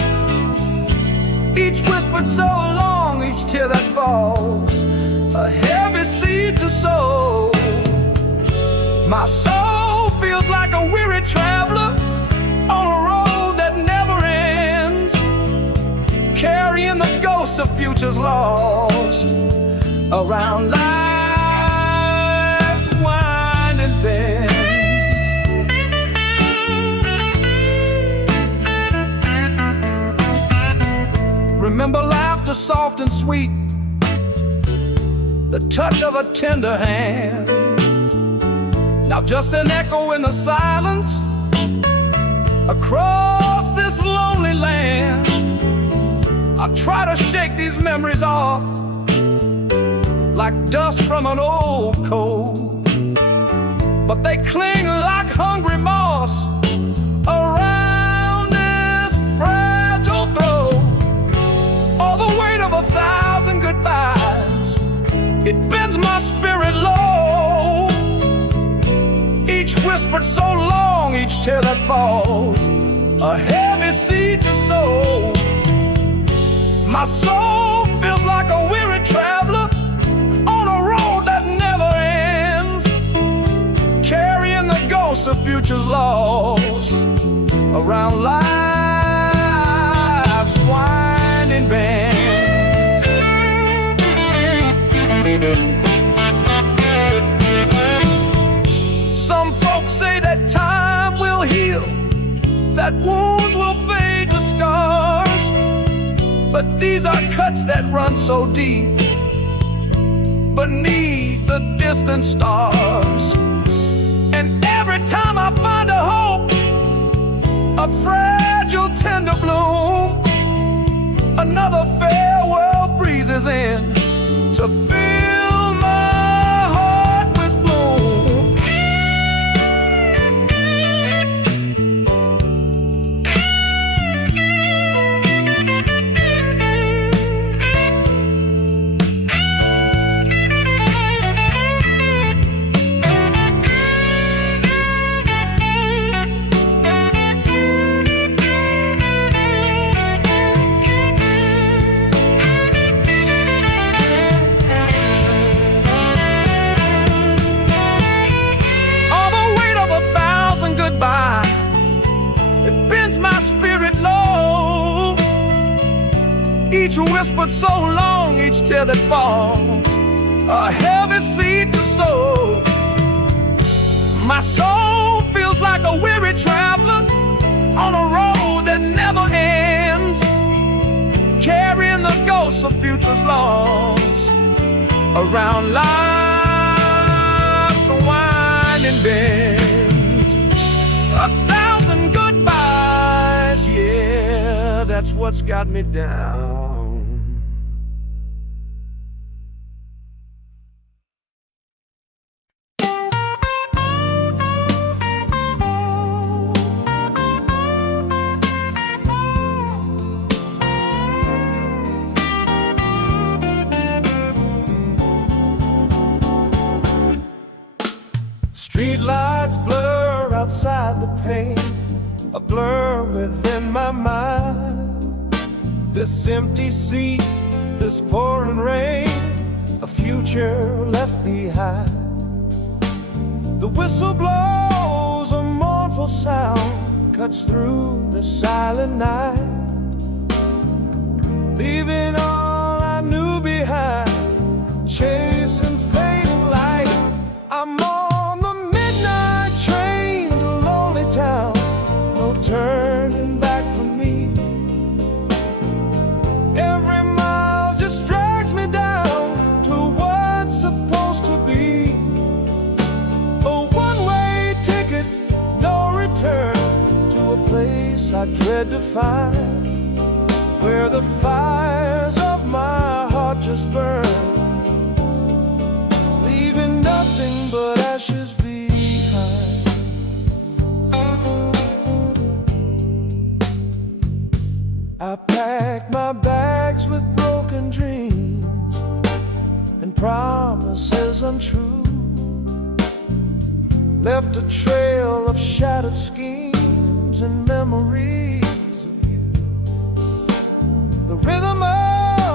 whispered so long, each tear that falls, a heavy seed to sow. My soul feels like a weary traveler on a road that never ends, carrying the ghosts of futures lost around life's winding bends. Remember laughter soft and sweet, the touch of a tender hand. Now just an echo in the silence across this lonely land. I try to shake these memories off like dust from an old coat, but they cling like hungry moss around this fragile throat. All the weight of 1,000 goodbyes, it bends my spirit low. Each whispered so long, each tear that falls, a heavy seed to sow. My soul feels like a weary traveler on a road that never ends, carrying the ghosts of futures lost around life's winding bends. Some folks say that time will heal, that wounds will fade to scars, but these are cuts that run so deep beneath the distant stars. And every time I find a hope, a fragile tender bloom, another farewell breezes in to fill my heart with gloom. It bends my spirit low. Each whispered so long, each tear that falls, a heavy seed to sow. My soul feels like a weary traveler on a road that never ends, carrying the ghosts of futures lost around life's winding bends. 1,000 goodbyes, yeah, that's what's got me down. Street lights blur outside the pane, a blur within my mind. This empty seat, this pouring rain, a future left behind. The whistle blows, a mournful sound cuts through the silent night, leaving all I knew behind, chasing fading light. I'm on the midnight train to lonely town, no turning back for me. Every mile just drags me down to what's supposed to be. A one-way ticket, no return, to a place I dread to find, where the fires of my heart just burn, leaving nothing but ashes behind. I packed my bags with broken dreams and promises untrue, left a trail of shattered schemes and memories of you. The rhythm of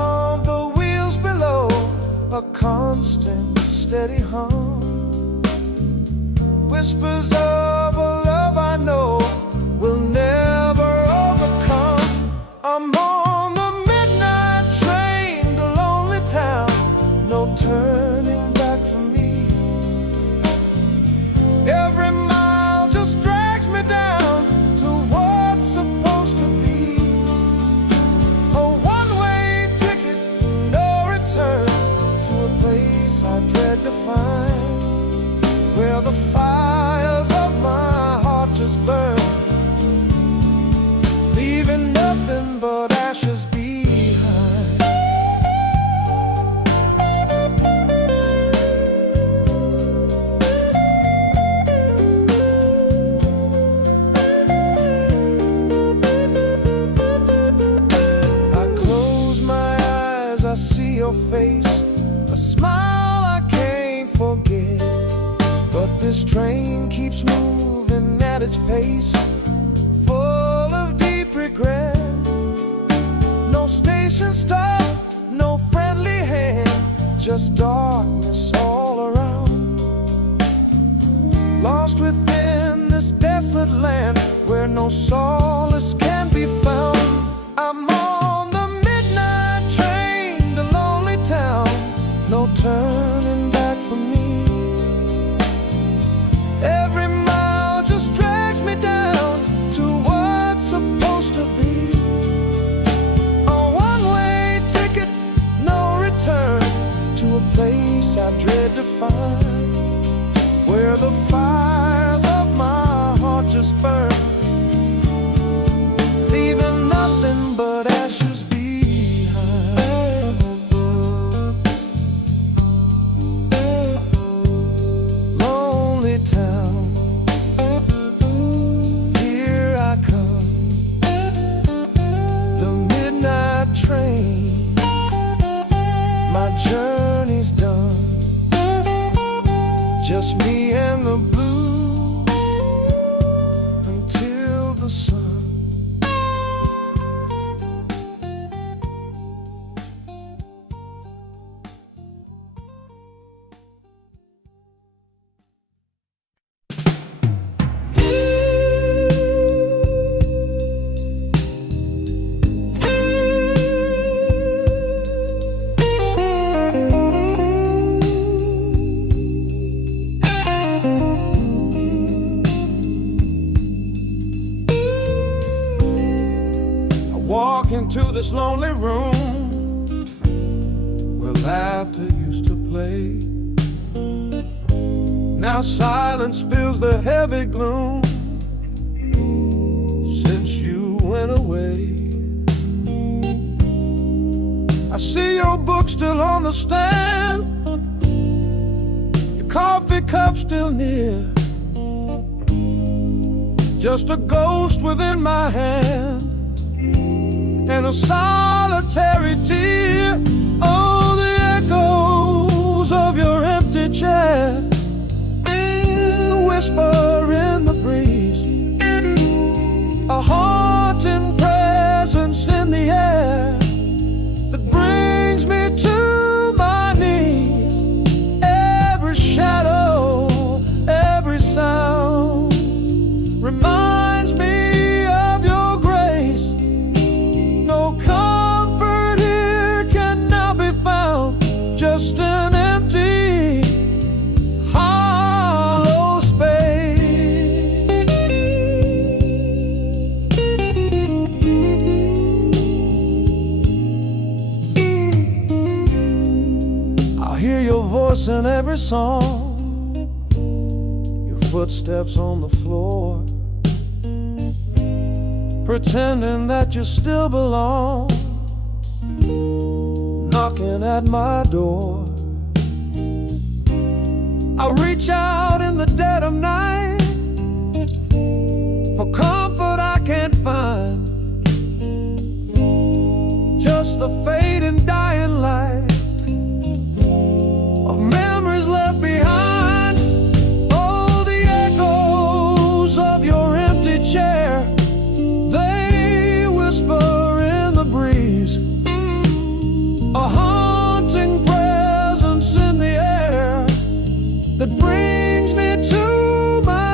whispers of a love I know will never overcome. I'm on the midnight train to lonely town, no turning back for me. Every mile just drags me down to what's supposed to be a one-way ticket, no return, to a place I dread to find, where the fires of my heart just burn, leaving nothing but ashes behind. I close my eyes, I see your face, a smile I can't forget. But this train keeps moving at its pace, full of deep regret. No station stop, no friendly hand, just darkness all around. Lost within this desolate land where no solace can be found. I'm on the midnight train to lonely town, no turning back for me. Every mile just drags me down to what's supposed to be a one-way ticket, no return, to a place I dread to find, where the fires of my heart just burn, leaving nothing but ashes behind. Lonely town, here I come, the midnight train, my journey's done, just me and the blues until the sun. Walk into this lonely room where laughter used to play. Now silence fills the heavy gloom since you went away. I see your book still on the stand, your coffee cup still near, just a ghost within my hand and a solitary tear. Oh, the echoes of your empty chair, the whisper in the breeze, a haunting presence in the air that brings me to my knees. Every shadow, every sound reminds me of your grace. No comfort here can now be found, just an empty, hollow space. I hear your voice in every song, your footsteps on the floor, pretending that you still belong, knocking at my door. I reach out in the dead of night for comfort I can't find, just the fading dying light of memories left behind. Oh, the echoes of your empty chair, they whisper in the breeze, a haunting presence in the air that brings me to my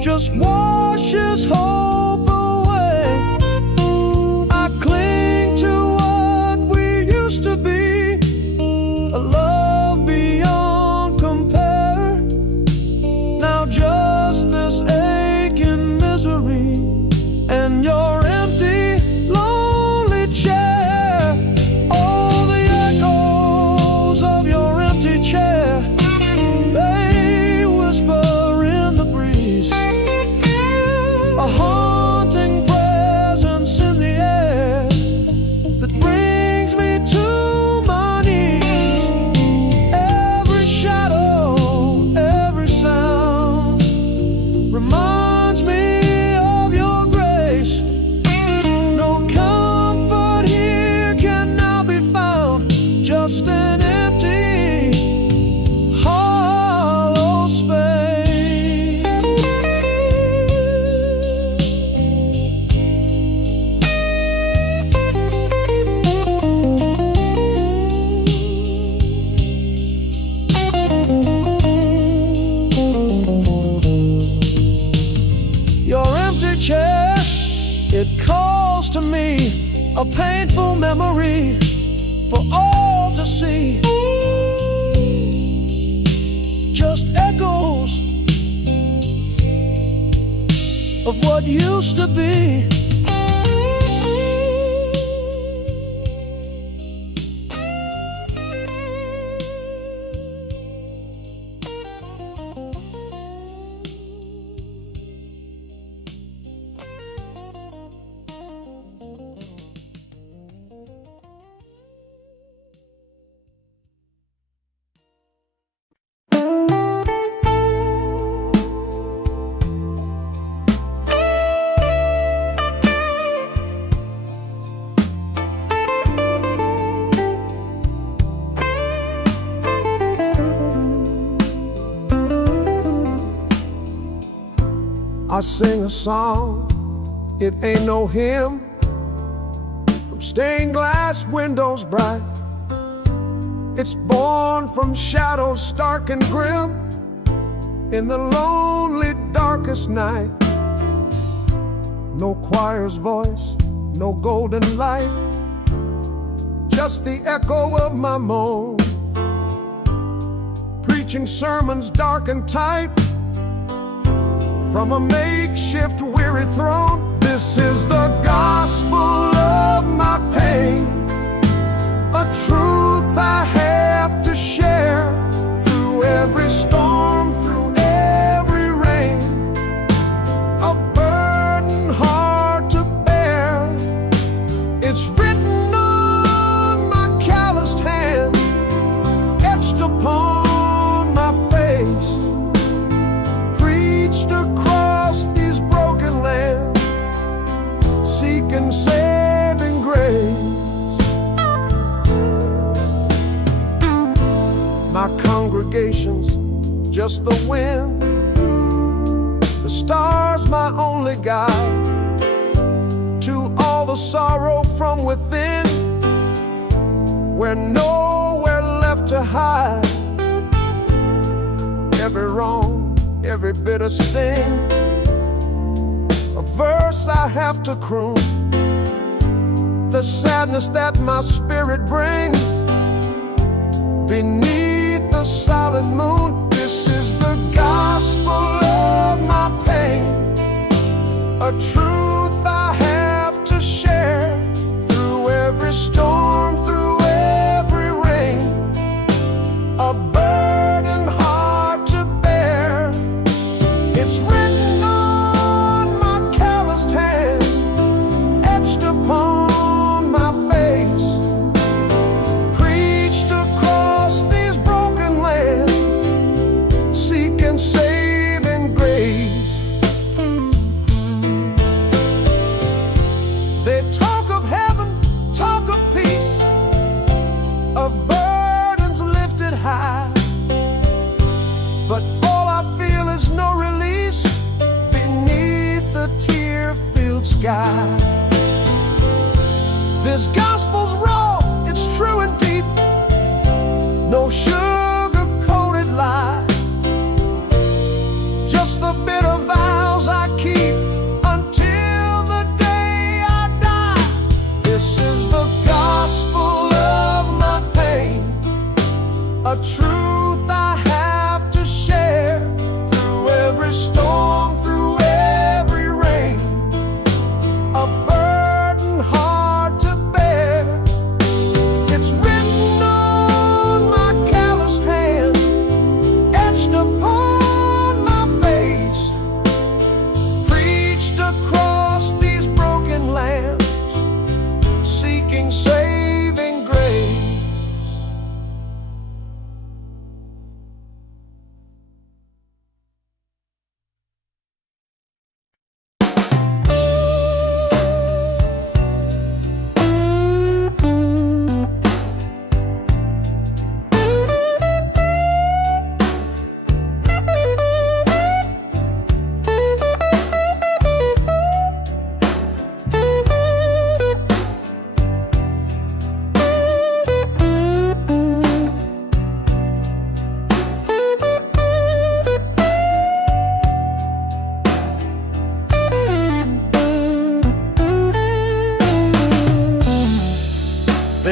just washes hope away. I cling to what we used to be, a love beyond compare. Now just this aching misery and your empty, lonely chair. Oh, the echoes of your empty chair, they whisper in the breeze, a haunting presence in the air that brings me to my knees. Every shadow, every sound reminds me of your grace. No comfort here can now be found, just an empty, hollow space. Your empty chair, it calls to me, a painful memory for all to see. Just echoes of what used to be. I sing a song, it ain't no hymn, from stained glass windows bright. It's born from shadows stark and grim, in the lonely darkest night. No choir's voice, no golden light, just the echo of my moan, preaching sermons dark and tight from a makeshift weary throne. This is the gospel of my pain, a truth I have to share through every storm, through every rain, a burden hard to bear. It's written on my calloused hands, etched upon my face, preached across these broken lands, seeking saving grace. My congregation's just the wind, the stars my only guide to all the sorrow from within, where nowhere left to hide. Every wrong, every bitter sting, a verse I have to croon, the sadness that my spirit brings beneath the solid moon. This is the gospel of my pain, a truth I have to share through every storm, through every rain, a burden hard to bear. It's written on my calloused hand, etched upon my face, preached across these broken lands, seeking saving grace. They talk of heaven, talk of peace, of burdens lifted high, but all I feel is no release beneath the tear-filled sky. This gospel's raw, it's true and deep, no sugar-coated lie, just the bitter vows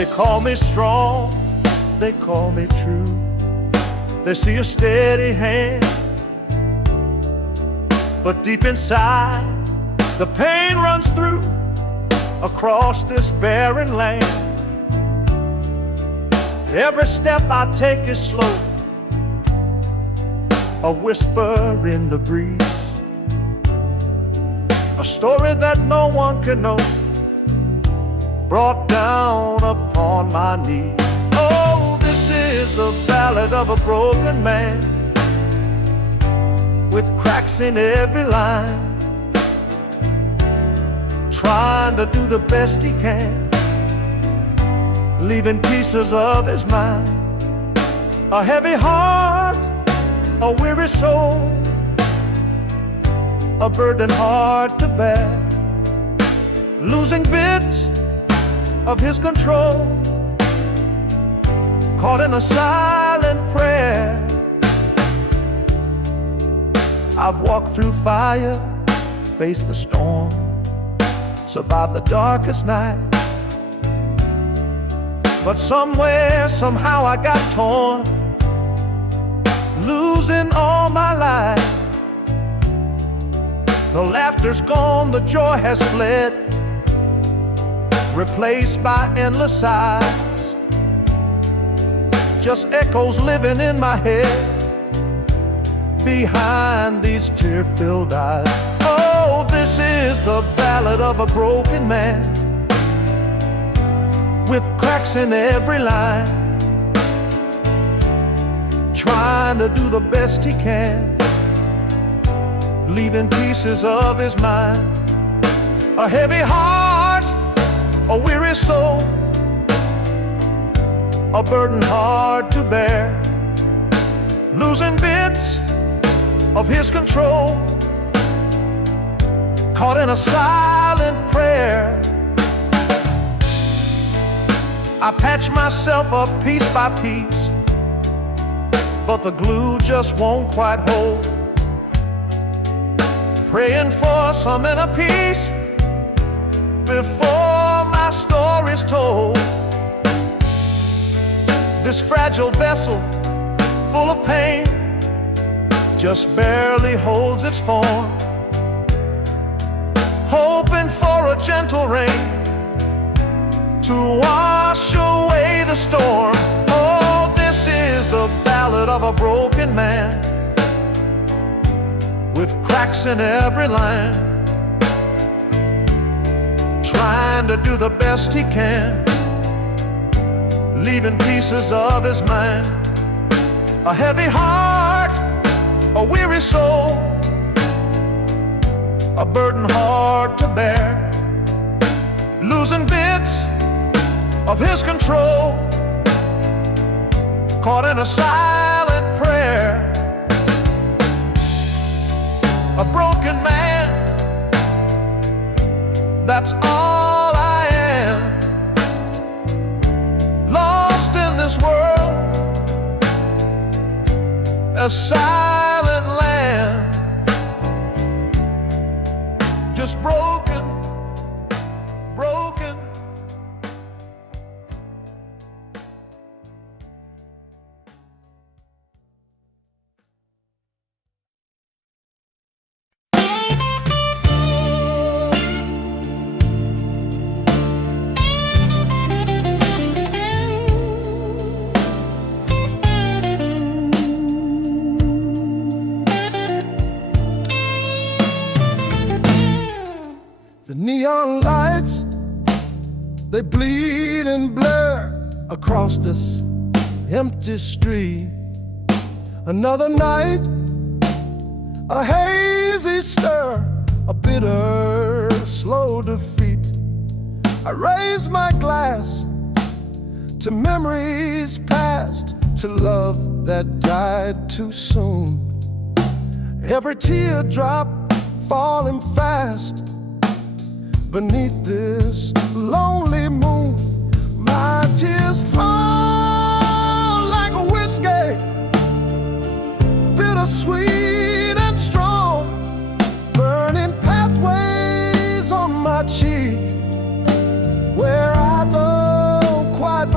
call me strong, they call me true. They see a steady hand, but deep inside the pain runs through across this barren land. Every step I take is slow, a whisper in the breeze, a story that no one can know, brought down upon my knees. Oh, this is the ballad of a broken man, with cracks in every line, trying to do the best he can, leaving pieces of his mind. A heavy heart, a weary soul, a burden hard to bear, losing bits of his control, caught in a silent prayer. I've walked through fire, faced the storm, survived the darkest night, but somewhere, somehow I got torn, losing all my life. The laughter's gone, the joy has fled, replaced by endless sighs, just echoes living in my head behind these tear-filled eyes. Oh, this is the ballad of a broken man, with cracks in every line, trying to do the best he can, leaving pieces of his mind. A heavy heart, a weary soul, a burden hard to bear, losing bits of his control, caught in a silent prayer. I patch myself up piece by piece, but the glue just won't quite hold, praying for some inner peace before my story's told. This fragile vessel, full of pain, just barely holds its form, hoping for a gentle rain to wash away the storm. Oh, this is the ballad of a broken man, with cracks in every line, trying to do the best he can, leaving pieces of his mind. A heavy heart, a weary soul, a burden hard to bear, losing bits of his control, caught in a silent prayer. A broken man, that's all I am, lost in this world, a silent land, just broken, broken. The neon lights, they bleed and blur across this empty street. Another night, a hazy stir, a bitter, slow defeat. I raise my glass to memories past, to love that died too soon. Every teardrop falling fast beneath this lonely moon. My tears fall like a whiskey, bittersweet and strong, burning pathways on my cheek, where I don't quite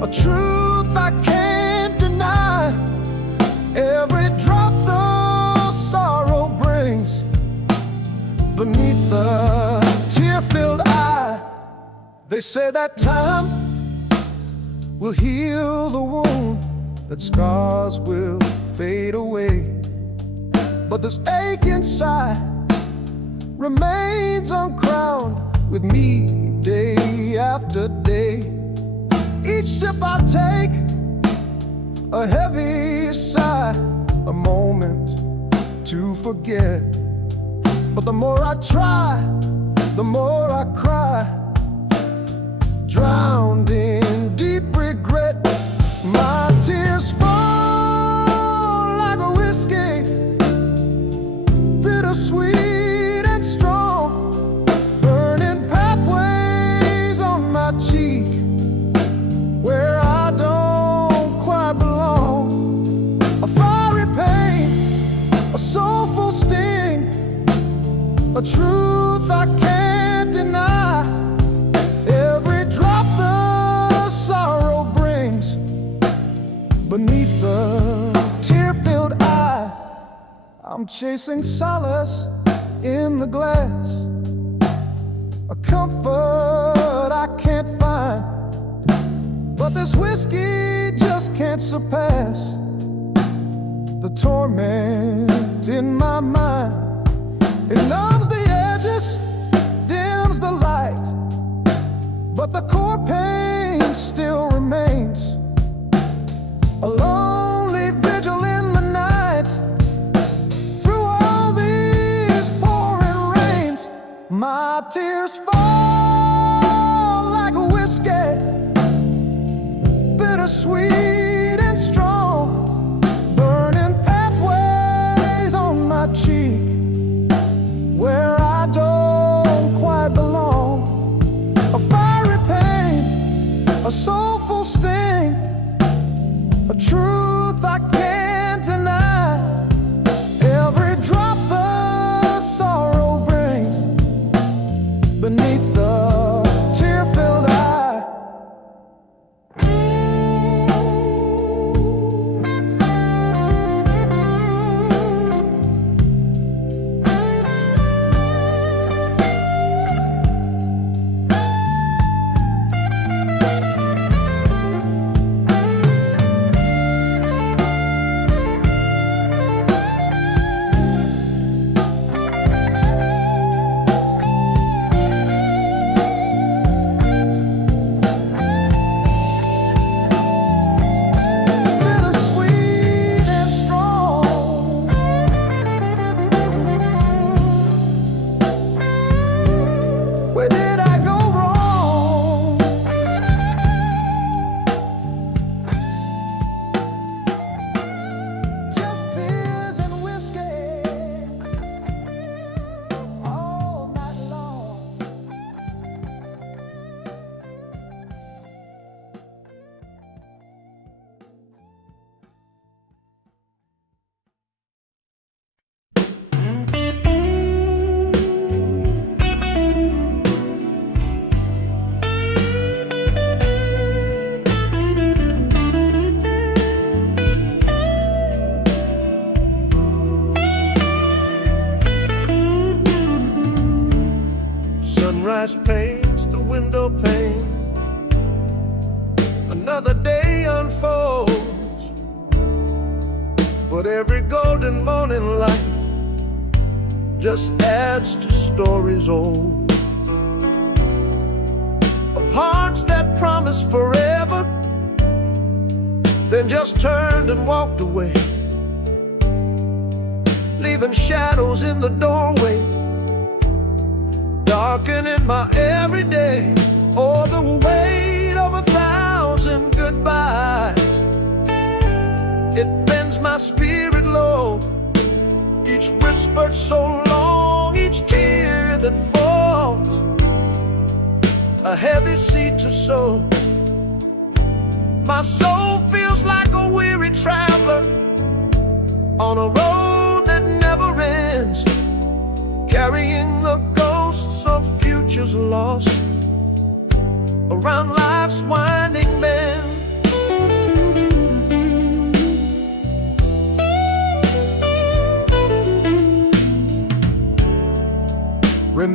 a truth I can't deny. Every drop the sorrow brings beneath the tear-filled eye. They say that time will heal the wound, that scars will fade away, but this ache inside remains uncrowned with me day after day. Each sip I take, a heavy sigh, a moment to forget. But the more I try, the more I cry, drowned in deep regret. My tears fall like a whiskey, bittersweet and strong, burning pathways on my cheek where I don't quite belong. A fiery pain, a soulful sting, a truth I can't deny. Every drop the sorrow brings beneath the tear-filled eye. I'm chasing solace in the glass, a comfort I can't find, but this whiskey just can't surpass the torment in my mind. It numbs the edges, dims the light, but the core pain still remains. A lonely vigil in the night, through all these pouring rains. My tears fall like a whiskey, bittersweet and strong, burning pathways on my cheek where I don't quite belong. A fiery pain, a soulful sting, a truth I can't deny. Every drop the sorrow brings beneath the tear-filled eye. Where did I go wrong? Just tears and whiskey all night long. Sunrise paints the window pane, another day unfolds, but every golden morning light just adds to stories old, of hearts that promised forever, then just turned and walked away, leaving shadows in the doorway, darkening my everyday. Oh, the weight of 1,000 goodbyes, it bends my spirit low. Each whispered so long, each tear that falls, a heavy seed to sow. My soul feels like a weary traveler on a road that never ends, carrying the ghosts of futures lost around life's winding bend.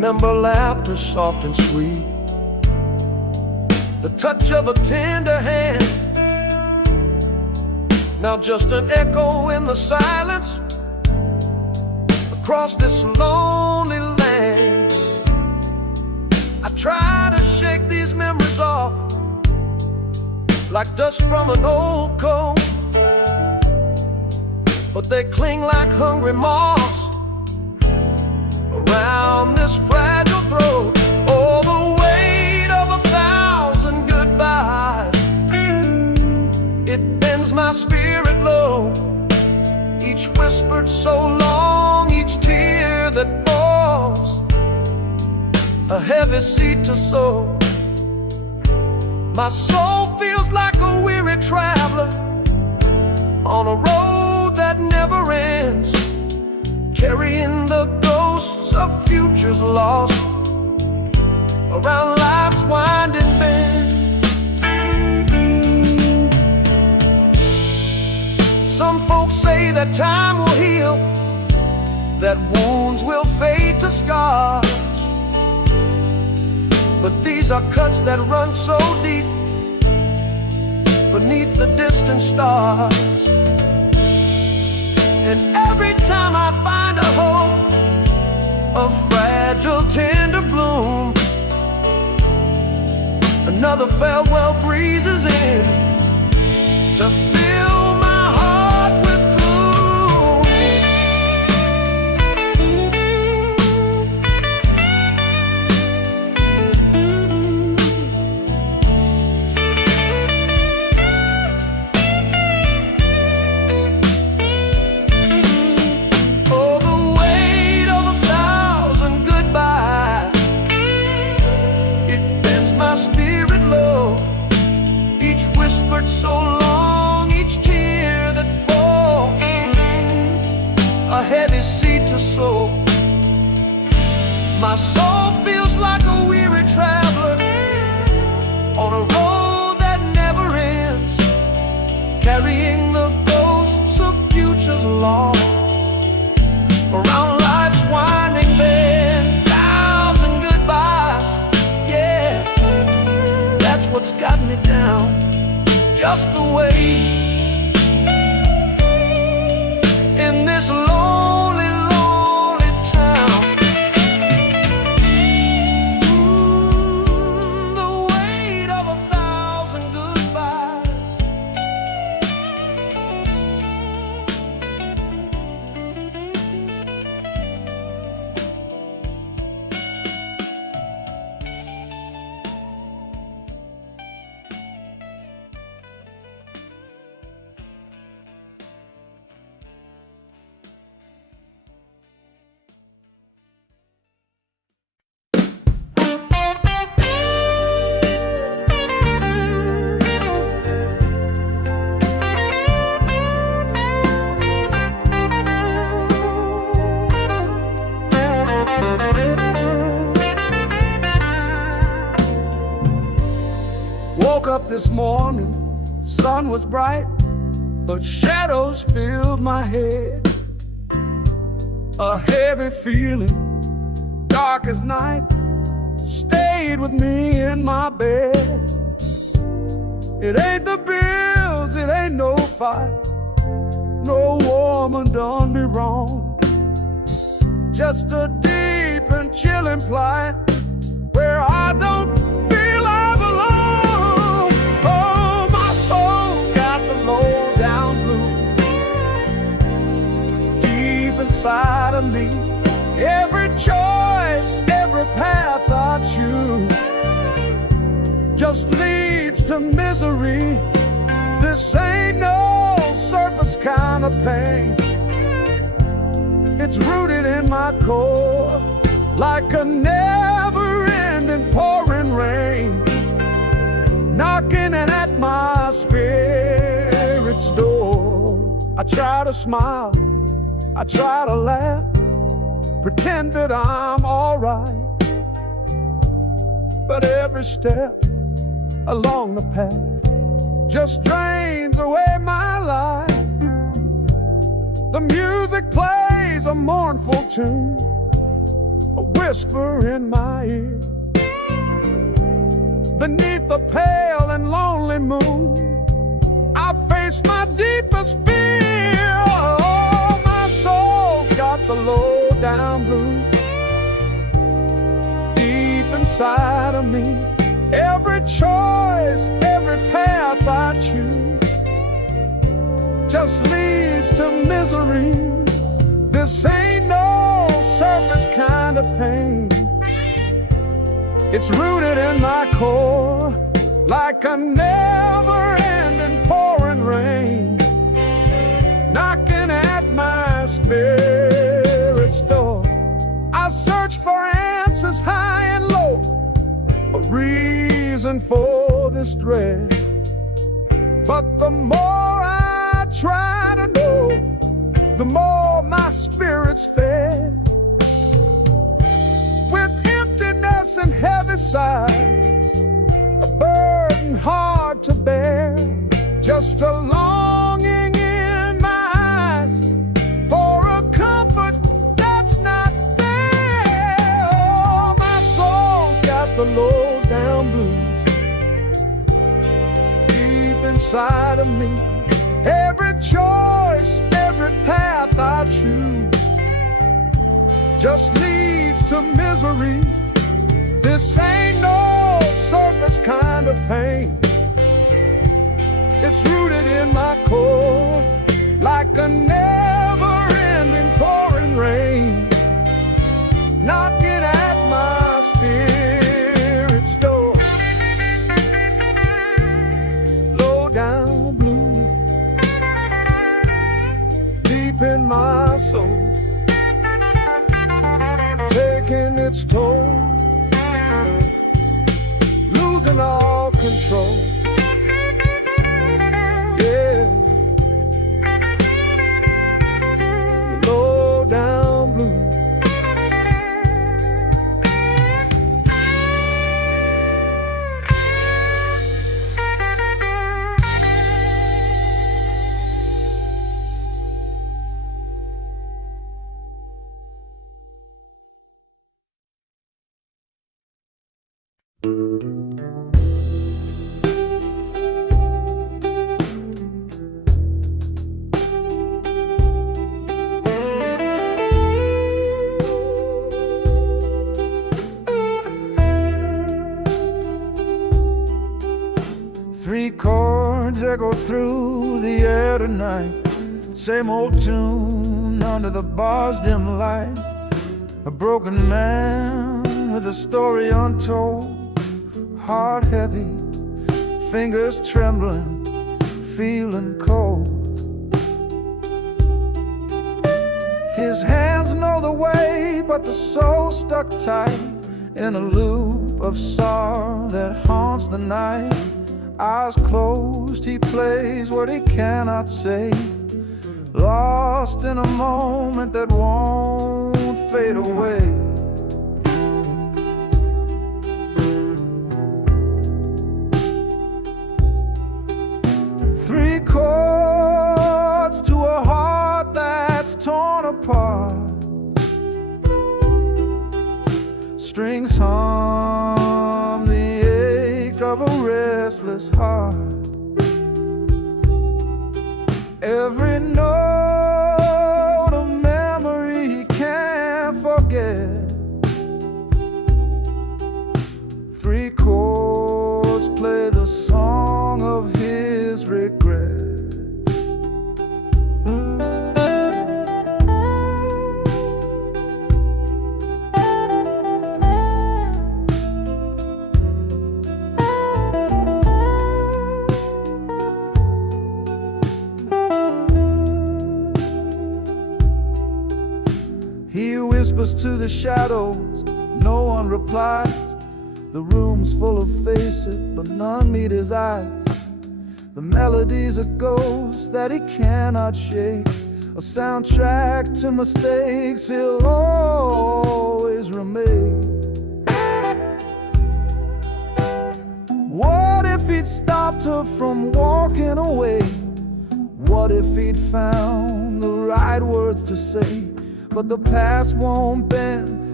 remember laughter soft and sweet, the touch of a tender hand. Now just an echo in the silence across this lonely land. I try to shake these memories off like dust from an old coat, but they cling like hungry moths around this fragile throat. Oh, the weight of 1,000 goodbyes, it bends my spirit low. Each whispered so long, each tear that falls, a heavy seed to sow. My soul feels like a weary traveler on a road that never ends, carrying the ghosts of futures lost around life's winding bend. Some folks say that time will heal, that wounds will fade to scars, but these are cuts that run so deep beneath the distant stars. And every time I find a hope, a fragile tender bloom, another farewell breezes in to fill my heart with gloom. Oh, the weight of 1,000 goodbyes, it bends my spirit low. Each whispered so long, each tear that falls, a heavy seed to sow. My soul feels like a weary traveler on a road that never ends, carrying the ghosts of futures lost around life's winding bend. 1,000 goodbyes, yeah, that's what's got me down, just the way in this lonely, lonely town. The weight of 1,000 goodbyes. Woke up this morning, sun was bright, but shadows filled my head. A heavy feeling, dark as night, stayed with me in my bed. It ain't the bills, it ain't no fight, no woman done me wrong. Just a deep and chilling plight where I don't feel I belong. Oh, my soul's got the low down blues deep inside of me. Every choice, every path I choose just leads to misery. This ain't no surface kind of pain. It's rooted in my core like a never-ending pouring rain, knocking in at my spirit's door. I try to smile, I try to laugh, pretend that I'm alright, but every step along the path just drains away my life. The music plays a mournful tune, a whisper in my ear. Beneath the pale and lonely moon, I face my deepest fear. Oh, my soul's got the low down blues deep inside of me. Every choice, every path I choose just leads to misery. This ain't no surface kind of pain. It's rooted in my core, like a never-ending pouring rain, knocking at my spirit's door. I search for answers high and low, a reason for this dread. But the more I try to know, the more my spirit's fed. With emptiness and heavy sighs, a burden hard to bear, just a longing in my eyes for a comfort that's not there. Oh, my soul's got the low down blues deep inside of me. Every choice, every path I choose just leads to misery. This ain't no surface kind of pain. It's rooted in my core, like a never-ending pouring rain, knocking at my spirit's door. Low down blue, deep in my soul, taking its toll, losing all control. Yeah, low down blue. Three chords echo through the air tonight, same old tune under the bar's dim light. A broken man with a story untold, heart heavy, fingers trembling, feeling cold. His hands know the way, but the soul stuck tight in a loop of sorrow that haunts the night. Eyes closed, he plays what he cannot say, lost in a moment that won't fade away. Three chords to a heart that's torn apart, strings hum the ache of a restless heart. Every note a memory he can't forget. Three chords play the song of his regret. He whispers to the shadows, no one replies. The room's full of faces, but none meet his eyes. The melody's a ghost that he cannot shake, a soundtrack to mistakes he'll always remake. What if he'd stopped her from walking away? What if he'd found the right words to say? But the past won't bend,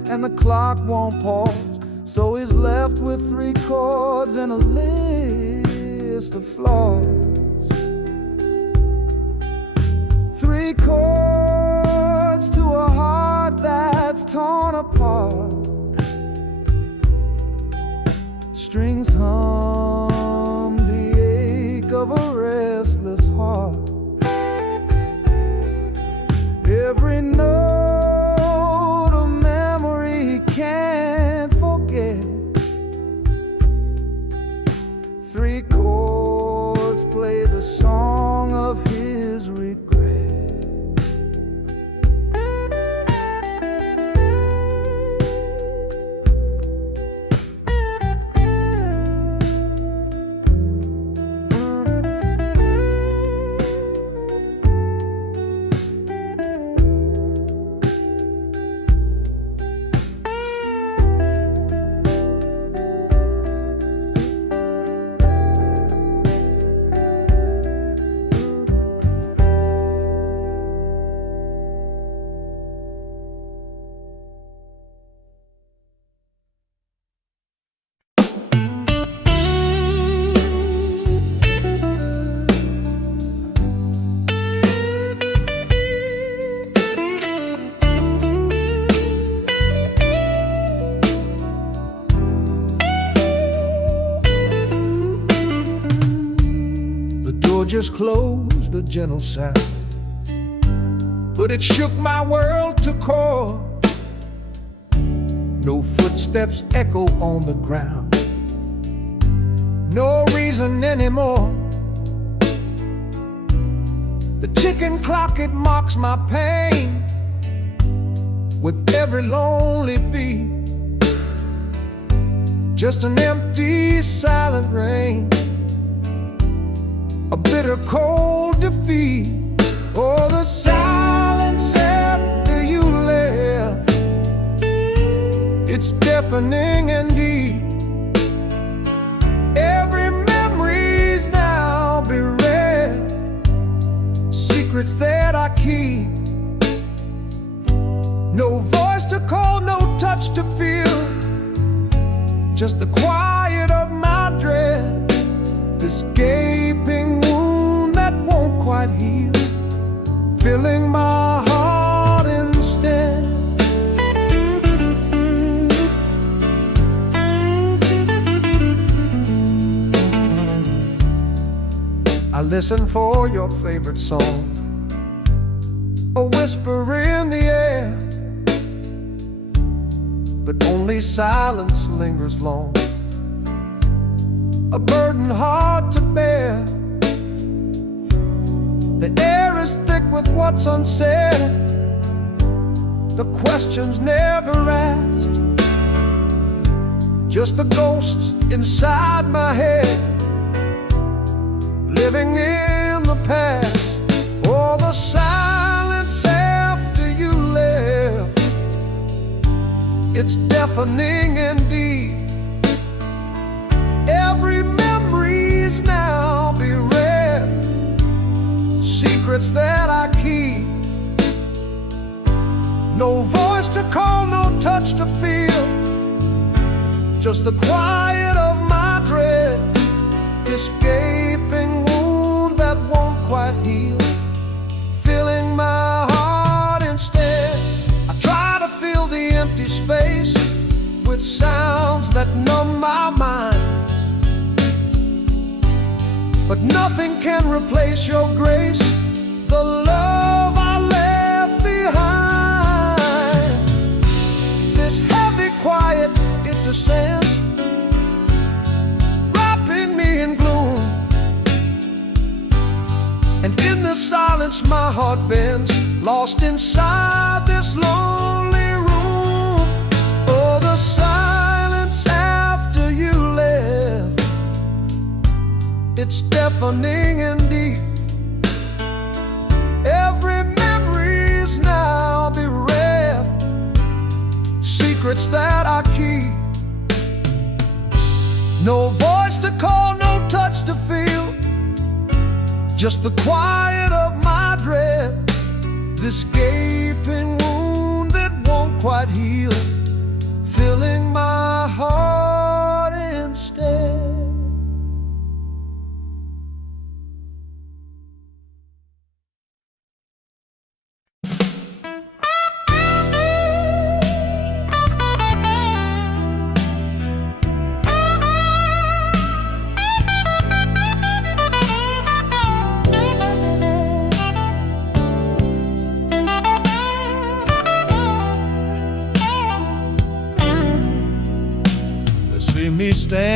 and the clock won't pause. So he's left with 3 chords and a list of flaws. 3 chords to a heart that's torn apart. Strings hum the ache of a restless heart. Every note a memory he can't forget. 3 chords play the song of his regret. Just closed, a gentle sound, but it shook my world to core. No footsteps echo on the ground, no reason anymore. The ticking clock, it mocks my pain with every lonely beat. Just an empty, silent rain, a bitter cold defeat. Oh, the silence after you left, it's deafening and deep. Every memory's now bereft, secrets that I keep. No voice to call, no touch to feel, just the quiet of my dread. This gaping wound that won't quite heal, filling my heart instead. I listen for your favorite song, a whisper in the air, but only silence lingers long, a burden hard to bear. The air is thick with what's unsaid, the questions never asked, just the ghosts inside my head, living in the past. Oh, the silence after you left, it's deafening and deep. Every memory's now bereft, secrets that I keep. No voice to call, no touch to feel, just the quiet of my dread. This gaping wound that won't quite heal, filling my heart instead. I try to fill the empty space with sounds that numb my mind, but nothing can replace your grace, the love I left behind. This heavy quiet, it descends, wrapping me in gloom, and in the silence my heart bends, lost inside this lonely room. Oh, the silence after you left, it's deafening and deep. Every memory's now bereft, secrets that I keep. No voice to call, no touch to feel, just the quiet of my dread. This gaping wound that won't quite heal,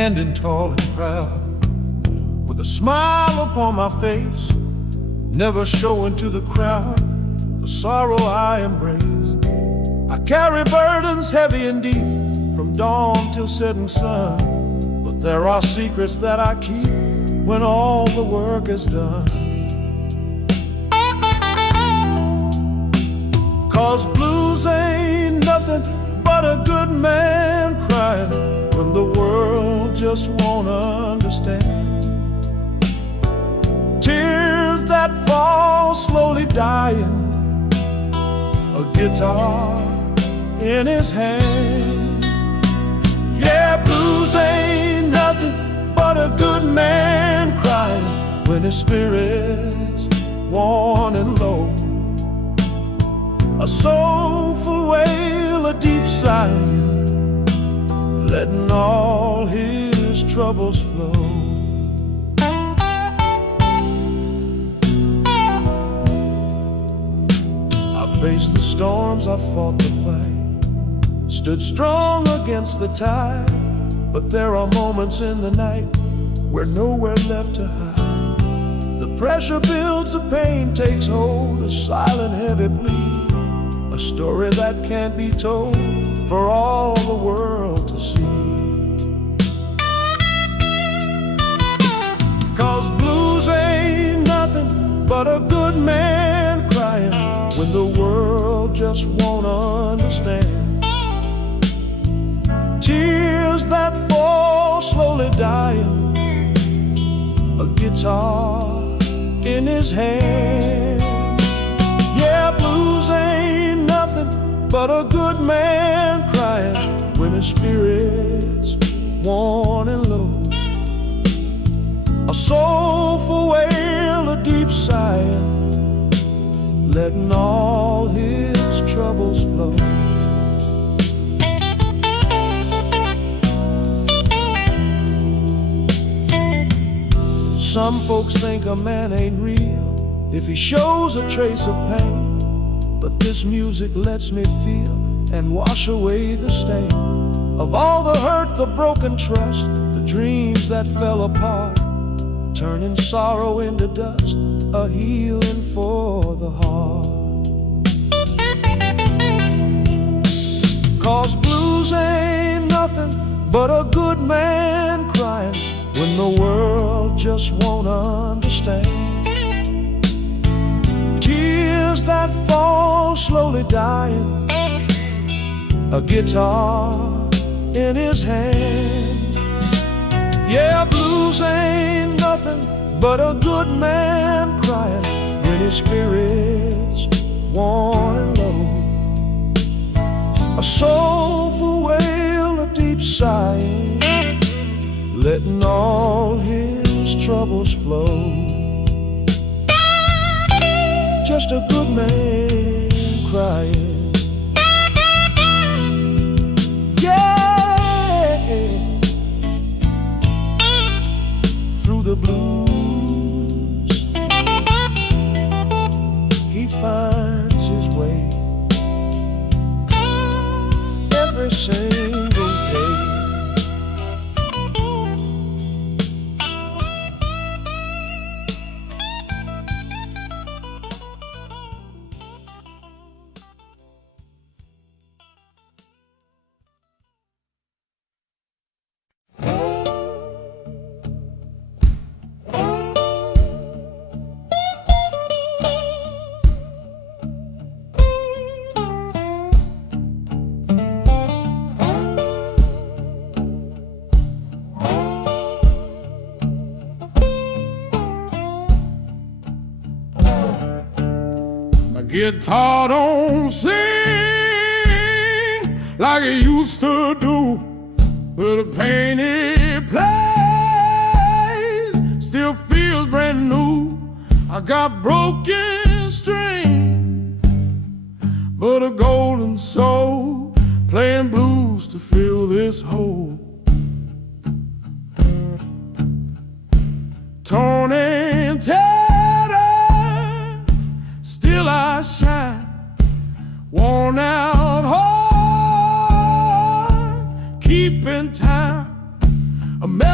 standing tall and proud, with a smile upon my face, never showing to the crowd the sorrow I embrace. I carry burdens heavy and deep, from dawn till setting sun, but there are secrets that I keep when all the work is done. 'Cause blues ain't nothing but a good man crying when the world just won't understand. Tears that fall slowly dying, a guitar in his hand. Yeah, blues ain't nothing but a good man crying when his spirit's worn and low. A soulful wail, a deep sigh, letting all his troubles flow. I faced the storms, I fought the fight, stood strong against the tide, but there are moments in the night where nowhere left to hide. The pressure builds, the pain takes hold, a silent heavy plea, a story that can't be told for all the world to see. 'Cause blues ain't nothing but a good man crying when the world just won't understand. Tears that fall slowly dying, a guitar in his hand. Yeah, blues ain't nothing but a good man crying when his spirit's worn and low. A soulful wail, a deep sigh, letting all his troubles flow. Some folks think a man ain't real if he shows a trace of pain, but this music lets me feel and wash away the stain of all the hurt, the broken trust, the dreams that fell apart, turning sorrow into dust, a healing for the heart. 'Cause blues ain't nothing but a good man crying when the world just won't understand. Tears that fall slowly dying, a guitar in his hand. Yeah, blues ain't nothing but a good man crying when his spirit's worn and low. A soulful wail, a deep sigh, letting all his troubles flow. Just a good man crying. Yeah, through the blues he finds his way every single day. Guitar don't sing like it used to do, but the pain it plays still feels brand new. I got broken strings, but a golden soul playing blues to fill this hole. Torn and tattered, still I shine, worn out heart, keeping time.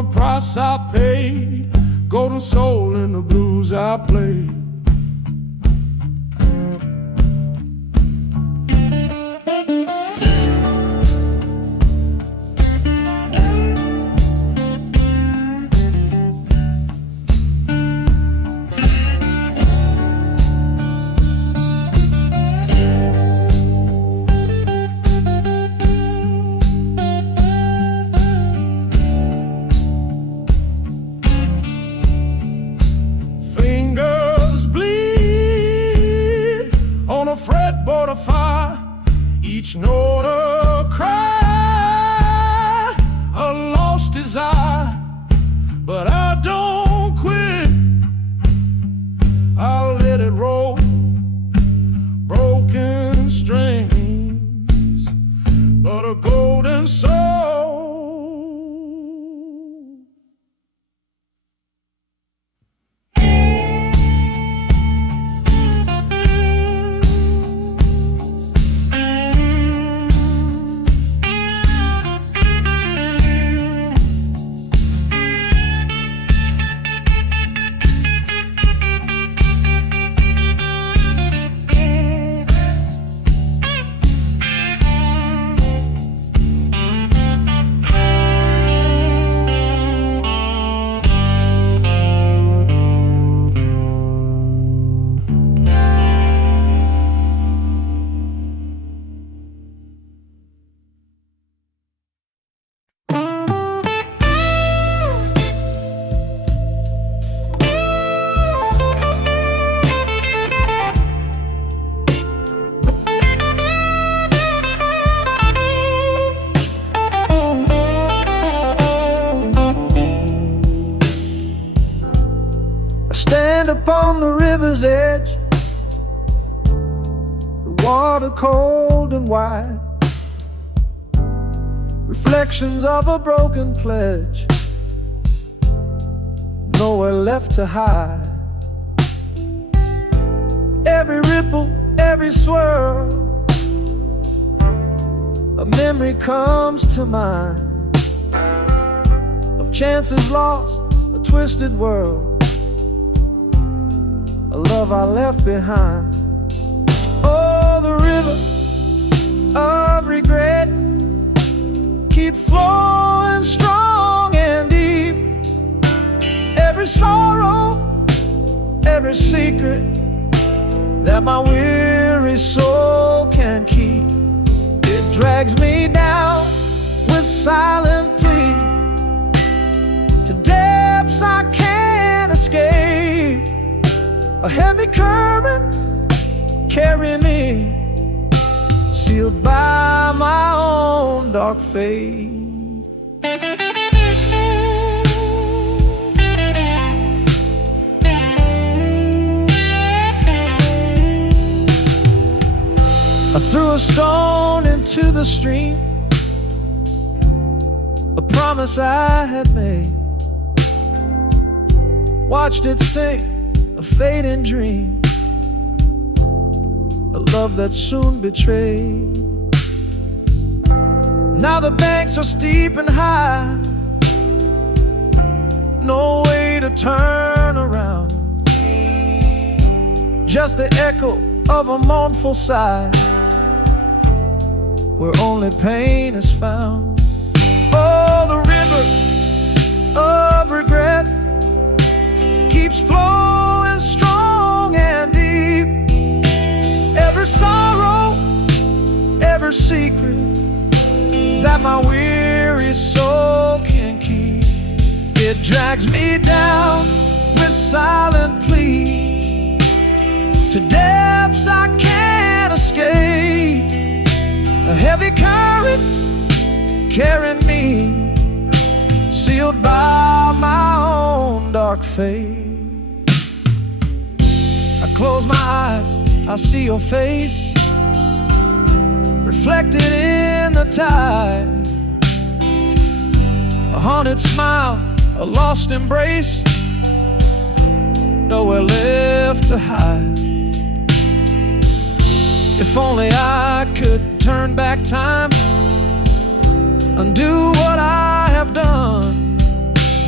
the price I paid, golden soul in the blues I play. Fretboard of fire, each note a cry, a lost desire, but I don't quit. I'll let it roll, broken strings, but a golden soul. Stand upon the river's edge, the water cold and wide, reflections of a broken pledge, nowhere left to hide. Every ripple, every swirl, a memory comes to mind of chances lost, a twisted world, a love I left behind. Oh, the river of regret keeps flowing strong and deep. Every sorrow, every secret that my weary soul can keep, it drags me down with silent plea to depths I can't escape. A heavy current carrying me, sealed by my own dark fate. I threw a stone into the stream, a promise I had made, watched it sink, a fading dream, a love that soon betrayed. Now the banks are steep and high, no way to turn around, just the echo of a mournful sigh, where only pain is found. Oh, the river of regret keeps flowing strong and deep. Every sorrow, every secret that my weary soul can keep, it drags me down with silent plea to depths I can't escape. A heavy current carrying me, sealed by my own dark fate. I close my eyes, I see your face reflected in the tide, a haunted smile, a lost embrace, nowhere left to hide. If only I could turn back time, undo what I have done,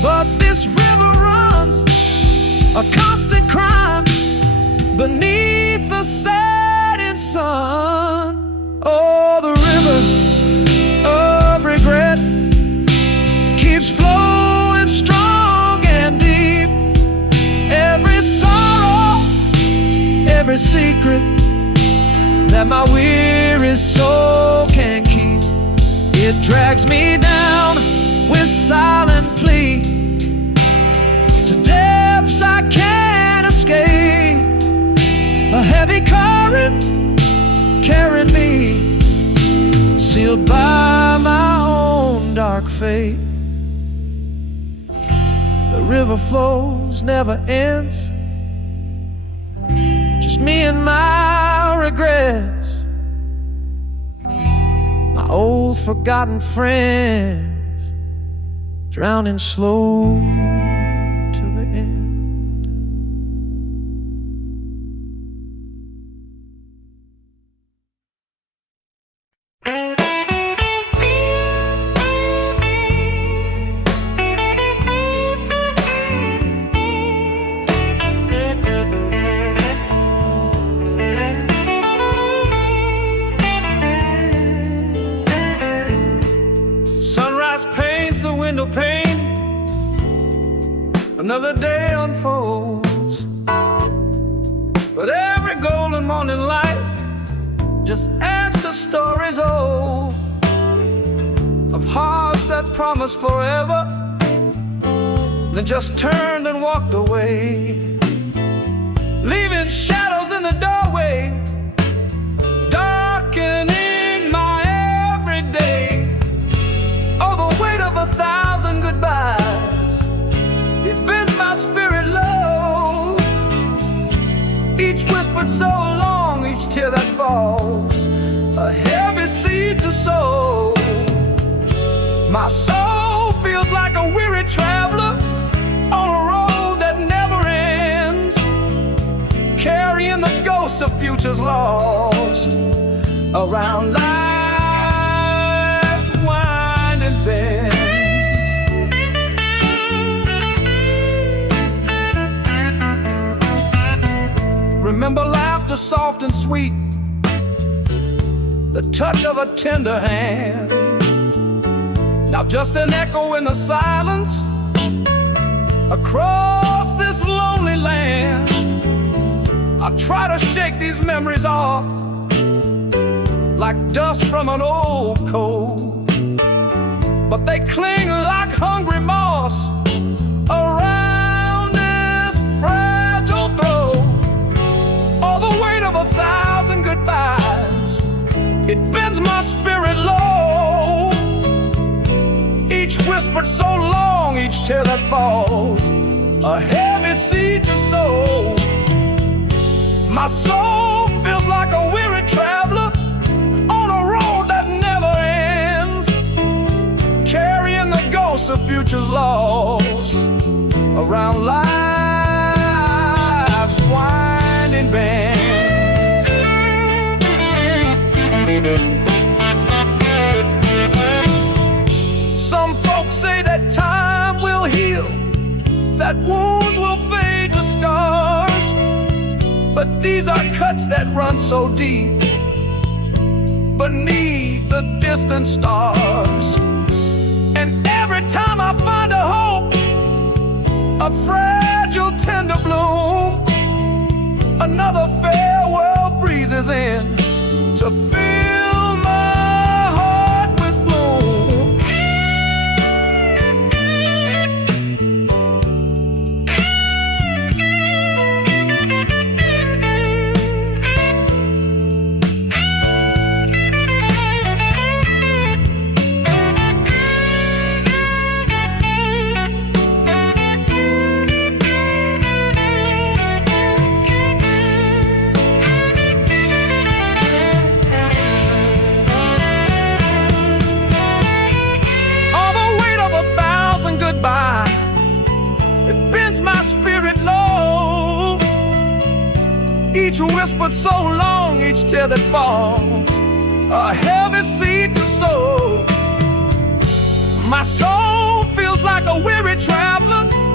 this river runs, a constant crime beneath the setting sun. Oh, the river of regret keeps flowing strong and deep. Every sorrow, every secret that my weary soul can keep, it drags me down with silent plea to depths I can't escape. A heavy current carrying me, sealed by my own dark fate. The river flows, never ends, just me and my regrets, my old forgotten friends, drowning slow to the end. Sunrise paints the window pane, another day unfolds, but every golden morning light just adds to stories old, of hearts that promised forever, then just turned and walked away, leaving shadows in the doorway, darkening my everyday. Oh, the weight of 1,000 goodbyes, it bends my spirit low. Each whispered so long, each tear that falls, a heavy seed to sow. My soul feels like a weary traveler on a road that never ends, carrying the ghosts of futures lost around life's winding bends. Remember laughter soft and sweet, the touch of a tender hand. Now just an echo in the silence across this lonely land. I try to shake these memories off like dust from an old coat, but they cling like hungry moss around this fragile throat. All the weight of 1,000 goodbyes, it bends my spirit low. Each whispered so long, each tear that falls, a heavy seed to sow. My soul feels like a weary traveler on a road that never ends, carrying the ghosts of futures lost around life's winding bends. Some folks say that time will heal, that wounds will fade to scars, but these are cuts that run so deep beneath the distant stars. And every time I find a hope, a fragile tender bloom, another farewell breezes in to fill my heart with gloom. It bends my spirit low. Each whispered so long, each tear that falls, a heavy seed to sow. My soul feels like a weary traveler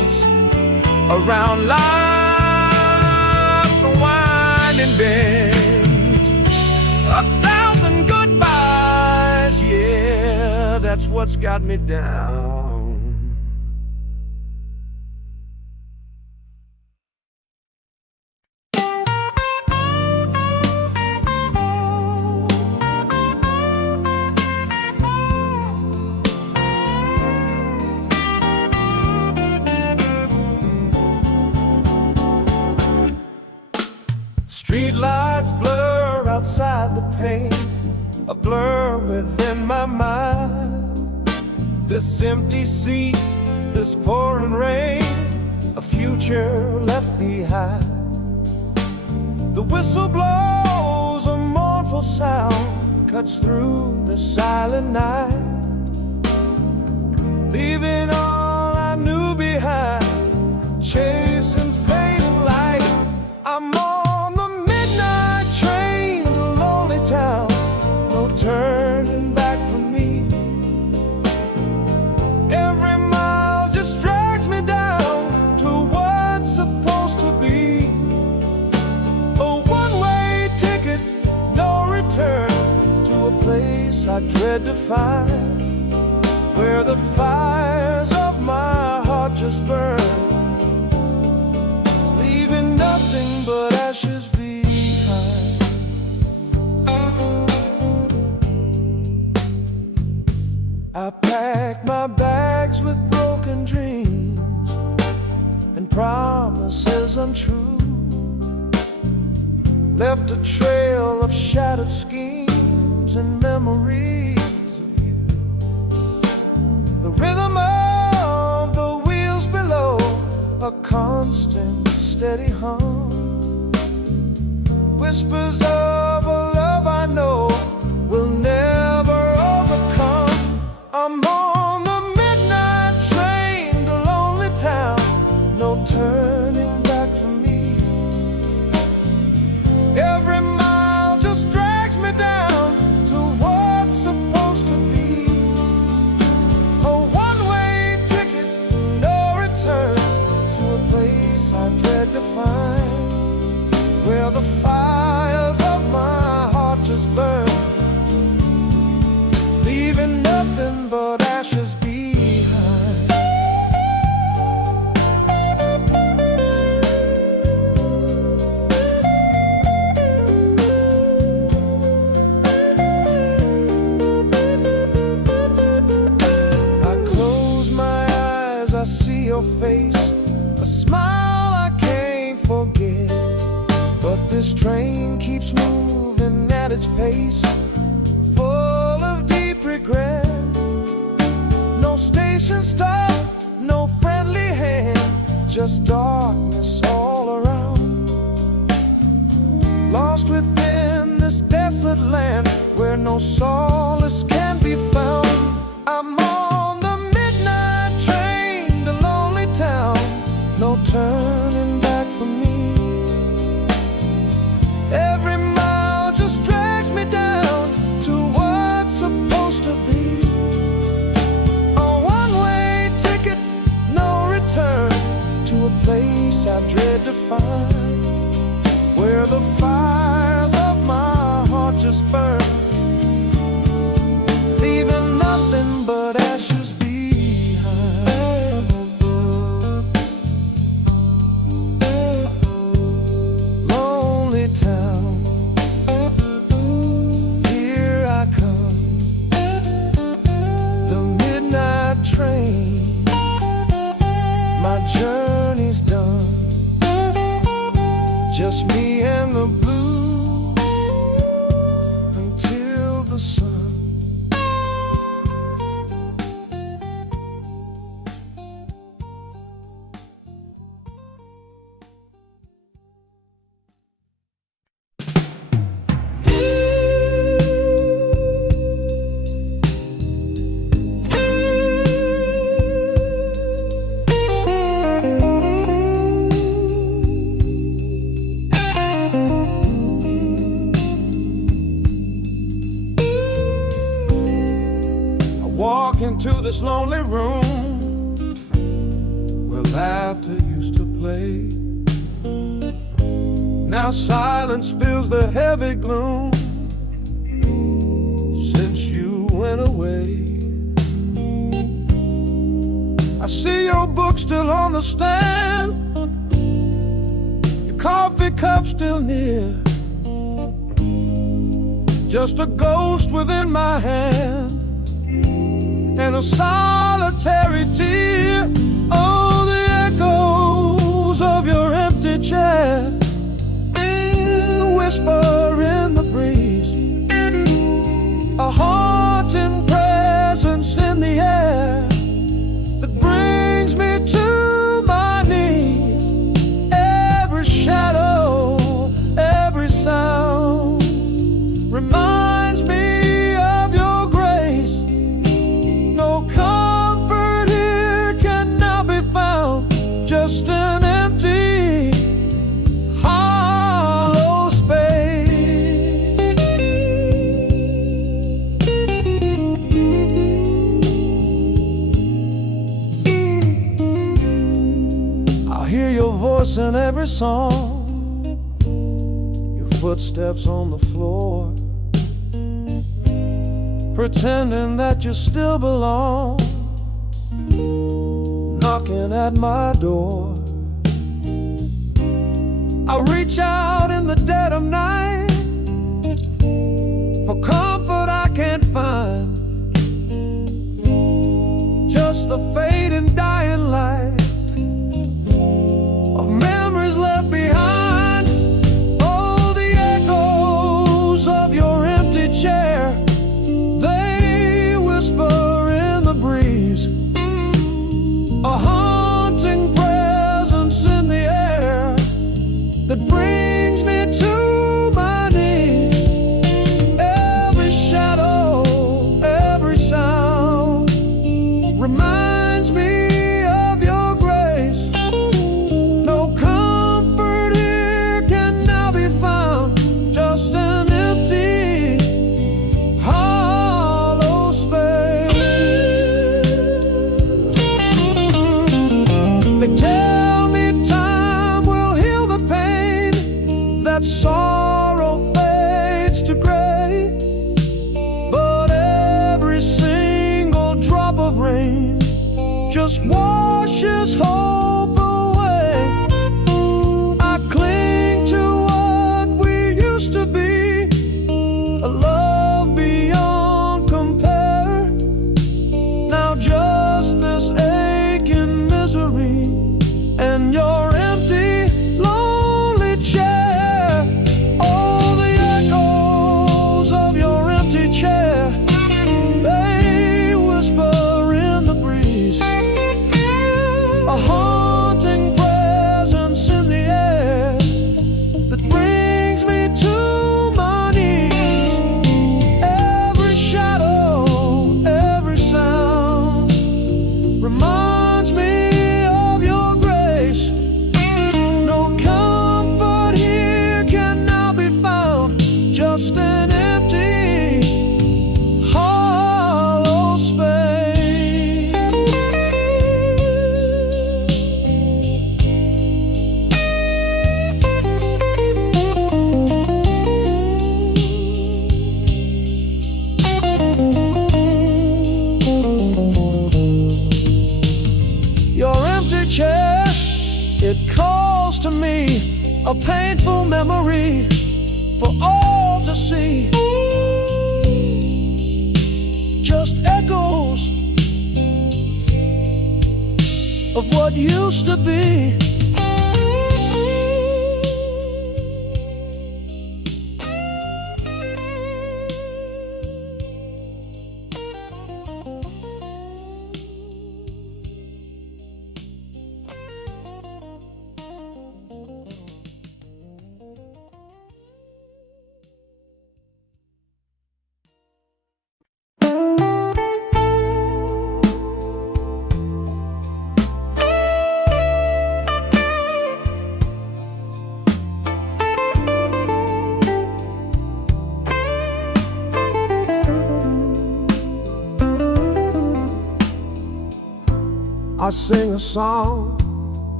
around life's winding bends. 1,000 goodbyes, yeah, that's what's got me down. Street lights blur outside the pane, a blur within my mind. This empty sea, this pouring rain, a future left behind. The whistle blows, a mournful sound cuts through the silent night, leaving all I knew behind, chasing fading light. I'm on the midnight train to lonely town, no turning back for me. Every mile just drags me down to what's supposed to be. A one-way ticket, no return, to a place I dread to find, where the fires of my heart just burn, leaving nothing but ashes behind. I packed my bags with broken dreams and promises untrue, left a trail of shattered schemes and memories of you. The rhythm of the wheels below, a constant steady hum, whispers of a love I know will never overcome. I'm on the midnight train to lonely town, no turning back for me. Every mile just drags me down to what's supposed to be. A one-way ticket, no return, to a place I dread to find, where the fires of my heart just burn, leaving nothing but ashes behind. I close my eyes, I see your face, a smile I can't forget. But this train keeps moving at its pace, full of deep regret. No station stop, no friendly hand, just darkness all around. Lost within this desolate land, where no solace can be found. I'm on the midnight train to lonely town, no turning back for me. Every mile just drags me down to what's supposed to be. A one-way ticket, no return, to a place I dread to find, where the fires of my heart just burn, leaving nothing but ashes behind. Lonely town, here I come, the midnight train, my journey's done, just me and the blues until the sun. Walk into this lonely room where laughter used to play. play. Now silence fills the heavy gloom since you went away. I see your book still on the stand, your coffee cup still near, just a ghost within my hand and a solitary tear. Oh, the echoes of your empty chair, the whisper in the breeze, a haunting presence in the air that brings me to my knees. Every shadow, every sound reminds me of your grace. No comfort here can now be found, just an empty, hollow space. I hear your voice in every song, your footsteps on the floor, pretending that you still belong, knocking at my door. I reach out in the dead of night for comfort I can't find, just the fading dying light of memories left behind. Oh, the echoes of your empty chair, they whisper in the breeze, a haunting presence in the air that brings me to my knees. Every shadow, every sound reminds me of your grace. No comfort here can now be found, just an empty, hollow space. They tell me time will heal the pain, that sorrow fades to gray, but every single drop of rain just washes hope away. I cling to what we used to be, a love beyond compare. Now just this aching misery and your empty, lonely chair. Oh, the echoes of your empty chair, they whisper in the breeze, a haunting presence in the air that brings me to my knees. Every shadow, every sound reminds me of your grace. No comfort here can now be found, just an empty, hollow space. Your empty chair, it calls to me, a painful memory for all to see. Just echoes of what used to be. I sing a song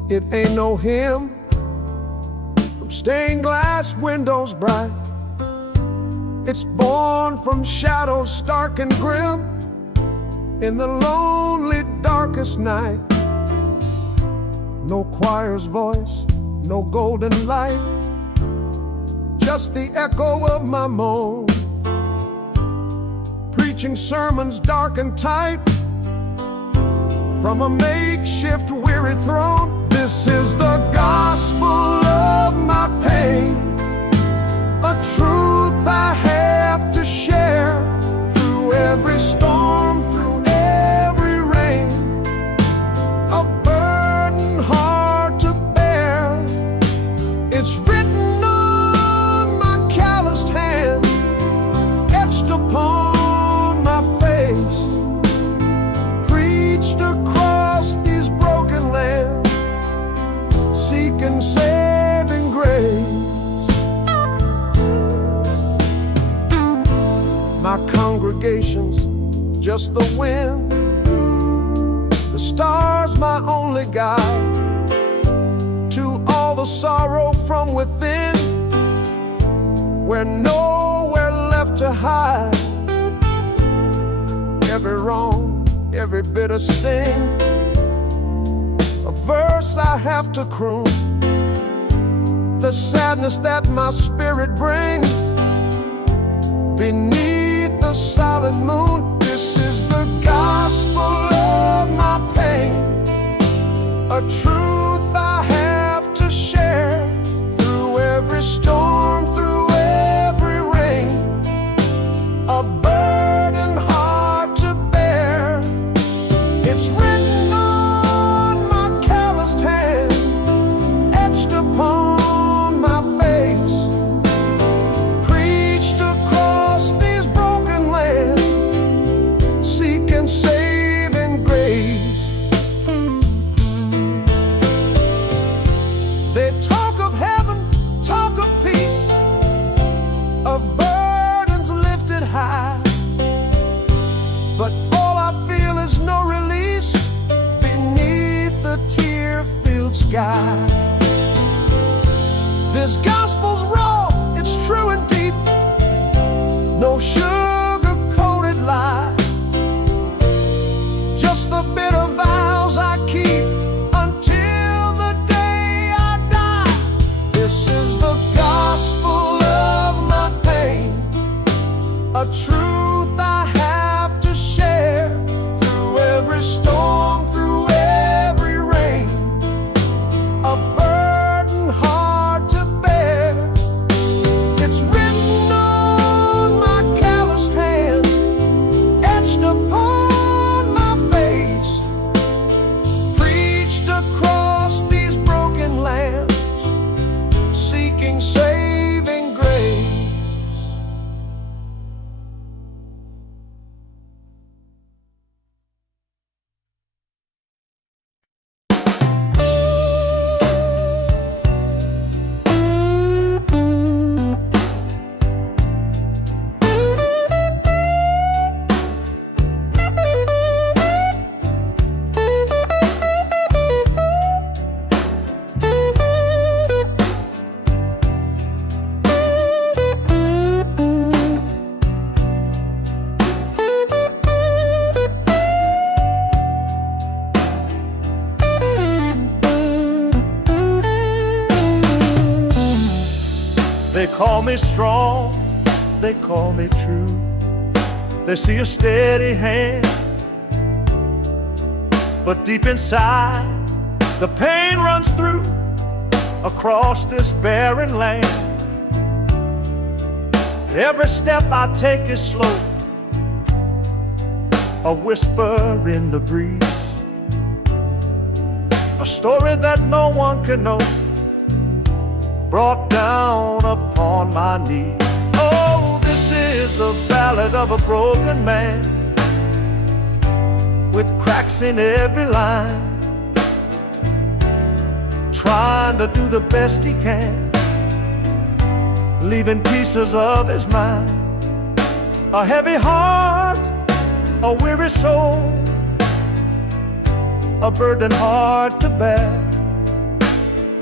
It ain't no hymn from stained glass windows bright. It's born from shadows stark and grim in the lonely darkest night. No choir's voice, no golden light, just the echo of my moan, preaching sermons dark and tight from a makeshift weary throne. This is the gospel of my pain, a truth I have to share through every storm, through every rain, a burden hard to bear. It's written on my calloused hand, etched upon my face, preached across these broken lands, seeking saving grace. My congregation's just the wind, the stars my only guide to all the sorrow from within, where nowhere left to hide. Every wrong, every bitter sting, a verse I have to croon, the sadness that my spirit brings beneath the silent moon. This is the gospel of my pain, a truth I have to share through every storm, through every rain, a burden hard to bear. It's written on my calloused hand, etched upon my face, preached across these broken lands, seeking saving grace. They talk of heaven, talk of peace, of burdens lifted high, but all I feel is no release beneath the tear-filled sky. This gospel's raw, it's true and deep, no sugar-coated lie, just the bitter vows I keep until the day I die. This is the gospel of my pain, a truth I have to share through every storm, through every rain, a burden hard to bear. It's written on my calloused hand, etched upon my face, preached across these broken lands, seeking saving grace. They call me strong, they call me true. They see a steady hand, but deep inside the pain runs through across this barren land. Every step I take is slow, a whisper in the breeze, a story that no one can know, brought down upon my knees. Oh, this is the ballad of a broken man, with cracks in every line, trying to do the best he can, leaving pieces of his mind, a heavy heart, a weary soul, a burden hard to bear.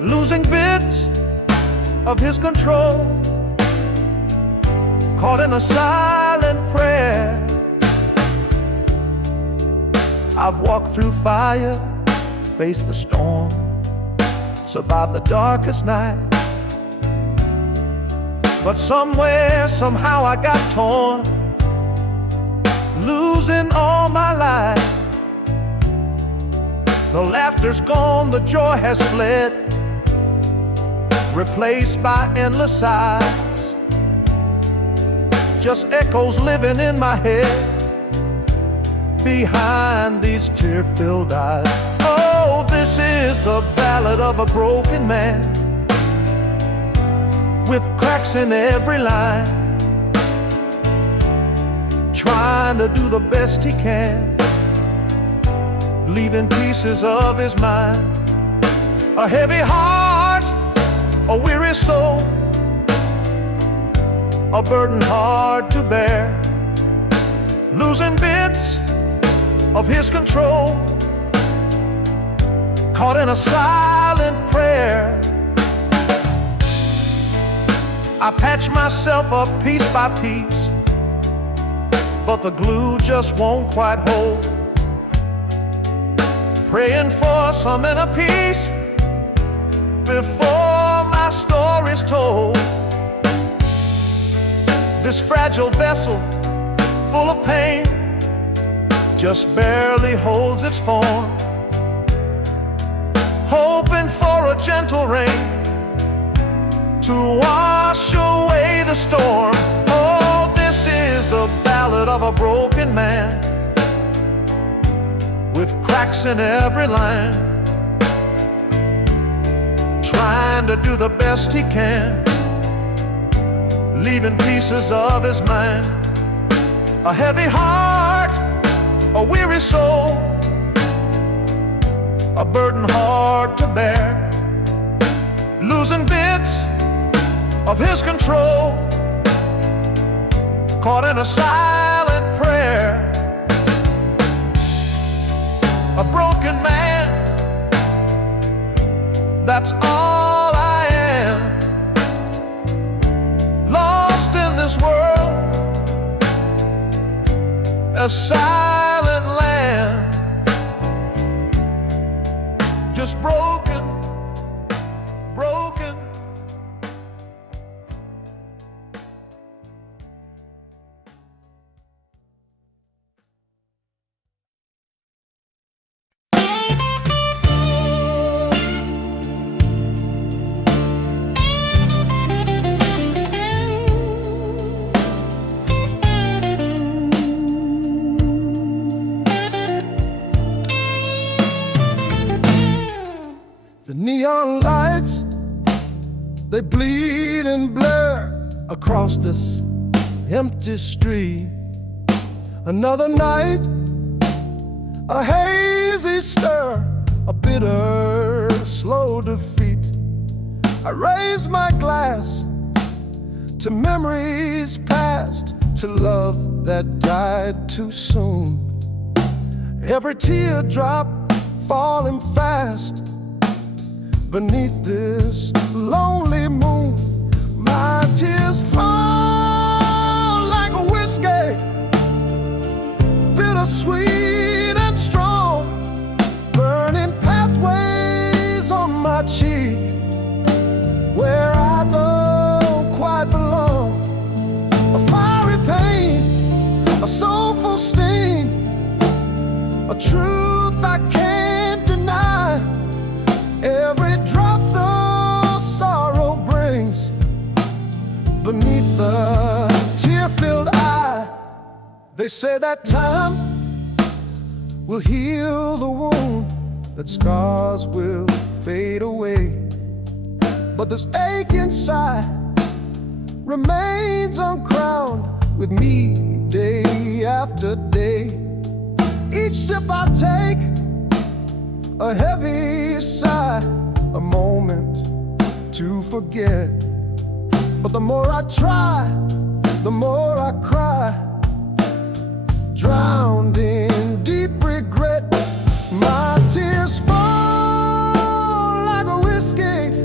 losing bits of his control, caught in a silent prayer. I've walked through fire, faced the storm, survived the darkest night. But somewhere, somehow I got torn, losing all my life. The laughter's gone, the joy has fled, replaced by endless sighs. Just echoes living in my head, behind these tear-filled eyes. Oh, this is the ballad of a broken man, with cracks in every line, trying to do the best he can, leaving pieces of his mind. A heavy heart, a weary soul, a burden hard to bear, losing bits of his control, caught in a silent prayer. I patch myself up piece by piece, but the glue just won't quite hold. Praying for some inner peace before my story's told. This fragile vessel, full of pain, just barely holds its form, hoping for a gentle rain to wash away the storm. Oh, this is the ballad of a broken man, with cracks in every line, trying to do the best he can, leaving pieces of his mind. A heavy heart, a weary soul, a burden hard to bear, losing bits of his control, caught in a silent prayer. A broken man, that's all I am, lost in this world, a silent land, just broken, broken. The neon lights, they bleed and blur across this empty street. Another night, a hazy stir, a bitter, slow defeat. I raise my glass to memories past, to love that died too soon. Every teardrop falling fast beneath this lonely moon. My tears fall like a whiskey, bittersweet and strong, burning pathways on my cheek where I don't quite belong. A fiery pain, a soulful sting, a truth I can't deny. Every drop the sorrow brings beneath the tear-filled eye. They say that time will heal the wound, that scars will fade away, but this ache inside remains uncrowned with me day after day. Each sip I take, a heavy sigh, a moment to forget. But the more I try, the more I cry, drowned in deep regret. My tears fall like a whiskey,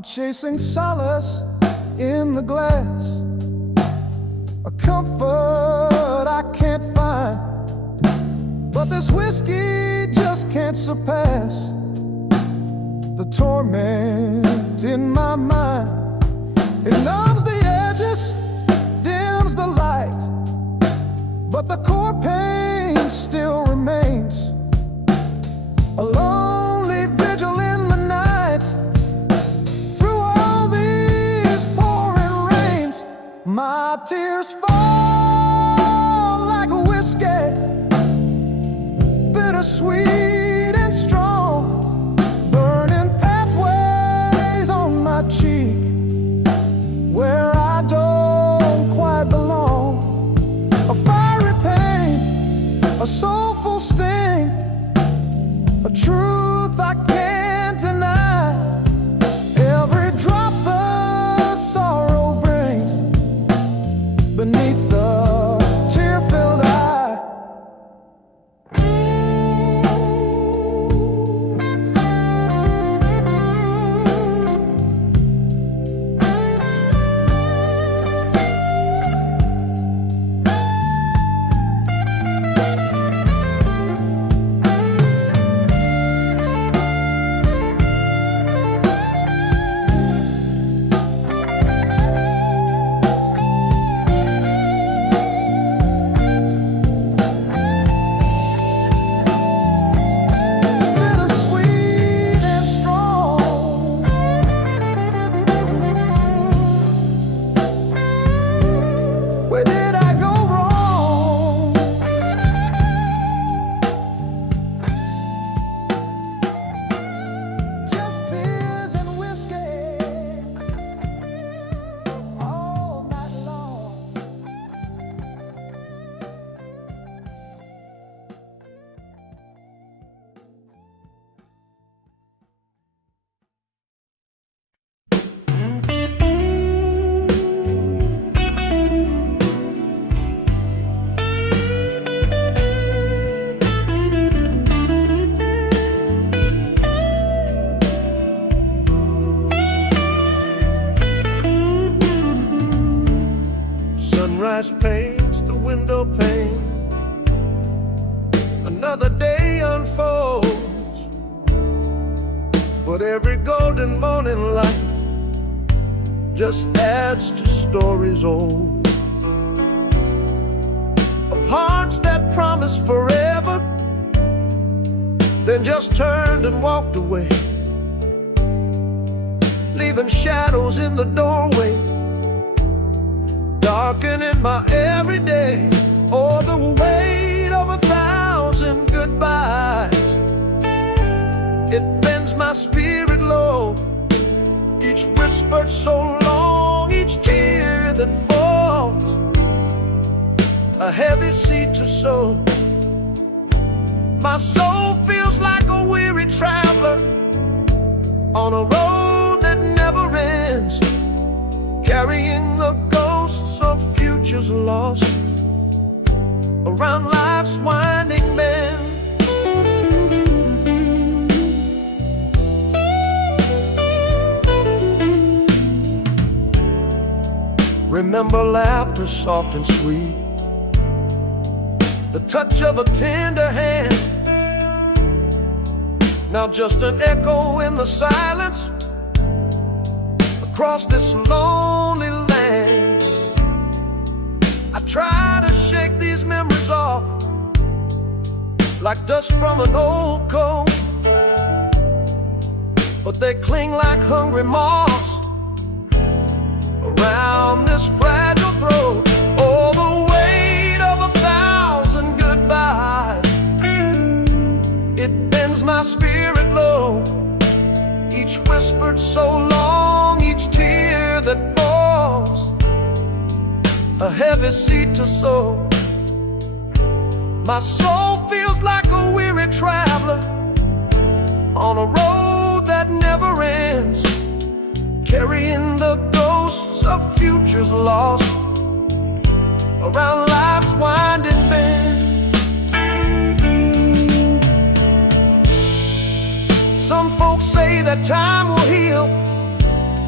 I'm chasing solace in the glass, a comfort I can't find, but this whiskey just can't surpass the torment in my mind. It numbs the edges, dims the light, but the core pain still remains. A lonely vigil in the night, through all these pouring rains. My tears fall like a whiskey, bittersweet and strong, burning pathways on my cheek where I don't quite belong. A fiery pain, a soulful sting, a truth I can't deny. Every drop the sorrow brings beneath the tear-filled eye. Where did I go wrong? Just tears and whiskey all night long. Sunrise paints the window pane, another day unfolds, but every golden morning light just adds to stories old, of hearts that promised forever, then just turned and walked away, leaving shadows in the doorway, darkening my everyday. Oh, the weight of 1,000 goodbyes, it bends my spirit low. Each whispered so long, each tear that falls, a heavy seed to sow. My soul feels like a weary traveler on a road that never ends, carrying the ghosts of futures lost around life's winding bend. Remember laughter soft and sweet, the touch of a tender hand, now just an echo in the silence across this lonely land. I try to shake these memories off like dust from an old coat, but they cling like hungry moths around this fragile throat. Oh, the weight of 1,000 goodbyes, it bends my spirit low. Each whispered so long, each tear that falls, a heavy seed to sow. My soul feels like a weary traveler on a road that never ends, carrying the ghosts of futures lost around life's winding bend. Some folks say that time will heal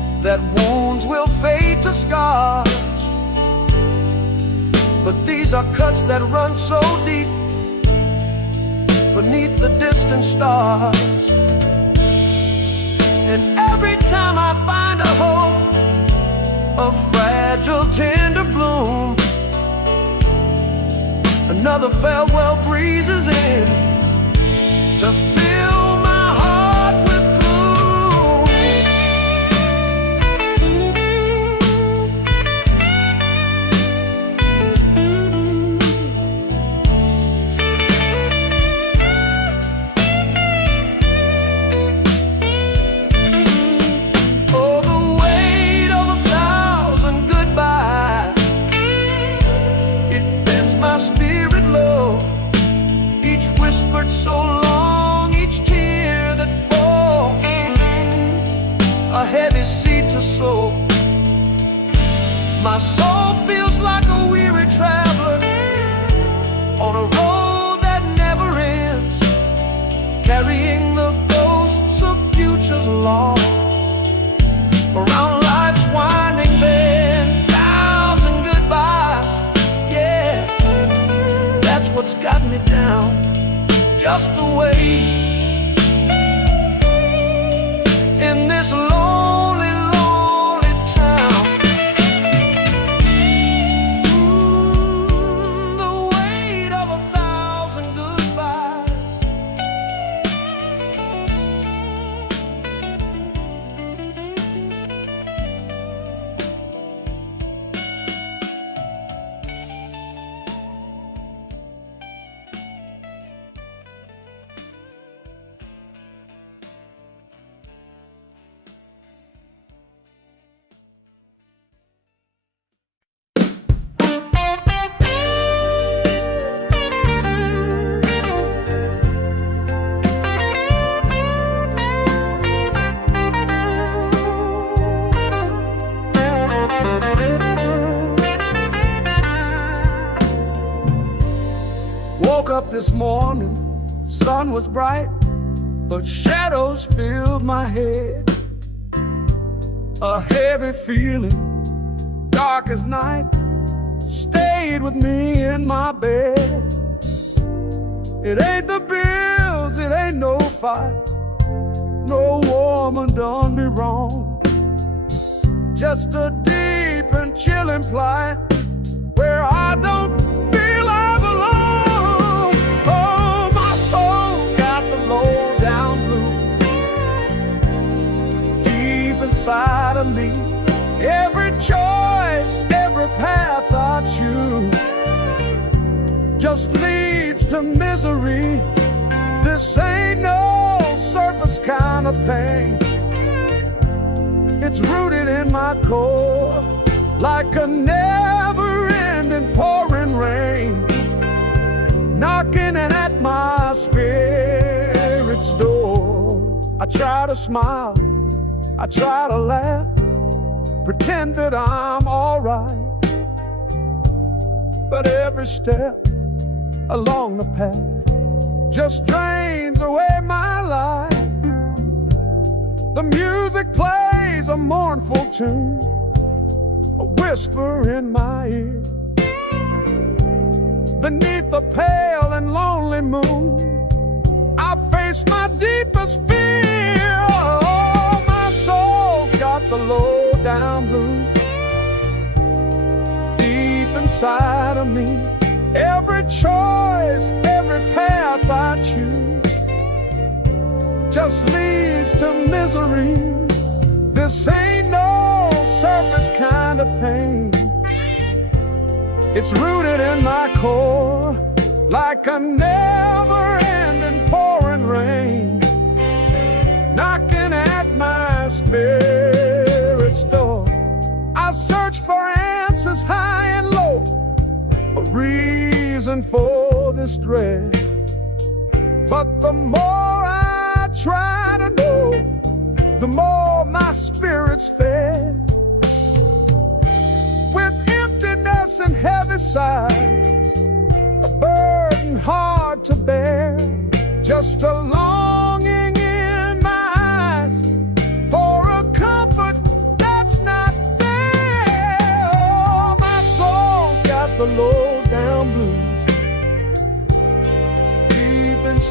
that wounds will fade to scars. But these are cuts that run so deep beneath the distant stars. And every time I find a hope, a fragile, tender bloom, another farewell breezes in to fill my heart with gloom. Oh, the weight of 1,000 goodbyes, it bends my spirit low. Each whispered so long, each tear that falls, a heavy seed to sow. My soul feels like a weary traveler on a road that never ends, carrying the ghosts of futures lost around life's winding bend. 1,000 goodbyes, yeah, that's what's got me down. Just the way in this lonely, lonely town. The weight of 1,000 goodbyes. Woke up this morning, sun was bright, but shadows filled my head. A heavy feeling, dark as night, stayed with me in my bed. It ain't the bills, it ain't no fight, no woman done me wrong. Just a deep and chilling plight where I don't feel I belong. Oh, my soul's got the low down blues deep inside of me. Every choice, every path I choose just leads to misery. This ain't no surface kind of pain. It's rooted in my core like a never-ending pouring rain, knocking at my spirit's door. I try to smile, I try to laugh, pretend that I'm alright, but every step along the path just drains away my life. The music plays a mournful tune, a whisper in my ear. Beneath the pale and lonely moon, I face my deepest fear. Oh, my soul's got the low down blues deep inside of me. Every choice, every path I choose just leads to misery. This ain't no surface kind of pain. It's rooted in my core like a never-ending pouring rain, knocking at my spirit's door. I search for answers high and low, a reason for this dread. But the more I try to know, the more my spirit's fed. With emptiness and heavy sighs, a burden hard to bear, just a longing in my eyes for a comfort that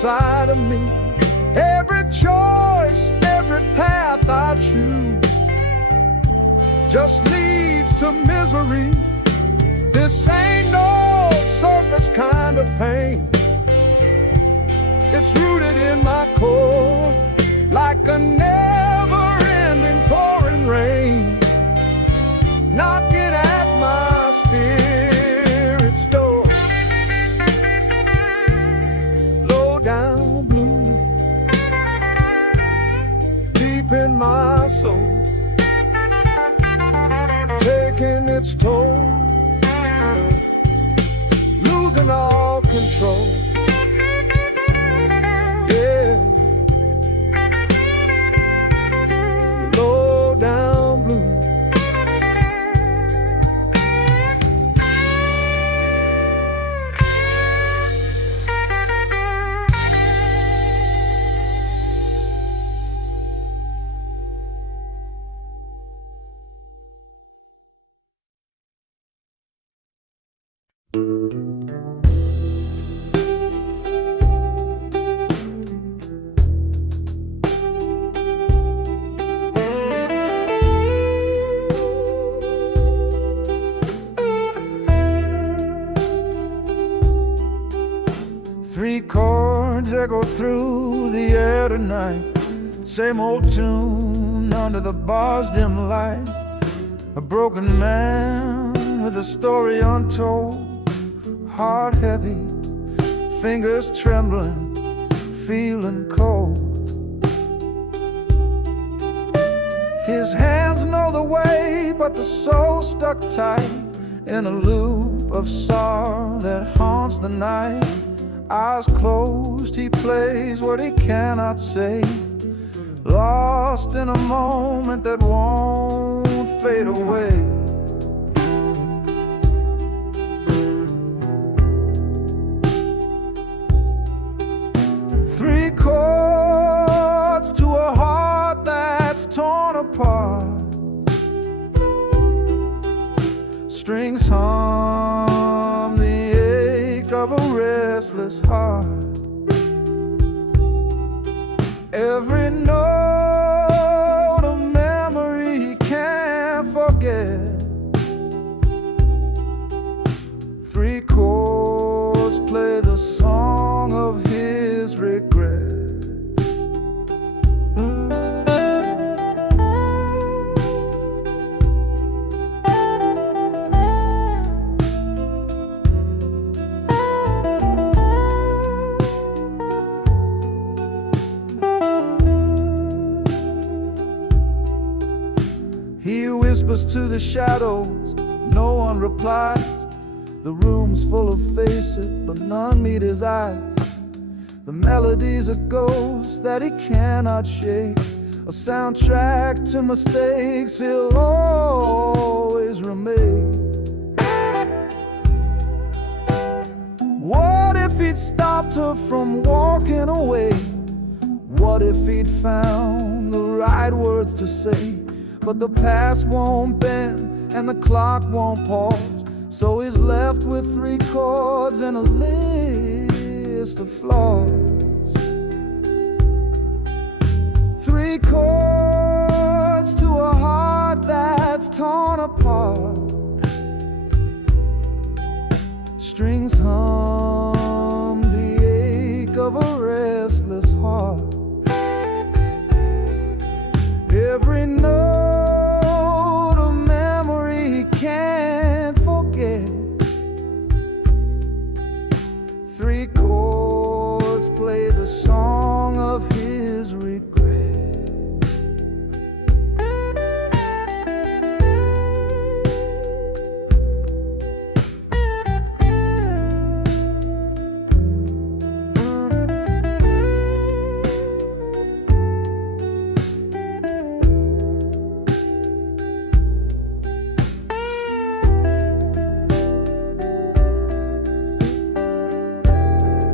inside of me. Every choice, every path I choose just leads to misery. This ain't no surface kind of pain. It's rooted in my core, like a never-ending pouring rain, knocking at my spirit's door. Low down blue, deep in my soul, taking its toll, losing all control. Yeah, low down blue. Three chords echo through the air tonight. Same old tune under the bar's dim light. A broken man with a story untold. Heart heavy, fingers trembling, feeling cold. His hands know the way, but the soul stuck tight in a loop of sorrow that haunts the night. Eyes closed, he plays what he cannot say, lost in a moment that won't fade away. Three chords to a heart that's torn apart. Strings hum the ache of a restless heart. Every note a memory he can't forget. Three chords play the song of his regret. He whispers to the shadows, no one replies. The room's full of faces, but none meet his eyes. The melody's a ghost that he cannot shake, a soundtrack to mistakes he'll always remake. What if he'd stopped her from walking away? What if he'd found the right words to say? But the past won't bend and the clock won't pause, so he's left with three chords and a list of flaws. Three chords to a heart that's torn apart. Strings hum the ache of a restless heart. Every note a memory he can't forget. Three chords play the song of his regret.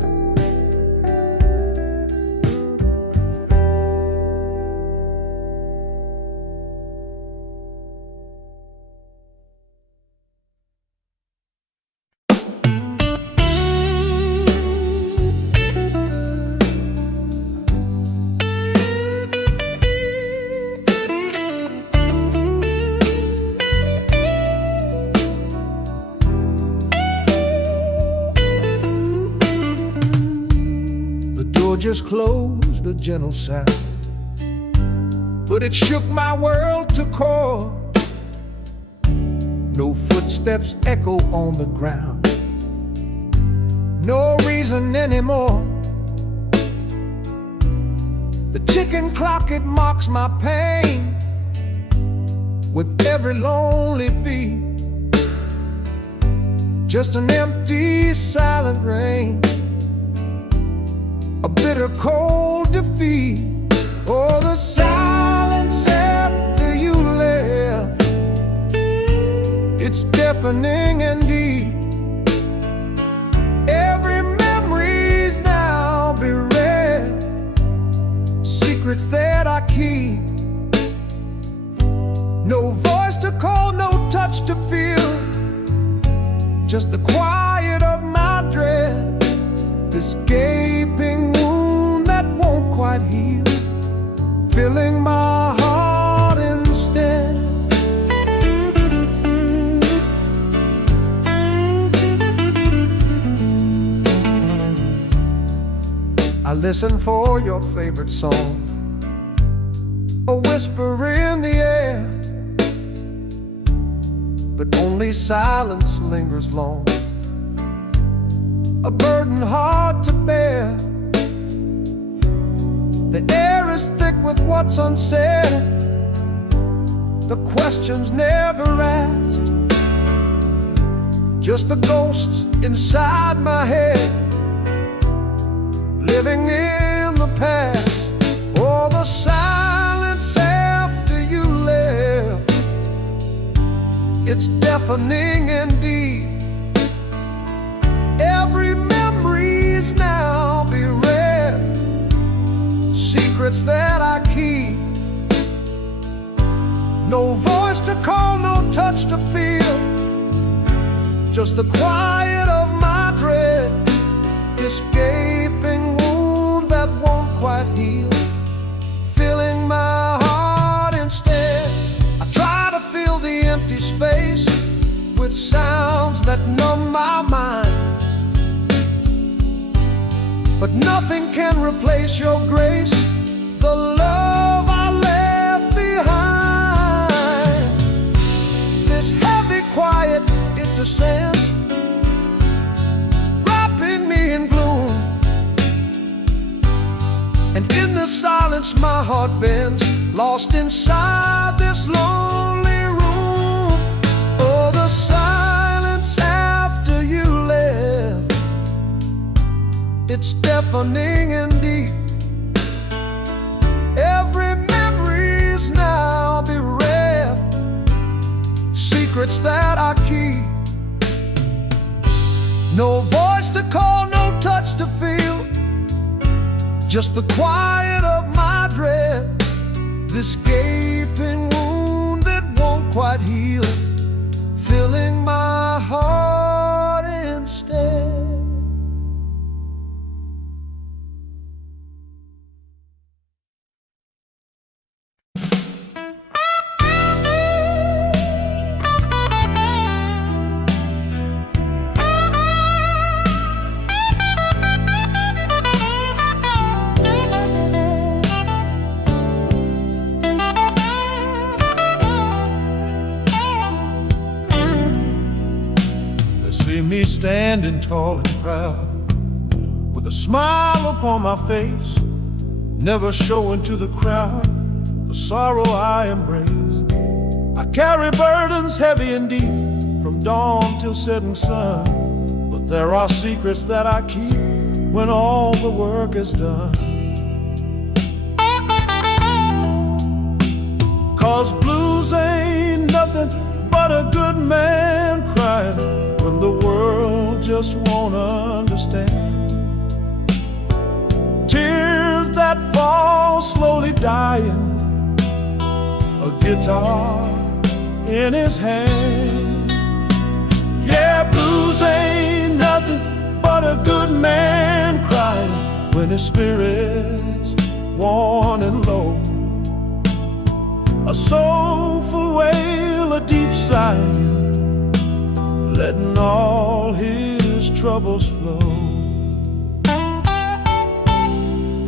just closed a gentle sound, but it shook my world to core. No footsteps echo on the ground, no reason anymore. The ticking clock, it mocks my pain with every lonely beat. Just an empty, silent rain, a bitter, cold defeat. Oh, the silence after you left, it's deafening indeed. Every memory's now bereft, secrets that I keep. No voice to call, no touch to feel, just the quiet of my dread. This gaping wound that won't quite heal, filling my heart instead. I listen for your favorite song, a whisper in the air, but only silence lingers long, a burden hard to bear. The air is thick with what's unsaid, the questions never asked, just the ghosts inside my head, living in the past. Oh, the silence after you left, it's deafening indeed. Every memory's now bereft, secrets that I keep. No voice to call, no touch to feel, just the quiet of my dread. This gaping wound that won't quite heal, filling my heart instead. I try to fill the empty space with sounds that numb my mind, but nothing can replace your grace, the love I left behind. This heavy quiet, it descends, wrapping me in gloom, and in the silence my heart bends, lost inside this lonely room. Oh, the silence after you left, it's deafening indeed. Every memory's now bereft, secrets that I keep. No voice to call, no touch to feel, just the quiet of my dread. This gaping wound that won't quite heal, filling my heart instead. See me standing tall and proud, with a smile upon my face, never showing to the crowd the sorrow I embrace. I carry burdens heavy and deep, from dawn till setting sun, but there are secrets that I keep when all the work is done. 'Cause blues ain't nothing but a good man crying when the world just won't understand. Tears that fall slowly dying, a guitar in his hand. Yeah, blues ain't nothing but a good man crying when his spirit's worn and low. A soulful wail, a deep sigh, letting all his troubles flow.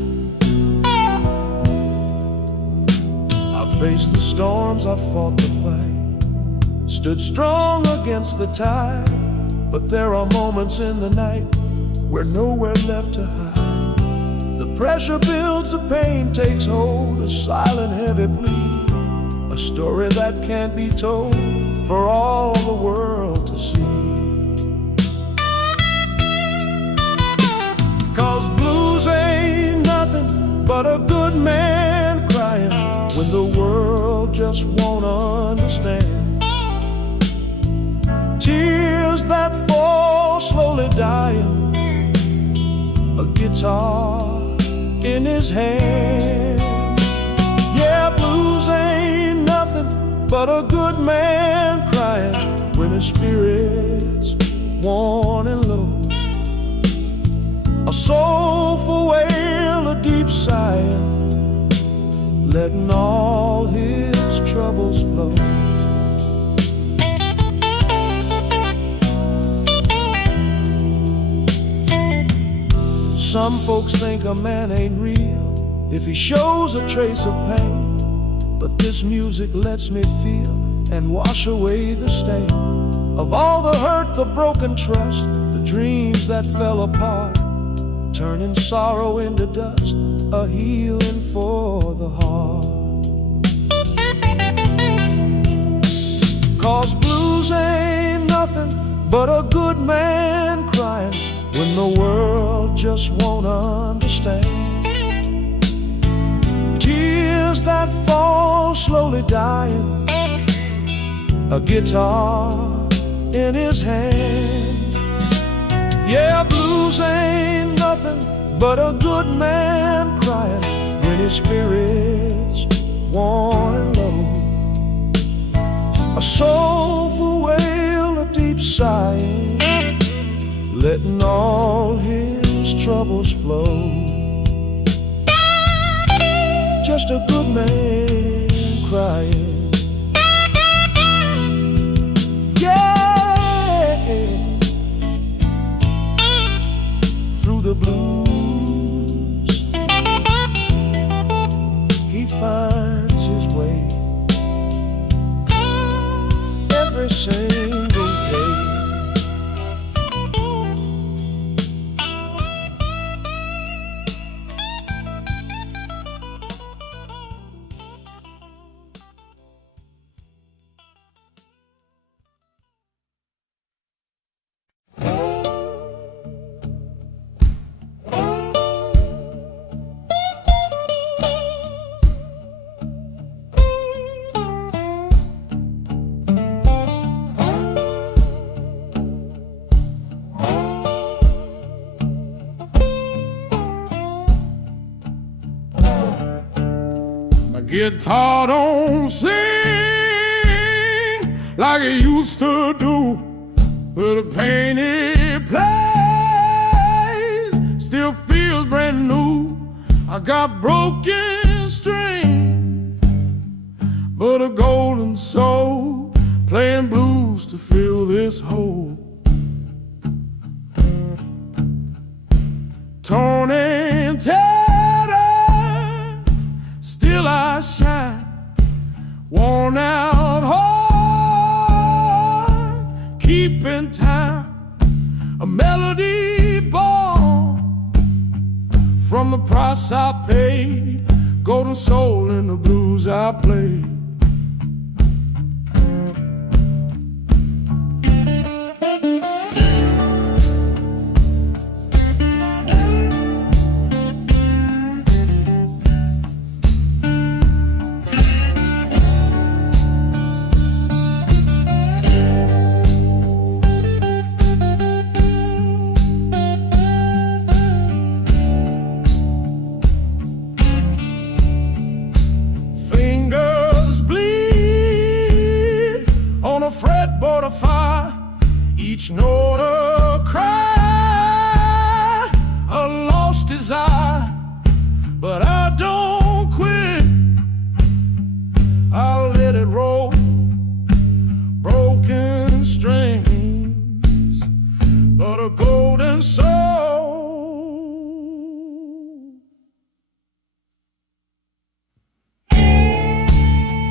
Faced the storms, I fought the fight, stood strong against the tide. But there are moments in the night where nowhere left to hide. The pressure builds, the pain takes hold, a silent heavy plea, a story that can't be told for all the world to see. 'Cause blues ain't nothing but a good man crying when the world just won't understand. Tears that fall slowly dying, a guitar in his hand. Yeah, blues ain't nothing but a good man crying when his spirit's worn and low. A soulful wail, a deep sighing, letting all his troubles flow. Some folks think a man ain't real if he shows a trace of pain, but this music lets me feel and wash away the stain of all the hurt, the broken trust, the dreams that fell apart, turning sorrow into dust, a healing for the heart. 'Cause blues ain't nothing but a good man crying when the world just won't understand. Tears that fall slowly dying, a guitar in his hand. Yeah, blues ain't nothing but a good man crying when his spirit's worn and low. A soulful wail, a deep sighing, letting all his troubles flow. Just a good man crying. Yeah, through the blues he finds his way every single day. Guitar don't sing like it used to do, but the pain it plays still feels brand new. I got broken string, but a golden soul playing blues to fill this hole. Torn and tattered, still I shine, worn out heart, keeping time, a melody born from the price I paid, golden soul in the blues I play. Fretboard of fire, each note a cry, a lost desire, but I don't quit. I'll let it roll, broken strings, but a golden soul.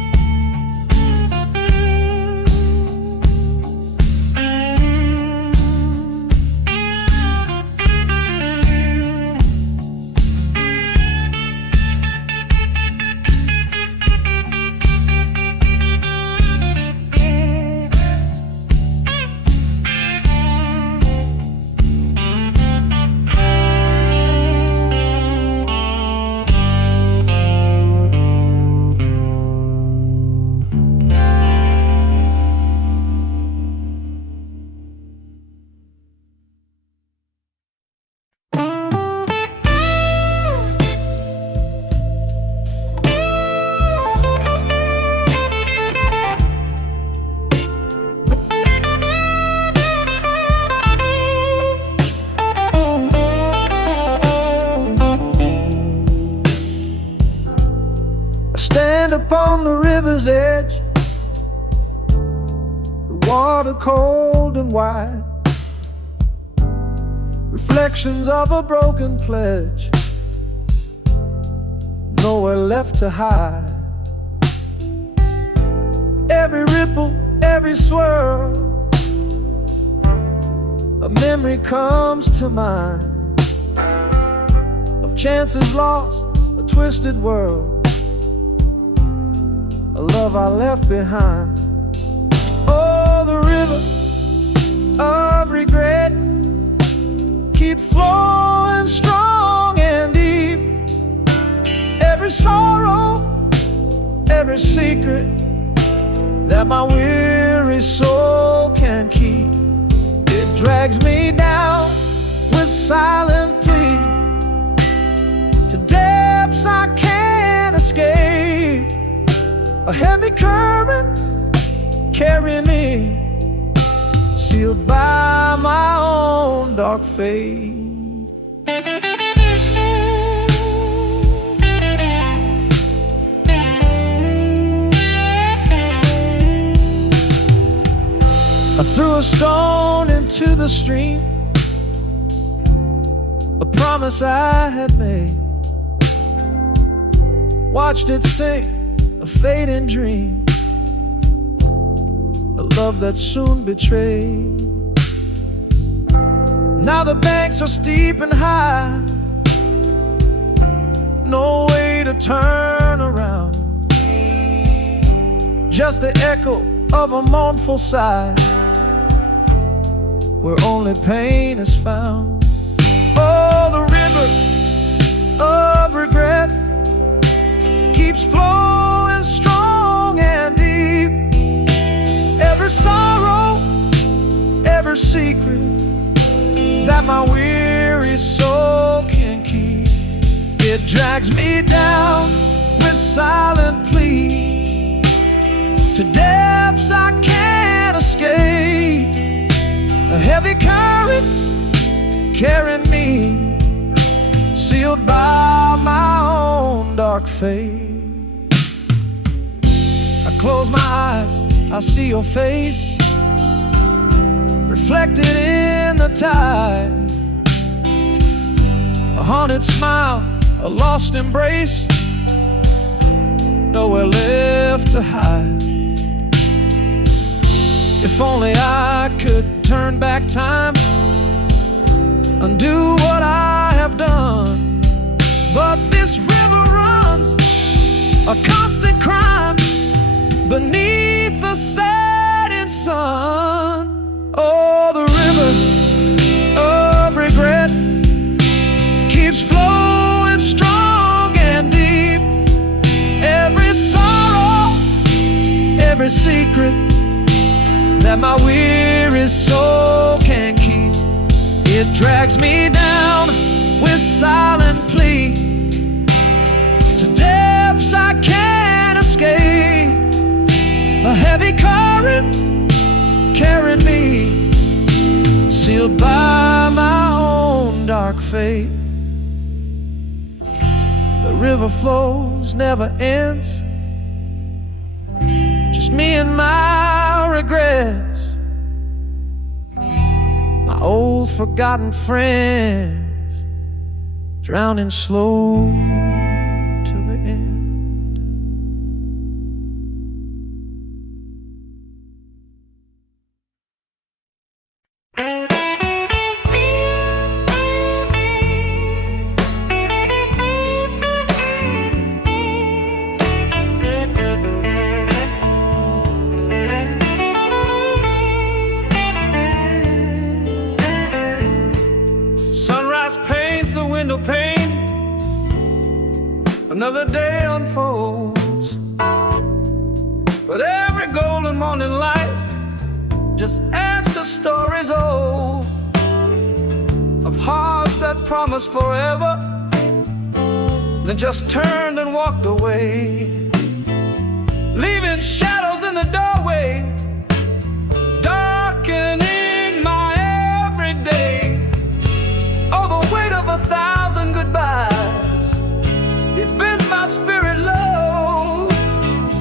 Camp on the river's edge, the water cold and wide, reflections of a broken pledge, nowhere left to hide. Every ripple, every swirl, a memory comes to mind of chances lost, a twisted world, a love I left behind. Oh, the river of regret keep flowing strong and deep. Every sorrow, every secret that my weary soul can keep, it drags me down with silent plea to depths I can't escape. A heavy current carrying me, sealed by my own dark fate. I threw a stone into the stream, a promise I had made, watched it sink, a fading dream, a love that soon betrayed. Now the banks are steep and high, no way to turn around, just the echo of a mournful sigh, where only pain is found. Oh, the river of regret keeps flowing strong and deep. Every sorrow, every secret that my weary soul can keep, it drags me down with silent plea to depths I can't escape. A heavy current carrying me, sealed by my own dark fate. I close my eyes, I see your face reflected in the tide, a haunted smile, a lost embrace, nowhere left to hide. If only I could turn back time, undo what I have done, but this river runs a constant crime beneath the setting sun. Oh, the river of regret keeps flowing strong and deep. Every sorrow, every secret that my weary soul can keep, it drags me down with silent plea to depths I can't escape. A heavy current carrying me, sealed by my own dark fate. The river flows, never ends, just me and my regrets, my old forgotten friends, drowning slow till the end. Window pane, another day unfolds, but every golden morning light just adds to stories old of hearts that promised forever, then just turned and walked away, leaving shadows in the doorway, darkening my everyday. Oh, the weight of 1,000 goodbyes, it bends my spirit low.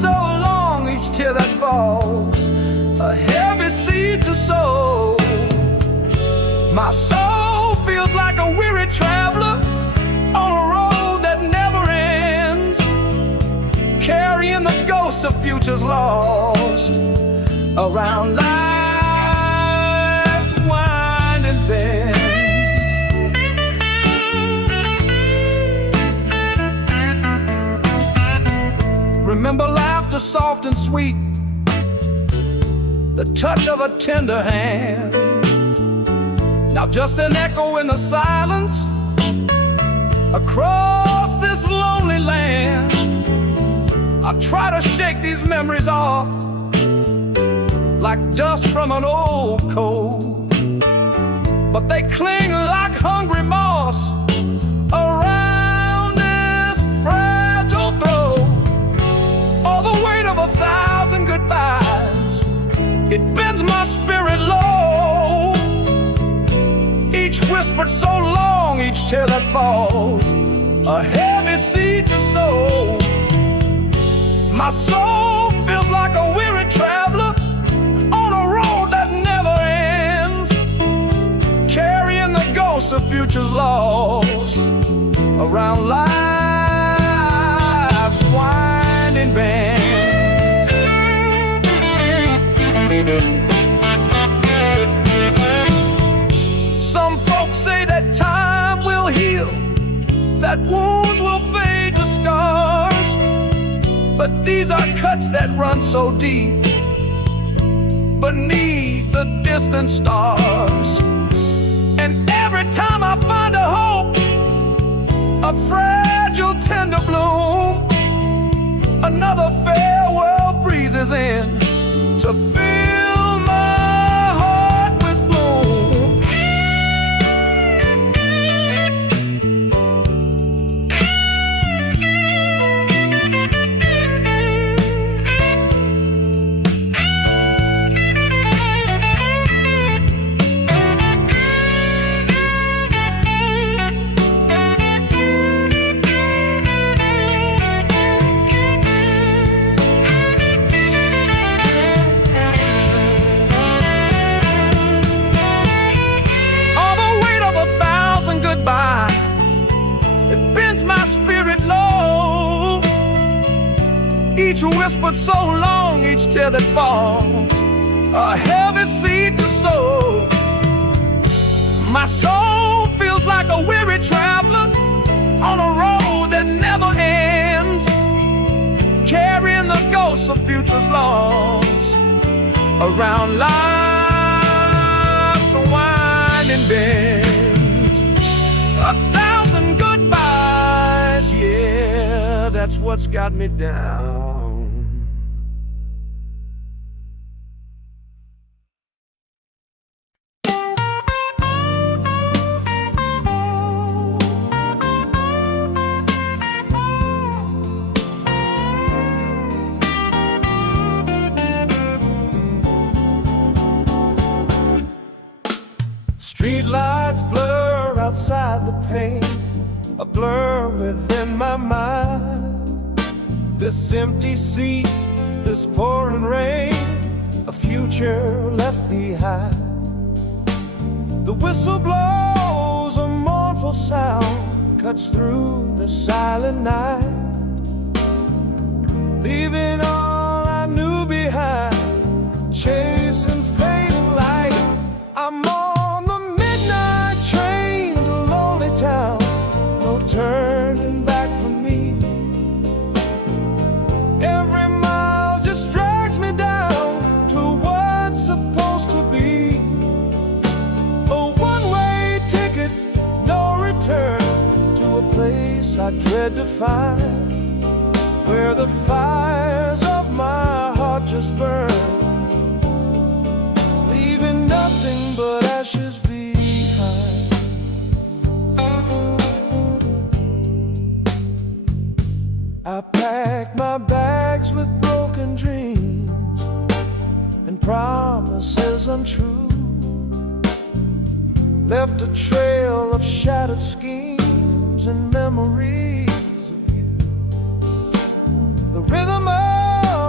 so long, each tear that falls, a heavy seed to sow. My soul feels like a weary traveler on a road that never ends, carrying the ghost of futures lost around life's winding bends. Remember laughter soft and sweet, the touch of a tender hand. Now just an echo in the silence across this lonely land. I try to shake these memories off like dust from an old coat, but they cling like hungry moss around this fragile throat. All the weight of 1,000 goodbyes, it bends my spirit low. Each whispered so long, each tear that falls, a heavy seed to sow. My soul feels like a weary traveler on a road that never ends, carrying the ghosts of futures lost around life's winding bends. Some folks say that time will heal, that wounds will fade to scars, but these are cuts that run so deep beneath the distant stars. And every time I find a hope, a fragile tender bloom, another farewell breezes in to fill my heart with gloom. It bends my spirit low. Each whispered so long, each tear that falls, a heavy seed to sow. My soul feels like a weary traveler on a road that never ends, carrying the ghosts of futures lost around life's winding bends. 1,000 goodbyes, yeah, that's what's got me down. Street lights blur outside the pane, a blur within my mind. This empty sea, this pouring rain, a future left behind. The whistle blows, a mournful sound cuts through the silent night, leaving all I knew behind, chasing fading light. I'm on the midnight train to lonely town, no turning back for me. Every mile just drags me down to what's supposed to be. A one-way ticket, no return, to a place I dread to find, where the fires of my heart just burn, leaving nothing but ashes behind. I packed my bags with broken dreams and promises untrue, left a trail of shattered and memories of you. The rhythm of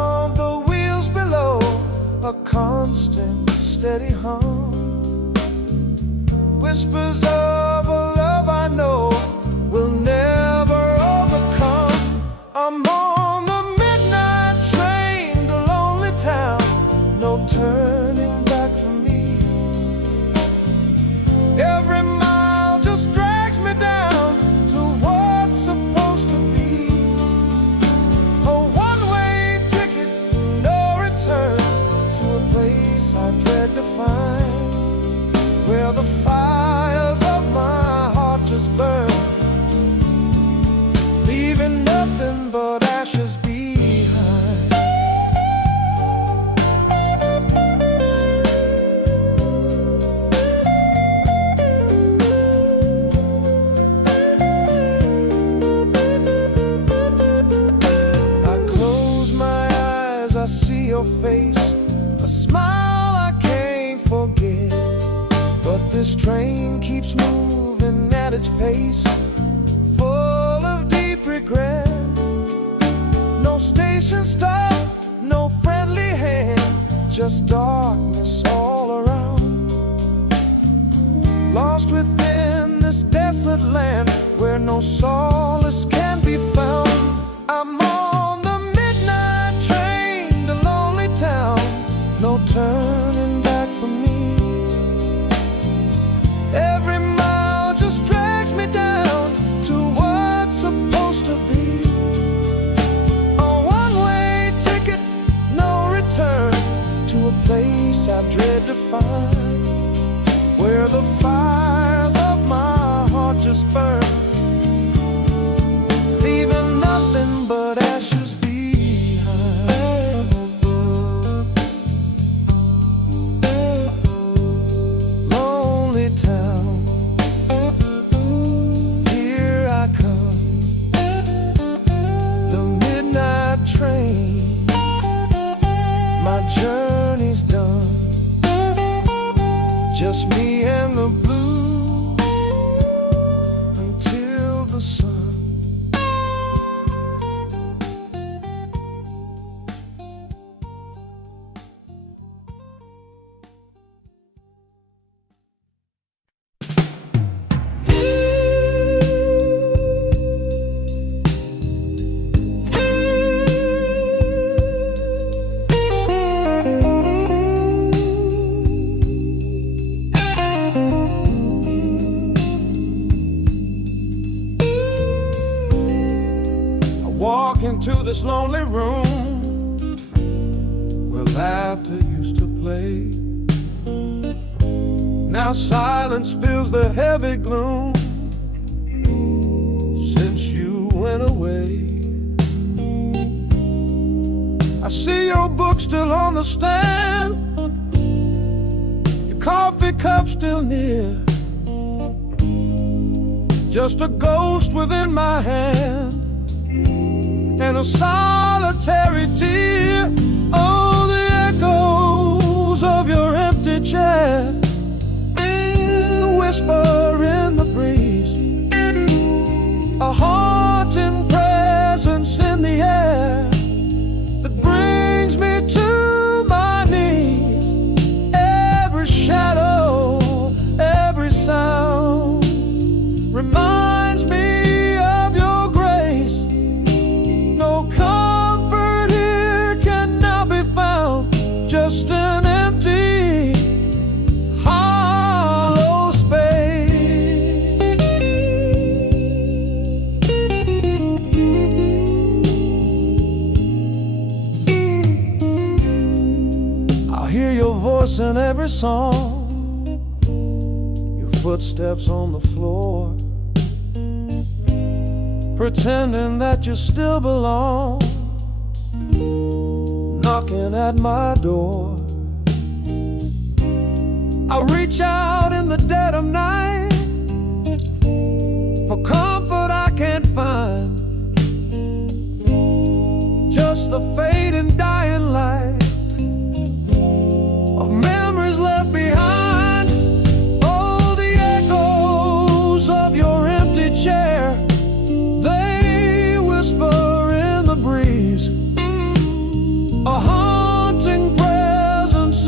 a constant, steady hum. Whispers of a love I know will never overcome. I'm on the midnight train to lonely town, no turning back for me. Every mile just drags me down to what's supposed to be. A one-way ticket, no return, to a place I dread to find, where the fires of my heart just burn, leaving nothing but ashes behind. I close my eyes, I see your face, a smile I can't forget. But this train keeps moving at its pace, full of deep regret. No station stop, no friendly hand, just darkness all around. Lost within this desolate land where no solace can be found. I'm on the midnight train to lonely town, no turning back for me. Every mile just drags me down to what's supposed to be. A one-way ticket, no return, to a place I dread to find, where the fires of my heart just burn, leaving nothing but ashes behind. Lonely town, here I come, the midnight train, my journey's done, just me and the blues until the sun. Walk into this lonely room where laughter used to play. Now silence fills the heavy gloom since you went away. I see your book still on the stand, your coffee cup still near, just a ghost within my hand and a solitary tear. Oh, the echoes of your empty chair, the whisper in the breeze, a haunting presence in the air that brings me to my knees. Every shadow, every sound reminds me of your grace. No comfort here can now be found, just an empty, hollow space. I hear your voice in every song, your footsteps on the floor, pretending that you still belong, knocking at my door. I reach out in the dead of night for comfort I can't find, just the fading dying light of memories left behind. Oh, the echoes of your empty chair, they whisper in the breeze, a haunting presence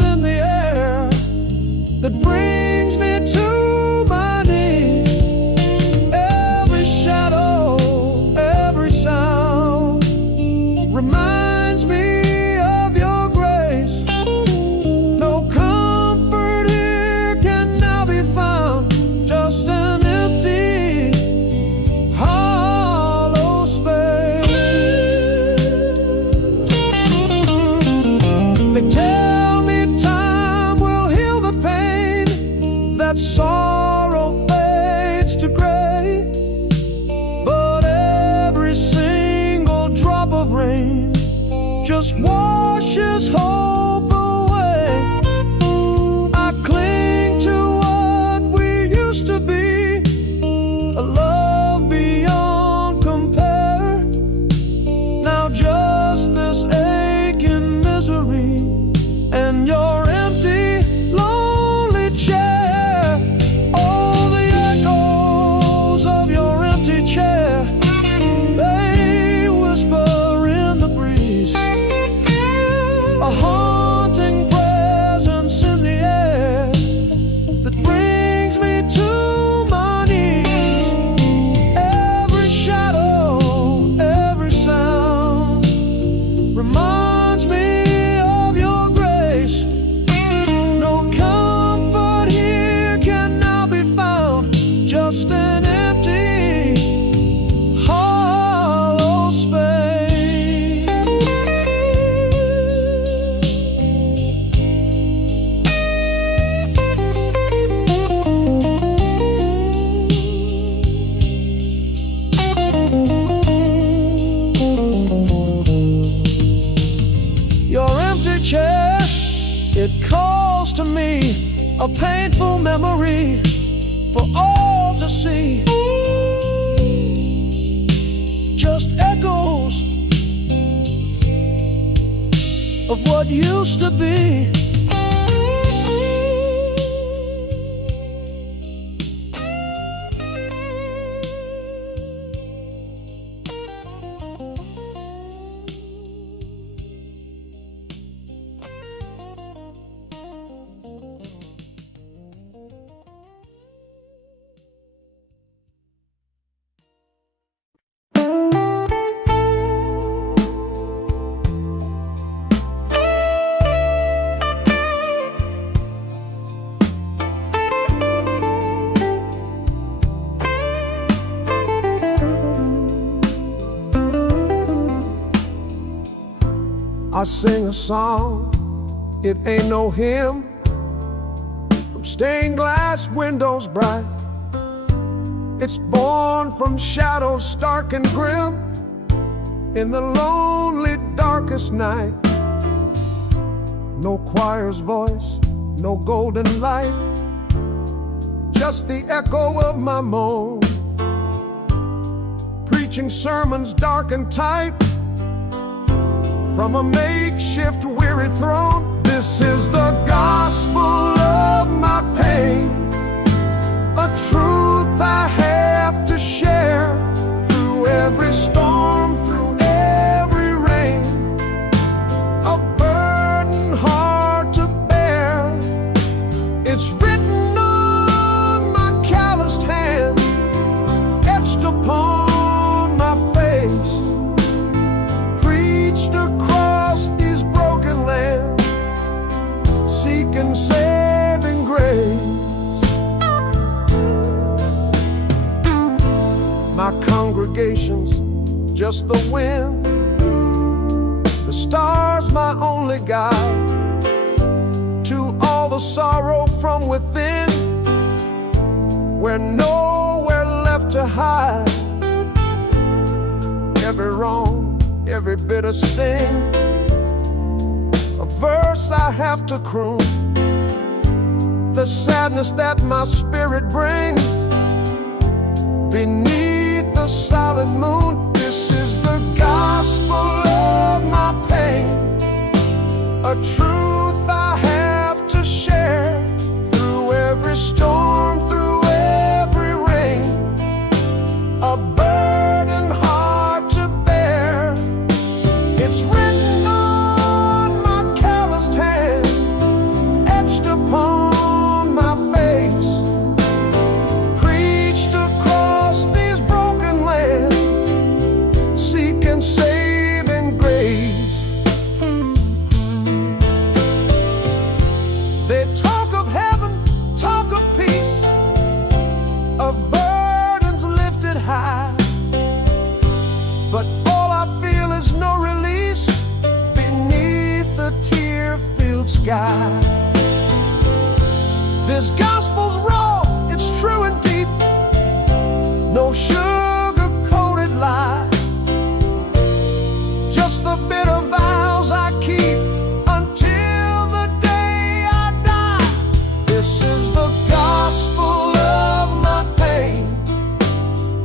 just washes hope away. I cling to what we used to be, a love beyond compare. Now just this aching misery and your empty, lonely chair. Oh, the echoes of your empty chair, they whisper in the breeze, a haunting presence in the air that brings me to my knees. Every shadow, every sound reminds me of your grace. No comfort here can now be found, just an empty, hollow space. Your empty chair, it calls to me, a painful memory for all to see. Just echoes of what used to be. I sing a song, it ain't no hymn, from stained glass windows bright. It's born from shadows stark and grim, in the lonely darkest night. No choir's voice, no golden light, just the echo of my moan, preaching sermons dark and tight from a makeshift weary throne. This is the gospel of my pain, a truth I have to share through every storm, through every rain, a burden hard to bear. It's written on my calloused hands, etched upon my face, preached across these broken lands, seeking saving grace. My congregation's just the wind, the stars my only guide to all the sorrow from within, where nowhere left to hide. Every wrong, every bitter sting, a verse I have to croon, the sadness that my spirit brings beneath the solid moon. This is the gospel of my pain, a truth I have to share through every storm, through every rain, a burden hard to bear. It's written on my calloused hand, etched upon my face, preached across these broken lands, seeking saving grace.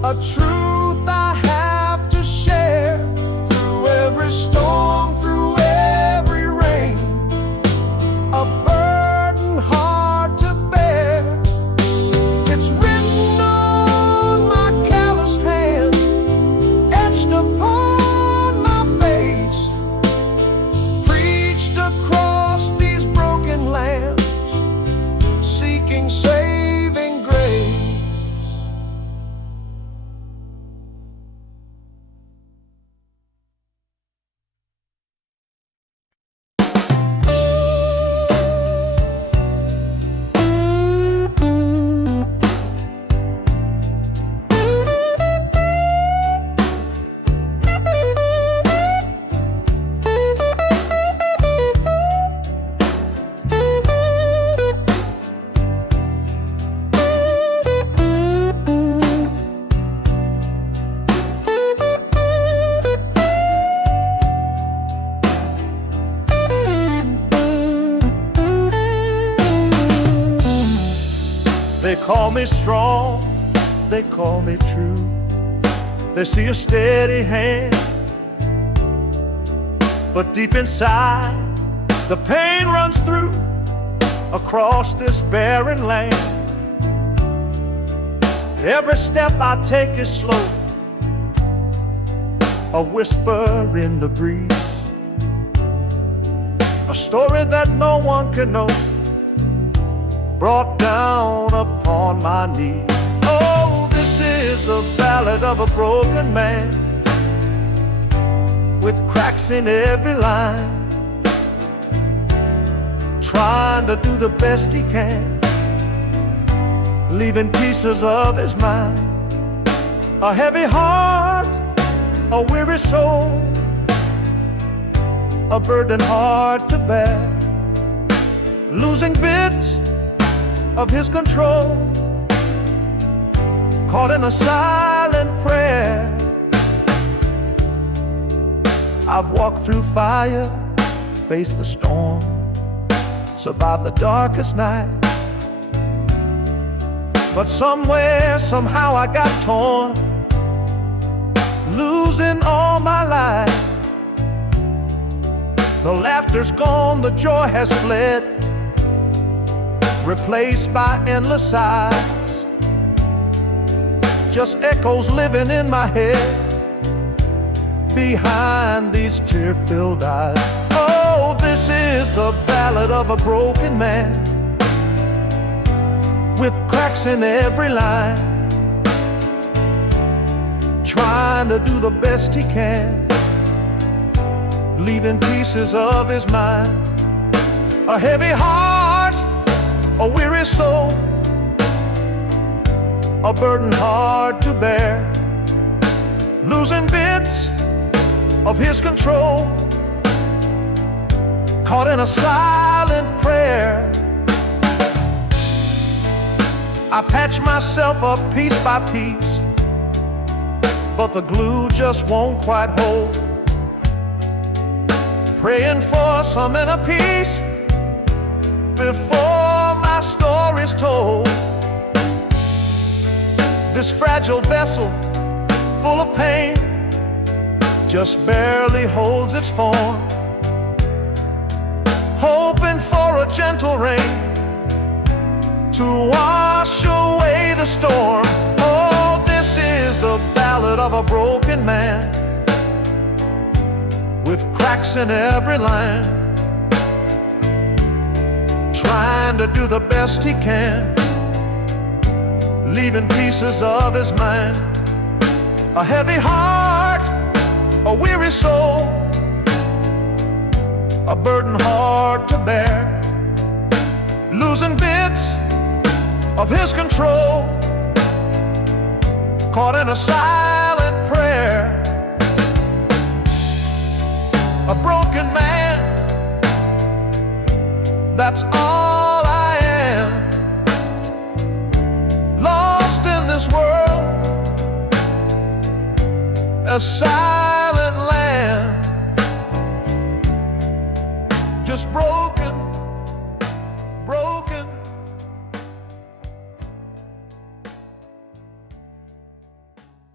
a truth I have to share. Through every storm, through every rain, a burden hard to bear. It's written on my calloused hand, etched upon my face, preached across these broken lands, seeking saving grace. They call me strong, they call me true. They see a steady hand, but deep inside the pain runs through across this barren land. Every step I take is slow, a whisper in the breeze, a story that no one can know, brought down upon my knees. Oh, this is the ballad of a broken man, with cracks in every line, trying to do the best he can, leaving pieces of his mind. A heavy heart, a weary soul, a burden hard to bear, losing bits of his control, caught in a silent prayer. I've walked through fire, faced the storm, survived the darkest night, but somewhere, somehow I got torn, losing all my life. The laughter's gone, the joy has fled, replaced by endless sighs, just echoes living in my head behind these tear-filled eyes. Oh, this is the ballad of a broken man, with cracks in every line, trying to do the best he can, leaving pieces of his mind. A heavy heart, a weary soul, a burden hard to bear, losing bits of his control, caught in a silent prayer. I patch myself up piece by piece, but the glue just won't quite hold, praying for some inner peace before my story's told. This fragile vessel, full of pain, just barely holds its form, hoping for a gentle rain to wash away the storm. Oh, this is the ballad of a broken man, with cracks in every line, trying to do the best he can, leaving pieces of his mind. A heavy heart, a weary soul, a burden hard to bear, losing bits of his control, caught in a silent prayer. A broken man, that's all I am, lost in this world, a silent land, just broken, broken.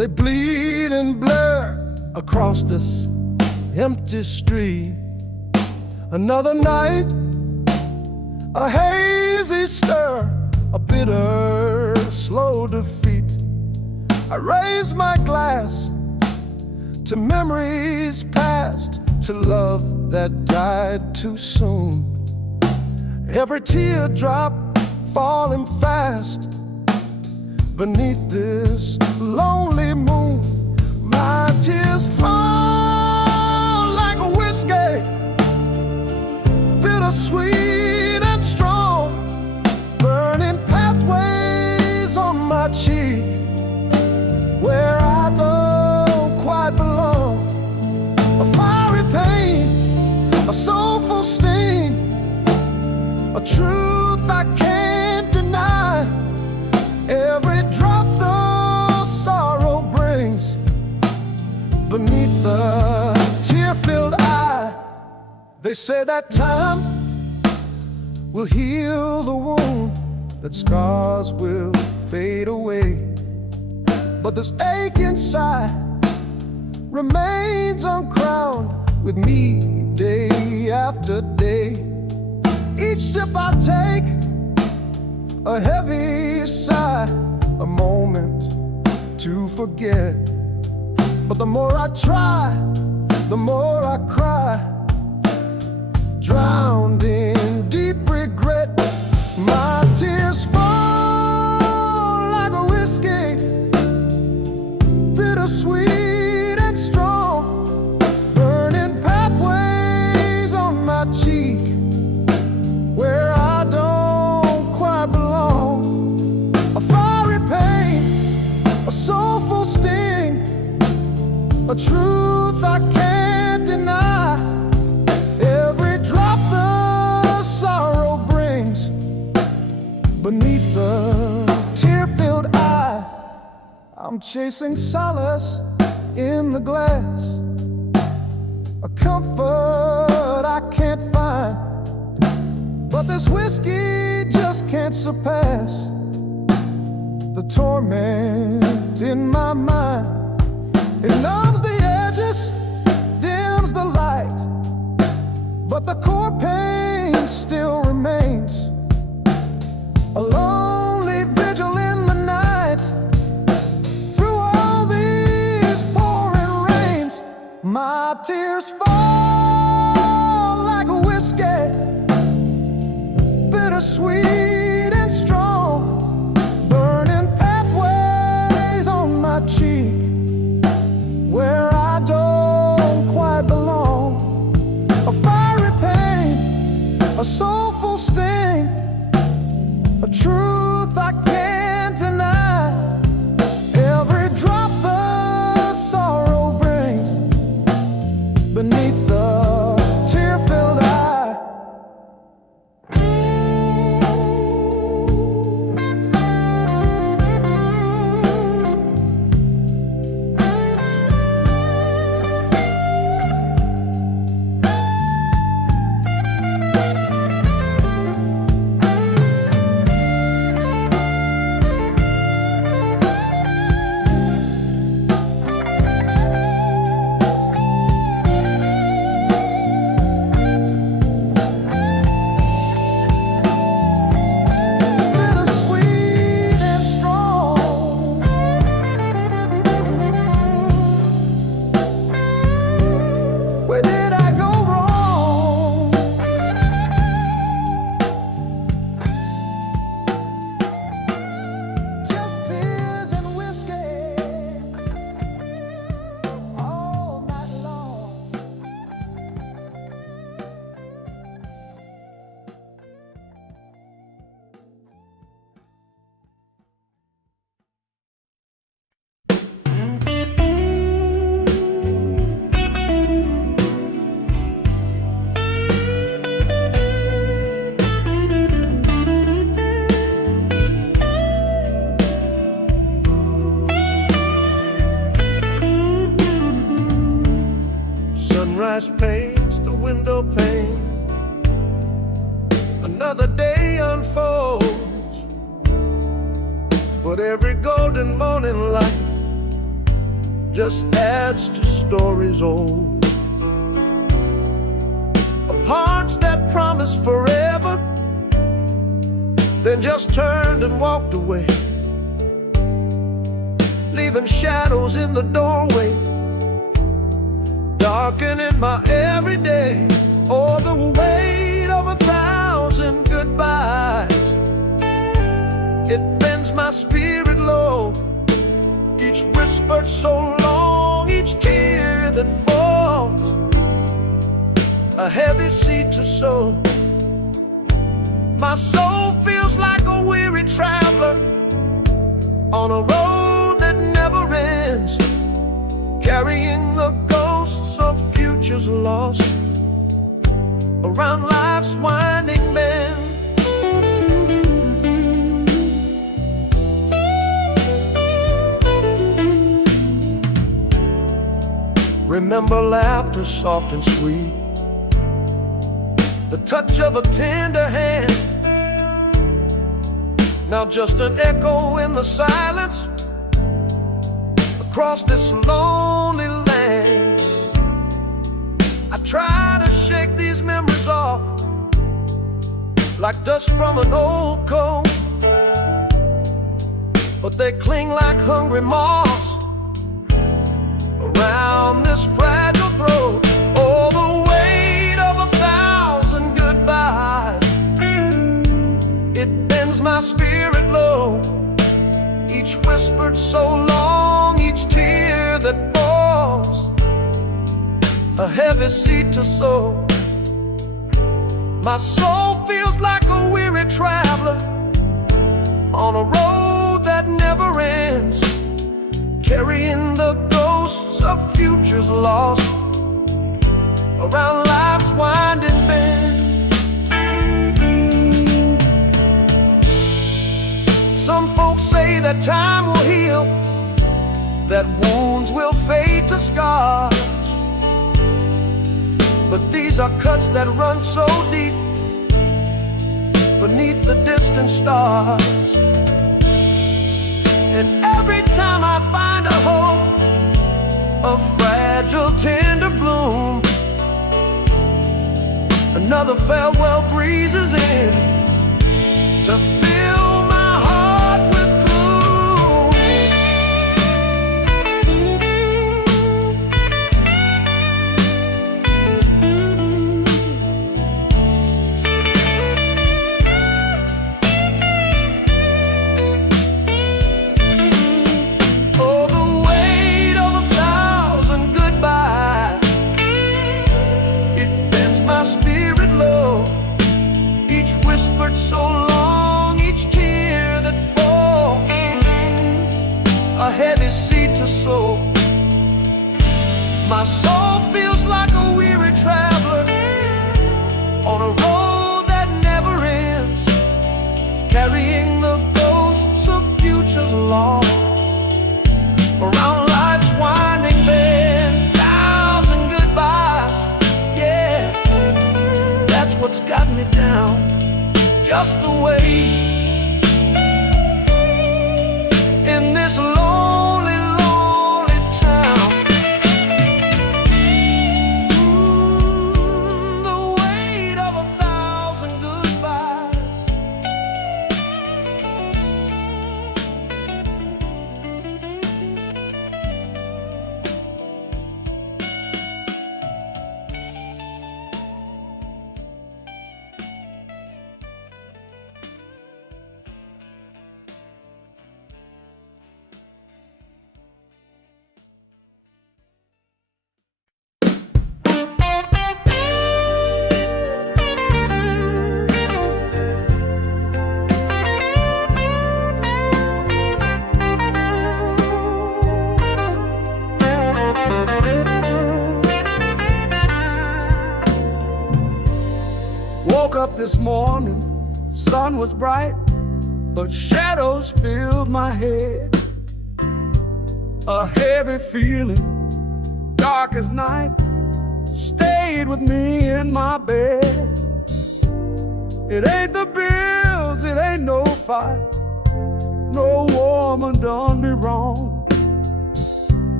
across this empty street. Another night, a hazy stir, a bitter, slow defeat. I raise my glass to memories past, to love that died too soon. Every teardrop falling fast beneath this lonely moon. My tears fall like a whiskey, bittersweet and strong, burning pathways on my cheek where I don't quite belong. A fiery pain, a soulful sting, a truth I can't deny. Every drop the sorrow brings beneath the tear-filled eye. They say that time will heal the wound, that scars will fade away, but this ache inside remains uncrowned with me day after day. Each sip I take, a heavy sigh, a moment to forget. But the more I try, the more I cry, drowned in deep regret. My tears fall like a whiskey, bittersweet and strong, burning pathways on my cheek where I don't quite belong. A fiery pain, a soulful sting, a truth I can't deny. Every drop the sorrow brings beneath the tear-filled eye. I'm chasing solace in the glass, a comfort I can't find, but this whiskey just can't surpass the torment in my mind. It numbs the edges, dims the light, but the core pain still remains. A lonely vigil in the night, through all these pouring rains. My tears fall like a whiskey, bittersweet and strong, burning pathways on my cheek where I don't quite belong. A fiery pain, a soulful sting, a truth I can't deny. Every drop the sorrow brings beneath the tear-filled eye. Where did I go wrong? Just tears and whiskey all night long. Sunrise paints the window pane, another day unfolds, but every golden morning light just adds to stories old of hearts that promised forever, then just turned and walked away, leaving shadows in the doorway, darkening my everyday. Oh, the weight of 1,000 goodbyes, it bends my spirit low. Each whispered so long, each tear that falls, a heavy seed to sow. My soul feels like a weary traveler on a road that never ends, carrying the ghosts of futures lost around life's winding bend. Remember laughter soft and sweet, the touch of a tender hand. Now just an echo in the silence across this lonely land. I try to shake these memories off like dust from an old coat, but they cling like hungry moths around this fragile throat. Oh, the weight of 1,000 goodbyes, it bends my spirit low. Each whispered so long, each tear that falls, a heavy seed to sow. My soul feels like a weary traveler on a road that never ends, carrying the ghosts of futures lost around life's winding bend. Some folks say that time will heal, that wounds will fade to scars, but these are cuts that run so deep beneath the distant stars. And every time I find a hope, a fragile tender bloom, another farewell breezes in to fill my heart with so long, each tear that falls, a heavy seed to sow. My soul feels like a weary traveler on a road that never ends, carrying the ghosts of futures lost around life's winding bend. 1,000 goodbyes, yeah, that's what's got me down. Just the way in this lonely, lonely town. The weight of 1,000 goodbyes. Woke up this morning, sun was bright, but shadows filled my head. A heavy feeling, dark as night, stayed with me in my bed. It ain't the bills, it ain't no fight, no woman done me wrong.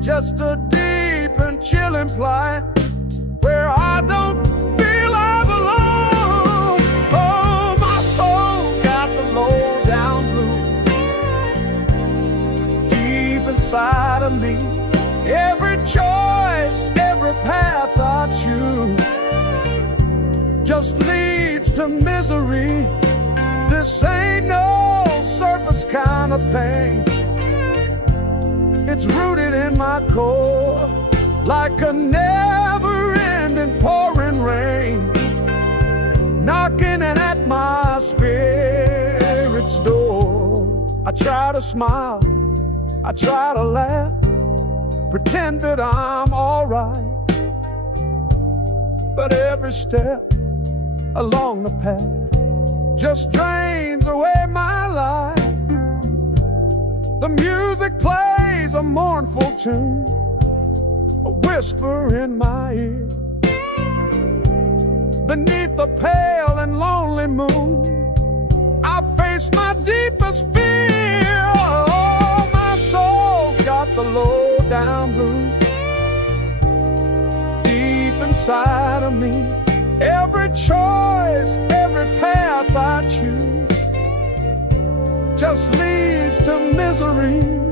just a deep and chilling plight where I don't feel I belong. Oh, my soul's got the low down blues deep inside of me. Every choice, every path I choose just leads to misery. This ain't no surface kind of pain. It's rooted in my core like a never-ending pouring rain, knocking in at my spirit's door. I try to smile, I try to laugh, pretend that I'm alright, but every step along the path just drains away my life. The music plays a mournful tune, a whisper in my ear. Beneath the pale and lonely moon, I face my deepest fear. Oh, my soul's got the low down blues deep inside of me. Every choice, every path I choose just leads to misery.